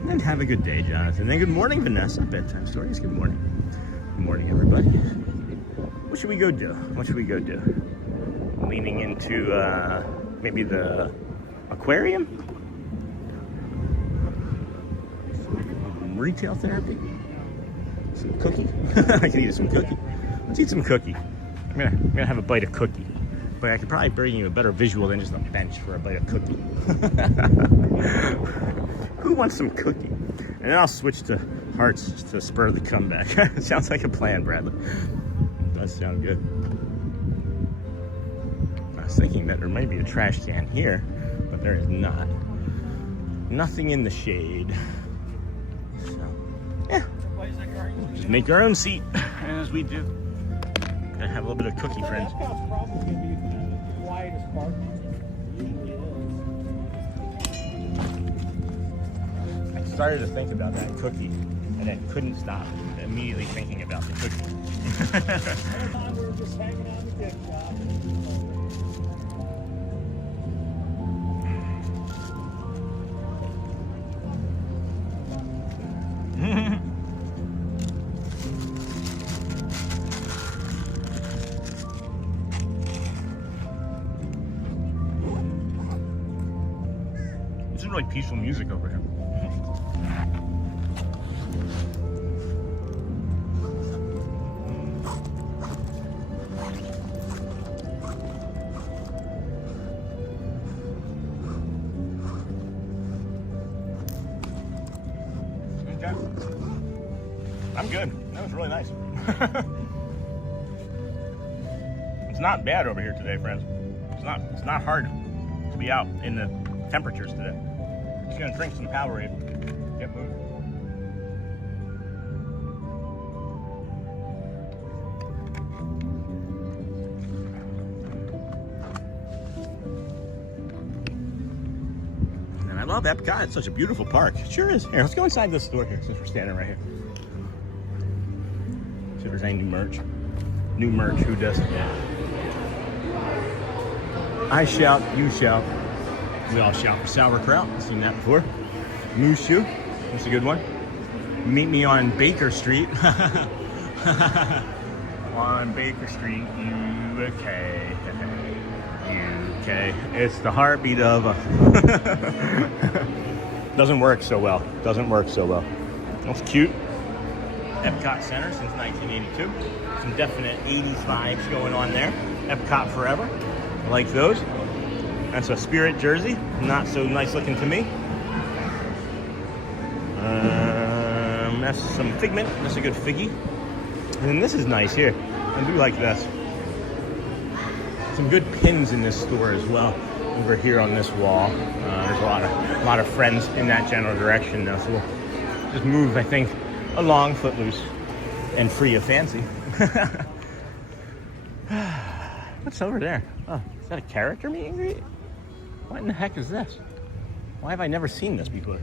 And have a good day, Jonathan. And good morning, Vanessa. Bedtime Stories. Good morning. Good morning, everybody. What should we go do? What should we go do? Leaning into maybe the aquarium? Retail therapy? Some cookie? I could eat some cookie. Let's eat some cookie. I'm gonna have a bite of cookie. But I could probably bring you a better visual than just a bench for a bite of cookie. Who wants some cookie? And then I'll switch to hearts to spur the comeback. Sounds like a plan, Bradley. Does sound good. I was thinking that there might be a trash can here, but there is not. Nothing in the shade. So, yeah. Just make our own seat, as we do. Gonna have a little bit of cookie, friends. Epcot's probably gonna be the quietest park. It usually is. I started to think about that cookie, and then couldn't stop immediately thinking about the cookie. One time we were just hanging out in the gift shop. This is really peaceful music over here. Okay. I'm good. That was really nice. It's not bad over here today, friends. It's not hard to be out in the temperatures today. Just gonna drink some Powerade. Get moving. And I love Epcot. It's such a beautiful park. It sure is. Here, let's go inside this store here since we're standing right here. See if there's any new merch. New merch, who doesn't? I shout, you shout. We all shout for sauerkraut. I've seen that before. Mushu, that's a good one. Meet me on Baker Street. On Baker Street, U.S.A. UK. It's the heartbeat of a... Doesn't work so well. Doesn't work so well. That's cute. Epcot Center since 1982. Some definite 80s vibes going on there. Epcot forever. I like those. That's a Spirit jersey. Not so nice looking to me. That's some Figment. That's a good figgy. And then this is nice here. I do like this. Some good pins in this store as well. Over here on this wall. There's a lot of friends in that general direction now. So we'll just move, I think, along Footloose and free of fancy. What's over there? Oh, is that a character meet and greet? What in the heck is this? Why have I never seen this before?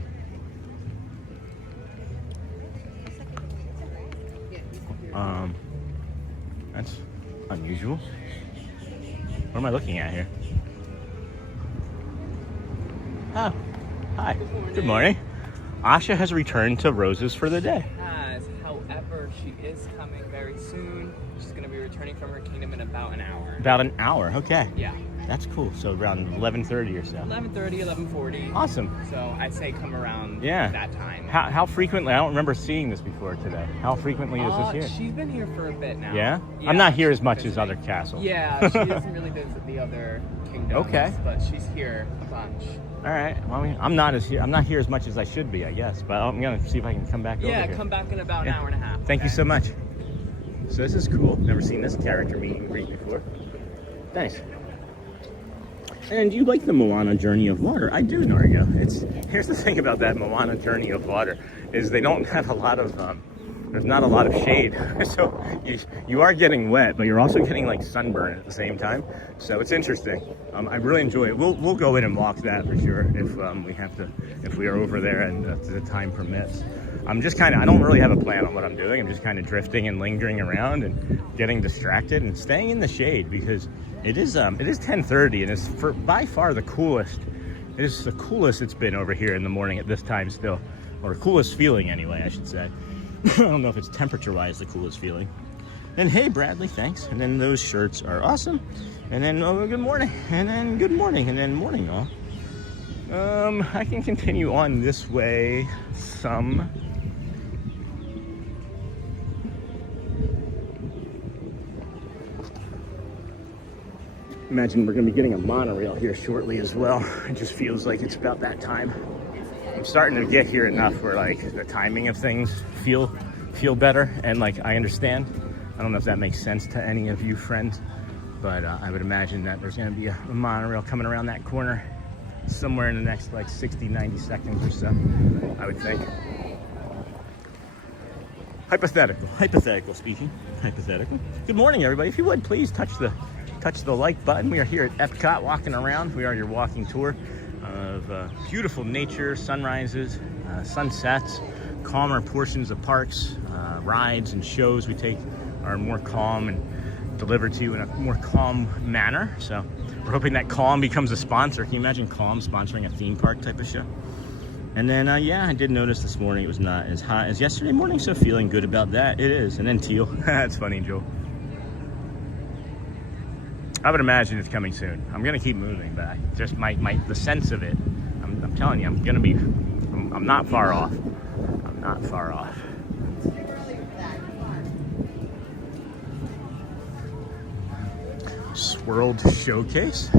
That's unusual. What am I looking at here? Oh, hi. Good morning. Asha has returned to Rose's for the day. However, she is coming very soon. She's going to be returning from her kingdom in about an hour. About an hour, okay. Yeah. That's cool. So around 11:30 or so. 11:30, 11:40. Awesome. So I say come around Yeah. that time. How frequently? I don't remember seeing this before today. How frequently is this here? She's been here for a bit now. Yeah? I'm not here as much as other castles. Yeah, she doesn't really visit the other kingdoms. Okay. But she's here a bunch. All right. Well, I mean, I'm not here as much as I should be, I guess. But I'm gonna see if I can come back over here. Yeah, come back in about an hour and a half. Thank you so much. So this is cool. Never seen this character meet and greet before. Nice. And you like the Moana Journey of Water? I do, Nargo. Here's the thing about that Moana Journey of Water is they don't have a lot of there's not a lot of shade, so you are getting wet, but you're also getting like sunburn at the same time. So it's interesting. I really enjoy it. We'll go in and walk that for sure if we are over there and the time permits. I'm just I don't really have a plan on what I'm doing. I'm just kind of drifting and lingering around and getting distracted and staying in the shade because it is 10:30 and it's by far the coolest. It is the coolest it's been over here in the morning at this time still, or coolest feeling anyway, I should say. I don't know if it's temperature-wise the coolest feeling. And hey, Bradley, thanks. And then those shirts are awesome. And then good morning. And then good morning. And then morning, all. I can continue on this way some. Imagine we're going to be getting a monorail here shortly as well. It just feels like it's about that time. I'm starting to get here enough where like the timing of things feel better and like I understand. I don't know if that makes sense to any of you friends, but I would imagine that there's going to be a monorail coming around that corner somewhere in the next like 60-90 seconds or so, I would think. Hypothetical speaking. Hypothetical. Good morning, everybody. If you would, please touch the like button. We are here at EPCOT walking around. We are your walking tour of beautiful nature, sunrises, sunsets, calmer portions of parks, rides and shows we take are more calm and delivered to you in a more calm manner. So we're hoping that Calm becomes a sponsor. Can you imagine Calm sponsoring a theme park type of show? And then, yeah, I did notice this morning it was not as hot as yesterday morning, so feeling good about that. It is. And then teal. That's funny, Joel. I would imagine it's coming soon. I'm gonna keep moving back. Just the sense of it. I'm telling you, I'm not far off. I'm not far off. Swirled Showcase.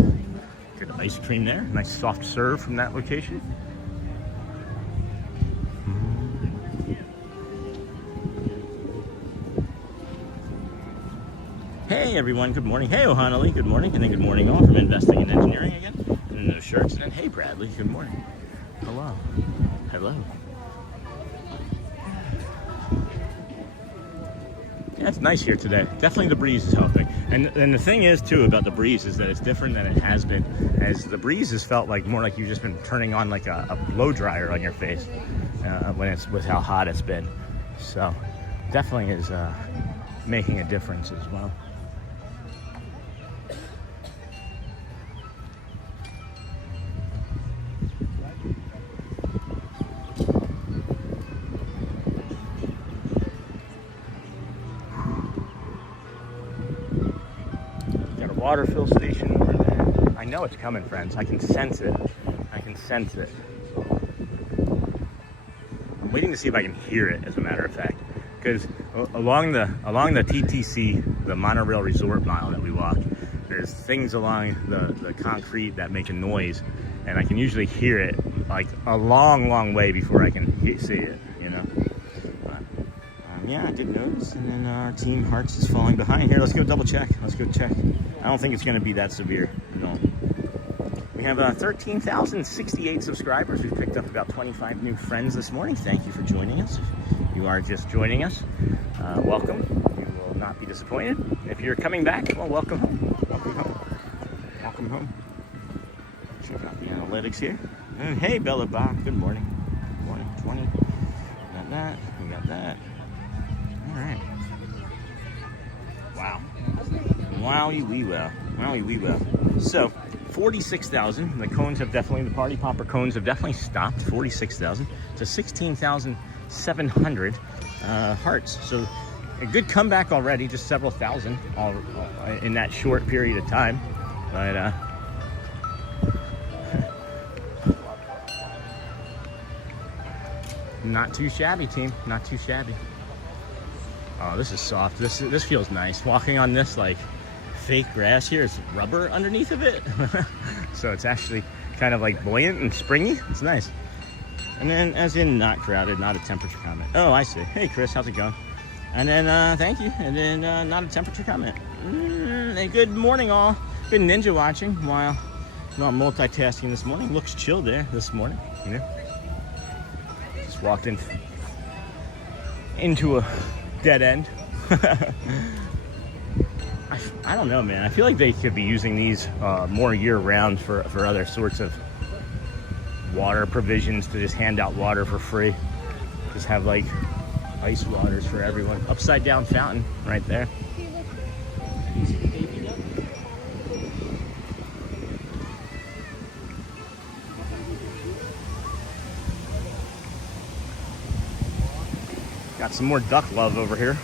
Good ice cream there. Nice soft serve from that location. Hey everyone, good morning. Hey Ohanali, good morning. And then good morning all from Investing in Engineering again. And then those shirts. And then hey Bradley, good morning. Hello. Hello. Yeah, it's nice here today. Definitely the breeze is helping. And the thing is too about the breeze is that it's different than it has been. As the breeze has felt like more like you've just been turning on like a blow dryer on your face with how hot it's been. So definitely is making a difference as well. Water fill station over there. I know it's coming, friends. I can sense it. I can sense it. I'm waiting to see if I can hear it, as a matter of fact, because along the TTC, the Monorail Resort Mile that we walk, there's things along the concrete that make a noise, and I can usually hear it like a long way before I can see it. You know. Yeah, I did notice. And then our Team Hearts is falling behind here. Let's go double check. Let's go check. I don't think it's going to be that severe. No. We have 13,068 subscribers. We've picked up about 25 new friends this morning. Thank you for joining us. If you are just joining us, welcome. You will not be disappointed. If you're coming back, well, welcome home. Welcome home. Welcome home. Check out the analytics here. And hey, Bella Bach. Good morning. Good morning. 20. Got that. We got that. All right. Wow. Wowie wee well. Wowie wee well. So, 46,000. The cones have definitely, the party popper cones have definitely stopped. 46,000 to 16,700 hearts. So a good comeback already, just several thousand all in that short period of time. But not too shabby, team. Not too shabby. Oh, this is soft. This feels nice. Walking on this like fake grass here is rubber underneath of it. So it's actually kind of like buoyant and springy. It's nice. And then as in not crowded, not a temperature comment. Oh, I see. Hey Chris, how's it going? And then thank you. And then not a temperature comment. And good morning all. Been ninja watching while multitasking this morning. Looks chill there this morning, you know. Just walked into a dead end. I don't know, man. I feel like they could be using these more year-round for other sorts of water provisions, to just hand out water for free. Just have like ice waters for everyone. Upside down fountain right there. Got some more duck love over here.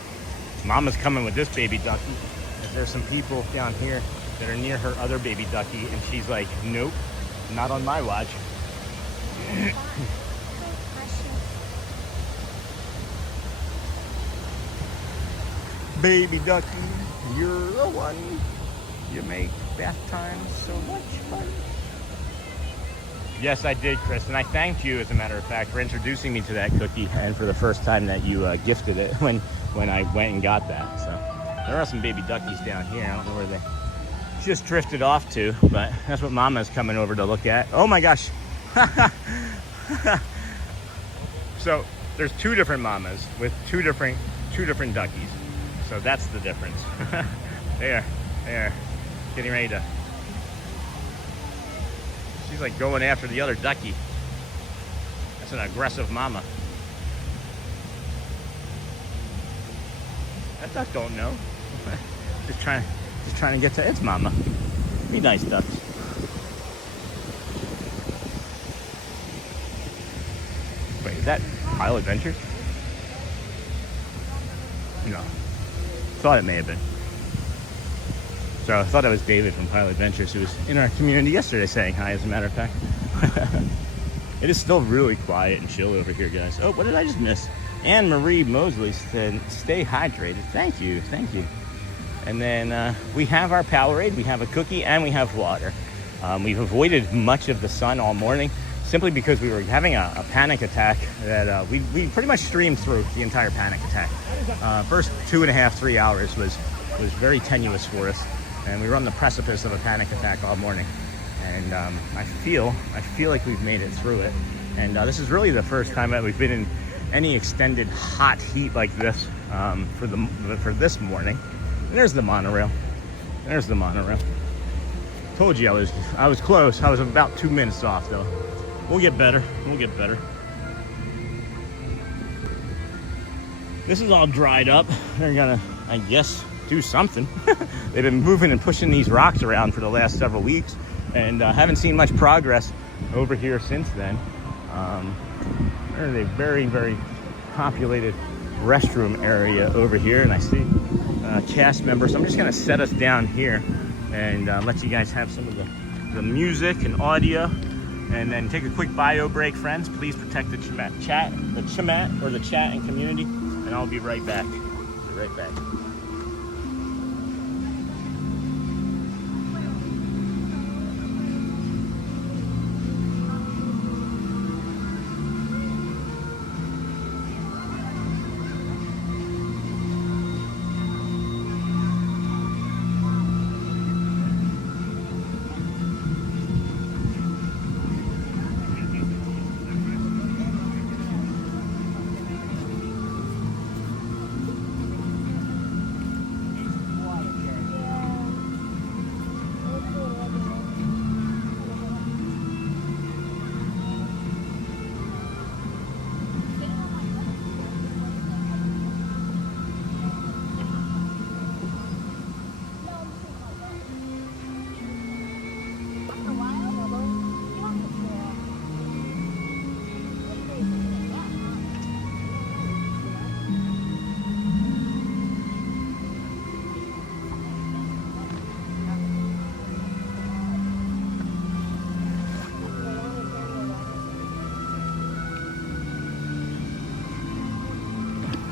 Mama's coming with this baby ducky. There's some people down here that are near her other baby ducky, and she's like, nope, not on my watch. Baby ducky, you're the one. You make bath time so much fun. Yes, I did, Chris, and I thanked you, as a matter of fact, for introducing me to that cookie, and for the first time that you gifted it when I went and got that. So there are some baby duckies down here. I don't know where they just drifted off to, but that's what Mama's coming over to look at. Oh my gosh. So there's two different mamas with two different duckies. So that's the difference. They are getting ready to. She's like going after the other ducky. That's an aggressive mama. That duck don't know. just trying to get to its mama. Be nice, ducks. Wait, is that Pilot Adventures? No. Thought it may have been. So I thought it was David from Pilot Adventures, who was in our community yesterday saying hi, as a matter of fact. It is still really quiet and chill over here, guys. Oh, what did I just miss? Anne Marie Mosley said, stay hydrated. Thank you, thank you. And then we have our Powerade, we have a cookie, and we have water. We've avoided much of the sun all morning, simply because we were having a panic attack that we pretty much streamed through the entire panic attack. First 2.5, 3 hours was very tenuous for us, and we were on the precipice of a panic attack all morning. And I feel like we've made it through it. And this is really the first time that we've been in any extended hot heat like this for this morning. And there's the monorail. There's the monorail. Told you I was close. I was about 2 minutes off though. We'll get better. We'll get better. This is all dried up. They're gonna, I guess, do something. They've been moving and pushing these rocks around for the last several weeks, and haven't seen much progress over here since then. There's a very, very populated restroom area over here, and I see cast members. So I'm just gonna set us down here and let you guys have some of the music and audio, and then take a quick bio break, friends. Please protect the chat and community, and I'll be right back. Be right back.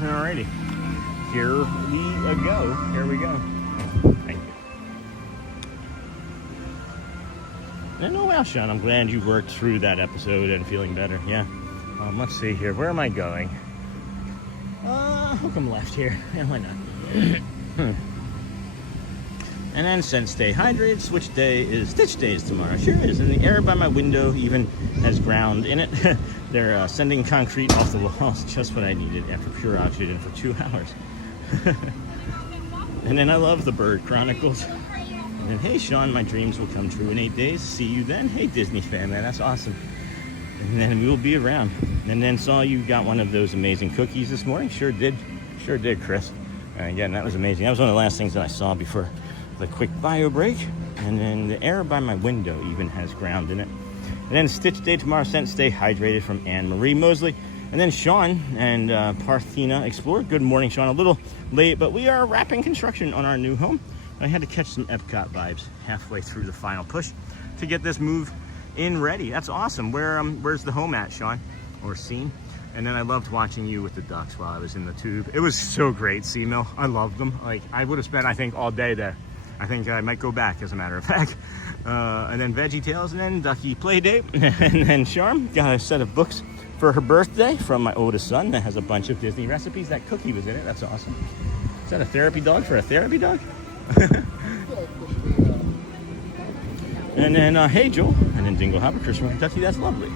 Alrighty. Here we go. Here we go. Thank you. And oh wow, Sean, I'm glad you worked through that episode and feeling better. Yeah. Let's see here. Where am I going? Hook 'em left here. Yeah, why not? And then since stay hydrated, Stitch Day is tomorrow. Sure is. And the air by my window even has ground in it. They're sending concrete off the walls, just what I needed after pure oxygen for 2 hours. And then I love the Bird Chronicles. And hey, Sean, my dreams will come true in 8 days. See you then. Hey, Disney fan, man, that's awesome. And then we will be around. And then saw you got one of those amazing cookies this morning. Sure did, Chris. And again, that was amazing. That was one of the last things that I saw before the quick bio break. And then the air by my window even has ground in it. And then Stitch Day tomorrow, sent stay hydrated from Anne Marie Mosley. And then Sean and Parthena Explorer. Good morning, Sean. A little late, but we are wrapping construction on our new home. I had to catch some EPCOT vibes halfway through the final push to get this move in ready. That's awesome. Where's the home at, Sean? Or scene? And then I loved watching you with the ducks while I was in the tube. It was so great, Seamill. I loved them. Like, I would have spent, I think, all day there. I think I might go back, as a matter of fact. And then Veggie Tales, and then Ducky Play Date. And then Charm got a set of books for her birthday from my oldest son that has a bunch of Disney recipes. That cookie was in it. That's awesome. Is that a therapy dog for a therapy dog? And then Hey Joel, and then Dingle Hopper, Chris from Kentucky. That's lovely.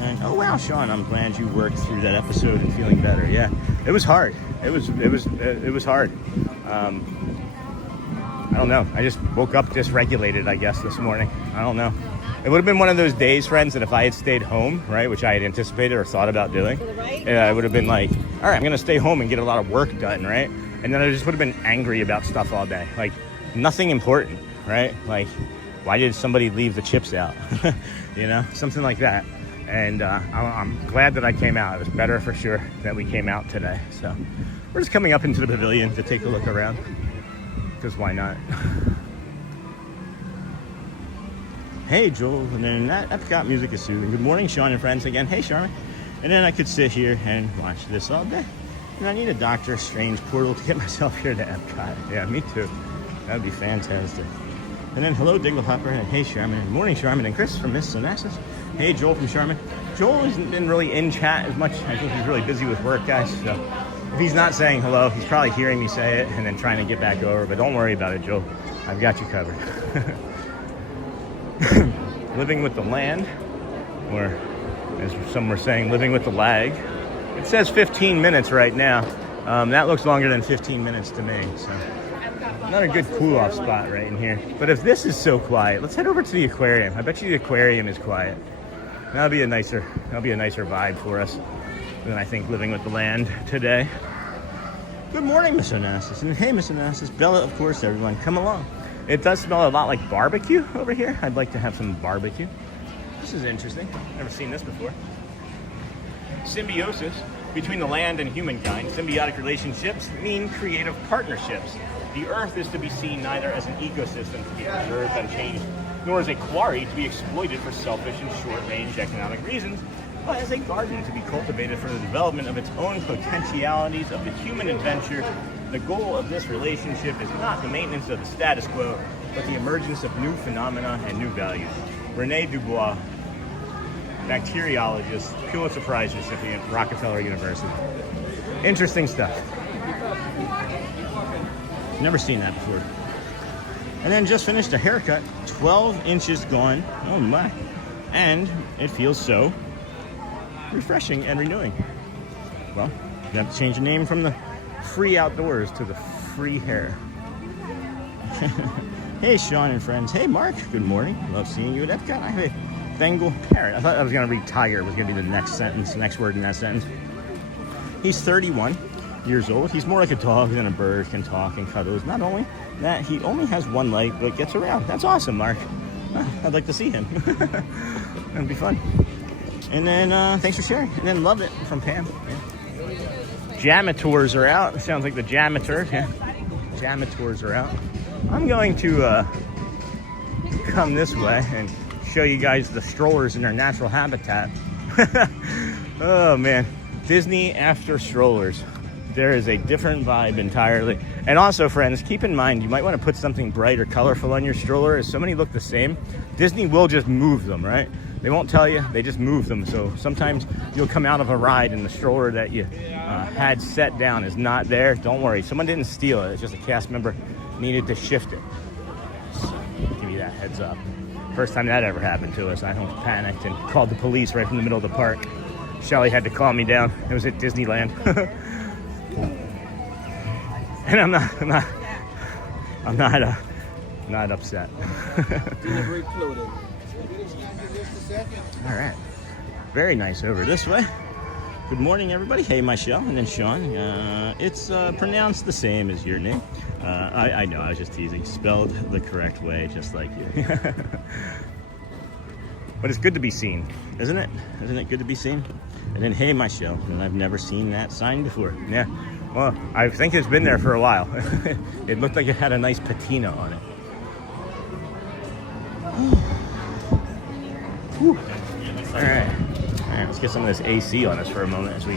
And oh wow, Sean, I'm glad you worked through that episode and feeling better. Yeah, it was hard. It was hard. I don't know. I just woke up dysregulated, I guess, this morning. I don't know. It would have been one of those days, friends, that if I had stayed home, right, which I had anticipated or thought about doing, yeah, I would have been like, all right, I'm going to stay home and get a lot of work done, right? And then I just would have been angry about stuff all day. Like, nothing important, right? Like, why did somebody leave the chips out? You know, something like that. And I'm glad that I came out. It was better for sure that we came out today. So we're just coming up into the pavilion to take a look around. Because why not? Hey, Joel. And then that EPCOT music is soothing. Good morning, Sean and friends again. Hey, Charmin. And then I could sit here and watch this all day. And I need a Doctor Strange portal to get myself here to EPCOT. Yeah, me too. That would be fantastic. And then hello, Digglehopper, and hey, Charmin. Good morning, Charmin and Chris from Miss Onassis. Hey, Joel from Charmin. Joel hasn't been really in chat as much. I think he's really busy with work, guys. So if he's not saying hello, he's probably hearing me say it and then trying to get back over. But don't worry about it, Joel. I've got you covered. Living with the land, or as some were saying, living with the lag. It says 15 minutes right now. That looks longer than 15 minutes to me. So another good cool-off spot right in here. But if this is so quiet, let's head over to the aquarium. I bet you the aquarium is quiet. That'll be a nicer vibe for us than I think living with the land today. Good morning, Miss Onassis. And hey, Miss Onassis. Bella, of course, everyone. Come along. It does smell a lot like barbecue over here. I'd like to have some barbecue. This is interesting. Never seen this before. Symbiosis between the land and humankind. Symbiotic relationships mean creative partnerships. The Earth is to be seen neither as an ecosystem to be preserved unchanged, nor as a quarry to be exploited for selfish and short-range economic reasons, but as a garden to be cultivated for the development of its own potentialities of the human adventure. The goal of this relationship is not the maintenance of the status quo, but the emergence of new phenomena and new values. Rene Dubois, bacteriologist, Pulitzer Prize recipient, Rockefeller University. Interesting stuff. Never seen that before. And then just finished a haircut, 12 inches gone. Oh my. And it feels so refreshing and renewing. Well, you have to change the name from the free outdoors to the free hair. Hey, Sean and friends. Hey, Mark. Good morning. Love seeing you at EPCOT. I have a Bengal parrot. I thought I was going to read tiger was going to be the next sentence, the next word in that sentence. He's 31 years old. He's more like a dog than a bird, can talk and cuddles. Not only that, he only has one leg, but gets around. That's awesome, Mark. I'd like to see him. That'd be fun. And then, thanks for sharing. And then love it from Pam. Yeah. Jamators are out. It sounds like the Jamators. Yeah. Jamators are out. I'm going to come this way and show you guys the strollers in their natural habitat. Oh man, Disney after strollers. There is a different vibe entirely. And also, friends, keep in mind, you might want to put something bright or colorful on your stroller, as so many look the same. Disney will just move them, right? They won't tell you, they just move them. So sometimes you'll come out of a ride and the stroller that you had set down is not there. Don't worry, someone didn't steal it. It's just a cast member needed to shift it. So, give you that heads up. First time that ever happened to us, I almost panicked and called the police right from the middle of the park. Shelly had to calm me down. It was at Disneyland. And I'm not upset. Delivery floated. All right, very nice over this way. Good morning, everybody. Hey, Michelle, and then Sean. It's pronounced the same as your name. I know, I was just teasing. Spelled the correct way, just like you. But it's good to be seen, isn't it? Isn't it good to be seen? And then, hey, Michelle, and I've never seen that sign before. Yeah. Well, I think it's been there for a while. It looked like it had a nice patina on it. All right, let's get some of this AC on us for a moment as we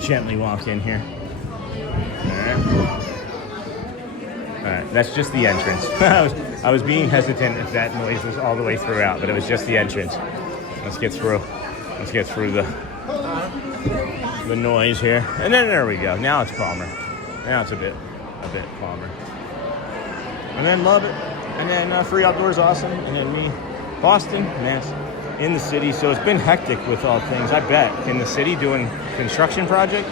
gently walk in here. All right, that's just the entrance. I was being hesitant if that noise was all the way throughout, but it was just the entrance. Let's get through. Let's get through the noise here, and then there we go. Now it's calmer. Now it's a bit calmer. And then love it. And then free outdoors, awesome. And then me, Boston, nice. In the city, so it's been hectic with all things. I bet in the city doing construction project.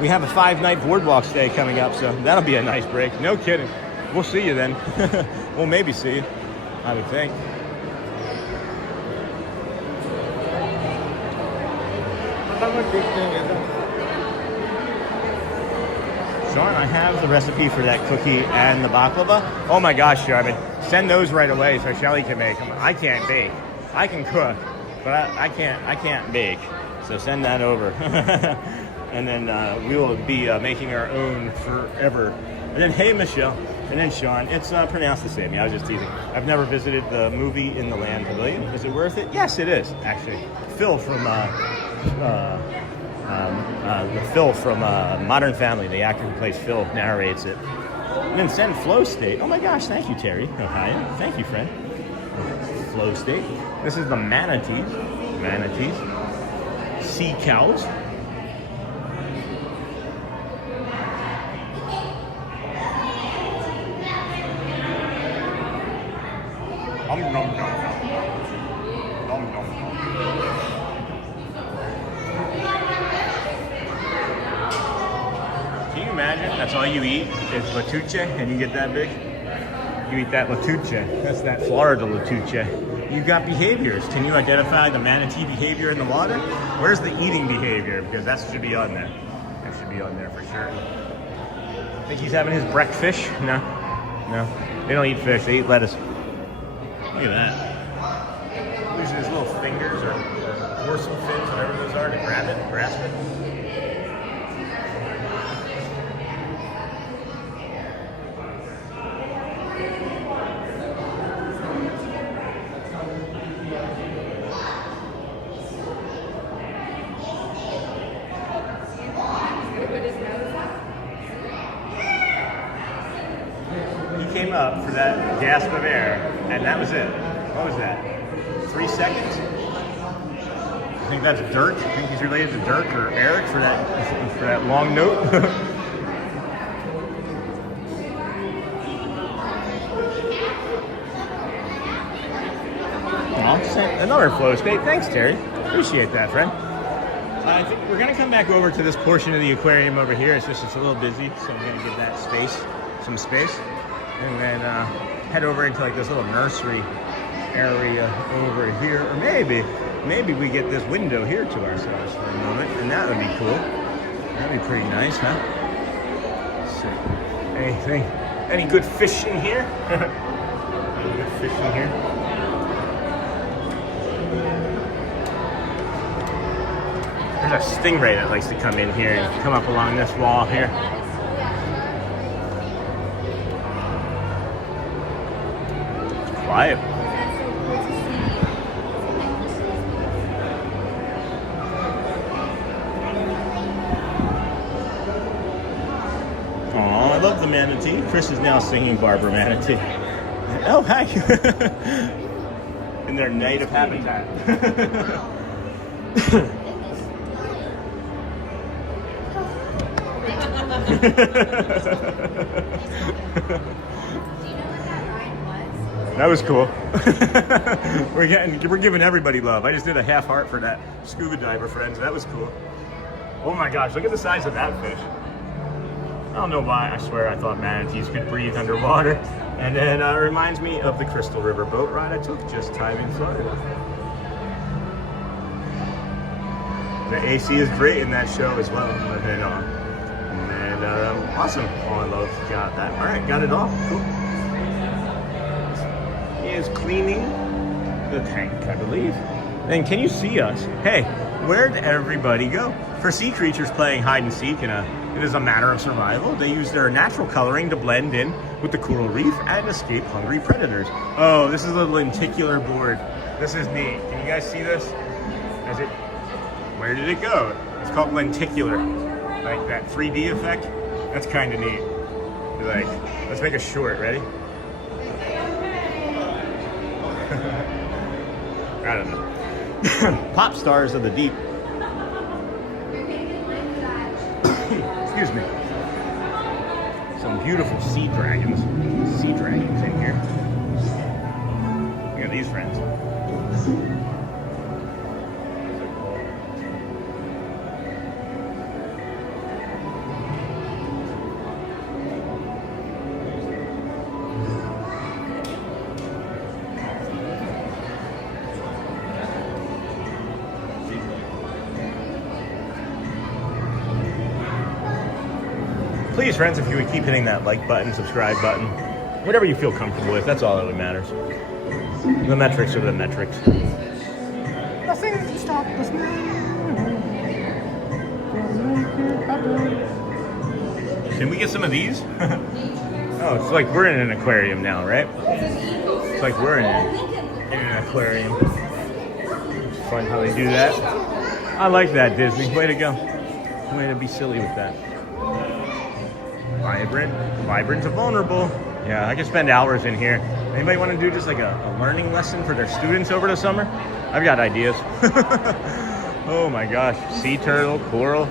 We have a 5-night boardwalk stay coming up, so that'll be a nice break. No kidding. We'll see you then. We'll maybe see you, I would think. Sean, I have the recipe for that cookie and the baklava. Oh my gosh, Jarman, send those right away so Shelly can make them. I can't bake. I can cook, but I can't bake. So send that over. And then we will be making our own forever. And then, hey, Michelle. And then, Sean. It's pronounced the same. Yeah, I was just teasing. I've never visited the movie in the Land Pavilion. Is it worth it? Yes, it is, actually. Phil from Modern Family, the actor who plays Phil, narrates it. And then send Flow State. Oh my gosh, thank you, Terry. Ohio. Thank you, friend. Flow State. This is the Manatees. Manatees. Sea cows. Nom nom nom nom. Nom nom nom. Can you imagine? That's all you eat is Latuche, and you get that big? You eat that Latuche. That's that Florida Latuche. You've got behaviors. Can you identify the manatee behavior in the water? Where's the eating behavior? Because that should be on there. That should be on there for sure. Think he's having his breakfast? No. No. They don't eat fish. They eat lettuce. Look at that. Using his little fingers or dorsal fins, whatever those are, to grab it, grasp it. Came up for that gasp of air, and that was it. What was that? 3 seconds? I think that's Dirk. I think he's related to Dirk or Eric for that long note. Another flow state. Thanks, Terry. Appreciate that, friend. I think we're gonna come back over to this portion of the aquarium over here. It's just a little busy, so I'm gonna give that some space. And then head over into like this little nursery area over here. Or maybe we get this window here to ourselves for a moment, and that would be cool. That'd be pretty nice, huh? So, any good fish in here? Any good fish in here? There's a stingray that likes to come in here and come up along this wall here. Quiet. love the manatee. Chris is now singing Barbara Manatee. Oh, hi. In their native habitat. That was cool. We're giving everybody love. I just did a half heart for that scuba diver friends. That was cool. Oh my gosh, look at the size of that fish. I don't know why, I swear I thought manatees could breathe underwater. And then it reminds me of the Crystal River boat ride I took just time in Florida. The AC is great in that show as well. And awesome. Oh, I love, got that. All right, got it all. Cool. He is cleaning the tank, I believe. And can you see us? Hey, where'd everybody go? For sea creatures playing hide and seek it is a matter of survival. They use their natural coloring to blend in with the coral reef and escape hungry predators. Oh, this is a lenticular board. This is neat. Can you guys see this? Where did it go? It's called lenticular. Like that 3D effect. That's kind of neat. Like, let's make a short. Ready? I don't know. Pop stars of the deep. Excuse me. Some beautiful sea dragons. Sea dragons in here. Look at these friends. Please, friends, if you would keep hitting that like button, subscribe button, whatever you feel comfortable with, that's all that really matters. The metrics are the metrics. Nothing can stop us now. Can we get some of these? Oh, it's like we're in an aquarium now, right? It's like we're in an aquarium. It's fun how they do that. I like that, Disney. Way to go. Way to be silly with that. Vibrant to vulnerable. Yeah, I could spend hours in here. Anybody want to do just like a learning lesson for their students over the summer? I've got ideas. Oh my gosh, sea turtle, coral.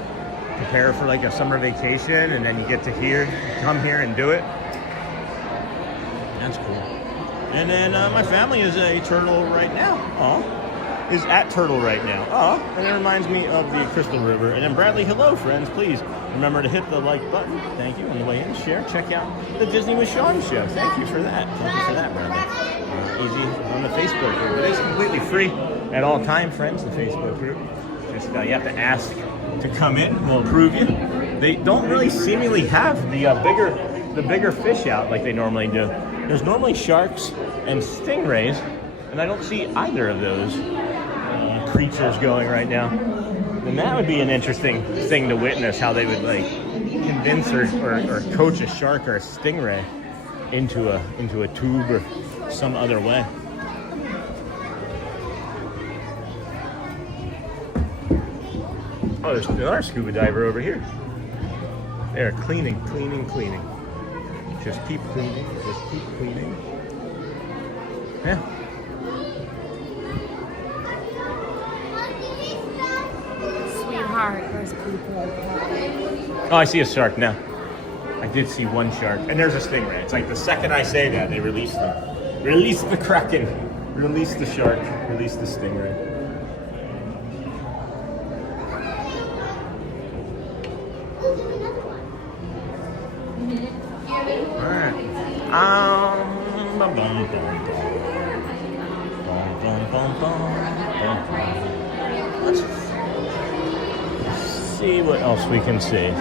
Prepare for like a summer vacation, and then you get to come here and do it. That's cool. And then my family is a turtle right now. Aw. Is at Turtle right now. Oh, and it reminds me of the Crystal River. And then Bradley, hello friends, please remember to hit the like button. Thank you. On the way in, share, check out the Disney with Sean show. Thank you for that. Thank you for that, Bradley. Easy on the Facebook group. It is completely free at all time, friends, the Facebook group. Just you have to ask to come in. We'll approve you. They don't really seemingly have the bigger fish out like they normally do. There's normally sharks and stingrays, and I don't see either of those creatures going right now. And that would be an interesting thing to witness, how they would like convince or coach a shark or a stingray into a tube or some other way. Oh, there's another scuba diver over here. They're cleaning. Just keep cleaning. Yeah. Oh, I see a shark now. I did see one shark. And there's a stingray. It's like the second I say that, they release them. Release the kraken. Release the shark. Release the stingray. Alright. Let's see what else we can see.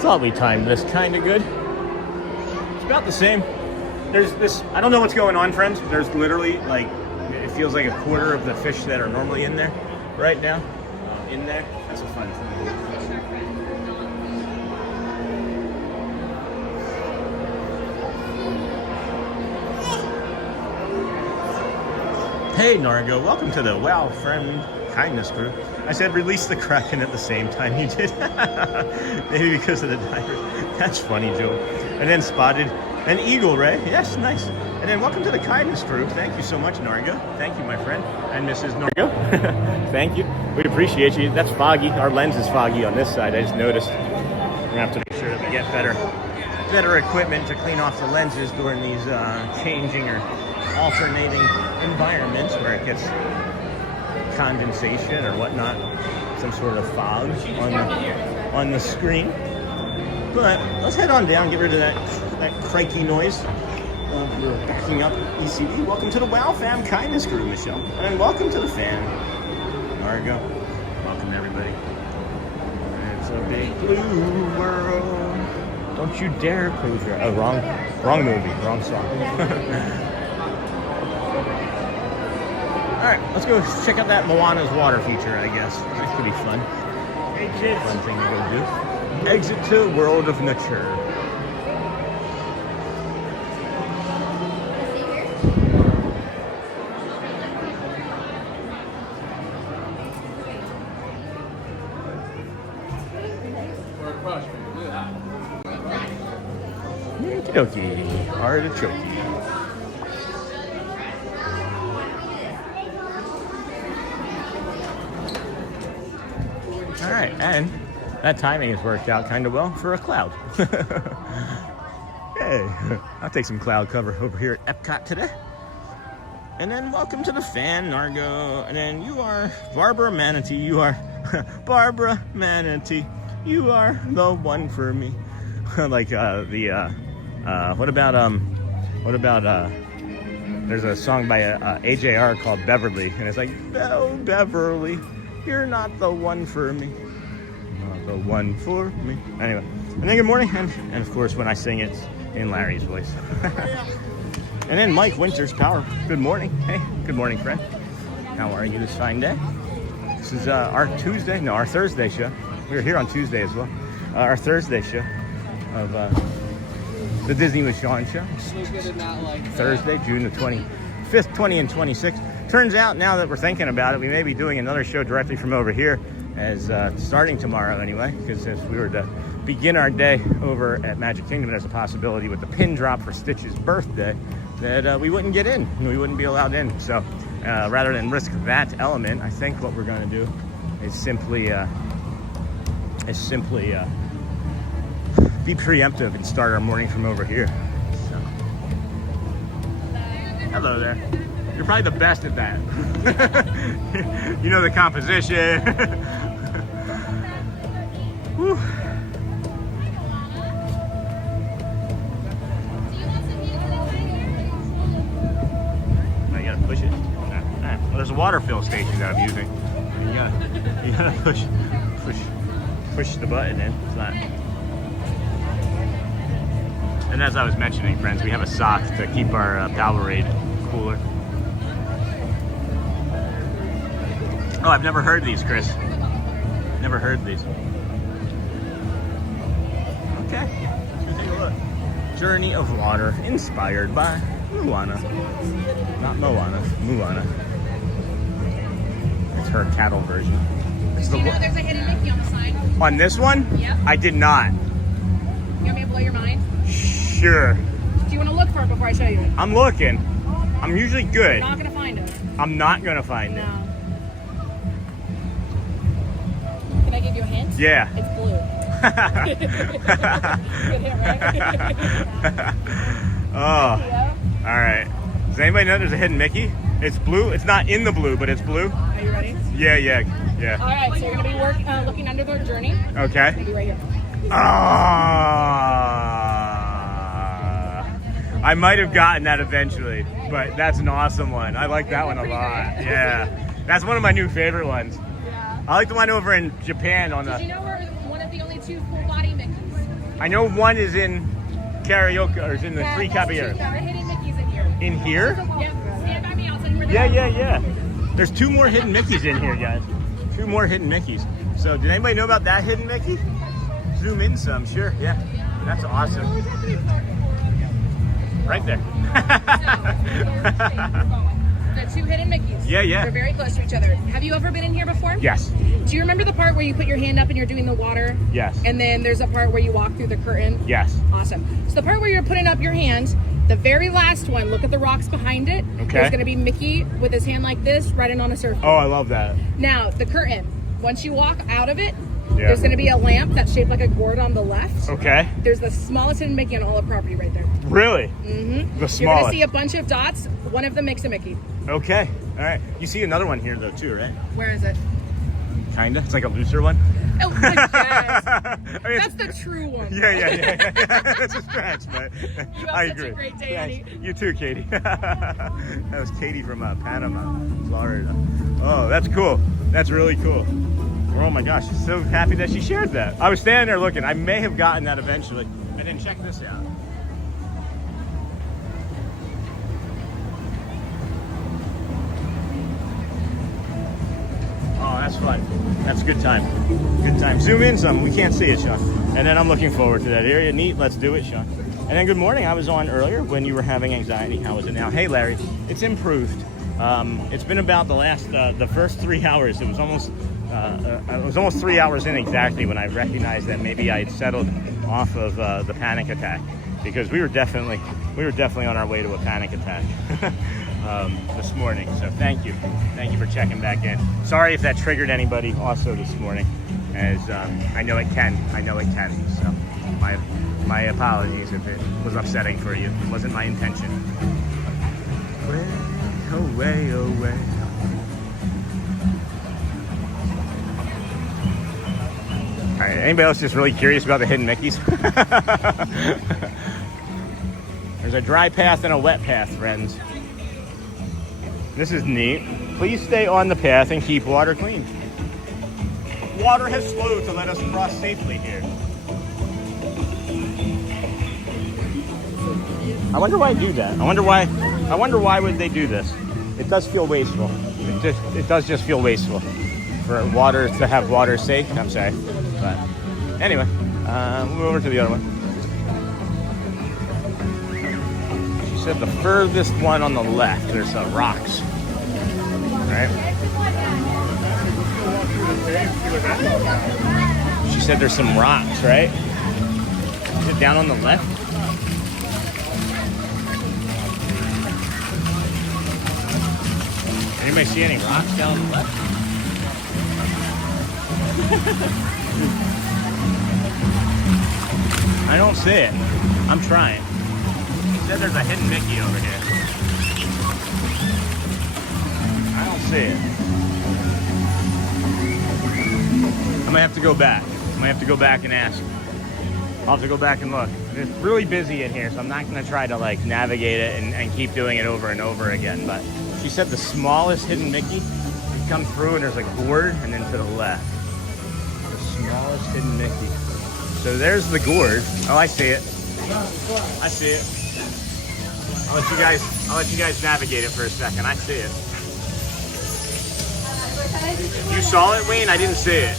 Thought we timed this kind of good. It's about the same. There's this, I don't know what's going on, friends. There's literally like, it feels like a quarter of the fish that are normally in there right now. In there. That's a fun thing. Hey Nargo, welcome to the Wow Friend kindness crew. I said release the Kraken at the same time you did. Maybe because of the divers. That's funny, Joe. And then spotted an eagle, Ray. Yes, nice. And then welcome to the kindness crew. Thank you so much, Nargo. Thank you, my friend. And Mrs. Nargo. Thank you. We appreciate you. That's foggy. Our lens is foggy on this side. I just noticed. We're gonna have to make sure that we get better equipment to clean off the lenses during these changing or alternating environments where it gets condensation or whatnot, some sort of fog on the screen. But let's head on down, get rid of that crikey noise of your backing up ECD. Welcome to the WoW Fam Kindness Crew, Michelle, and welcome to the fan, Margo. Welcome everybody. It's a big blue world. Don't you dare close your... Oh, wrong movie, wrong song. Alright, let's go check out that Moana's water feature, I guess. That could be fun. Fun thing to go do. Exit to the world of nature. Okie artichoke. All right, and that timing has worked out kind of well for a cloud. Hey, I'll take some cloud cover over here at EPCOT today. And then welcome to the fan, Nargo. And then you are Barbara Manatee. You are Barbara Manatee. You are the one for me. Like what about there's a song by AJR called Beverly, and it's like, oh, Beverly, you're not the one for me, not the one for me. Anyway, and then good morning, and of course when I sing it's in Larry's voice. And then Mike Winters Power, good morning. Hey, good morning, friend. How are you this fine day? This is our Thursday show. We were here on Tuesday as well. Our Thursday show of the Disney with Sean show. Thursday, June the 25th, 20 and 26th. Turns out now that we're thinking about it, we may be doing another show directly from over here, as starting tomorrow anyway, because if we were to begin our day over at Magic Kingdom, there's a possibility with the pin drop for Stitch's birthday that we wouldn't get in, we wouldn't be allowed in. So rather than risk that element, I think what we're going to do is simply be preemptive and start our morning from over here. So. Hello there. You're probably the best at that. You know the composition. Whew. I gotta push it. Well, there's a water fill station that I'm using. You gotta push the button in. It's not. And as I was mentioning, friends, we have a sock to keep our Powerade cooler. Oh, I've never heard these, Chris. Never heard these. Okay, let's take a look. Journey of Water, inspired by Moana. Not Moana, Moana. It's her cattle version. It's Do you know there's a hidden Mickey on the sign? On this one? Yep. I did not. You want me to blow your mind? Sure. Do you want to look for it before I show you it? I'm looking. I'm usually good. You're not going to find it. I'm not going to find it. No. Can I give you a hint? Yeah. It's blue. Good hint, right? Oh. All right. Does anybody know there's a hidden Mickey? It's blue. It's not in the blue, but it's blue. Are you ready? Yeah. All right, so you're going to be looking under their journey. Okay. It's going to be right here. I might have gotten that eventually, but that's an awesome one. I like that one a lot. Yeah. That's one of my new favorite ones. Yeah. I like the one over in Japan on the... Did you know we're one of the only two full body Mickeys? I know one is in karaoke, or is in the Three Caballeros. Yeah, we're hidden Mickeys in here. In here? Yep. Stand by me, I'll tell you where they are. Yeah. There's 2 more hidden Mickeys in here, guys. 2 more hidden Mickeys. So did anybody know about that hidden Mickey? Zoom in some, sure. Yeah. That's awesome. Right there. the two hidden Mickeys. Yeah, yeah. They're very close to each other. Have you ever been in here before? Yes. Do you remember the part where you put your hand up and you're doing the water? Yes. And then there's a part where you walk through the curtain? Yes. Awesome. So the part where you're putting up your hand, the very last one, look at the rocks behind it. Okay. There's going to be Mickey with his hand like this, riding on a surfboard. Oh, I love that. Now, the curtain, once you walk out of it, there's going to be a lamp that's shaped like a gourd on the left. Okay. There's the smallest hidden Mickey on all the property right there. Really? Mm-hmm. The You're going to smallest. see a bunch of dots. One of them makes a Mickey. Okay. All right. You see another one here though too, right? Where is it? Kinda. It's like a looser one. Oh, my gosh. I mean, That's the true one. Yeah. It's a stretch, but You have I such agree. a great day, honey. You too, Katie. That was Katie from Panama, Florida. Oh, that's cool. That's really cool. Oh my gosh, so happy that she shared that. I was standing there looking. I may have gotten that eventually. And then check this out. Oh, that's fun. That's a good time. Good time. Zoom in some. We can't see it, Sean. And then I'm looking forward to that area. Neat. Let's do it, Sean. And then good morning. I was on earlier when you were having anxiety. How is it now? Hey, Larry. It's improved. It's been about the first 3 hours. It was almost 3 hours in exactly when I recognized that maybe I had settled off of the panic attack, because we were definitely on our way to a panic attack this morning. So thank you for checking back in. Sorry if that triggered anybody also this morning, as I know it can. So my apologies if it was upsetting for you. It wasn't my intention. Away. All right, anybody else just really curious about the hidden Mickeys? There's a dry path and a wet path, friends. This is neat. Please stay on the path and keep water clean. Water has slowed to let us cross safely here. I wonder why I do that. I wonder why would they do this? It does feel wasteful. It does just feel wasteful for water to have water sake. I'm sorry, but anyway, move over to the other one. She said the furthest one on the left. There's some rocks, right? She said there's some rocks, right? Is it down on the left? Anybody see any rocks down on the left? I don't see it. I'm trying. He said there's a hidden Mickey over here. I don't see it. I'm gonna have to go back. And ask. I'll have to go back and look. It's really busy in here, so I'm not gonna try to like navigate it and keep doing it over and over again, but she said the smallest hidden Mickey, you come through and there's a gourd, and then to the left. The smallest hidden Mickey. So there's the gourd. Oh, I see it. I see it. I'll let you guys navigate it for a second. I see it. You saw it, Wayne? I didn't see it.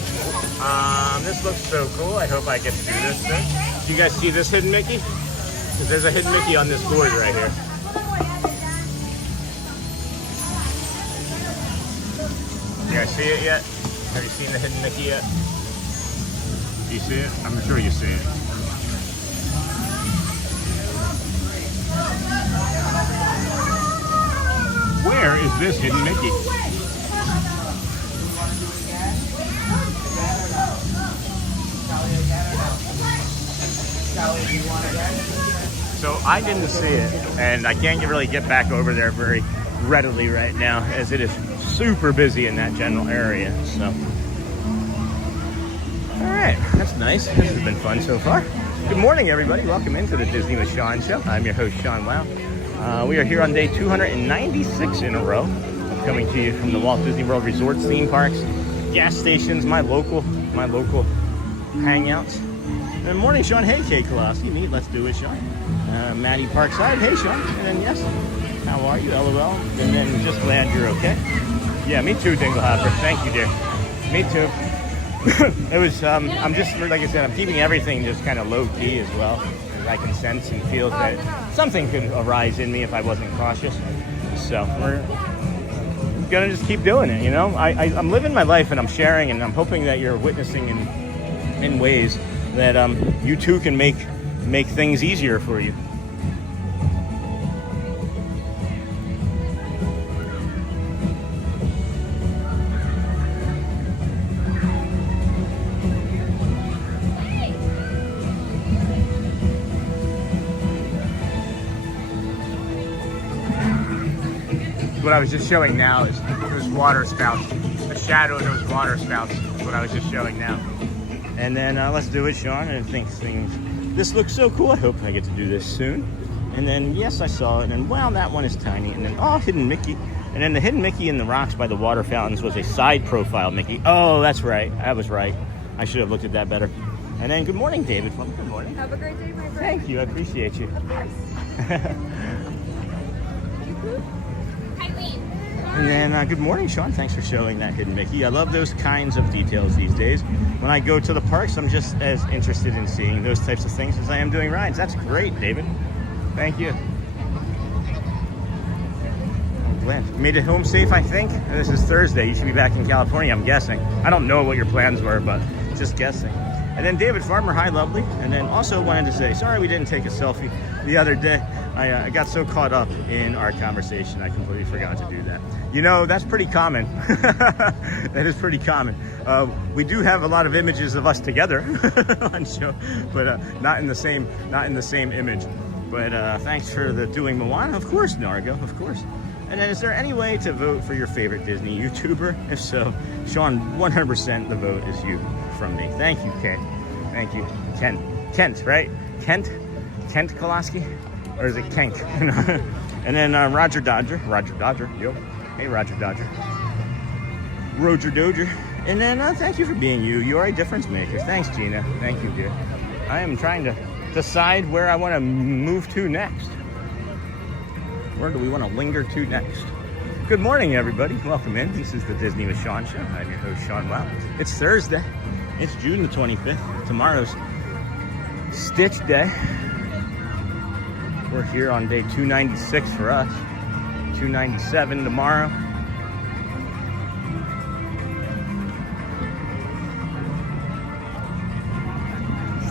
This looks so cool. I hope I get to do this thing. Do you guys see this hidden Mickey? Because there's a hidden Mickey on this gourd right here. You guys see it yet? Have you seen the hidden Mickey yet? Do you see it? I'm sure you see it. Where is this hidden Mickey? So I didn't see it, and I can't really get back over there very readily right now, as it is super busy in that general area. So, all right, that's nice. This has been fun so far. Good morning, everybody. Welcome into the Disney with Sean show. I'm your host, Sean Wow. We are here on day 296 in a row, coming to you from the Walt Disney World resorts, theme parks, gas stations, my local hangouts. Good morning, Sean. Hey, Kay Kolowski. Neat. Let's do it, Sean. Maddie Parkside. Hey, Sean. And then yes, how are you? LOL. And then just glad you're okay. Yeah, me too, Dinglehopper. Thank you, dear. Me too. It was, I'm just, like I said, I'm keeping everything just kind of low key as well. I can sense and feel that something could arise in me if I wasn't cautious. So gonna just keep doing it. You know, I'm living my life and I'm sharing, and I'm hoping that you're witnessing in ways that you too can make things easier for you. What I was just showing now is those water spouts. The shadow of those water spouts is what I was just showing now. And then let's do it, Sean. And this looks so cool. I hope I get to do this soon. And then, yes, I saw it. And wow, that one is tiny. And then, oh, hidden Mickey. And then the hidden Mickey in the rocks by the water fountains was a side profile Mickey. Oh, that's right. I was right. I should have looked at that better. And then, good morning, David. Well, good morning. Have a great day, my friend. Thank you. I appreciate you. Of course. And then, good morning, Sean. Thanks for showing that hidden Mickey. I love those kinds of details these days. When I go to the parks, I'm just as interested in seeing those types of things as I am doing rides. That's great, David. Thank you. I'm glad. You made it home safe, I think. And this is Thursday. You should be back in California, I'm guessing. I don't know what your plans were, but just guessing. And then David Farmer, hi, lovely. And then also wanted to say, sorry we didn't take a selfie the other day. I got so caught up in our conversation, I completely forgot to do that. You know, that's pretty common. That is pretty common. We do have a lot of images of us together on show, but not in the same image. But thanks for the doing Moana, of course, Nargo, of course. And then, is there any way to vote for your favorite Disney YouTuber? If so, Sean, 100% the vote is you from me. Thank you, Kent. Thank you, Kent, right? Kent Kolaski, or is it Kenk? And then Roger Dodger, yo. Hey, Roger Dodger. And then thank you for being you. You are a difference maker. Thanks, Gina. Thank you, dear. I am trying to decide where I want to move to next. Where do we want to linger to next? Good morning, everybody. Welcome in. This is the Disney with Sean show. I'm your host, Sean Wow. It's Thursday. It's June the 25th. Tomorrow's Stitch Day. We're here on day 296 for us. 297 tomorrow.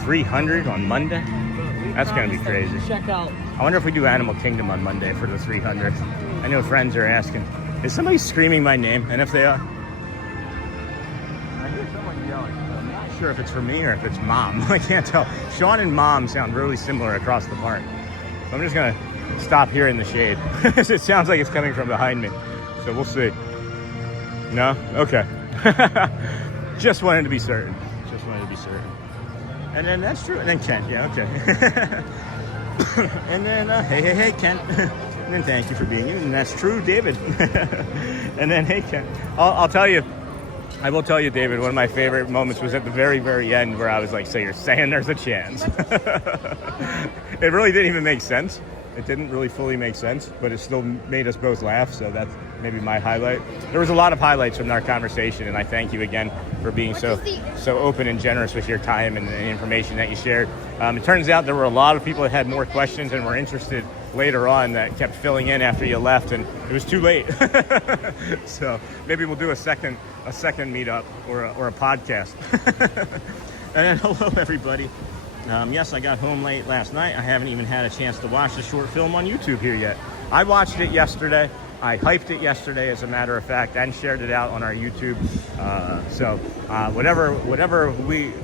$300 on Monday. That's gonna be crazy. Check out. I wonder if we do Animal Kingdom on Monday for the 300th. I know friends are asking, is somebody screaming my name? And if they are, I hear someone yelling. I'm not sure if it's for me or if it's Mom. I can't tell. Sean and Mom sound really similar across the park. So I'm just gonna stop here in the shade. It sounds like it's coming from behind me. So we'll see. No? Okay. Just wanted to be certain. And then that's true. And then Kent, yeah, okay. And then, hey, Kent. And then thank you for being you. And that's true, David. And then, hey, Kent. I'll tell you, I will tell you, David, one of my favorite moments was at the very, very end where I was like, so you're saying there's a chance. It really didn't even make sense. It didn't really fully make sense, but it still made us both laugh, so that's maybe my highlight. There was a lot of highlights from our conversation, and I thank you again for being so open and generous with your time and the information that you shared. It turns out there were a lot of people that had more questions and were interested later on that kept filling in after you left, and it was too late. So maybe we'll do a second meetup or a podcast. And then, hello, everybody. Yes, I got home late last night. I haven't even had a chance to watch the short film on YouTube here yet. I watched it yesterday. I hyped it yesterday, as a matter of fact, and shared it out on our YouTube. So whatever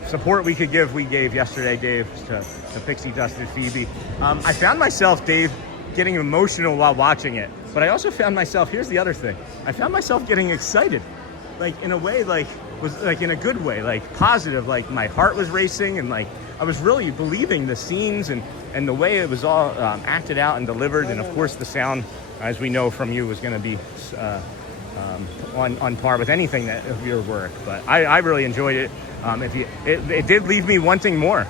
support we could give, we gave yesterday, Dave, to Pixie Dust and Phoebe. I found myself, Dave, getting emotional while watching it. But I also found myself, here's the other thing. I found myself getting excited. Like, in a way, was in a good way, like positive, like my heart was racing, and like I was really believing the scenes and the way it was all acted out and delivered. And of course the sound, as we know from you, was going to be on par with anything of your work. But I really enjoyed it. It did leave me wanting more.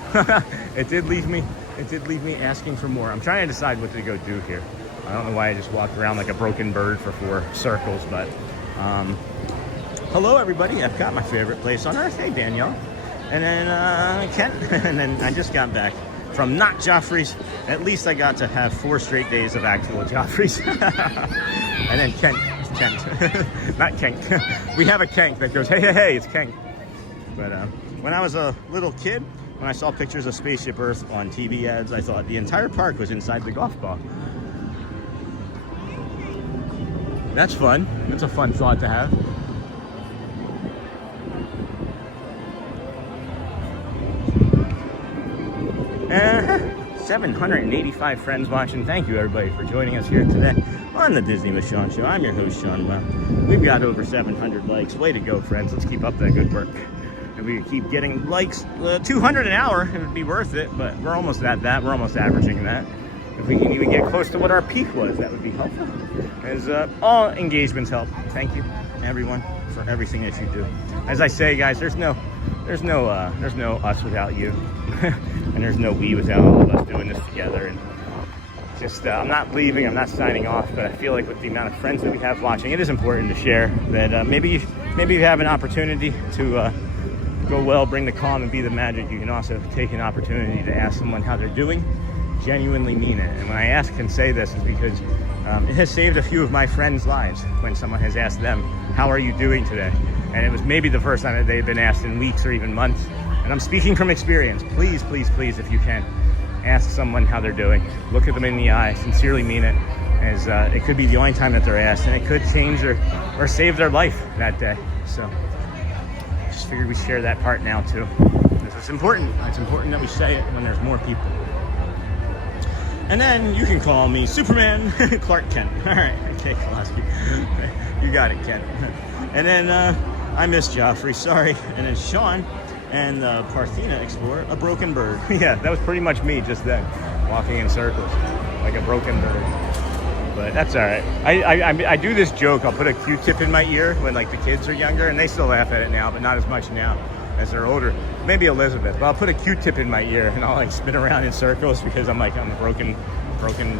It did leave me asking for more. I'm trying to decide what to go do here. I don't know why I just walked around like a broken bird for 4 circles, but hello, everybody. Epcot, my favorite place on earth. Hey, Danielle. And then Kent. And then I just got back from not Joffrey's. At least I got to have 4 straight days of actual Joffrey's. And then Kent, Kent. Not Kenk. We have a Kenk that goes, hey, hey, hey, it's Kenk. But when I was a little kid, when I saw pictures of Spaceship Earth on TV ads, I thought the entire park was inside the golf ball. That's fun. That's a fun thought to have. 785 friends watching. Thank you everybody for joining us here today on the Disney with Sean Show. I'm your host, Sean. Well, we've got over 700 likes. Way to go, friends. Let's keep up that good work. If we keep getting likes, 200 an hour, it would be worth it, but we're almost at that. We're almost averaging that. If we can even get close to what our peak was, that would be helpful. As all engagements help. Thank you, everyone, for everything that you do. As I say, guys, there's no us without you, and there's no we without all of us doing this together. And just, I'm not leaving, I'm not signing off, but I feel like with the amount of friends that we have watching, it is important to share that maybe you have an opportunity to go well, bring the calm, and be the magic. You can also take an opportunity to ask someone how they're doing. Genuinely mean it. And when I ask and say this is because it has saved a few of my friends' lives when someone has asked them, how are you doing today? And it was maybe the first time that they've been asked in weeks or even months. And I'm speaking from experience. Please, please, please, if you can, ask someone how they're doing. Look at them in the eye, sincerely mean it, as it could be the only time that they're asked, and it could change or save their life that day. So just figured we share that part now too. It's important. It's important that we say it when there's more people. And then you can call me Superman Clark Kent. All right, okay, Kowalski. You got it, Kent. And then I miss Joffrey, sorry. And then Sean and the Parthena Explorer, a broken bird. Yeah, that was pretty much me just then, walking in circles like a broken bird. But that's all right. I do this joke. I'll put a Q-tip in my ear when like the kids are younger, and they still laugh at it now, but not as much now as they're older. Maybe Elizabeth, but I'll put a Q-tip in my ear and I'll like spin around in circles because I'm a broken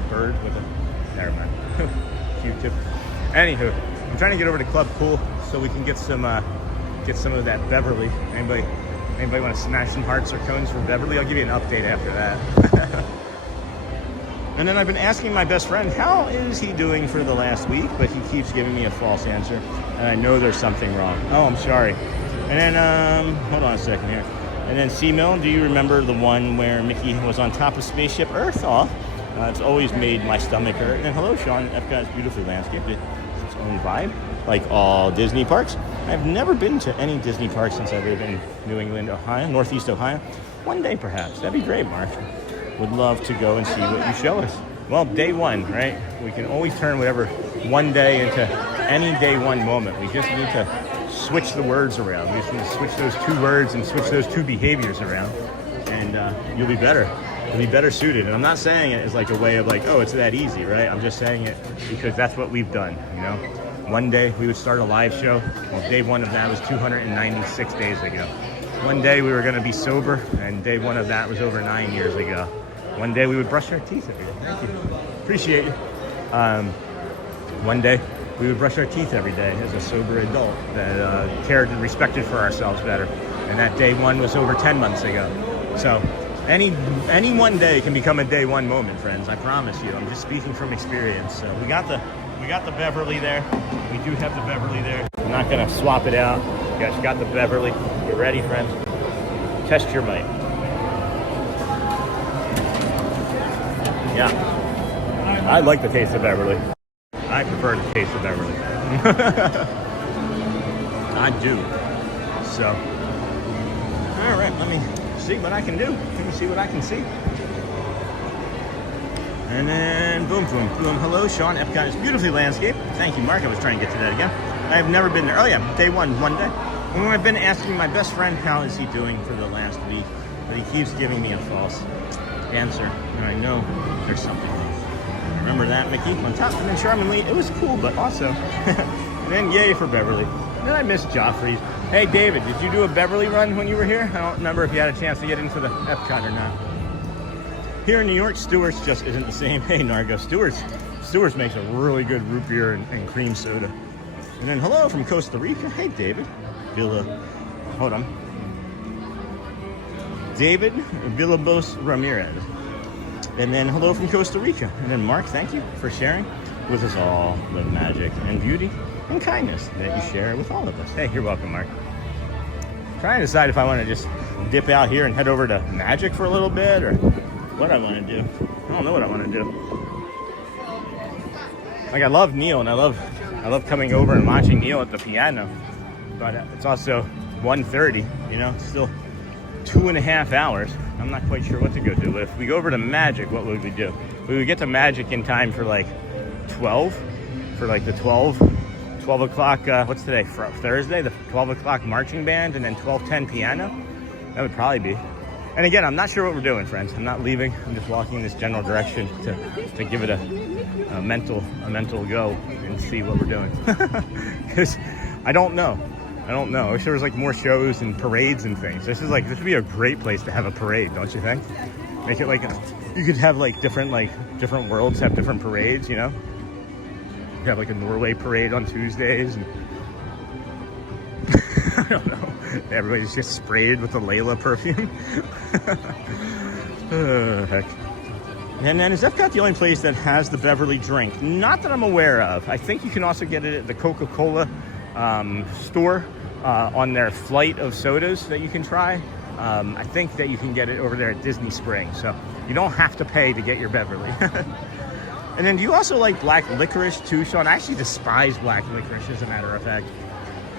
bird with a, never mind, Q-tip. Anywho, I'm trying to get over to Club Cool so we can get some of that Beverly. Anybody want to smash some hearts or cones for Beverly? I'll give you an update after that. And then I've been asking my best friend, how is he doing for the last week? But he keeps giving me a false answer, and I know there's something wrong. Oh, I'm sorry. And then, hold on a second here. And then C-Mill, do you remember the one where Mickey was on top of Spaceship Earth? Oh, it's always made my stomach hurt. And then, hello, Sean. EPCOT is beautifully landscaped. It's its own vibe, like all Disney parks. I've never been to any Disney parks since I live in New England, Ohio, Northeast Ohio. One day, perhaps. That'd be great, Mark. Would love to go and see what you show us. Well, day one, right? We can always turn whatever one day into any day one moment. We just need to switch the words around. We just need to switch those two words and switch those two behaviors around, and you'll be better. You'll be better suited. And I'm not saying it as like a way of like, oh, it's that easy, right? I'm just saying it because that's what we've done, you know? One day we would start a live show. Well, day one of that was 296 days ago. One day we were going to be sober, and day one of that was over 9 years ago. One day we would brush our teeth every day. Thank you. Appreciate you. One day we would brush our teeth every day as a sober adult that cared and respected for ourselves better. And that day one was over 10 months ago. So any one day can become a day one moment, friends. I promise you. I'm just speaking from experience. So we got the Beverly there. We do have the Beverly there. I'm not gonna swap it out. You guys got the Beverly. You ready, friends? Test your mic. Yeah. I like the taste of Beverly. I prefer the taste of Beverly. I do. So, all right, let me see what I can do. Let me see what I can see. And then, boom, boom, boom. Hello, Sean. EPCOT is beautifully landscaped. Thank you, Mark. I was trying to get to that again. I have never been there. Oh, yeah, day one day. And when I've been asking my best friend, how is he doing for the last week, but he keeps giving me a false answer. And I know there's something wrong. Remember that, Mickey? On top, and then Charmin it was cool, but also, and then yay for Beverly. And then I missed Joffrey's. Hey, David, did you do a Beverly run when you were here? I don't remember if you had a chance to get into the EPCOT or not. Here in New York, Stewart's just isn't the same. Hey, Nargo, Stewart's makes a really good root beer and cream soda. And then hello from Costa Rica. Hey, David. Hold on. David Villalobos Ramirez. And then hello from Costa Rica. And then Mark, thank you for sharing. with us all the magic and beauty and kindness that you share with all of us. Hey, you're welcome, Mark. Trying to decide if I want to just dip out here and head over to Magic for a little bit, or what I want to do. I don't know what I want to do. Like, I love Neil, and I love coming over and watching Neil at the piano, but it's also 1:30. You know, it's still 2.5 hours. I'm not quite sure what to go do. If we go over to Magic, what would we do? We would get to Magic in time for like 12, for like the 12 o'clock, what's today, Thursday, the 12 o'clock marching band, and then 12:10 piano. That would probably be. And again, I'm not sure what we're doing, friends. I'm not leaving. I'm just walking in this general direction to give it a mental go and see what we're doing. Because I don't know. I wish there was like more shows and parades and things. This would be a great place to have a parade, don't you think? Make it like you could have like different worlds have different parades, you know? You have like a Norway parade on Tuesdays, and I don't know. Everybody's just sprayed with the Layla perfume. Oh, heck. And then is EPCOT the only place that has the Beverly drink? Not that I'm aware of. I think you can also get it at the Coca-Cola store on their flight of sodas that you can try. I think that you can get it over there at Disney Springs, so you don't have to pay to get your Beverly. And then do you also like black licorice too, Sean? I actually despise black licorice, as a matter of fact.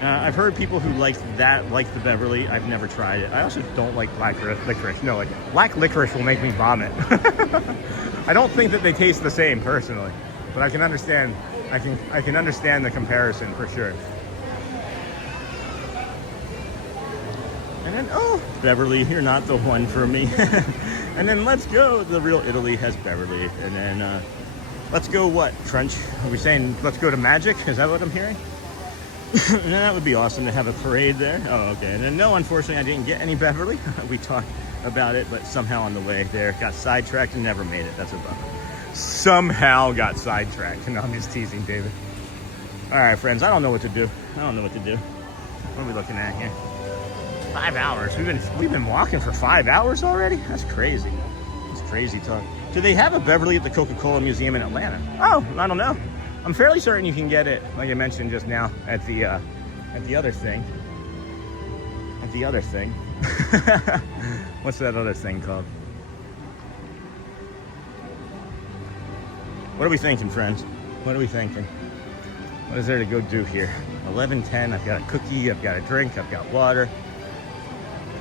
I've heard people who like the Beverly. I've never tried it. I also don't like black licorice. No, like black licorice will make me vomit. I don't think that they taste the same personally, but I can understand. I can understand the comparison for sure. And then, oh, Beverly, you're not the one for me. And then let's go. The Real Italy has Beverly. And then let's go what, Trench? Are we saying let's go to Magic? Is that what I'm hearing? And that would be awesome to have a parade there. Oh, okay. And then, no, unfortunately, I didn't get any Beverly. We talked about it, but somehow on the way there got sidetracked and never made it. That's a bummer. Somehow got sidetracked. No, I'm just teasing, David. All right, friends, I don't know what to do. What are we looking at here? 5 hours. We've been walking for 5 hours already? That's crazy. That's crazy talk. Do they have a Beverly at the Coca-Cola Museum in Atlanta? Oh, I don't know. I'm fairly certain you can get it, like I mentioned just now, at the other thing. At the other thing. What's that other thing called? What are we thinking, friends? What are we thinking? What is there to go do here? 11:10, I've got a cookie, I've got a drink, I've got water.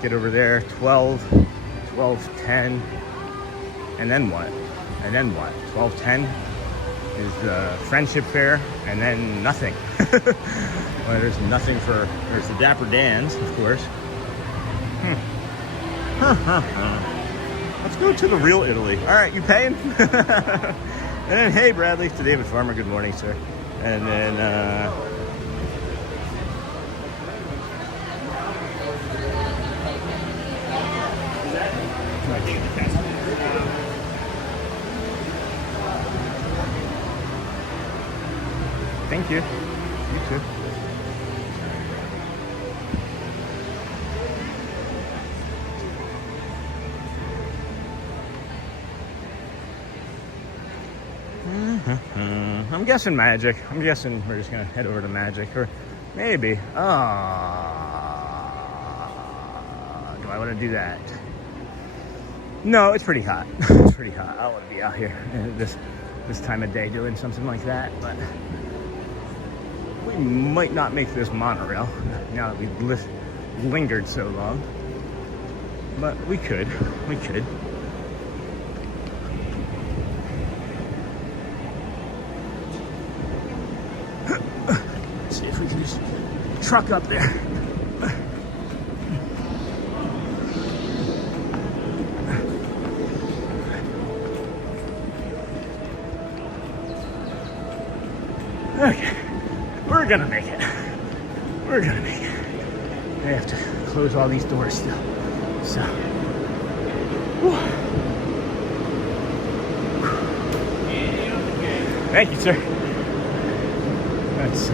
Get over there, 12:10, and then what? 12:10 is the friendship fair, and then nothing. Well, there's nothing there's the Dapper Dans, of course. Let's go to the Real Italy. All right, you paying? And then, hey, Bradley, to David Farmer, good morning, sir. And then, thank you. You too. I'm guessing Magic. I'm guessing we're just gonna head over to Magic, or maybe. Do I want to do that? No, it's pretty hot. It's pretty hot. I don't want to be out here this time of day doing something like that, but we might not make this monorail now that we've lingered so long. But we could. Let's see if we can just truck up there. Okay, we're gonna make it. I have to close all these doors still. So, whew. Thank you, sir. Let's see.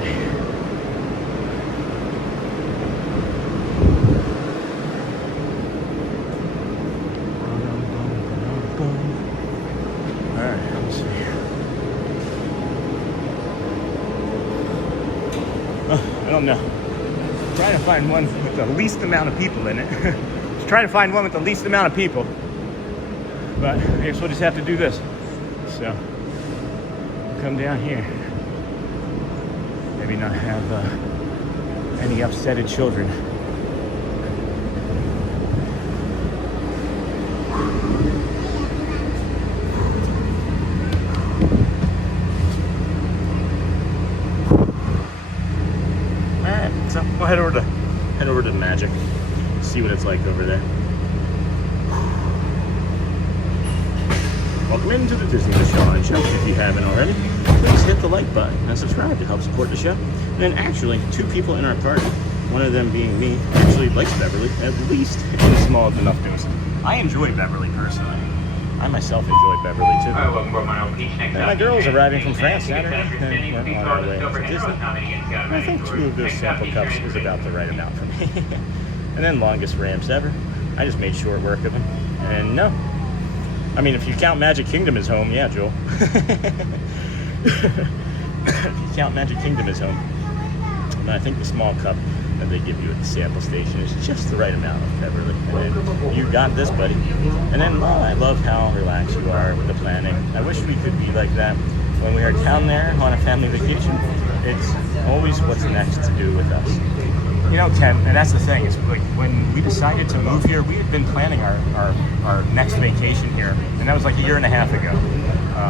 All right, let's see. don't know. Trying to find one with the least amount of people in it. Just trying to find one with the least amount of people. But I guess we'll just have to do this. So, come down here. Maybe not have any upsetted children. Alright, so we'll head over to Magic. See what it's like over there. Welcome into the Disney Sean Show. If you haven't already, please hit the like button and subscribe to help support the show. And then actually, 2 people in our party, one of them being me, actually likes Beverly, at least in small enough doses. I enjoy Beverly personally. I myself enjoy Beverly too. And my girl's arriving from France Saturday, and we're on our way to Disney. And I think 2 of those sample cups is about the right amount for me. And then longest ramps ever. I just made short work of them. And no. I mean, if you count Magic Kingdom as home, yeah, Joel. If you count Magic Kingdom as home. But I think the small cup that they give you at the sample station is just the right amount of Beverly. And then you got this, buddy. And then I love how relaxed you are with the planning. I wish we could be like that when we are down there on a family vacation. It's always what's next to do with us. You know, Ken, and that's the thing, it's like when we decided to move here, we had been planning our next vacation here, and that was like a year and a half ago.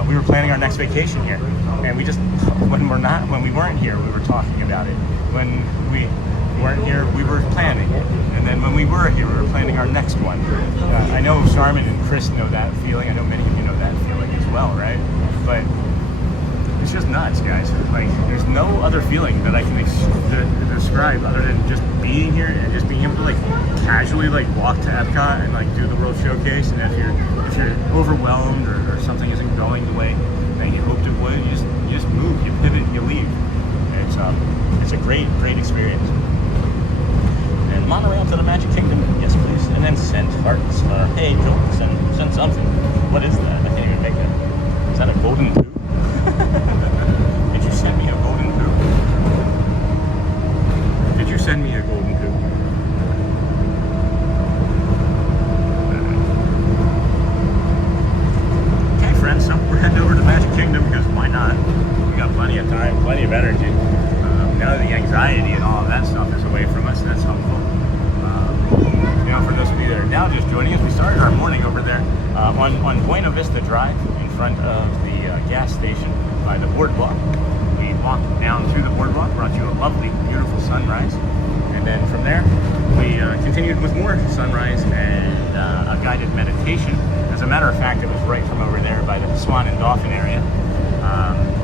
We were planning our next vacation here, and we just, when we weren't here, we were talking about it. When we weren't here, we were planning it, and then when we were here, we were planning our next one. I know Charmin and Chris know that feeling, I know many of you know that feeling as well, right? But it's just nuts, guys. Like, there's no other feeling that I can describe other than just being here and just being able to like casually like walk to Epcot and like do the World Showcase. And if you're overwhelmed or something isn't going the way that you hoped it would, you just move, you pivot, you leave. It's a great experience. And monorail to the Magic Kingdom, yes please. And then send hearts. Hey Joel, send something. What is that? I can't even make that. Is that a golden tube? Did you send me a golden poop? Did you send me a golden poop? Okay, friends, so we're heading over to Magic Kingdom because why not? We got plenty of time, plenty of energy. Now the anxiety and all of that stuff is away from us, that's helpful. You know, for those of you that are now just joining us, we started our morning over there on Buena Vista Drive in front of the gas station by the boardwalk. We walked down through the boardwalk, brought you a lovely, beautiful sunrise, and then from there we continued with more sunrise and a guided meditation. As a matter of fact, it was right from over there by the Swan and Dolphin area,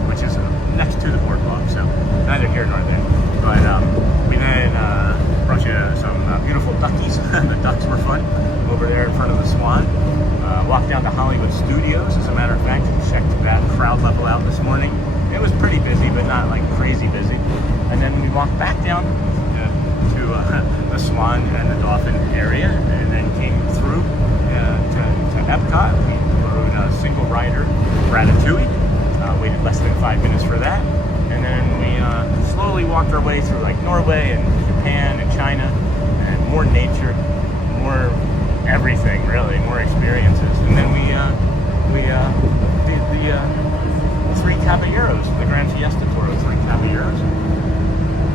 which is next to the boardwalk, so neither here nor there. But we then brought you some beautiful duckies. The ducks were fun over there in front of the Swan. Walked down to Hollywood Studios, as a matter of fact, checked that crowd level out this morning. It was pretty busy, but not like crazy busy. And then we walked back down to the Swan and the Dolphin area, and then came through to Epcot. We rode a single rider, Ratatouille. Waited less than 5 minutes for that. And then we slowly walked our way through like Norway and Japan and China, and more nature, more everything really, more experiences. And then we did the 3 Caballeros, the Gran Fiesta tour with 3 Caballeros.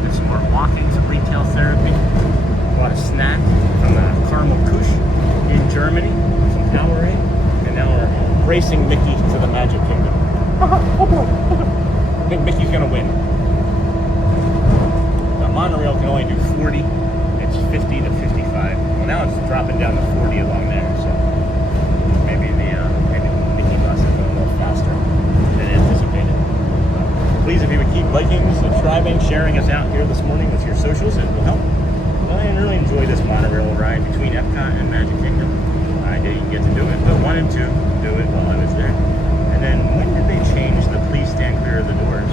Did some more walking, some retail therapy, bought a snack from the caramel Kuche in Germany, some Powerade, and now we're racing Mickey to the Magic Kingdom. I think Mickey's gonna win. The monorail can only do 40. It's 50 to 55. Well, now it's dropping down to 40 along there, so maybe the Mickey bus is a little faster than anticipated. Please, if you would keep liking, subscribing, sharing us out here this morning with your socials, it will help. Well, I really enjoy this monorail ride between Epcot and Magic Kingdom. I didn't get to do it, but wanted to do it while I was there. And then when did they change the please stand clear of the doors?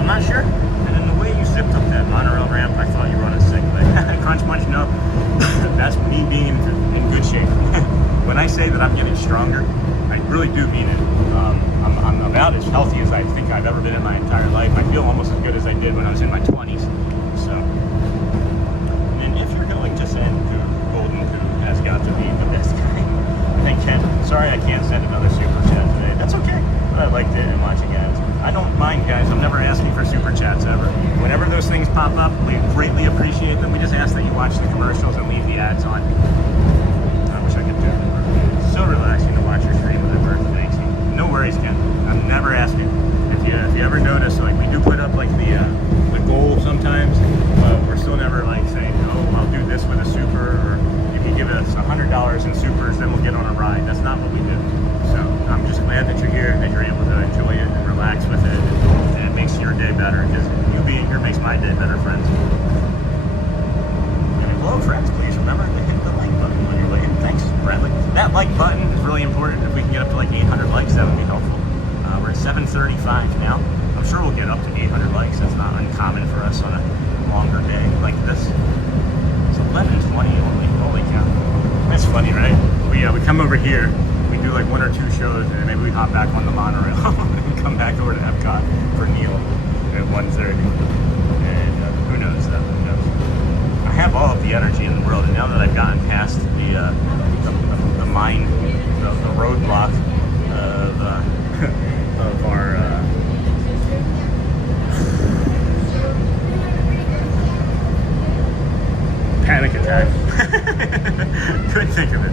I'm not sure. And then the way you zipped up that monorail ramp, I thought you were on a sick leg. Crunch punch, no. That's me being in good shape. When I say that I'm getting stronger, I really do mean it. I'm about as healthy as I think I've ever been in my entire life. I feel almost as good as I did when I was in my 20s. So, and if you're going to send Kuche, Golden Kuche has got to be the best guy. I think Ken, sorry I can't send another super chat today. That's okay, but I liked it and watching ads. I don't mind, guys. I'm never asking for super chats ever. Whenever those things pop up, we greatly appreciate them. We just ask that you watch the commercials and leave the ads on. I wish I could do it. It's so relaxing to watch your stream whenever it makes you. No worries, Ken. I'm never asking. If you ever notice, like we do put up like the goal sometimes, but we're still never like saying, oh, I'll do this with a super, or if you give us $100 in supers, then we'll get on a ride. That's not what we do. So I'm just glad that you're here and that you're able to enjoy it and relax with it, and it makes your day better, because you being here makes my day better, friends. And hello, friends, please remember to hit the like button when you're looking. Thanks, Bradley. That like button is really important. If we can get up to like 800 likes, that would be helpful. We're at 735 now. I'm sure we'll get up to 800 likes. That's not uncommon for us on a longer day like this. It's 11:20 only. Holy cow. That's funny, right? We come over here, we do like 1 or 2 shows, and then maybe we hop back on the monorail and come back over to EPCOT for Neil at 1:30. And who knows? Who knows? I have all of the energy in the world, and now that I've gotten past the roadblock of our panic attack. Couldn't think of it.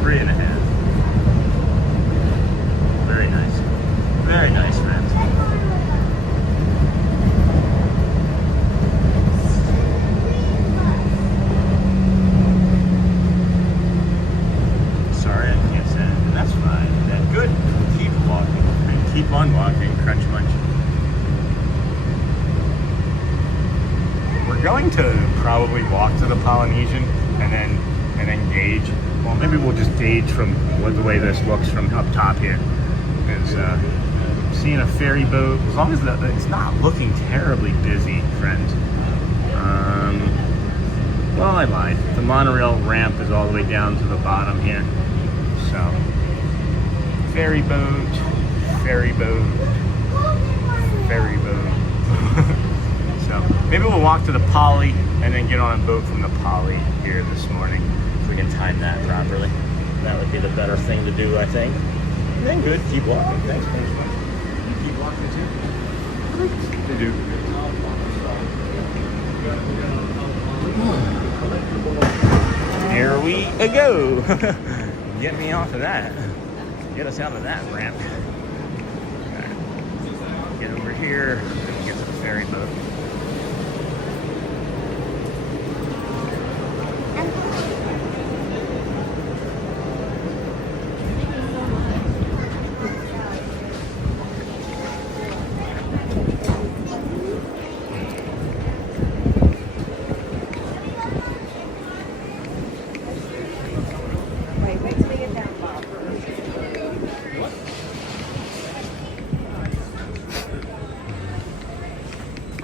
3.5. Very nice. Very nice, friends. Sorry, I can't send it, and that's fine. Then good. Keep walking. And keep on walking, Crunch Munch. We're going to probably walk to the Polynesian and then gauge. Well, maybe we'll just gauge from the way this looks from up top here. It's seeing a ferry boat, as long as it's not looking terribly busy, friends. Well, I lied. The monorail ramp is all the way down to the bottom here. So, ferry boat. So, maybe we'll walk to the Poly and then get on a boat from the Poly here this morning. If we can time that properly. That would be the better thing to do, I think. And then good, keep walking. Thanks, man. You keep walking too. They do. Here we go. Get me off of that. Get us out of that ramp. Right. Get over here. Get to the ferry boat.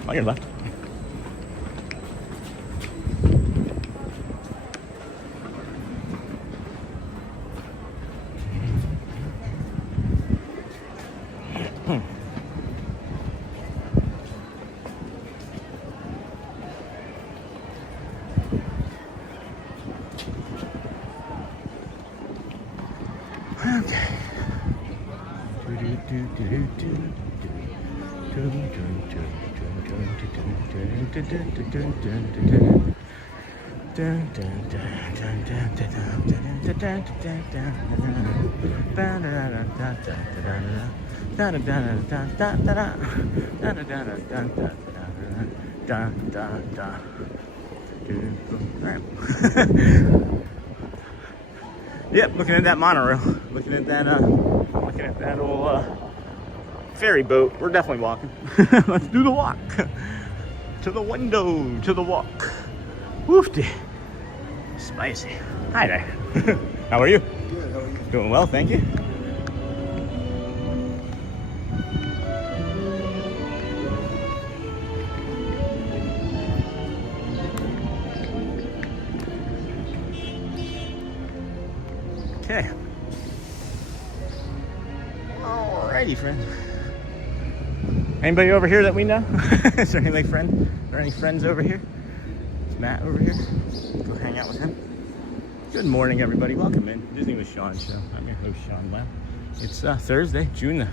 On your left. Okay. Yep, looking at that monorail, looking at that old ferry boat. We're definitely walking. Let's do the walk. To the window, to the walk. Woofty. Spicy. Hi there. How are you? Good, how are you? Doing well, thank you. Okay. Alrighty, friends. Anybody over here that we know? Is there any friend? Are there any friends over here? Is Matt over here? Go hang out with him. Good morning, everybody. Welcome in Disney with Sean show. I'm your host, Sean Wow. It's Thursday, June the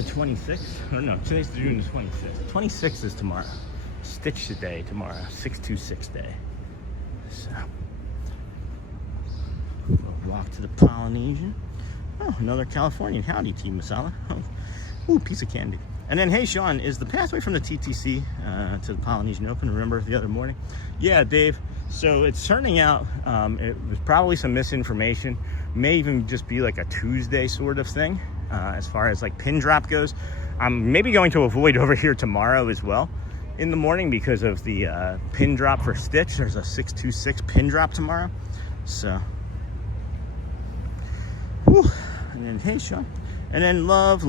26th. Or no, today's June the 26th. 26th is tomorrow. Stitch the day tomorrow. 626 day. So we'll walk to the Polynesian. Oh, another Californian. Howdy, Team Masala. Oh, ooh, piece of candy. And then, hey, Sean, is the pathway from the TTC to the Polynesian open? Remember the other morning? Yeah, Dave. So it's turning out it was probably some misinformation. May even just be like a Tuesday sort of thing as far as like pin drop goes. I'm maybe going to avoid over here tomorrow as well in the morning because of the pin drop for Stitch. There's a 626 pin drop tomorrow. So, whew. And then, hey, Sean. And then love,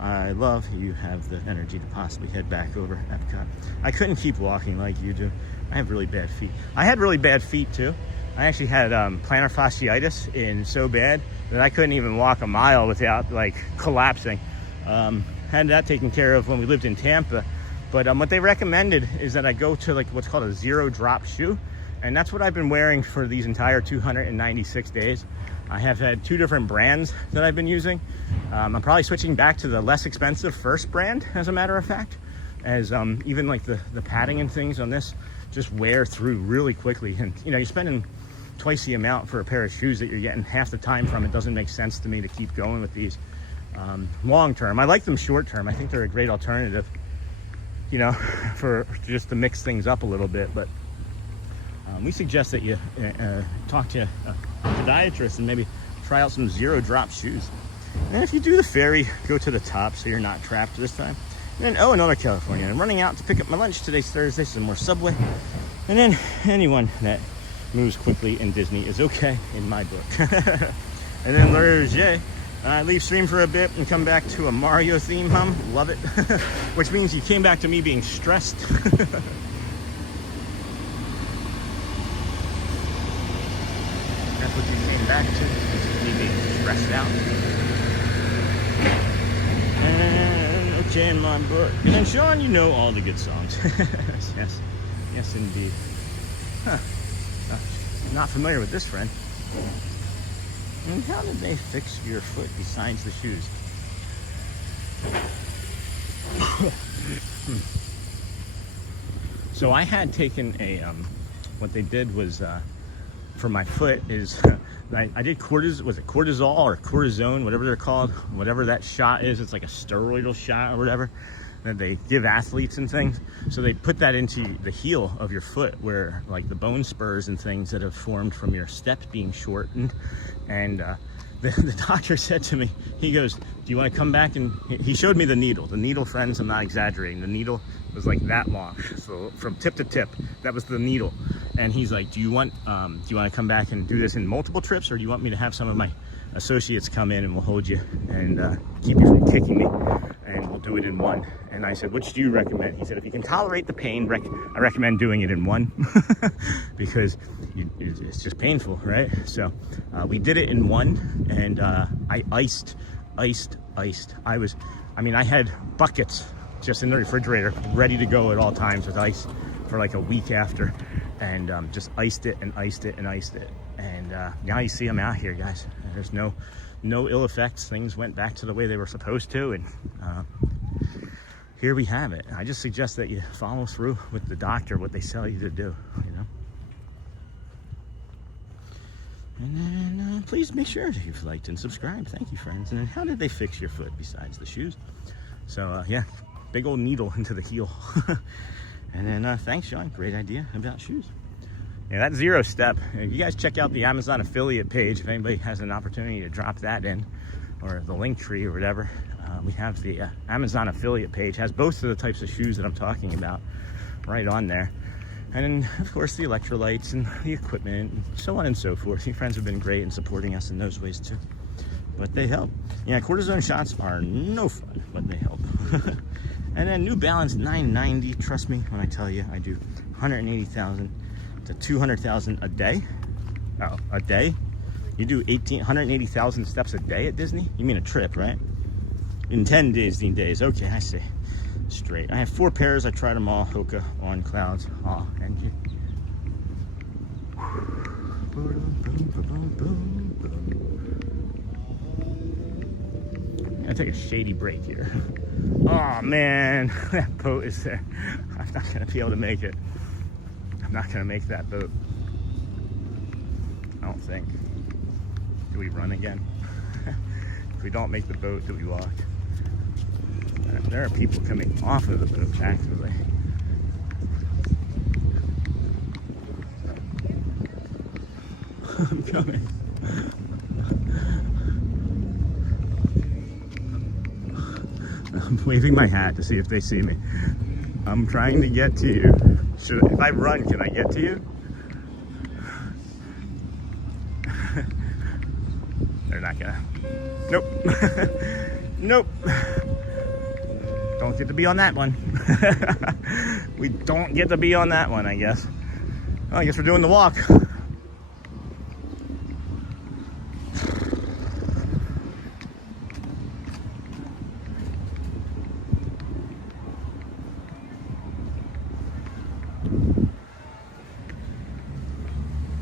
I love you have the energy to possibly head back over EPCOT. I couldn't keep walking like you do. I have really bad feet. I had really bad feet too. I actually had plantar fasciitis in so bad that I couldn't even walk a mile without like collapsing. Had that taken care of when we lived in Tampa. But what they recommended is that I go to like what's called a 0 drop shoe. And that's what I've been wearing for these entire 296 days. I have had 2 different brands that I've been using. I'm probably switching back to the less expensive First brand, as a matter of fact, as even like the padding and things on this just wear through really quickly. And you know, you're spending twice the amount for a pair of shoes that you're getting half the time from. It doesn't make sense to me to keep going with these long term. I like them short term. I think they're a great alternative, you know, for just to mix things up a little bit. But we suggest that you talk to a podiatrist and maybe try out some 0 drop shoes. And if you do the ferry, go to the top so you're not trapped this time. And then, oh, another California. I'm running out to pick up my lunch. Today's Thursday, some more Subway. And then anyone that moves quickly in Disney is okay in my book. And then Leger. Leave stream for a bit and come back to a Mario theme hum. Love it. Which means you came back to me being stressed. That's what you came back to, me being stressed out. And okay, in my book. And then Sean, you know all the good songs. Yes, indeed. Huh. Not familiar with this friend. And how did they fix your foot besides the shoes? So I had taken a, what they did was, for my foot is, I did cortisol or cortisone, whatever they're called, whatever that shot is. It's like a steroidal shot or whatever that they give athletes and things. So they put that into the heel of your foot where like the bone spurs and things that have formed from your steps being shortened. And the doctor said to me, he goes, do you want to come back? And he showed me the needle. The needle, friends, I'm not exaggerating. The needle was like that long. So from tip to tip, that was the needle. And he's like, do you want to come back and do this in multiple trips, or do you want me to have some of my associates come in and we'll hold you and keep you from kicking me, and we'll do it in one? And I said, which do you recommend? He said, if you can tolerate the pain, I recommend doing it in one because it's just painful, right? So we did it in one, and I iced. I had buckets just in the refrigerator ready to go at all times with ice for like a week after, and just iced it. And now you see I'm out here, guys. There's no ill effects. Things went back to the way they were supposed to, and here we have it. I just suggest that you follow through with the doctor, what they tell you to do, you know. And then please make sure that you've liked and subscribed. Thank you, friends. And then how did they fix your foot besides the shoes? So yeah, big old needle into the heel. And then thanks, Sean. Great idea about shoes. Yeah, that 0 step. You guys check out the Amazon affiliate page if anybody has an opportunity to drop that in, or the link tree or whatever. We have the Amazon affiliate page, has both of the types of shoes that I'm talking about right on there. And then, of course, the electrolytes and the equipment, and so on and so forth. Your friends have been great in supporting us in those ways too. But they help. Yeah, cortisone shots are no fun, but they help. And then New Balance 990. Trust me when I tell you, I do 180,000 to 200,000 a day. Oh, a day? You do 180,000 steps a day at Disney? You mean a trip, right? In 10 Disney days. Okay, I see. Straight. I have 4 pairs. I tried them all. Hoka, on clouds, awe, and I take a shady break here. Oh man, that boat is there. I'm not gonna be able to make it. I'm not gonna make that boat. I don't think. Do we run again? If we don't make the boat, do we walk? There are people coming off of the boat, actually. I'm coming. I'm waving my hat to see if they see me. I'm trying to get to you. If I run, can I get to you? They're not gonna. Nope. Nope. Don't get to be on that one. We don't get to be on that one, I guess. Well, I guess we're doing the walk.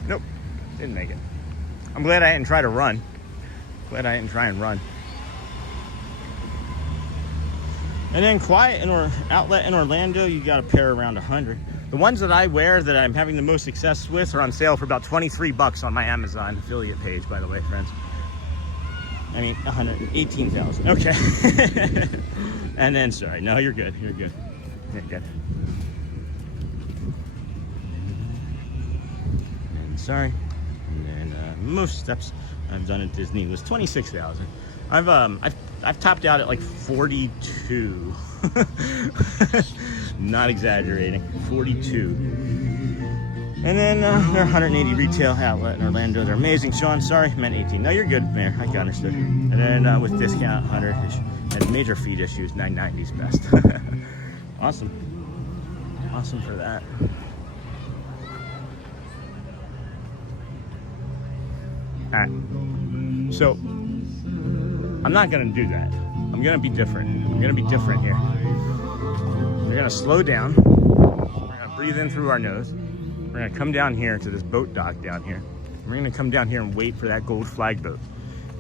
Nope, didn't make it. I'm glad I didn't try to run. Glad I didn't try and run. And then Quiet or Outlet in Orlando, you got a pair around 100. The ones that I wear that I'm having the most success with are on sale for about 23 bucks on my Amazon affiliate page, by the way, friends. I mean, 118,000. Okay. And then, sorry, no, you're good. You're good. You're good. And sorry. And then most steps I've done at Disney was 26,000. I've topped out at like 42. Not exaggerating, 42. And then there are 180 retail outlet in Orlando. They're amazing. Sean, sorry, I meant 18. No, you're good, Mayor. I understood. And then with discount, 100. Had major feed issues, 990's best. Awesome. Awesome for that. All right. So I'm not gonna do that. I'm gonna be different. I'm gonna be different here. We're gonna slow down. We're gonna breathe in through our nose. We're gonna come down here to this boat dock down here. We're gonna come down here and wait for that gold flag boat.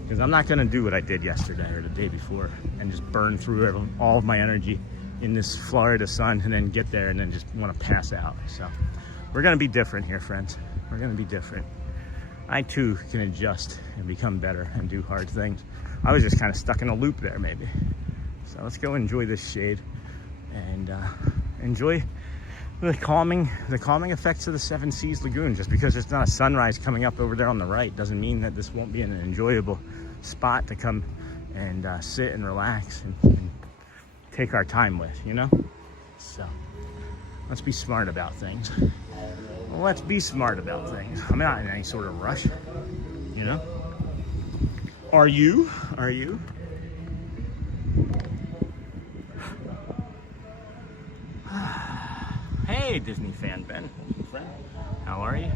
Because I'm not gonna do what I did yesterday or the day before and just burn through all of my energy in this Florida sun and then get there and then just wanna pass out. So we're gonna be different here, friends. We're gonna be different. I too can adjust and become better and do hard things. I was just kind of stuck in a loop there, maybe. So let's go enjoy this shade and enjoy the calming effects of the Seven Seas Lagoon. Just because there's not a sunrise coming up over there on the right doesn't mean that this won't be an enjoyable spot to come and sit and relax and take our time with, you know? So let's be smart about things. Let's be smart about things. I'm not in any sort of rush, you know? Are you? Are you? Hey, Disney fan Ben. Friend, how are you?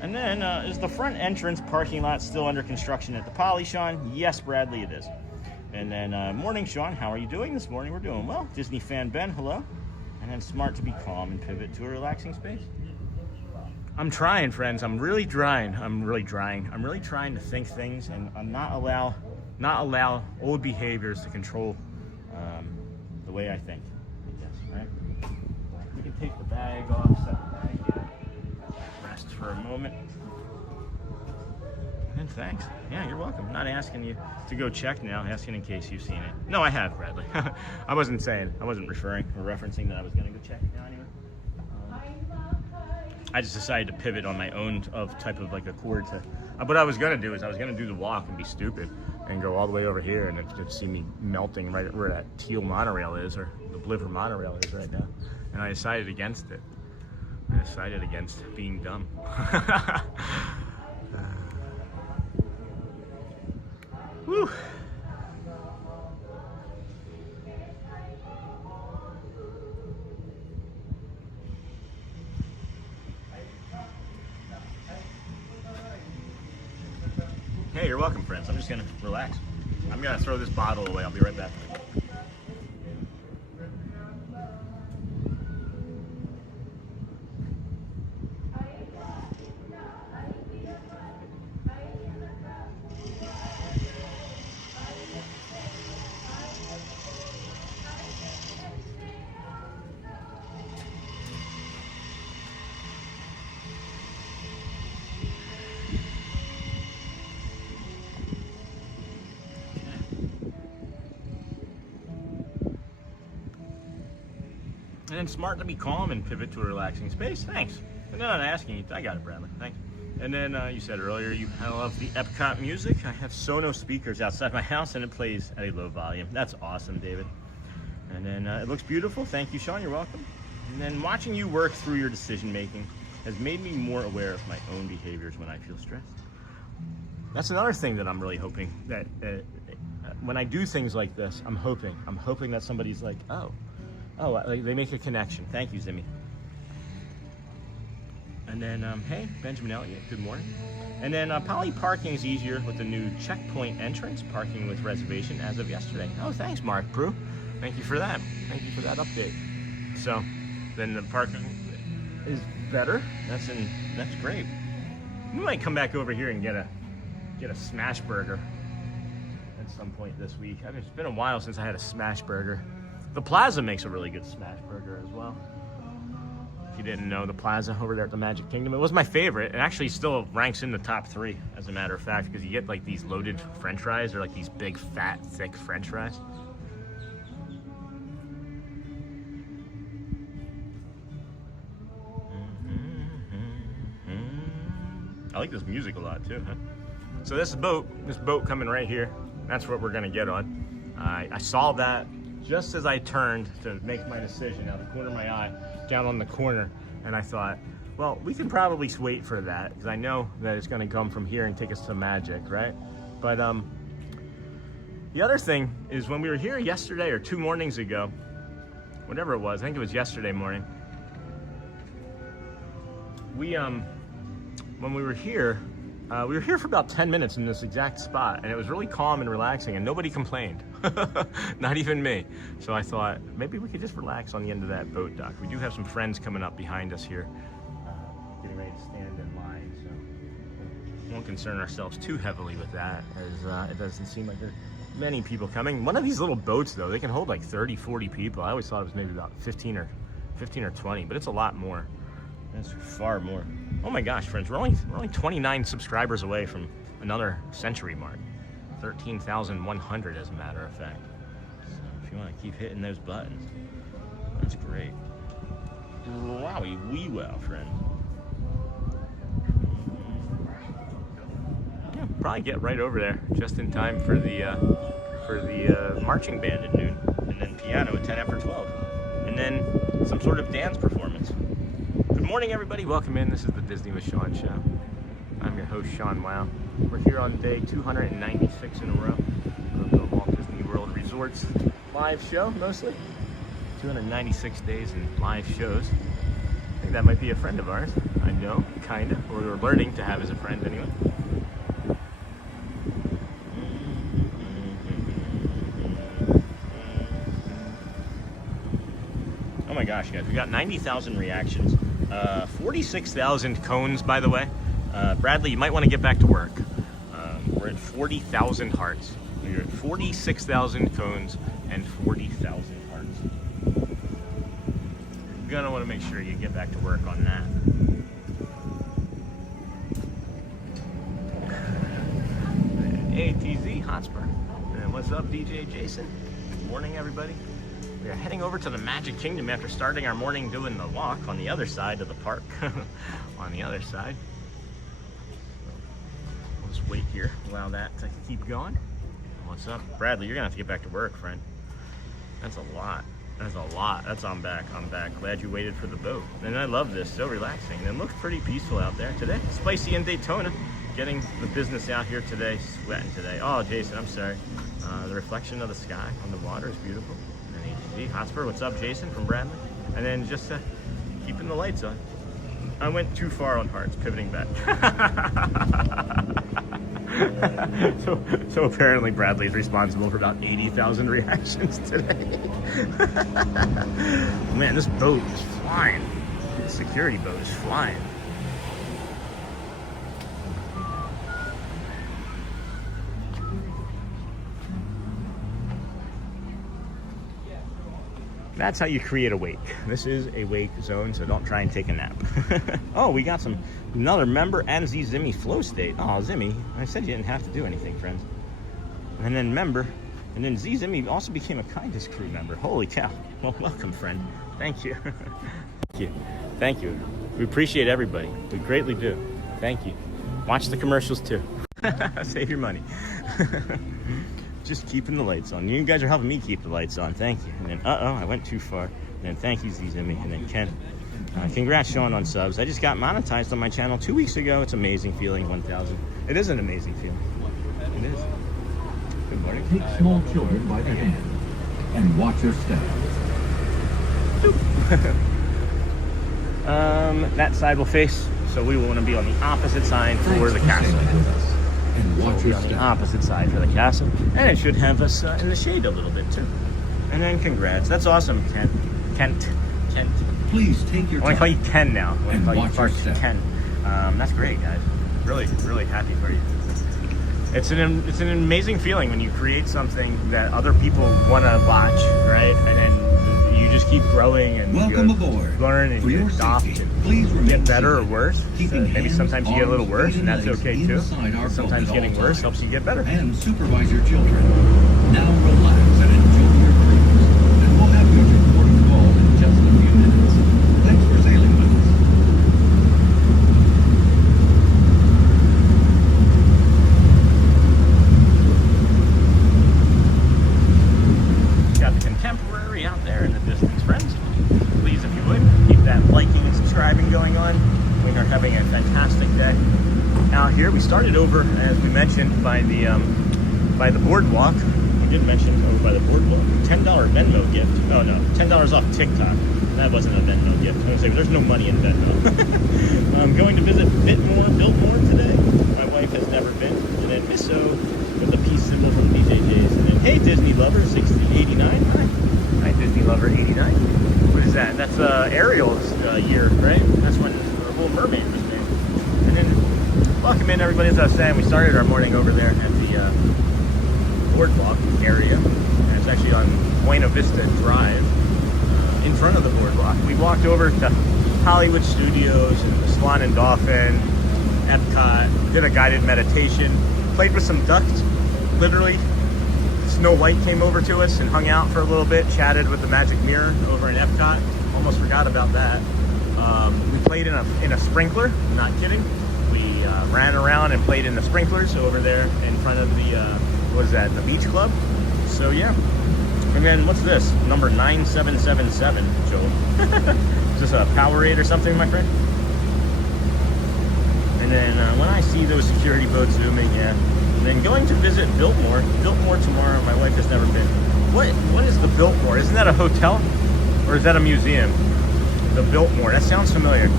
And then, is the front entrance parking lot still under construction at the Poly, Sean? Yes, Bradley, it is. And then, morning, Sean. How are you doing this morning? We're doing well. Disney fan Ben, hello. And then smart to be calm and pivot to a relaxing space. I'm trying, friends. I'm really trying. I'm really trying to think things and not allow old behaviors to control the way I think. Yes, right? We can take the bag off, set the bag down, rest for a moment. And thanks. Yeah, you're welcome. I'm not asking you to go check now, asking in case you've seen it. No, I have, Bradley. I wasn't referring or referencing that I was going to go check it now anyway. I just decided to pivot on my own type of like accord to. What I was going to do is I was going to do the walk and be stupid and go all the way over here and just see me melting right where that teal monorail is, or the Bliver monorail is right now. And I decided against it. I decided against being dumb. Whew. Hey, you're welcome, friends. I'm just gonna relax. I'm gonna throw this bottle away. I'll be right back. And then smart to be calm and pivot to a relaxing space. Thanks. And then I'm asking you. I got it, Bradley. Thanks. And then you said earlier I love the EPCOT music. I have Sonos speakers outside my house and it plays at a low volume. That's awesome, David. And then it looks beautiful. Thank you, Sean. You're welcome. And then watching you work through your decision making has made me more aware of my own behaviors when I feel stressed. That's another thing that I'm really hoping that when I do things like this, I'm hoping that somebody's like, oh, like they make a connection. Thank you, Zimmy. And then, hey, Benjamin Elliott, good morning. And then poly parking is easier with the new checkpoint entrance, parking with reservation as of yesterday. Oh, thanks, Mark Brew. Thank you for that. Thank you for that update. So then the parking is better. That's great. We might come back over here and get a smash burger at some point this week. I mean, it's been a while since I had a smash burger. The Plaza makes a really good smash burger as well. If you didn't know, the Plaza over there at the Magic Kingdom, it was my favorite. It actually still ranks in the top 3, as a matter of fact, because you get like these loaded French fries, or like these big, fat, thick French fries. I like this music a lot too, huh? So this boat coming right here, that's what we're gonna get on. I saw that just as I turned to make my decision out of the corner of my eye, down on the corner, and I thought, well, we can probably wait for that, because I know that it's gonna come from here and take us to Magic, right? But the other thing is, when we were here yesterday, or 2 mornings ago, whatever it was, I think it was yesterday morning, when we were here for about 10 minutes in this exact spot, and it was really calm and relaxing, and nobody complained. Not even me. So I thought, maybe we could just relax on the end of that boat dock. We do have some friends coming up behind us here, getting ready to stand in line, so we won't concern ourselves too heavily with that, as it doesn't seem like there are many people coming. One of these little boats, though, they can hold like 30, 40 people. I always thought it was maybe about 15 or 20, but it's a lot more. That's far more. Oh my gosh, friends, we're only 29 subscribers away from another century mark. 13,100 as a matter of fact. So if you want to keep hitting those buttons, that's great. Wowie wee wow, friend. Yeah, probably get right over there just in time for the marching band at noon, and then piano at 10 after 12, and then some sort of dance performance. Good morning, everybody. Welcome in. This is the Disney with Sean show. I'm your host, Sean Wow. We're here on day 296 in a row of the Walt Disney World Resorts live show, mostly. 296 days in live shows. I think that might be a friend of ours. I know, kinda. Or we're learning to have as a friend anyway. Oh my gosh, guys, we got 90,000 reactions. 46,000 cones, by the way. Bradley, you might want to get back to work. We're at 40,000 hearts. We're at 46,000 cones and 40,000 hearts. You're gonna want to make sure you get back to work on that. ATZ Hotspur. And what's up, DJ Jason? Good morning, everybody. We are heading over to the Magic Kingdom after starting our morning doing the walk on the other side of the park. On the other side. We'll just wait here, allow that to keep going. What's up? Bradley, you're gonna have to get back to work, friend. That's a lot. That's a lot. That's I'm back. Glad you waited for the boat. And I love this, so relaxing. And it looks pretty peaceful out there today. Spicy in Daytona. Getting the business out here today, sweating today. Oh, Jason, I'm sorry. The reflection of the sky on the water is beautiful. And Hotspur, what's up, Jason from Bradley? And then just keeping the lights on. I went too far on hearts, pivoting back. So apparently Bradley's responsible for about 80,000 reactions today. Man, this boat is flying. The security boat is flying. That's how you create a wake. This is a wake zone, so don't try and take a nap. Oh, we got another member and Zimmy flow state. Oh, Zimmy, I said you didn't have to do anything, friends. And then member, and then Zimmy also became a kindness crew member. Holy cow. Well, welcome, friend. Thank you. Thank you. Thank you. We appreciate everybody. We greatly do. Thank you. Watch the commercials too. Save your money. Just keeping the lights on. You guys are helping me keep the lights on. Thank you. And then, I went too far. And then thank you, Zimmy. And then Ken. Congrats, Sean, on subs. I just got monetized on my channel 2 weeks ago. It's amazing feeling, 1,000. It is an amazing feeling. It is. Good morning. Take small children by the hand and watch your step. That side will face, so we want to be on the opposite side for the castle. And watch So we'll be on the opposite side for the castle, and it should have us in the shade a little bit too. And then congrats, that's awesome, Kent. Please take your I want to call you Ken now. I want to call you watch your Ken. That's great, guys. Really, really happy for you. It's an amazing feeling when you create something that other people want to watch, right? And then you just keep growing and welcome aboard. Learn and you adopt and get better or worse. So maybe sometimes you get a little worse, and that's okay too. Sometimes getting worse helps you get better. And supervise your children. Now relax and enjoy your cruise. And we'll have your report call in just a few minutes. Thanks for sailing with us. Got the Contemporary out there in the distance, friends. Please, if you would, keep that liking and subscribing going on. We are having a fantastic day out here. We started over, as we mentioned, by the boardwalk. We did mention over by the boardwalk. $10 Venmo gift. Oh no, $10 off TikTok. That wasn't a Venmo gift. I was going to say, there's no money in Venmo. I'm going to visit Biltmore today. My wife has never been. And then Misso with the peace symbol from BJJ's. And then, hey, Disney Lover 6089. Hi, Disney Lover 89. What is that? That's Ariel's year, right? That's when the Little Mermaid was made. And then, welcome in, everybody. As I was saying, we started our morning over there at the boardwalk area. And it's actually on Buena Vista Drive, in front of the boardwalk. We walked over to Hollywood Studios and the Swan and Dolphin, EPCOT, did a guided meditation, played with some ducks. Literally, Snow White came over to us and hung out for a little bit, chatted with the Magic Mirror over in EPCOT. Almost forgot about that. We played in a sprinkler, not kidding. We ran around and played in the sprinklers over there in front of the, what is that, the beach club? So yeah. And then what's this? Number 9777, Joel. Is this a Powerade or something, my friend? And then when I see those security boats zooming, yeah. And then going to visit Biltmore tomorrow. My wife has never been. What is the Biltmore? Isn't that a hotel? Or is that a museum? The Biltmore. That sounds familiar.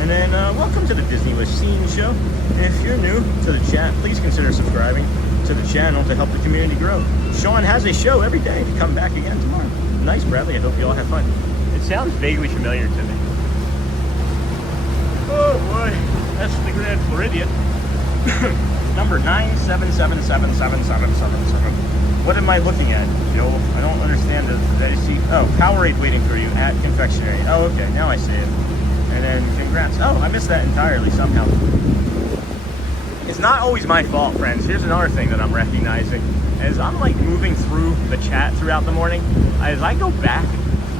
And then welcome to the Disney Wish Scene Show. And if you're new to the chat, please consider subscribing to the channel to help the community grow. Sean has a show every day to come back again tomorrow. Nice, Bradley. I hope you all have fun. It sounds vaguely familiar to me. Oh boy, that's the Grand Floridian. Number 9777777. What am I looking at, Joel? I don't understand this. I see. Oh, Powerade waiting for you at confectionery. Oh, okay. Now I see it. And then congrats. Oh, I missed that entirely somehow. It's not always my fault, friends. Here's another thing that I'm recognizing. As I'm like moving through the chat throughout the morning, as I go back,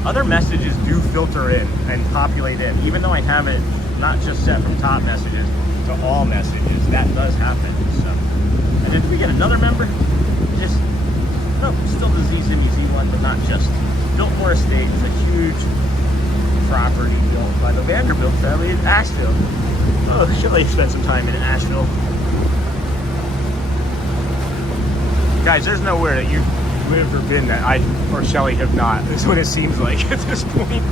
other messages do filter in and populate in. Even though I have it not just set from top messages to all messages, that does happen. So, and then we get another member. Just no, still the Z one, but not just. Biltmore Estate is a huge property built by the Vanderbilt family in Asheville. Oh, Shelley spent some time in Asheville. Guys, there's nowhere that you've lived or been that I or Shelley have not. That's what it seems like at this point.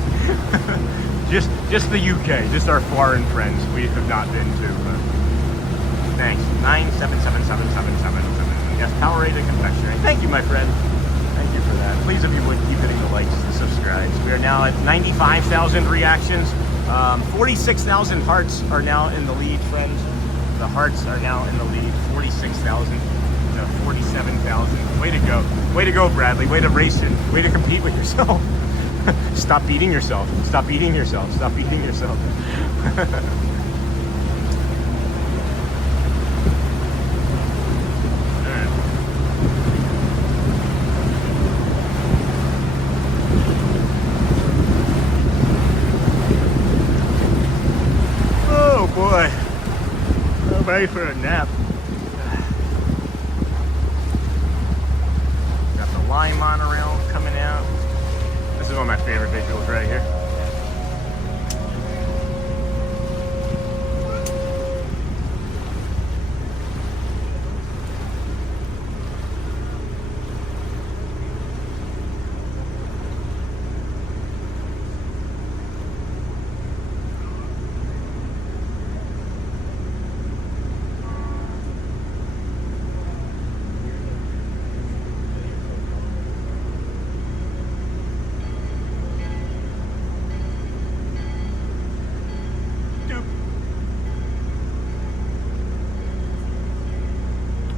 just the UK, just our foreign friends we have not been to. But Thanks. 9777777. Yes, Power Rated Confectionery. Thank you, my friend. Thank you for that. Please, if you would, keep hitting the likes and subscribes. We are now at 95,000 reactions. 46,000 hearts are now in the lead, friends. The hearts are now in the lead. 46,000 to 47,000. Way to go. Way to go, Bradley. Way to race it. Way to compete with yourself. Stop beating yourself. Stop beating yourself. Stop beating yourself. Oh boy. I'm ready for a nap. Got the Lime Monorail coming out. This is one of my favorite visuals right here.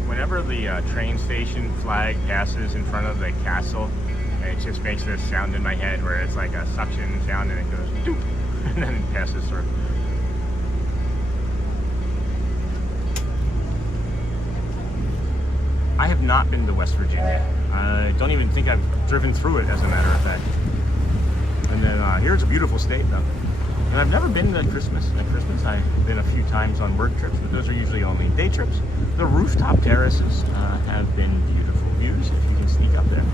Whenever the train station flag passes in front of the castle, it just makes this sound in my head where it's like a suction sound and it goes doop, and then it passes through. I have not been to West Virginia. I don't even think I've driven through it, as a matter of fact. And then here's a beautiful state, though. And I've never been to Christmas. At Christmas, I've been a few times on work trips, but those are usually only day trips. The rooftop terraces have been beautiful views, if you can sneak up there.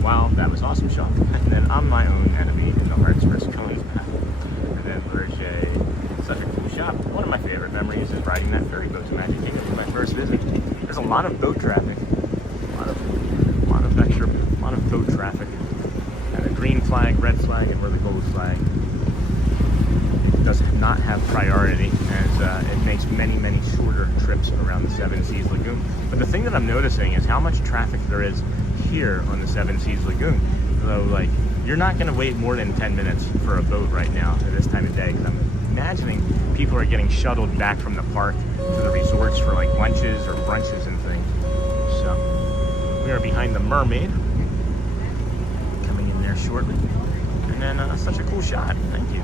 Wow, that was awesome, Sean. And then I'm my own enemy in the Hearts vs. Cones map. And then Berger, such a cool shop. One of my favorite memories is riding that ferry boat to Magic Kingdom for my first visit. There's a lot of boat traffic. A lot of boat traffic. And a green flag, red flag, and where the gold flag. Does not have priority, as it makes many shorter trips around the Seven Seas Lagoon. But the thing that I'm noticing is how much traffic there is here on the Seven Seas Lagoon. Though, like, you're not going to wait more than 10 minutes for a boat right now at this time of day, because I'm imagining people are getting shuttled back from the park to the resorts for like lunches or brunches and things. So we are behind the Mermaid, coming in there shortly. And then such a cool shot. Thank you.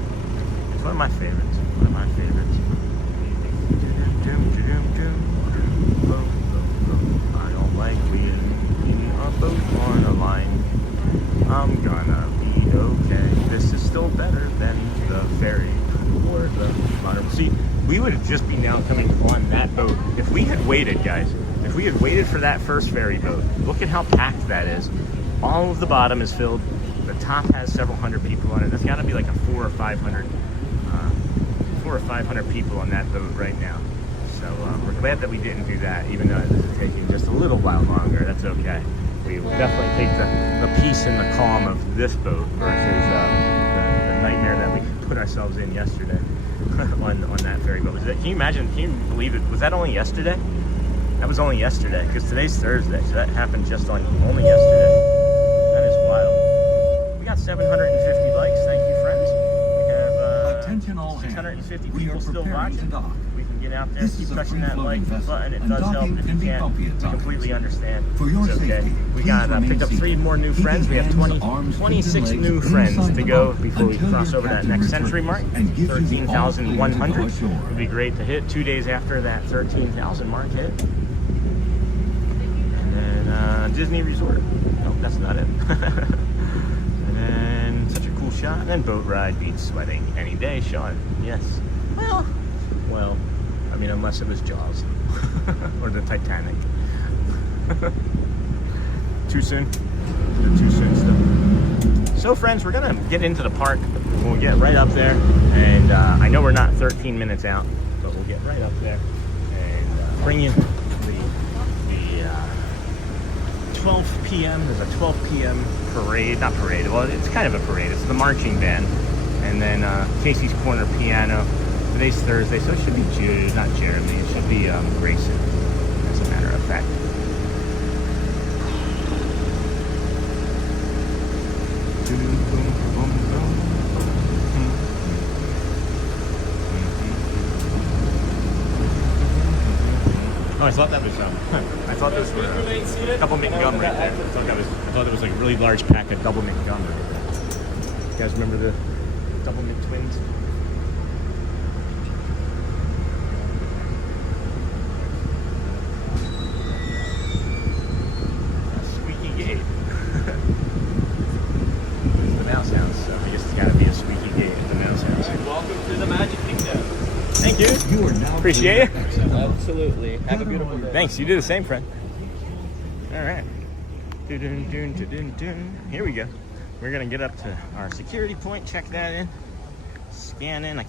One of my favorites. One of my favorites. I don't like being in a boat on a line. I'm gonna be okay. This is still better than the ferry or the modern. See, we would just be now coming on that boat if we had waited, guys. If we had waited for that first ferry boat. Look at how packed that is. All of the bottom is filled. The top has several hundred people on it. That's got to be like a 400 or 500 people on that boat right now. So we're glad that we didn't do that, even though this is taking just a little while longer. That's okay. We will definitely take the peace and the calm of this boat versus the nightmare that we put ourselves in yesterday on that ferry boat. Can you imagine? Can you believe it? Was that only yesterday? That was only yesterday, because today's Thursday, so that happened just only yesterday. That is wild. We got 750 likes. Thank you, friends. Attention all 650 hands. people still watching. We can get out there, This keep is a touching that like free-floating button. It vessel, does and help. docking If can you be can't, bumpy at we times. completely understand. For your It's okay. safety, We please got remain picked up 3 seated. more new Keep friends. your We have hands, 20, arms, feet, 26 and legs new friends inside to the go boat before we until cross your over that captain next returns century mark. and gives you the all clear to go 13,100. ashore. It'd be great to hit 2 days after that 13,000 mark hit. And then Disney Resort. Nope, that's not it. And then such a cool shot. And then boat ride beats sweating any day, Sean. Yes. Well, I mean, unless it was Jaws or the Titanic. Too soon? Too soon stuff. So, friends, we're gonna get into the park. We'll get right up there, and I know we're not 13 minutes out, but we'll get right up there and bring you the 12 p.m. There's a 12 p.m. parade. Not parade. Well, it's kind of a parade. It's the marching band, and then Casey's Corner Piano. Today's Thursday, so it should be Jude, not Jeremy. It should be Grayson, as a matter of fact. Oh, I thought that was I thought those were double mint gum right there. I thought it was like a really large pack of double mint gum right there. You guys remember the double mint twins? Squeaky gate. It's the mouse house, so I guess it's got to be a squeaky gate at the mouse house. Welcome to the Magic Kingdom. Thank you. You are now appreciate it. Absolutely. Have a beautiful day. Thanks. You do the same, friend. All right. Here we go. We're gonna get up to our security point. Check that in. Scan in. I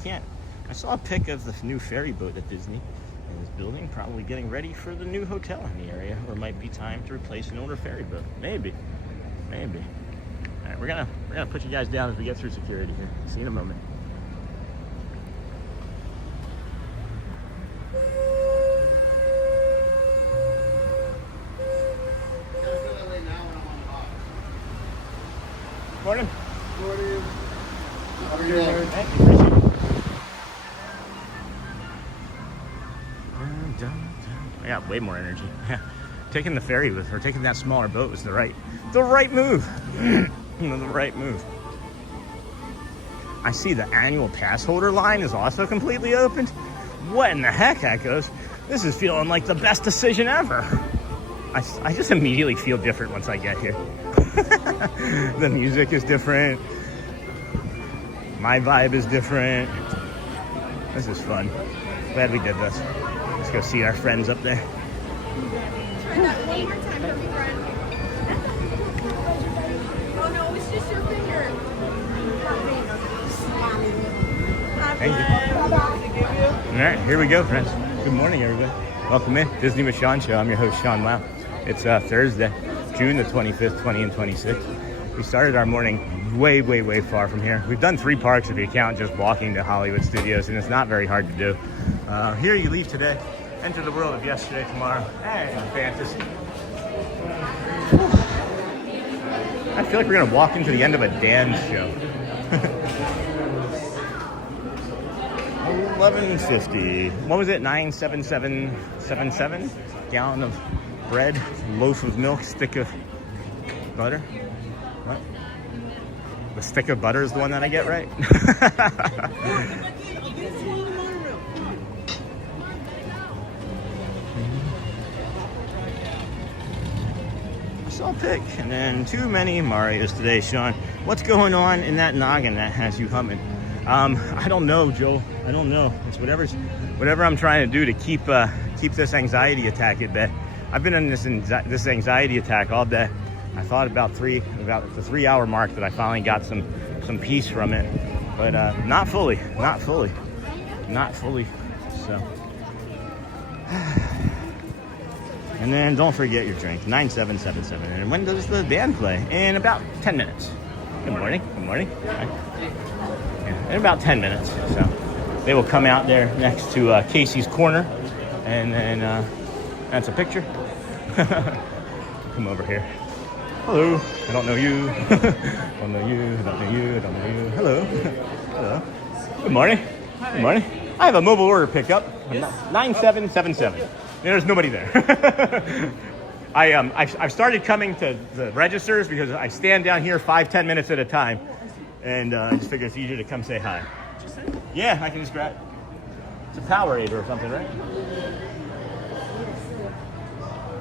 saw a pic of the new ferry boat at Disney in this building. Probably getting ready for the new hotel in the area, or it might be time to replace an older ferry boat. Maybe. All right. We're gonna put you guys down as we get through security here. See you in a moment. Morning. Morning. How are you doing? Thank you. Appreciate it. I got way more energy. Taking the ferry or taking that smaller boat was the right move. The right move. I see the annual pass holder line is also completely opened. What in the heck, Echoes? This is feeling like the best decision ever. I just immediately feel different once I get here. The music is different. My vibe is different. This is fun. Glad we did this. Let's go see our friends up there. Try that one more time for me, Gran. Oh no, it's just your finger. Thank you. All right, here we go, friends. Good morning, everybody. Welcome in. Disney with Sean Show. I'm your host, Sean Wow. It's Thursday, June the 25th, 20 and 26. We started our morning way far from here. We've done 3 parks if you count just walking to Hollywood Studios, and it's not very hard to do. Here you leave today, enter the world of yesterday, tomorrow, and fantasy. I feel like we're gonna walk into the end of a dance show. 11.50. What was it? 97777. Gallon of bread, loaf of milk, stick of butter. What? The stick of butter is the one that I get right. I saw a pic, and then too many Marios today, Sean. What's going on in that noggin that has you humming? I don't know, Joel. I don't know. It's whatever I'm trying to do to keep this anxiety attack at bay. I've been in this anxiety attack all day. I thought about the 3-hour mark that I finally got some peace from it, but not fully. So, and then don't forget your drink. 9777. And when does the band play? In about 10 minutes. Good morning. Yeah, in about 10 minutes. So they will come out there next to Casey's Corner, and then that's a picture. Come over here. Hello. I don't know you. Don't know you. Hello. Good morning. Good morning. I have a mobile order pickup. 9777. There's nobody there. I've started coming to the registers because I stand down here 5-10 minutes at a time, and I just figure it's easier to come say hi. Yeah, I can just grab. It's a Powerade or something, right?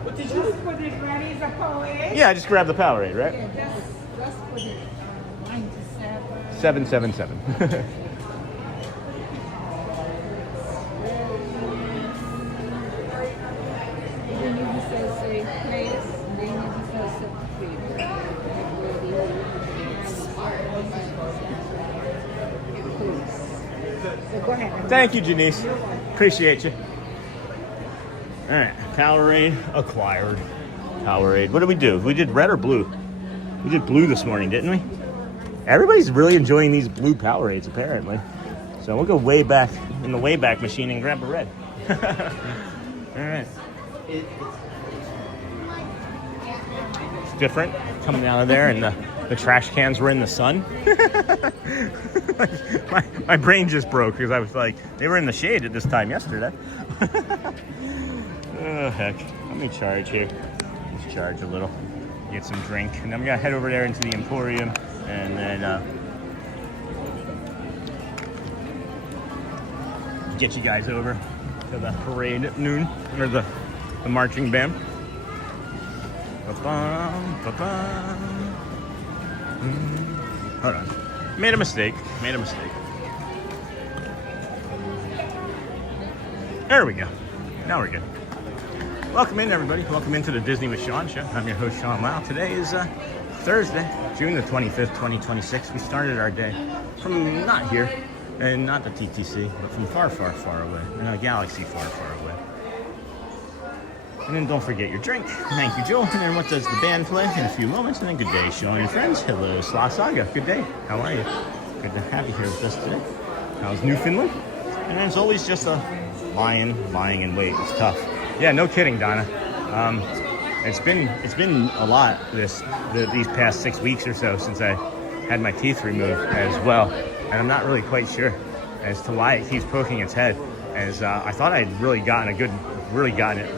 What did you just put it ready as a Powerade? Yeah, I just grabbed the Powerade, right? Yeah, just put it 97. 777. Thank you, Janice. Appreciate you. All right, Powerade acquired. Powerade. What did we do? We did red or blue? We did blue this morning, didn't we? Everybody's really enjoying these blue Powerades, apparently. So we'll go way back in the Wayback Machine and grab a red. All right. It's different coming out of there, and the trash cans were in the sun. my brain just broke because I was like, they were in the shade at this time yesterday. Oh, heck. Let me charge here. Just charge a little. Get some drink. And then we gotta head over there into the Emporium and then get you guys over to the parade at noon, or the marching band. Ba-bum, ba-bum. Hold on. Made a mistake. There we go. Now we're good. Welcome in, everybody. Welcome into the Disney with Sean show. I'm your host, Sean Lau. Today is Thursday, June the 25th, 2026. We started our day from not here, and not the TTC, but from far, far, far away, in a galaxy far, far away. And then don't forget your drink. Thank you, Joel. And then what does the band play in a few moments? And then good day, Sean and friends. Hello, Sla Saga. Good day. How are you? Good to have you here with us today. How's Newfoundland? And then it's always just a lying in wait. It's tough. Yeah, no kidding, Donna. It's been a lot these past 6 weeks or so since I had my teeth removed as well. And I'm not really quite sure as to why it keeps poking its head. As I thought I'd really gotten it a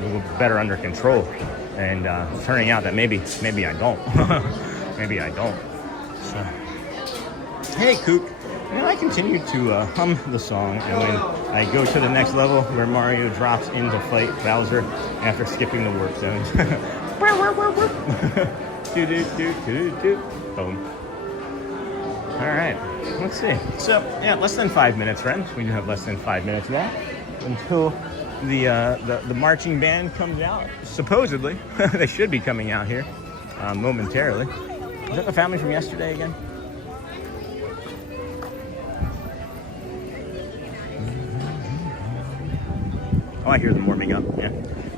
little better under control, and turning out that maybe I don't. Maybe I don't. So, hey, Kook. And I continue to hum the song, and when I go to the next level where Mario drops in to fight Bowser after skipping the warp zones. Boom. All right, let's see. So, yeah, less than 5 minutes, friends. We do have less than 5 minutes now until the marching band comes out. Supposedly, they should be coming out here momentarily. Is that the family from yesterday again? Oh, I hear them warming up. Yeah,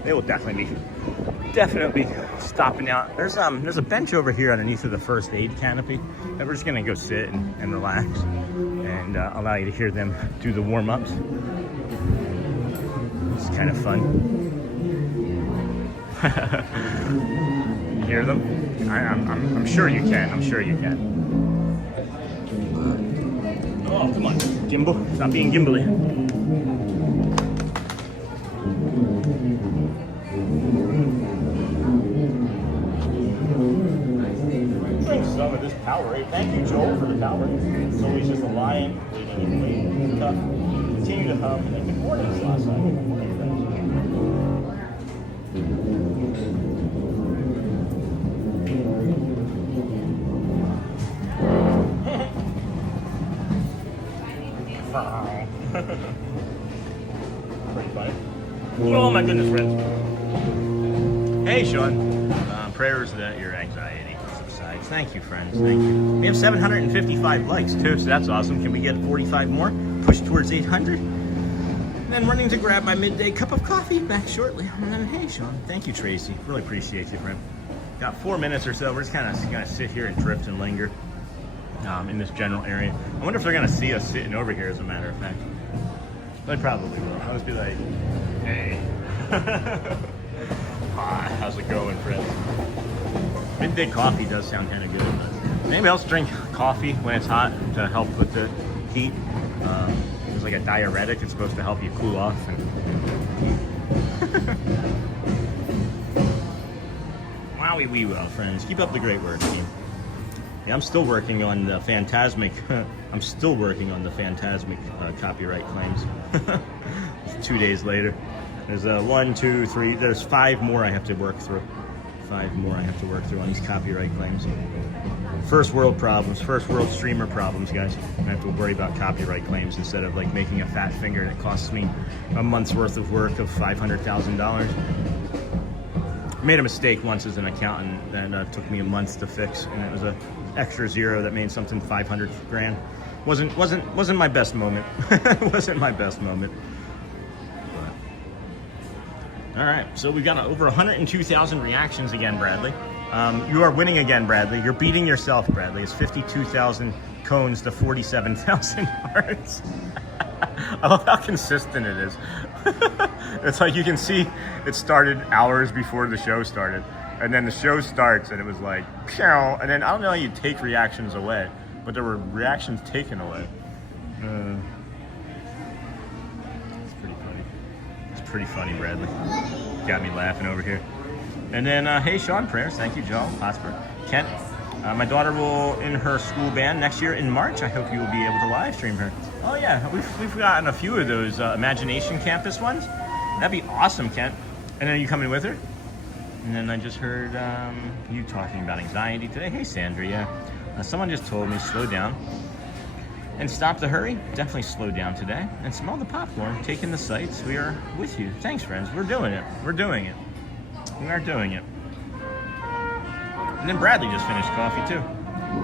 they will definitely be stopping out. There's a bench over here underneath of the first aid canopy that we're just gonna go sit and relax and allow you to hear them do the warm-ups. It's kind of fun. You hear them? I'm sure you can. I'm sure you can. Oh, come on, Gimbal. Stop being gimbally. Drink some of this Powerade. Thank you, Joel, for the Powerade. It's always just a lion waiting and waiting. Tough. Continue to hum. And good morning, Slasa. Good morning, friends. Pretty funny. Oh my goodness, friends. Hey, Sean. Prayers that your anxiety subsides. Thank you, friends. Thank you. We have 755 likes, too, so that's awesome. Can we get 45 more? Push towards 800? And then running to grab my midday cup of coffee back shortly. And then, hey, Sean. Thank you, Tracy. Really appreciate you, friend. Got 4 minutes or so. We're just kind of going to sit here and drift and linger in this general area. I wonder if they're going to see us sitting over here, as a matter of fact. They probably will. I'll just be like, hey. Hi, how's it going, friends? Midday coffee does sound kind of good. But anybody else drink coffee when it's hot to help with the heat? It's like a diuretic. It's supposed to help you cool off. Wowie wee well, friends. Keep up the great work, team. Yeah, I'm still working on the Phantasmic. Copyright claims. 2 days later. There's 1, 2, 3. There's 5 more I have to work through. 5 more I have to work through on these copyright claims. First world problems. First world streamer problems, guys. I have to worry about copyright claims instead of like making a fat finger that costs me a month's worth of work of $500,000. Made a mistake once as an accountant that took me a month to fix, and it was an extra zero that made something 500 grand. Wasn't my best moment. Wasn't my best moment. All right, so we've got over 102,000 reactions again, Bradley. You are winning again, Bradley. You're beating yourself, Bradley. It's 52,000 cones to 47,000 hearts. I love how consistent it is. It's like you can see it started hours before the show started. And then the show starts and it was like, Pew! And then I don't know how you take reactions away, but there were reactions taken away. It's pretty funny. It's pretty funny, Bradley. Got me laughing over here. And then, hey, Sean, prayers. Thank you, Joe, Hotspur. Kent, my daughter will in her school band next year in March. I hope you will be able to live stream her. Oh yeah, we've gotten a few of those Imagination Campus ones. That'd be awesome, Kent. And then are you coming with her? And then I just heard you talking about anxiety today. Hey, Sandra, yeah. Someone just told me slow down and stop the hurry. Definitely slow down today and smell the popcorn. Take in the sights. We are with you. Thanks, friends. We're doing it. We're doing it. We are doing it. And then Bradley just finished coffee too.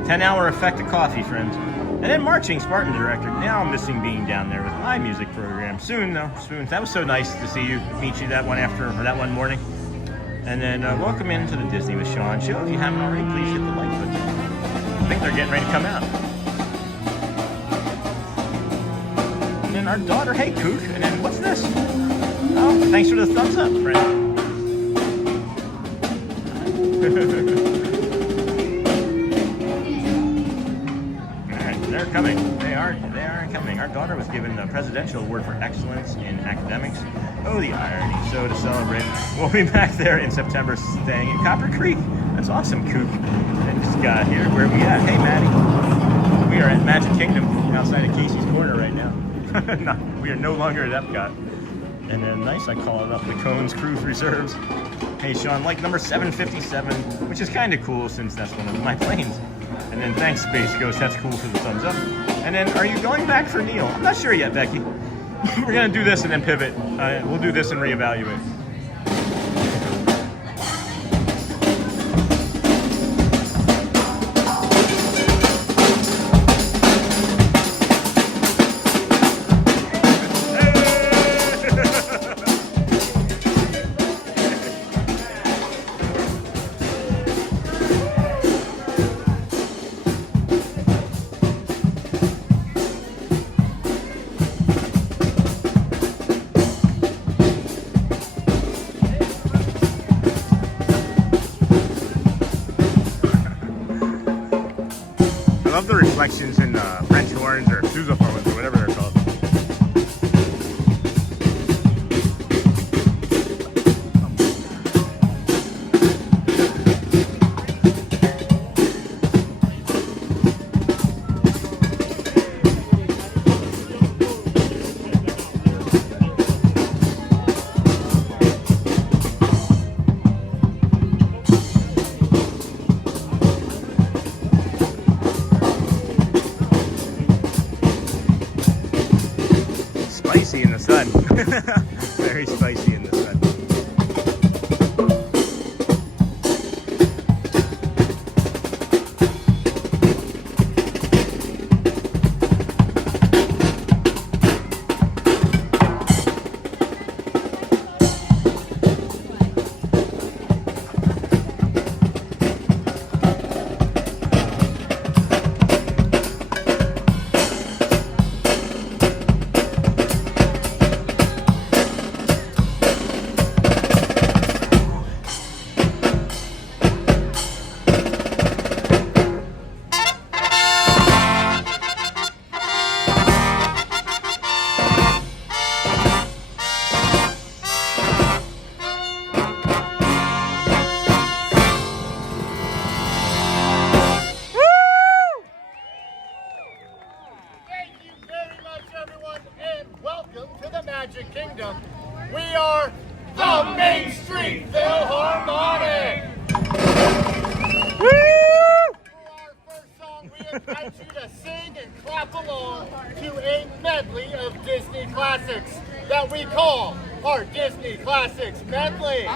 10-hour effect of coffee, friends. And then marching Spartan director. Now I'm missing being down there with my music program. Soon though, soon. That was so nice to see you, meet you that one morning. And then welcome into the Disney with Sean show. If you haven't already, please hit the like button. I think they're getting ready to come out. And then our daughter, hey Kuche. And then what's this? Oh, thanks for the thumbs up, friend. They're coming. They are coming. Our daughter was given the Presidential Award for Excellence in Academics. Oh, the irony. So to celebrate, we'll be back there in September staying in Copper Creek. That's awesome, Coop. And Scott here. Where are we at? Hey, Maddie. We are at Magic Kingdom outside of Casey's Corner right now. No, we are no longer at EPCOT. And then nice, I call it up the Cones Cruise Reserves. Hey, Sean, like number 757, which is kind of cool since that's one of my planes. And then thanks, Space Ghost. That's cool for the thumbs up. And then, are you going back for Neil? I'm not sure yet, Becky. We're going to do this and then pivot. We'll do this and reevaluate. I love the reflections in French horns or sousaphones or whatever they're called. Spicy in the sun. Very spicy in the sun. Magic Kingdom. We are the Main Street Philharmonic. Woo! For our first song, we invite you to sing and clap along to a medley of Disney classics that we call our Disney Classics Medley.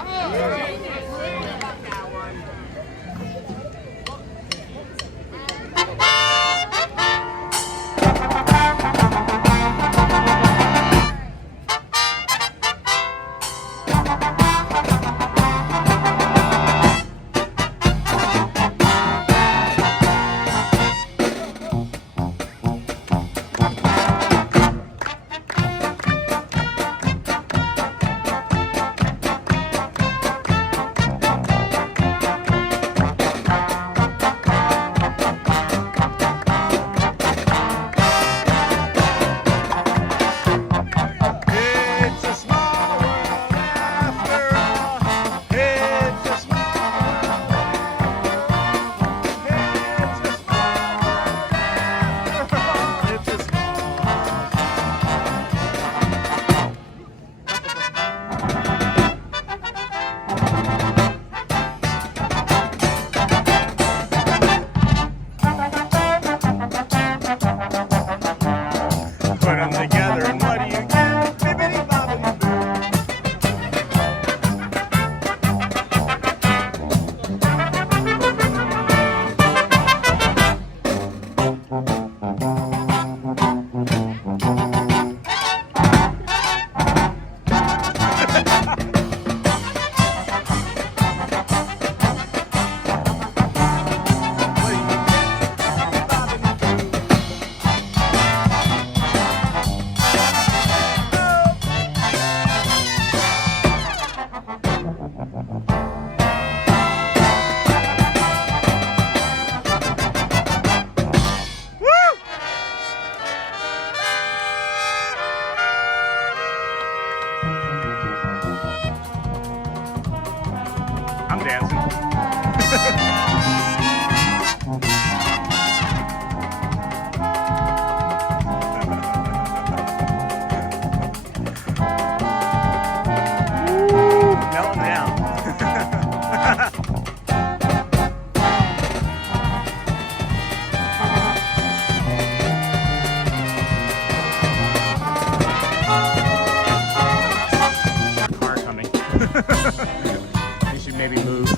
them together, and what do you get? Bibbidi bobbidi boo. I'm dancing. Melting down. Car coming. You should maybe move.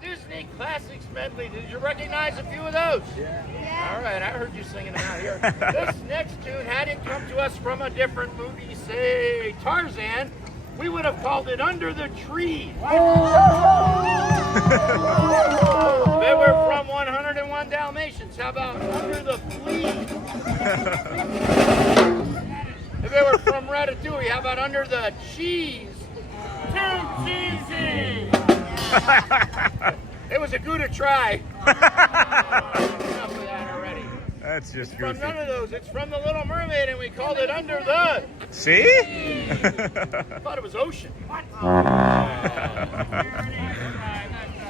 Disney Classics medley. Did you recognize a few of those? Yeah. All right, I heard you singing them out here. This next tune hadn't come to us from a different movie, say Tarzan. We would have called it Under the Tree. They were from 101 Dalmatians. How about Under the Flea? If they were from Ratatouille, how about Under the Cheese? Too cheesy! It was a good try. Enough of that already. That's just From goofy. none of those. It's from The Little Mermaid, and we called it Under the... See? I thought it was Ocean. What?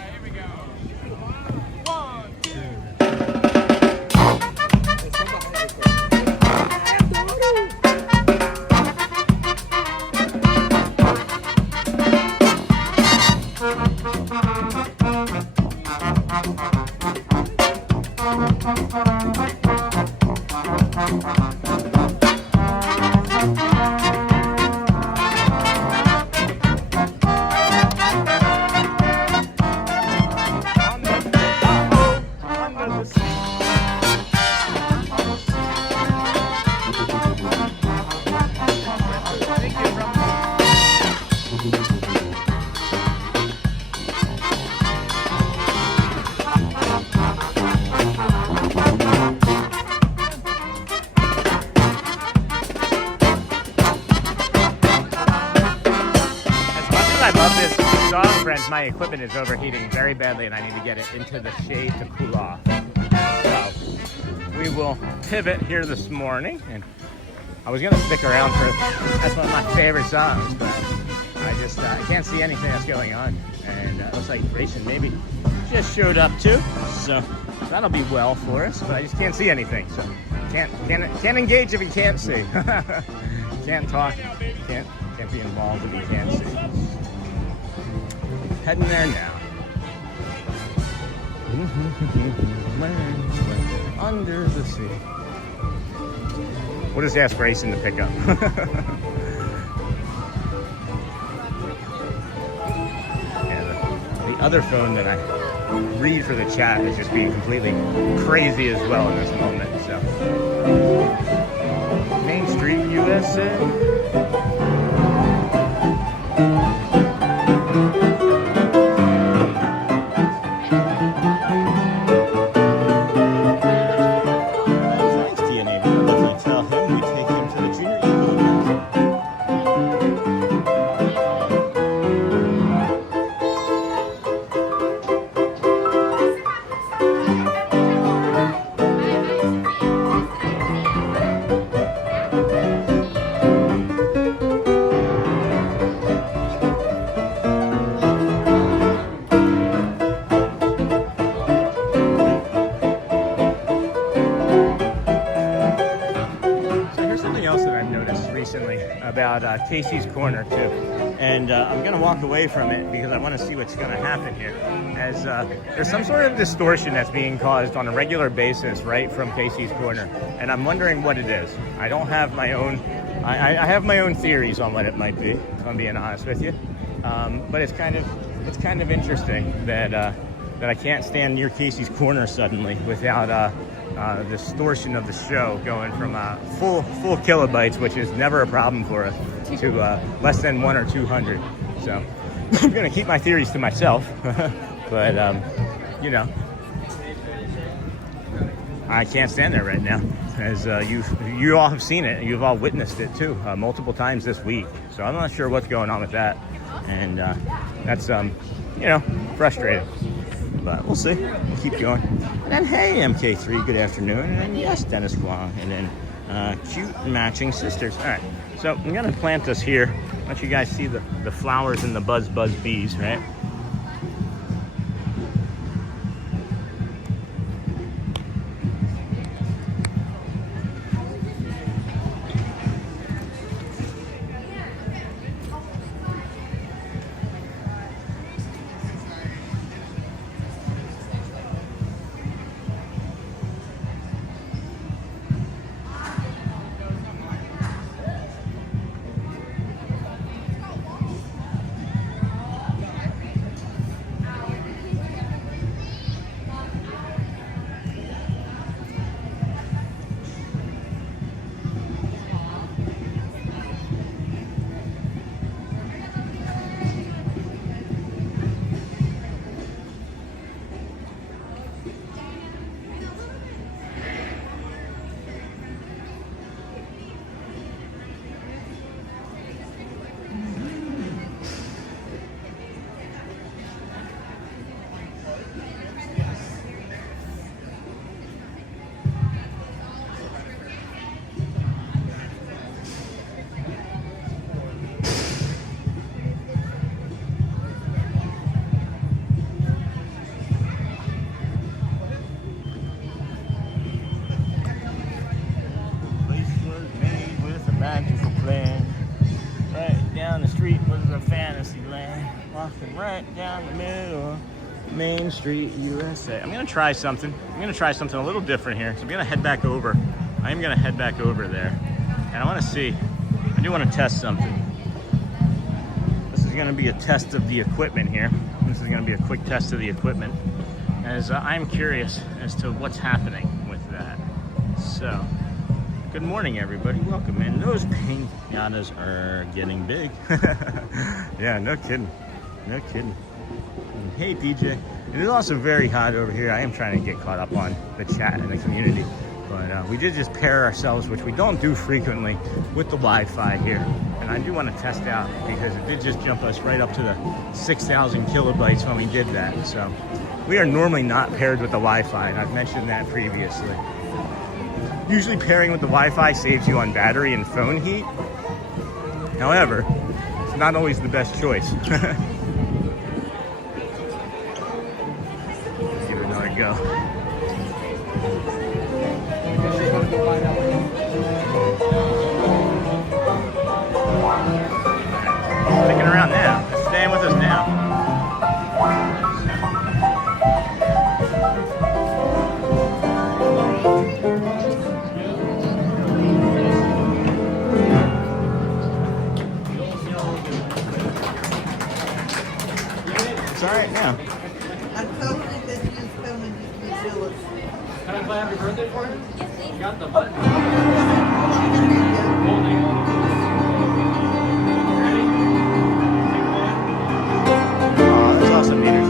Here we go. 1, 2. My equipment is overheating very badly and I need to get it into the shade to cool off. So we will pivot here this morning, and I was gonna stick around for, that's one of my favorite songs, but I just I can't see anything that's going on, and it looks like Grayson maybe just showed up too, so that'll be well for us. But I just can't see anything, so can't engage if you can't see. Can't talk, can't be involved if you can't see. Heading there now. Under the sea. We'll just ask Grayson to pick up. The other phone that I read for the chat is just being completely crazy as well in this moment. So, Main Street, USA. About Casey's Corner too, and I'm gonna walk away from it because I want to see what's gonna happen here, as there's some sort of distortion that's being caused on a regular basis right from Casey's Corner, and I'm wondering what it is. I don't have my own, I have my own theories on what it might be, if I'm being honest with you, but it's kind of interesting that I can't stand near Casey's Corner suddenly without the distortion of the show going from full kilobytes, which is never a problem for us, to less than 100 or 200. So I'm gonna keep my theories to myself, but you know, I can't stand there right now, as you all have seen it, you've all witnessed it too, multiple times this week. So I'm not sure what's going on with that, and that's you know, frustrating. But we'll see. We'll keep going. And then, hey, MK3, good afternoon. And then, yes, Dennis Guang. And then, cute matching sisters. All right. So I'm going to plant this here. Let you guys see the flowers and the buzz bees, right? Right down the middle, Main Street, USA. I'm gonna try something. I'm gonna try something a little different here. So I'm gonna head back over. I am gonna head back over there, and I want to see. I do want to test something. This is gonna be a test of the equipment here. This is gonna be a quick test of the equipment, as I'm curious as to what's happening with that. So, good morning, everybody. Welcome in. Those pinatas are getting big. Yeah, no kidding. No kidding. And hey, DJ. It is also very hot over here. I am trying to get caught up on the chat and the community. But we did just pair ourselves, which we don't do frequently, with the Wi-Fi here. And I do want to test out, because it did just jump us right up to the 6,000 kilobytes when we did that. So we are normally not paired with the Wi-Fi, and I've mentioned that previously. Usually pairing with the Wi-Fi saves you on battery and phone heat. However, not always the best choice. Give it another go. Sticking around now. Staying with us now. It's all right now. I'm totally that he's coming to New Zealand. Can I play happy birthday for him? Yes, please. You got the button. Oh, that's awesome, meters.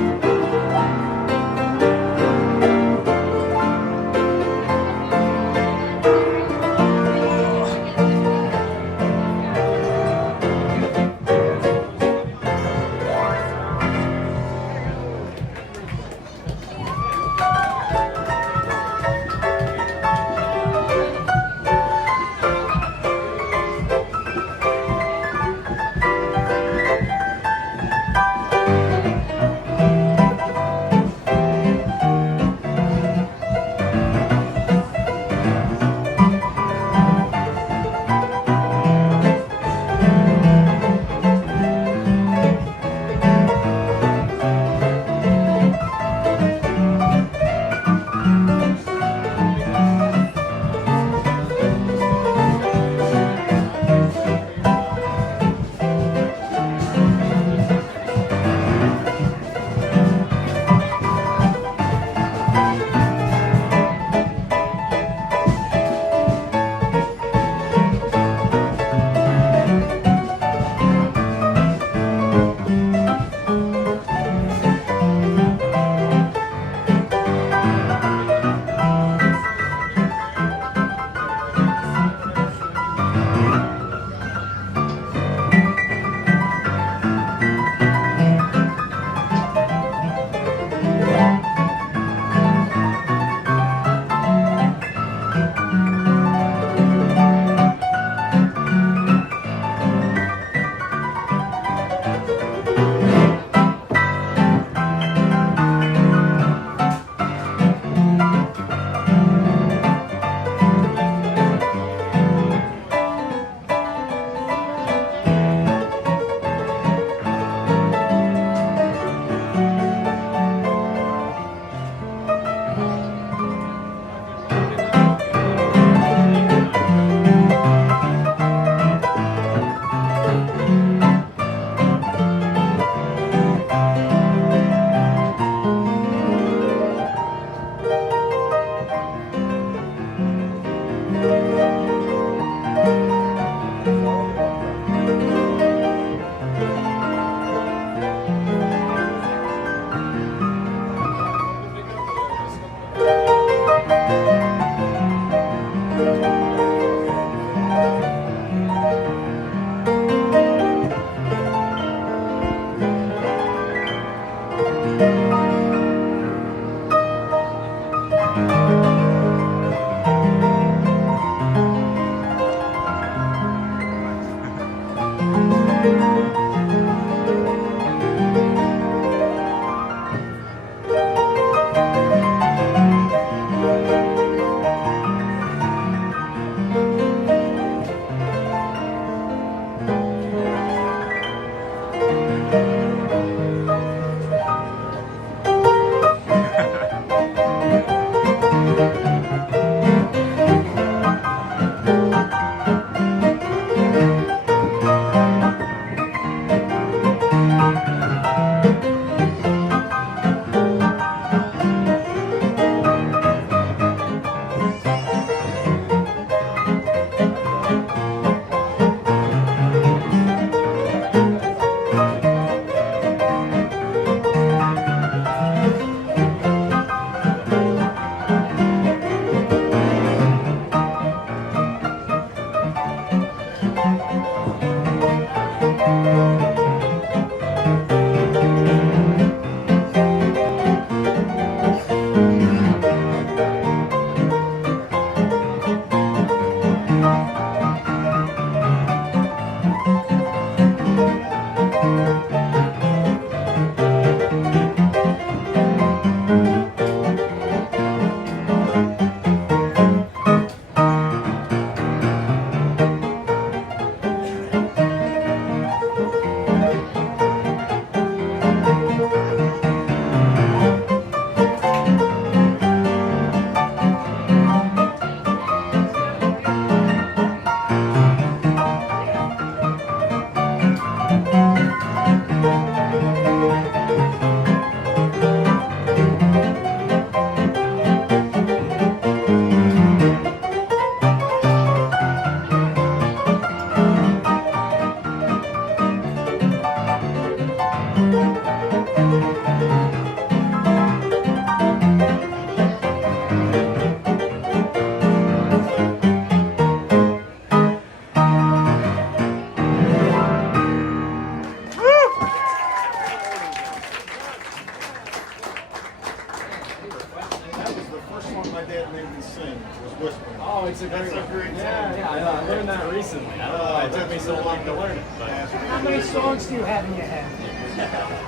Oh, it's a great time. Yeah, I learned that recently. I don't know why it took me so long to learn it. But How many songs do you have in your head?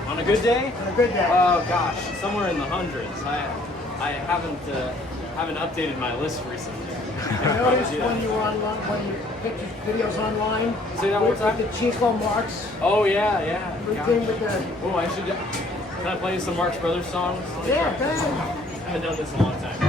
on a good day? On a good day. Oh gosh, somewhere in the hundreds. I haven't updated my list recently. I noticed when you were online, when you pictures videos online. Say that one more time? With the Chico marks. Oh yeah. Everything with the. Oh, I should. Can I play some Marx Brothers songs? Yeah, go ahead. I haven't done this in a long time.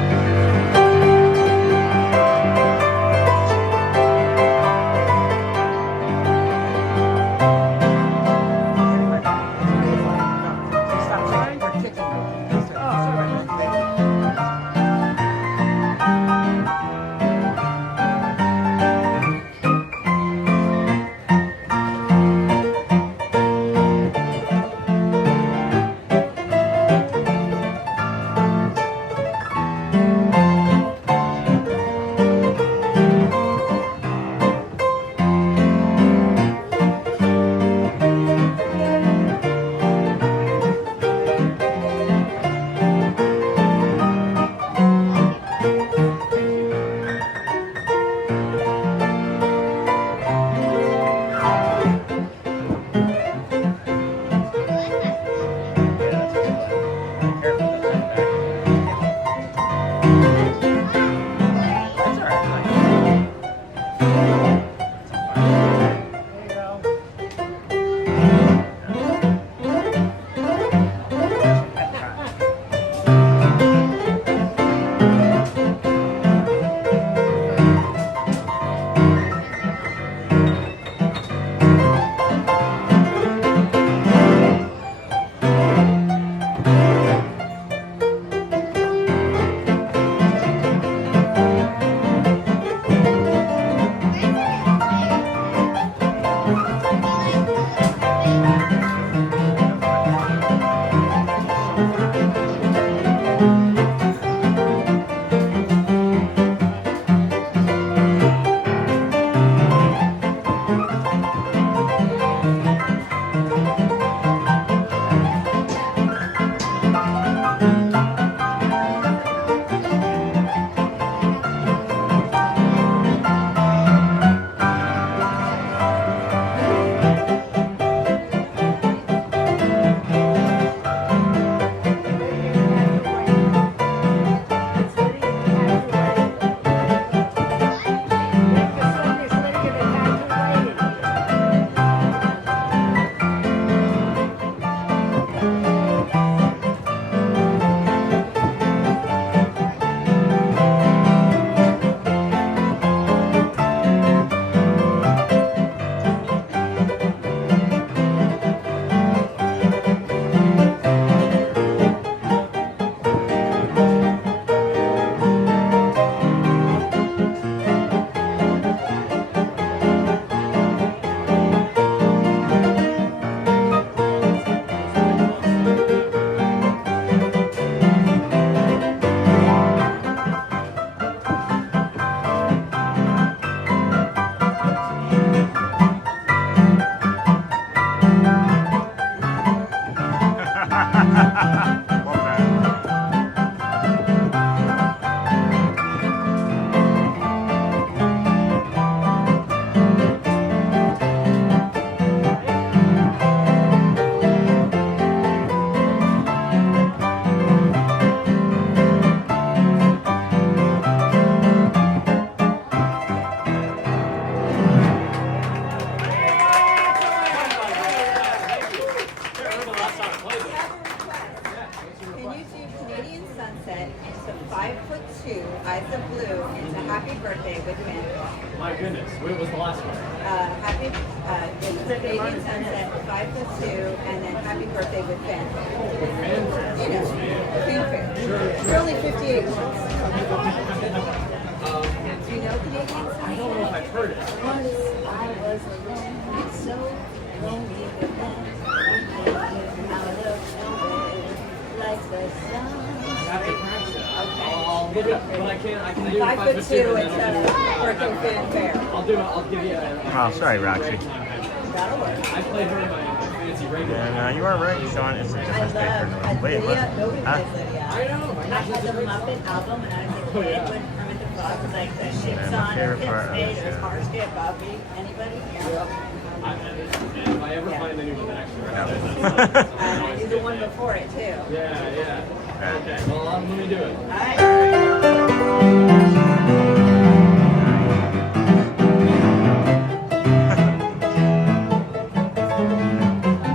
My goodness, what was the last one? It's Canadian Sunset, 5'2", and then Happy Birthday with Fan. You know, fanfare. Sure. You're only 58 months. Do you know Canadian Sunset? I don't know if I've heard it. Once I was alone, so lonely with that. I'll give you, but I can do 5'2", 5'2", it's a freaking fanfare. I'll give you Oh, sorry, Roxy. That'll work. I played her in my fancy regular. And you are right, Sean. It's a different paper. Wait, what? Lydia, nobody Huh? plays Lydia. I know. I had the Muppet album, and I think Oh, yeah. when Kermit the Frog was like the ship's Yeah, my on, or favorite Pim's part of made, this, or yeah. Cars Get Buffy. Anybody? Yeah. If I ever find the new one extra, And I knew the one before it, too. yeah. Okay, well, let me do it. All right.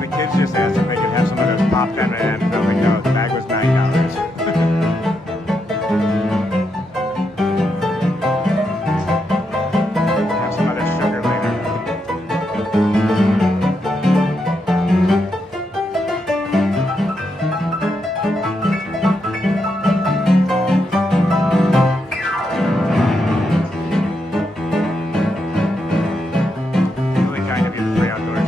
The kids just asked if they could have some of those popped M&Ms. I'm like, no, the bag was $9. Have some of that sugar later. Really kind of you to play outdoors.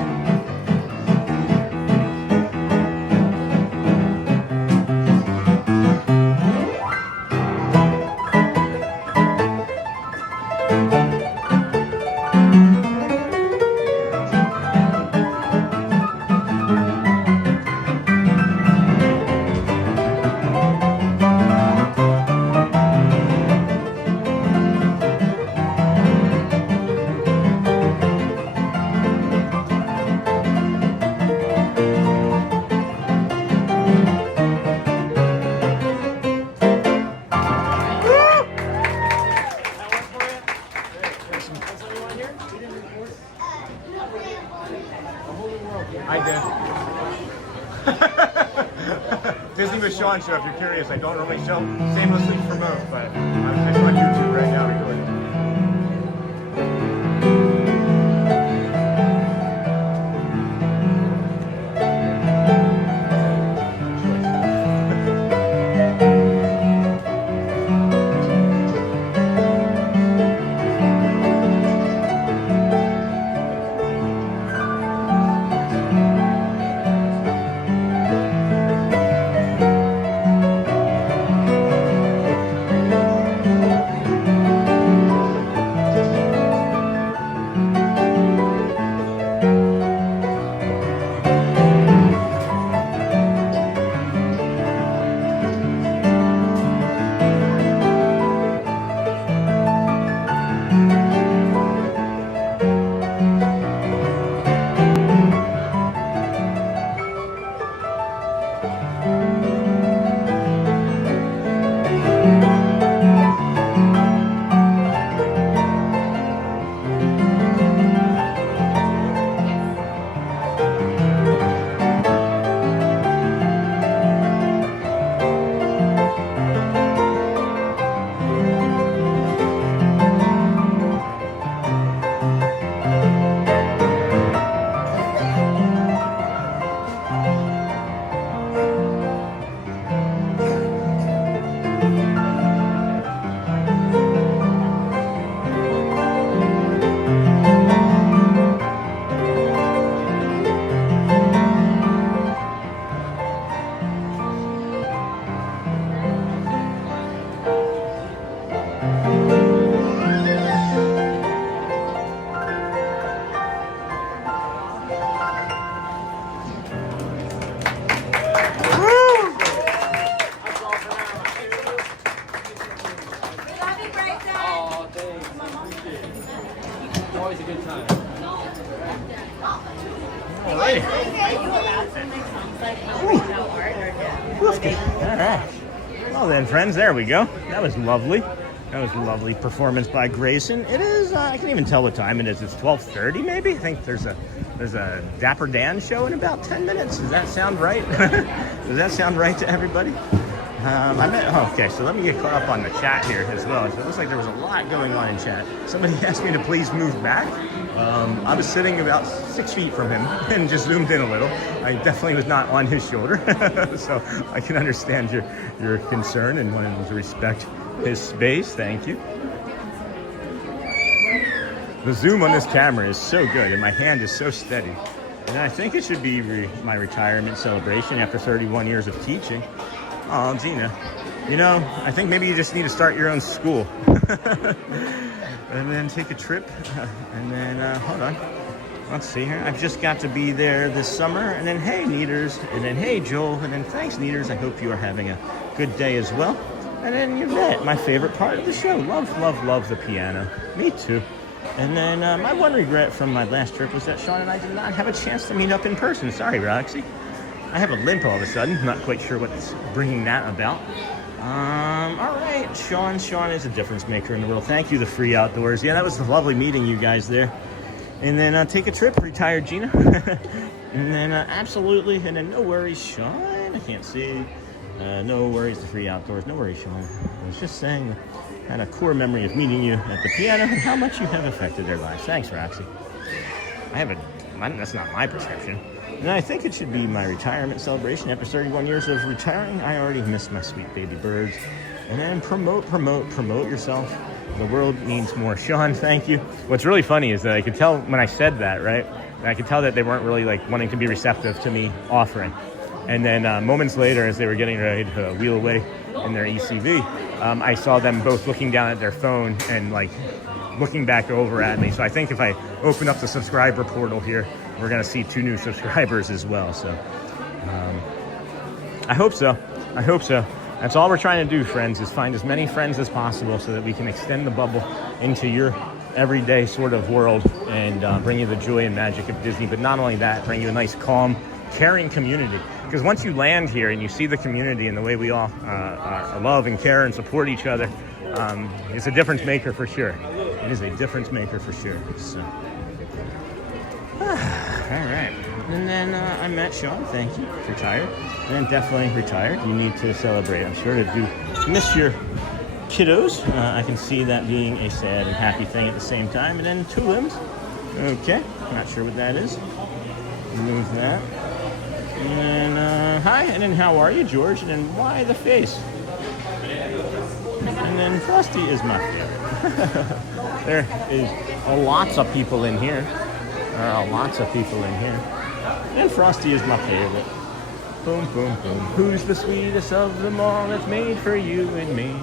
I did. Disney with Sean show, if you're curious. I don't normally show shamelessly promote, but I'm just on YouTube right now recording. Always a good time. Alrighty. Alright. Well then, friends, there we go. That was lovely. That was a lovely performance by Grayson. It is, I can't even tell what time it is. It's 12:30 maybe? I think there's a Dapper Dan show in about 10 minutes. Does that sound right? Does that sound right to everybody? Okay, so let me get caught up on the chat here as well. So it looks like there was a lot going on in chat. Somebody asked me to please move back. I was sitting about 6 feet from him and just zoomed in a little. I definitely was not on his shoulder. So I can understand your concern and wanting to respect his space. Thank you. The zoom on this camera is so good and my hand is so steady. And I think it should be my retirement celebration after 31 years of teaching. Oh, Gina. You know, I think maybe you just need to start your own school. And then take a trip. And then, hold on. Let's see here. I've just got to be there this summer. And then, hey, Neaters. And then, hey, Joel. And then, thanks, Neaters. I hope you are having a good day as well. And then Yvette, my favorite part of the show. Love, love, love the piano. Me too. And then my one regret from my last trip was that Sean and I did not have a chance to meet up in person. Sorry, Roxy. I have a limp all of a sudden. Not quite sure what's bringing that about. All right, Sean is a difference maker in the world. Thank you, the free outdoors. Yeah, that was lovely meeting you guys there. And then take a trip, retired Gina. And then absolutely, and then no worries, Sean. I can't see. No worries, the free outdoors. No worries, Sean. I was just saying, I had a core memory of meeting you at the piano and how much you have affected their lives. Thanks, Roxy. That's not my perception. And I think it should be my retirement celebration. After 31 years of retiring, I already miss my sweet baby birds. And then promote yourself. The world needs more. Sean, thank you. What's really funny is that I could tell when I said that, right? I could tell that they weren't really like wanting to be receptive to me offering. And then moments later, as they were getting ready to wheel away in their ECV, I saw them both looking down at their phone and like looking back over at me. So I think if I open up the subscriber portal here, we're going to see 2 new subscribers as well. So I hope so. That's all we're trying to do, friends, is find as many friends as possible so that we can extend the bubble into your everyday sort of world and bring you the joy and magic of Disney. But not only that, bring you a nice, calm, caring community. Because once you land here and you see the community and the way we all love and care and support each other, it's a difference maker for sure. It is a difference maker for sure. So, all right. And then I met Sean. Thank you. Retired. And then definitely retired. You need to celebrate. I'm sure to miss your kiddos. I can see that being a sad and happy thing at the same time. And then 2 limbs. Okay. Not sure what that is. Remove that. And then, hi. And then how are you, George? And then why the face? And then Frosty is my favorite. There is lots of people in here. There are lots of people in here. And Frosty is my favorite. Boom, boom, boom. Who's the sweetest of them all that's made for you and me?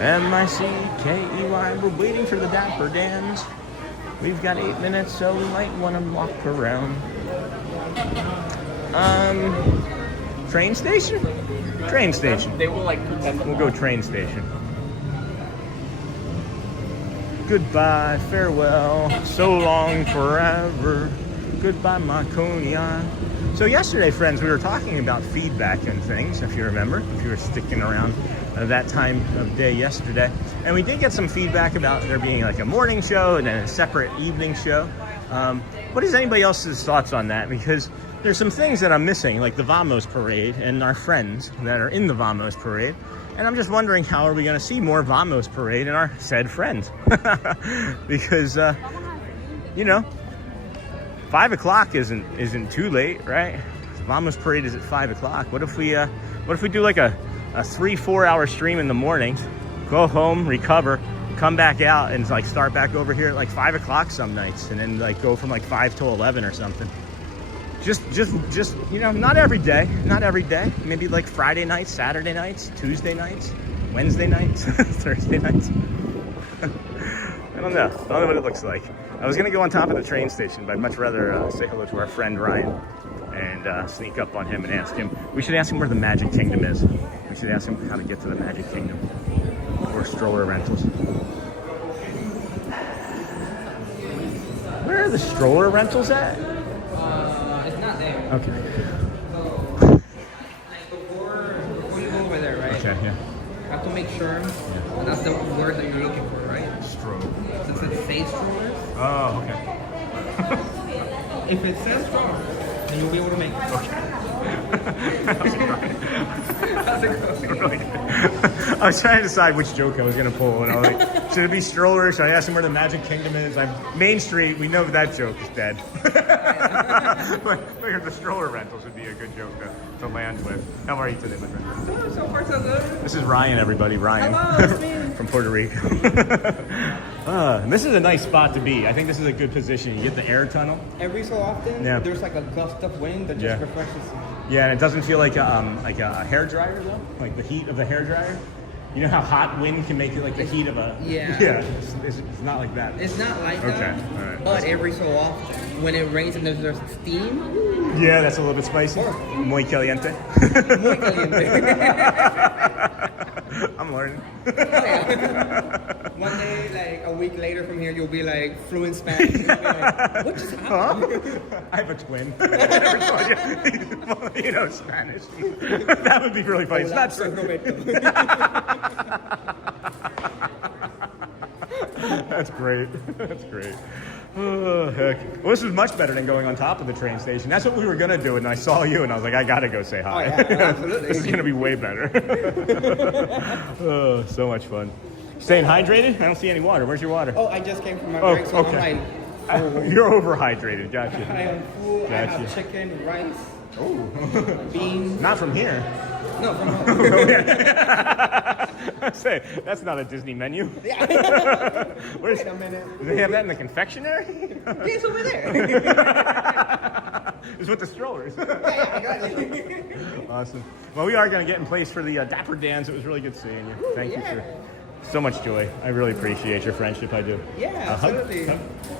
M-I-C-K-E-Y. We're waiting for the Dapper Dans. We've got 8 minutes, so we might want to walk around. Train station? Train station. They will like pretend. We'll go train station. Goodbye, farewell, so long, forever. Goodbye, my Coney Island. So yesterday, friends, we were talking about feedback and things, if you remember, if you were sticking around that time of day yesterday. And we did get some feedback about there being like a morning show and then a separate evening show. What is anybody else's thoughts on that? Because there's some things that I'm missing, like the Vamos Parade and our friends that are in the Vamos Parade. And I'm just wondering, how are we going to see more Vamos Parade and our said friends? Because, you know, 5 o'clock isn't too late, right? Vamos Parade is at 5 o'clock. What if we do like a 3-4 hour stream in the mornings, go home, recover, come back out, and like start back over here at like 5 o'clock some nights, and then like go from like 5 till 11 or something. Just you know, not every day. Maybe like Friday nights, Saturday nights, Tuesday nights, Wednesday nights, Thursday nights. I don't know what it looks like. I was gonna go on top of the train station, but I'd much rather say hello to our friend Ryan and sneak up on him and ask him. We should ask him where the Magic Kingdom is. We should ask him how to get to the Magic Kingdom or stroller rentals. Where are the stroller rentals at? It's not there. Okay. Before you go over there, right? Okay, yeah. You have to make sure that's the word that you're looking for, right? Stroller. Does it say strollers? Oh, okay. If it says stroller, then you'll be able to make it. Okay. How's it going? Really good. I was trying to decide which joke I was going to pull, and I was like, should it be stroller? Should I ask him where the Magic Kingdom is? Main Street, we know that joke is dead. But figured the stroller rentals would be a good joke to land with. How are you today, my friend? So far, so good. This is Ryan, everybody. Ryan. Hello, from Puerto Rico. This is a nice spot to be. I think this is a good position. You get the air tunnel. Every so often, there's like a gust of wind that just refreshes you. Yeah, and it doesn't feel like a hair dryer though, like the heat of the hair dryer. You know how hot wind can make it like the heat of a... Yeah. Yeah, it's not like that. It's not like that. Okay, all right. But every so often, when it rains and there's steam. Yeah, that's a little bit spicy. Muy caliente. Muy caliente. I'm learning. One day, like a week later from here, you'll be like fluent Spanish. You'll be like, what just happened? Huh? I have a twin. You know Spanish. That would be really funny. It's not true. That's great. That's great. Oh, heck. Well, this is much better than going on top of the train station. That's what we were going to do, and I saw you, and I was like, I got to go say hi. Oh, yeah, absolutely. This is going to be way better. Oh, so much fun. Staying hydrated? I don't see any water. Where's your water? Oh, I just came from my break, so okay. I'm like... You're overhydrated. Gotcha. I am full. Gotcha. I have chicken, rice, oh. beans. Not from here. No, from home. I say, that's not a Disney menu. Yeah. Wait a minute. Do they have that in the confectionery? Yeah, it's over there. It's with the strollers. Yeah, exactly. Awesome. Well, we are going to get in place for the Dapper Dans. It was really good seeing you. Thank you for so much joy. I really appreciate your friendship. I do. Yeah, absolutely.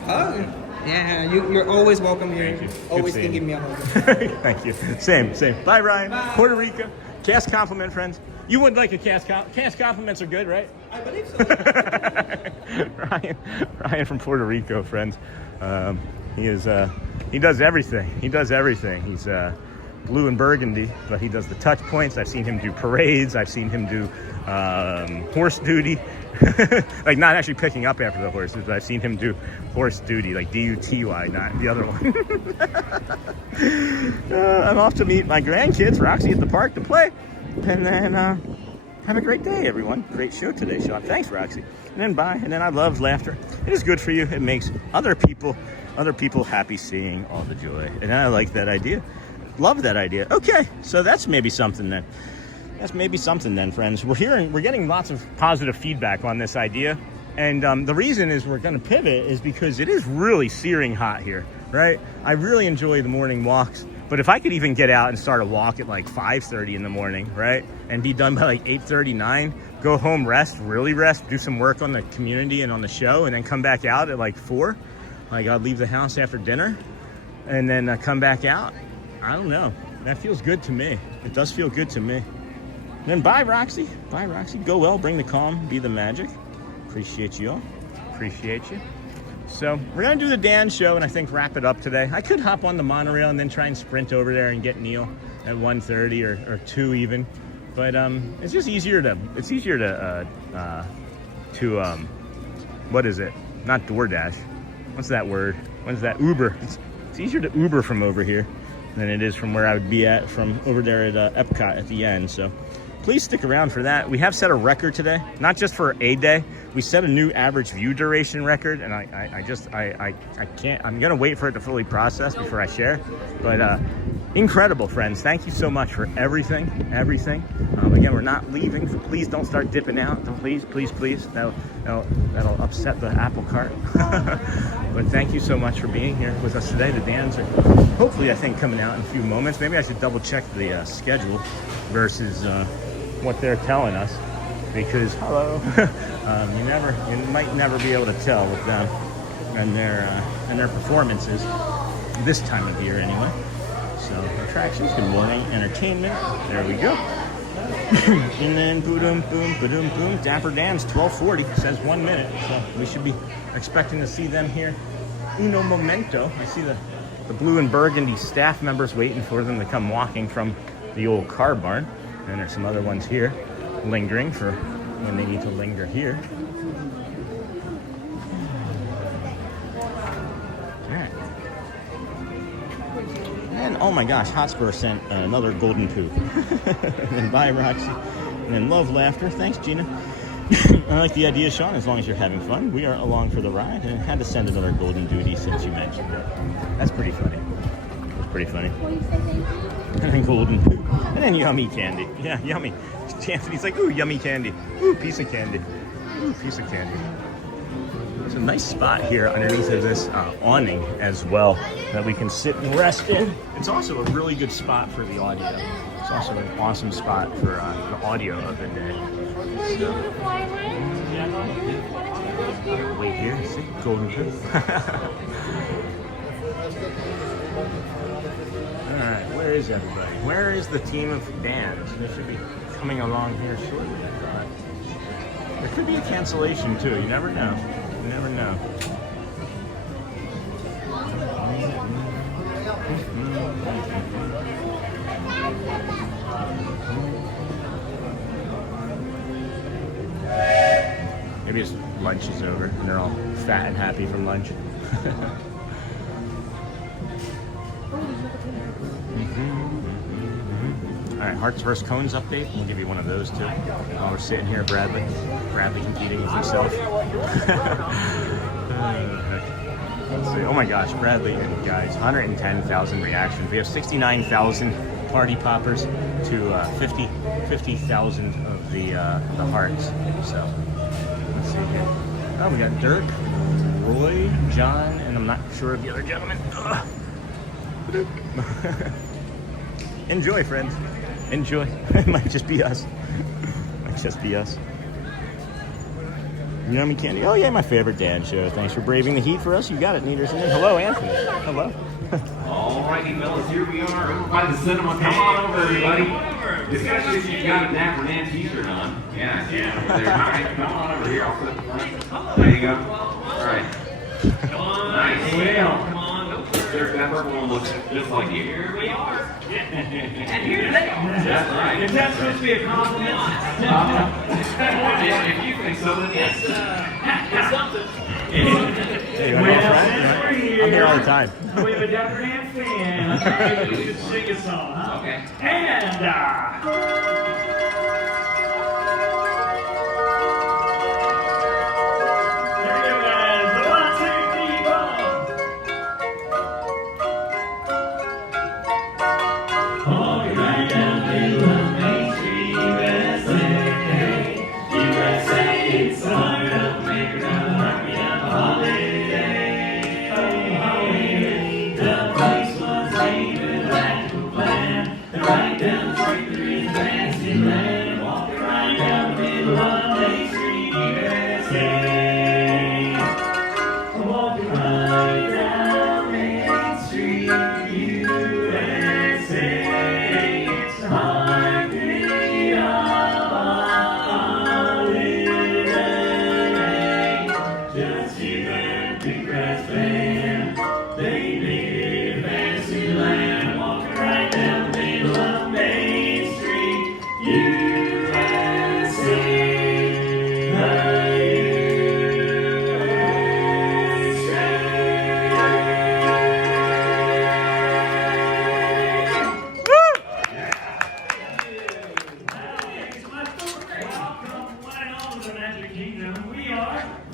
Hug. Yeah, you're always welcome here. Thank you. Always Good can seeing give me a hug. Thank you. Same. Bye, Ryan. Bye. Puerto Rico. Cast compliment, friends. You would like a cast compliments are good, right? I believe so. Ryan from Puerto Rico, friends. He does everything. He's blue and burgundy, but he does the touch points. I've seen him do parades. I've seen him do horse duty. Like not actually picking up after the horses, but I've seen him do horse duty, like D-U-T-Y, not the other one. I'm off to meet my grandkids, Roxy, at the park to play. And then have a great day, everyone. Great show today, Sean. Thanks, Roxy. And then bye. And then I love laughter. It is good for you. It makes other people happy seeing all the joy. And I like that idea. Love that idea. Okay, so that's maybe something then. Friends. We're getting lots of positive feedback on this idea. And the reason is we're going to pivot is because it is really searing hot here, right? I really enjoy the morning walks. But if I could even get out and start a walk at like 5:30 in the morning, right? And be done by like 8:30, 9, go home, rest, do some work on the community and on the show, and then come back out at like 4. Like I'd leave the house after dinner and then come back out. I don't know. That feels good to me. It does feel good to me. Then bye, Roxy. Bye, Roxy. Go well, bring the calm, be the magic. Appreciate you all. Appreciate you. So we're going to do the Dan show and I think wrap it up today. I could hop on the monorail and then try and sprint over there and get Neil at 1:30 or 2 even. But it's just easier to, what is it? Not DoorDash. What's that word? What is that? Uber. It's easier to Uber from over here than it is from where I would be at from over there at EPCOT at the end. So please stick around for that. We have set a record today, not just for a day. We set a new average view duration record, and I can't. I'm gonna wait for it to fully process before I share. But incredible, friends. Thank you so much for everything. Again, we're not leaving, so please don't start dipping out. Please. That'll upset the apple cart. But thank you so much for being here with us today. The Dans are hopefully, I think, coming out in a few moments. Maybe I should double check the schedule versus what they're telling us, because you might never be able to tell with them and their performances this time of year anyway. So attractions, good morning, entertainment, there we go. And then boom, Dapper Dans 12:40 says 1 minute, so we should be expecting to see them here uno momento. I see the blue and burgundy staff members waiting for them to come walking from the old car barn. And there's some other ones here lingering for when they need to linger here. Alright. And oh my gosh, Hotspur sent another golden poo. And then bye, Roxy. And then love, laughter. Thanks, Gina. I like the idea, Sean, as long as you're having fun. We are along for the ride, and had to send another golden duty since you mentioned it. That's pretty funny. And then golden poo. And then yummy candy. Yeah, yummy. Anthony's like, ooh, yummy candy. Ooh, piece of candy. Ooh, piece of candy. It's a nice spot here underneath of this awning as well that we can sit and rest in. It's also a really good spot for the audio. It's also an awesome spot for the audio of the day. So, wait here, see, golden tooth. All right, where is everybody? Where is the team of bands? They should be coming along here shortly, I thought. There could be a cancellation too, you never know. You never know. Maybe it's lunch is over and they're all fat and happy from lunch. All right, Hearts vs. Cones update. We'll give you one of those too. While we're sitting here, Bradley competing with himself. Let's see. Oh my gosh, Bradley and guys, 110,000 reactions. We have 69,000 party poppers to 50,000 of the hearts. So let's see here. Oh, we got Dirk, Roy, John, and I'm not sure of the other gentleman. Enjoy, friends. Enjoy. It might just be us. Might just be us. Yummy candy. Oh yeah, my favorite dance show. Thanks for braving the heat for us. You got it, Neaters. Hello, Anthony. Hello. Alrighty, fellas, here we are over by the cinema. Come on over, everybody. Especially if you've got a Dapper Dan t-shirt on. Yeah, over there. All right, come on over here. I'll put the front. There you go. All right. Come on. Nice. Well, come on. There's that purple one looks just like you. Here we are. And here they are. That's right. Is that supposed to be a compliment? If you think so, then yes. It's something. Hey, you want to go front? I'm here all the time. We have a Dapper Dan fan. You should sing a song, huh? Okay. And there you go, guys. 1, 2, 3, 4. Walk right down middle of Main Street, USA. USA, it's hard to make it around the heartbeat of a holiday. Oh, holiday. The place was named like a plan. Right down the street there is Fantasyland. Walk right down the middle of Main Street, USA. Walk right down Main Street, USA. It's a heartbeat of a holiday. Just you and Big Brass Band, they made it Fantasyland. Walk right down the middle of Main Street, USA.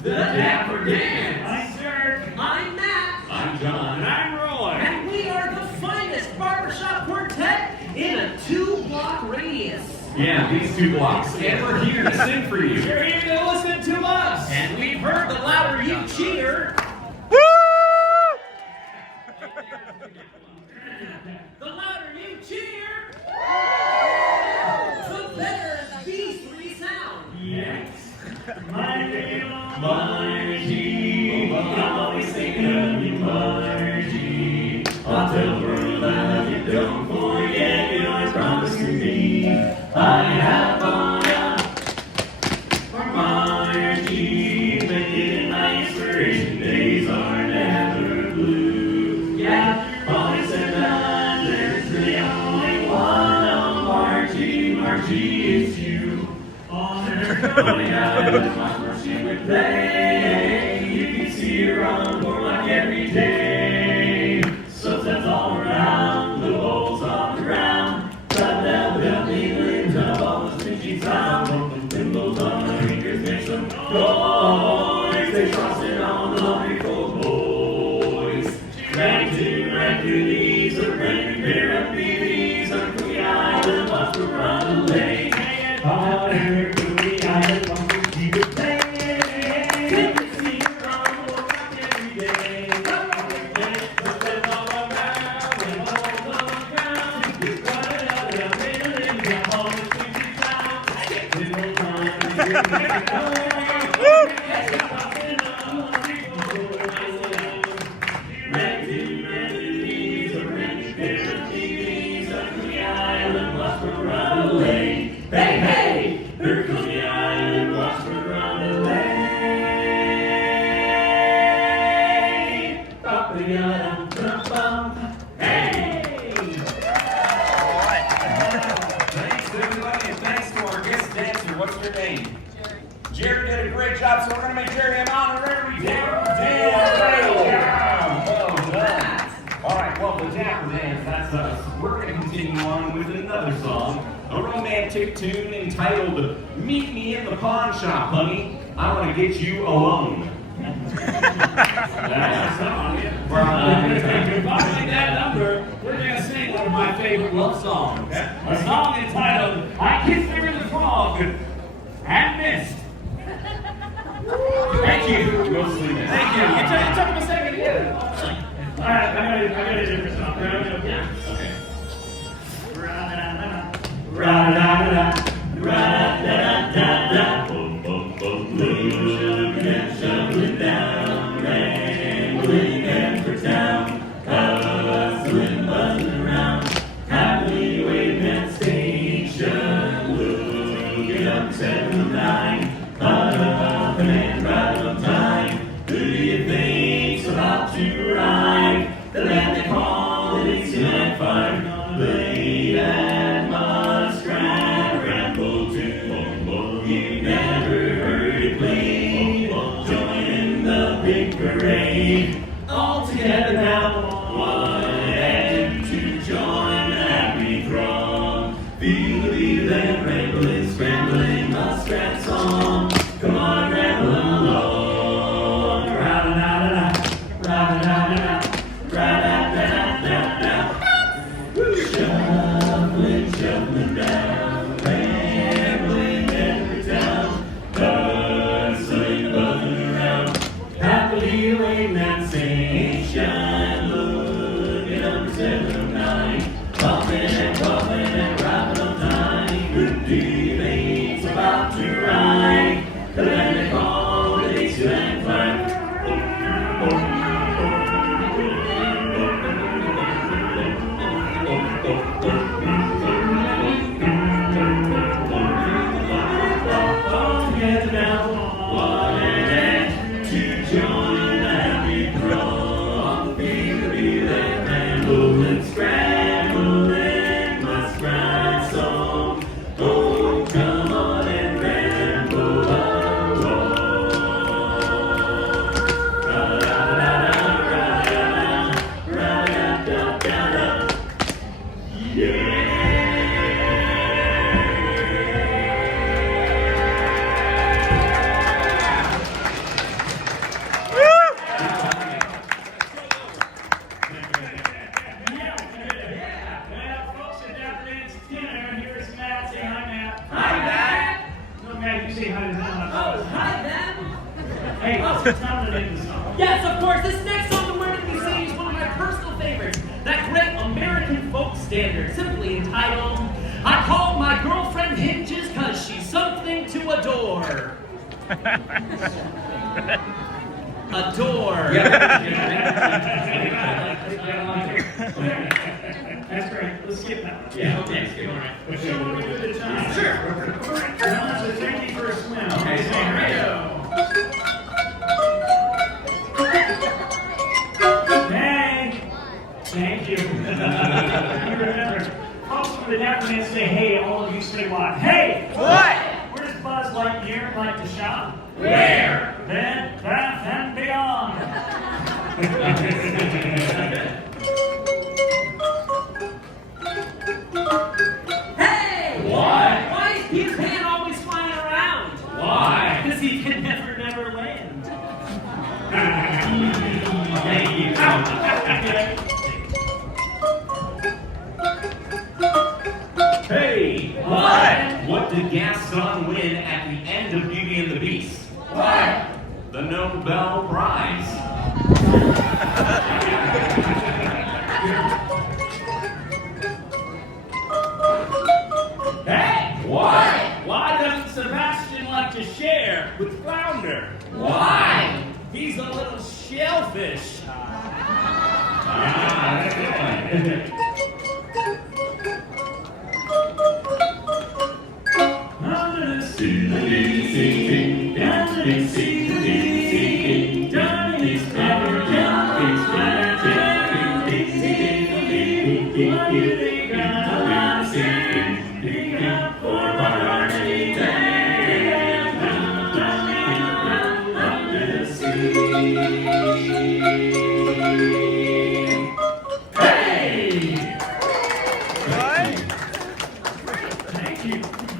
The Dapper Dan. I'm Dirk. I'm Matt. I'm John. And I'm Roy. And we are the finest barbershop quartet in a 2-block radius. Yeah, these 2 blocks. And we're here to sing for you. You're here to listen to us. And we've heard the louder you cheer. The louder you cheer. The better these 3 sound. Yes. Margie, I'm always thinking of you, Margie. I'll tell the world I love you, don't forget your promise to me. I have Moana for Margie, making my inspiration days are never blue. Yeah, always and none, there's really only one. Oh, Margie, Margie, it's you. On her going out of my she would play. You can see her on BoardWalk every day. Sunsets all around, the bowls on the ground. England, all the stinky sound. Thimbles on the fingers make some noise. They toss it on the lovely cold boys. Raccoonies are bringing beer up BBs on Cookie Island, watch the run away. Hotter, Cookie Island, watch the keep it playing. Take the seat on Hey, hey, here comes the island, watch me run away. Hey! Thanks, everybody, and thanks to our guest dancer. What's your name? Jerry did a great job, so we're going to make Jerry an honorary Dapper dance. Great job. Well done. All right, well, the Dapper dance, that's us. We're going to continue on with another song, a romantic tune entitled Meet Me in the Pawn Shop, Honey. I want to get you alone. That's a song. Following that number, we're going to sing one of my favorite love songs. A song entitled I Kissed Her in the Frog and Missed. Thank you. Mostly missed. Thank you. It took him a second to get it. All right, I got a different song. Yeah. Okay. Ra-da-da-da, ra-da-da-da-da, boom, boom, boom, boom, shoveling down, rambling Edgar town, hustling, buzzing around, happily waiting at station, looking up 709, up and right on time. Who do you think's about to ride? The land they call the Dixieland Fire, late at Muskrat, ramble to you never heard it played. Join the big parade, all together now, one and to join the happy throng. Feel the beat and rambling, scrambling Muskrat song. Come on, ramble along. Ra-da-da-da-da, ra-da-da-da-da, ra-da-da-da-da-da. Shuffling, shuffling down, rambling every town, hustling, buzzing around, happily waiting at station, looking up 709, puffing and rapping on time. Who do you think's about to ride? The land they call the Dixieland Fire. All together now, one and to join the happy throng. Feel the beat and ramble and scramble and Muskrat song. Oh, come on and ramble along. Ra-da-da-da-da, ra-da-da-da-da, yeah. Well, folks at Dapper Dance Dinner, here's Matt. Say hi, Matt. Hi, Matt. No, Matt, you say hi to them. Oh, hi, Matt. Hey, tell them the name of the song. Yes, of course. This next song that we're going to be singing is one of my personal favorites. That great American folk standard, simply entitled, I Call My Girlfriend Hinges Cause She's Something to Adore. Adore. That's great. Let's skip that one. Yeah, okay, skip it. All right. We'll show what we do at the time. Sure. Now, so thank you for a swim. Okay, so Hey. Thank you. Remember, folks from the Dapper Dance say, hey, all of you say what? Hey! What? Where does Buzz Lightyear like to shop? Where? Bed, Bath, and Beyond. Hey! What? Why is Peter Pan always flying around? Why? Because he can never land. Thank you. Hey! What? What did Gaston win at the end of Beauty and the Beast? What? The Nobel Prize. Hey! What? Why doesn't Sebastian like to Under the sea, down the sea, down the sea, down Thank you.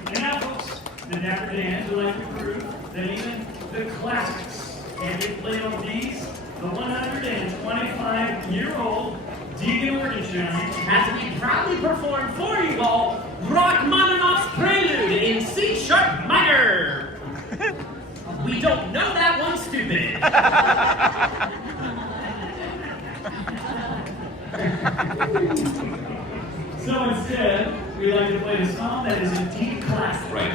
And now, folks, the Dapper Dans would like to prove that even the classics can get played on these. The 125-year-old Deacon Orchestra Has to be proudly performed for you all, Rachmaninoff's Prelude in C sharp minor. We don't know that one, stupid. So instead, we like to play a song that is indeed classic. Right.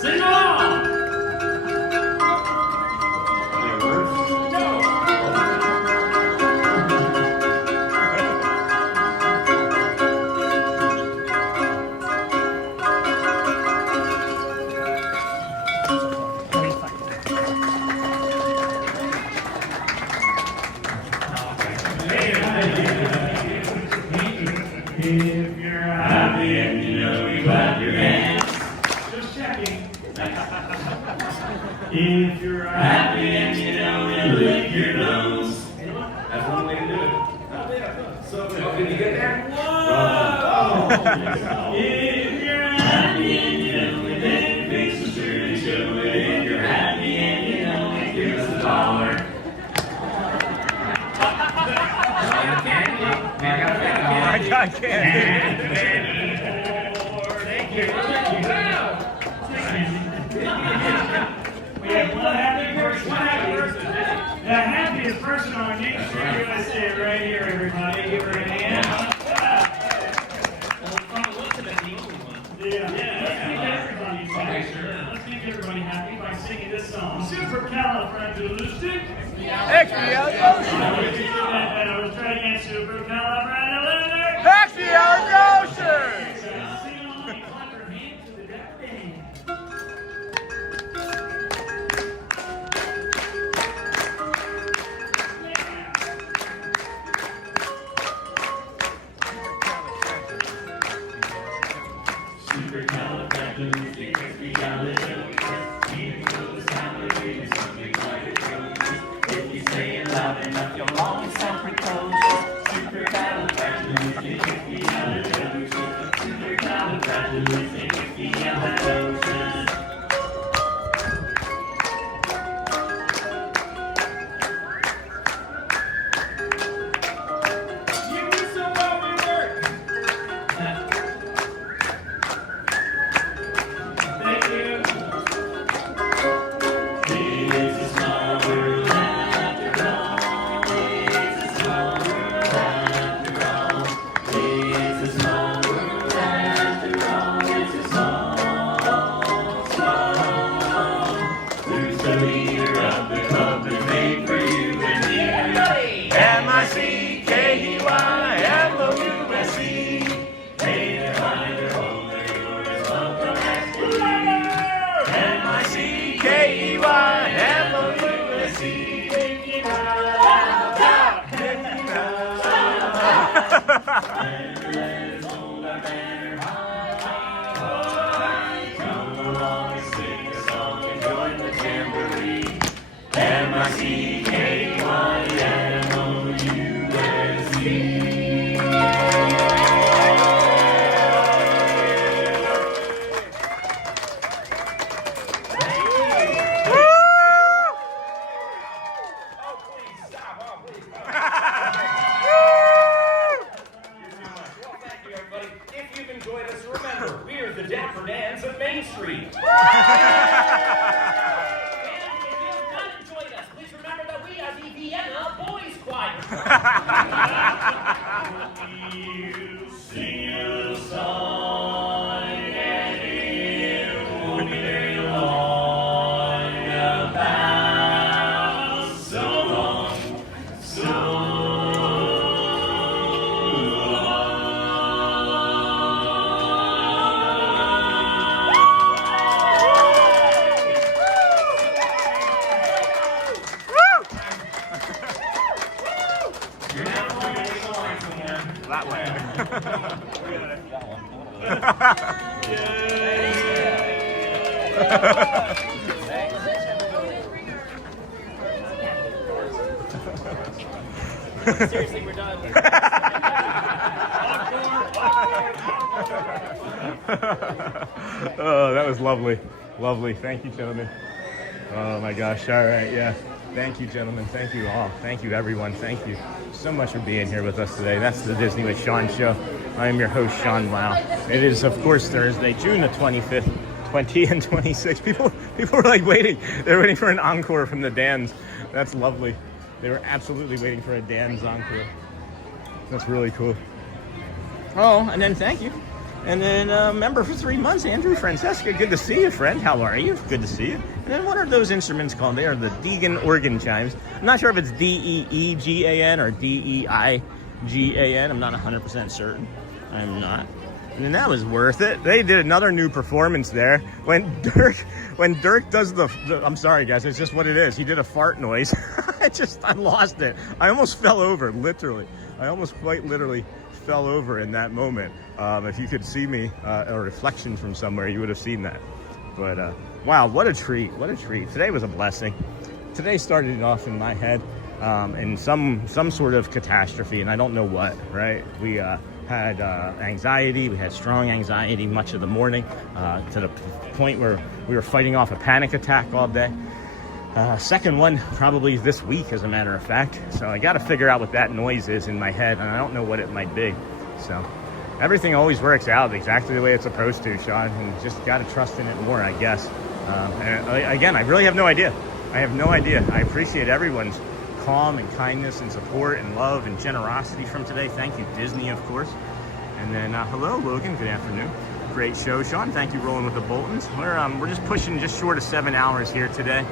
Sing along! If you're happy and you know you clap your hands. Just checking. If you're happy and you know you lick your nose. That's one way to do it. So, did you get there? Whoa! If you're happy and you know it, then fix the shirt and show it. If you're happy and you know it, give us $1. I can't. Thank you. We have one happy person. The happiest person on Main Street, U.S.A. right here, everybody. Give her a hand. Yeah. Let's make everybody happy by singing this song. Supercalifragilistic. Expialidocious. I was trying again. Supercalifragilistic. Expialidocious. Sing along and clap your hand to the Dapper Dans. Supercalifragilisticexpialidocious. Even though the sound of it is something quite atrocious. If you say it loud enough, you'll always sound precocious. Supercalifragilisticexpialidocious. Supercalifragilisticexpialidocious. You do so well, we work. Thank you. It's a small world after all. It's a small world after all. It's a small world after all. It's a small. Who's the leader of the club that's made for you and me? M-I-C-K-E-Y-M-O-U-S-E. Hey, they're high, they're low, they're yours. Welcome as to you. M-I-C-K-E-Y-M-O-U-S-E. Taking out. Let's hold our banner high. Come along and sing a song and join the jamboree. M-I-C-K-E-Y-M-O-U-S-E. Seriously, we're done. Oh, that was lovely. Lovely. Thank you, gentlemen. Oh my gosh. All right. Yeah. Thank you, gentlemen. Thank you all. Thank you, everyone. Thank you so much for being here with us today. That's the Disney with Sean show. I am your host, Sean Wow. It is, of course, Thursday, June the 25th, 20 and 26. People were like waiting. They're waiting for an encore from the Dans. That's lovely. They were absolutely waiting for a Dan's encore. That's really cool. Oh, and then thank you. And then member for 3 months, Andrew Francesca. Good to see you, friend. How are you? Good to see you. And then what are those instruments called? They are the Deegan organ chimes. I'm not sure if it's D-E-E-G-A-N or D-E-I-G-A-N. I'm not 100% certain. I'm not. And then that was worth it. They did another new performance there. When Dirk does the I'm sorry guys, it's just what it is. He did a fart noise. I lost it. I almost fell over, literally. I almost quite literally fell over in that moment. If you could see me, a reflection from somewhere, you would have seen that. But wow, what a treat, what a treat. Today was a blessing. Today started off in my head in some sort of catastrophe, and I don't know what, right? We had anxiety, we had strong anxiety much of the morning, to the point where we were fighting off a panic attack all day. Second one probably this week, as a matter of fact. So I got to figure out what that noise is in my head, and I don't know what it might be. So everything always works out exactly the way it's supposed to, Sean, and just got to trust in it more, I guess. And again, I really have no idea. I have no idea. I appreciate everyone's calm and kindness and support and love and generosity from today. Thank you, Disney, of course. And then hello, Logan. Good afternoon. Great show, Sean. Thank you, rolling with the Boltons. We're just pushing just short of 7 hours here today.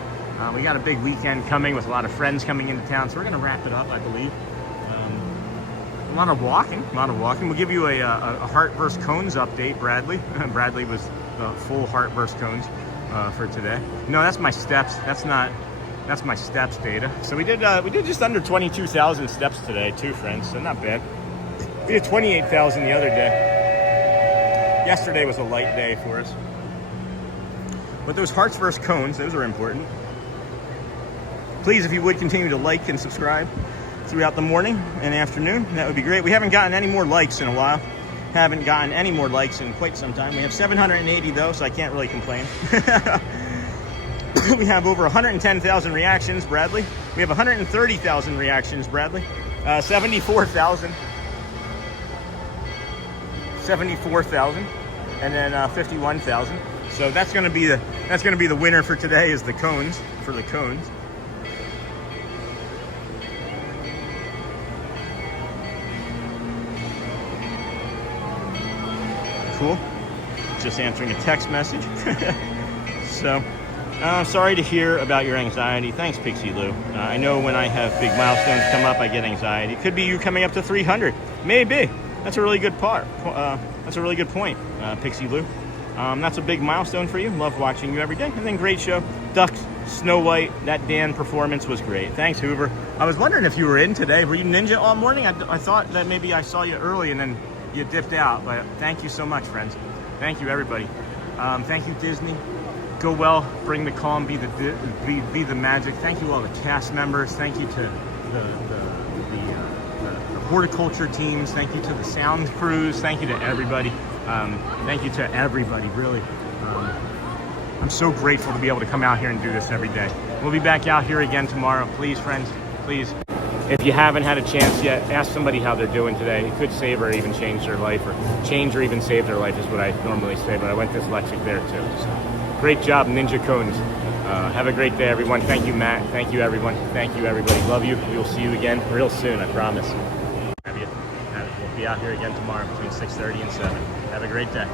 We got a big weekend coming with a lot of friends coming into town, so we're going to wrap it up, I believe. A lot of walking. We'll give you a Heart vs. Cones update, Bradley. Bradley was the full Heart vs. Cones for today. No, that's my steps. That's my steps data. So we did just under 22,000 steps today, too, friends. So not bad. We did 28,000 the other day. Yesterday was a light day for us. But those Hearts vs. Cones, those are important. Please, if you would, continue to like and subscribe throughout the morning and afternoon. That would be great. We haven't gotten any more likes in a while. Haven't gotten any more likes in quite some time. We have 780 though, so I can't really complain. We have over 110,000 reactions, Bradley. We have 130,000 reactions, Bradley. 74,000. 74,000, and then 51,000. So that's going to be the winner for today, is the cones, for the cones. Cool. Just answering a text message. So, sorry to hear about your anxiety. Thanks, Pixie Lou. I know when I have big milestones come up, I get anxiety. Could be you coming up to 300. Maybe. That's a really good part. That's a really good point, Pixie Lou. That's a big milestone for you. Love watching you every day. And then great show. Ducks, Snow White, that Dan performance was great. Thanks, Hoover. I was wondering if you were in today. Were you ninja all morning? I thought that maybe I saw you early and then you dipped out. But thank you so much, friends. Thank you, everybody. Thank you, Disney. Go well, bring the calm, be the magic. Thank you all the cast members. Thank you to the horticulture teams. Thank you to the sound crews. Thank you to everybody. Thank you to everybody, really. I'm so grateful to be able to come out here and do this every day. We'll be back out here again tomorrow. Please, friends, please. If you haven't had a chance yet, ask somebody how they're doing today. It could save or even change their life, or change or even save their life is what I normally say, but I went dyslexic there too. So, great job, Ninja Cones. Have a great day, everyone. Thank you, Matt. Thank you, everyone. Thank you, everybody. Love you. We will see you again real soon, I promise. We'll be out here again tomorrow between 6:30 and 7. Have a great day.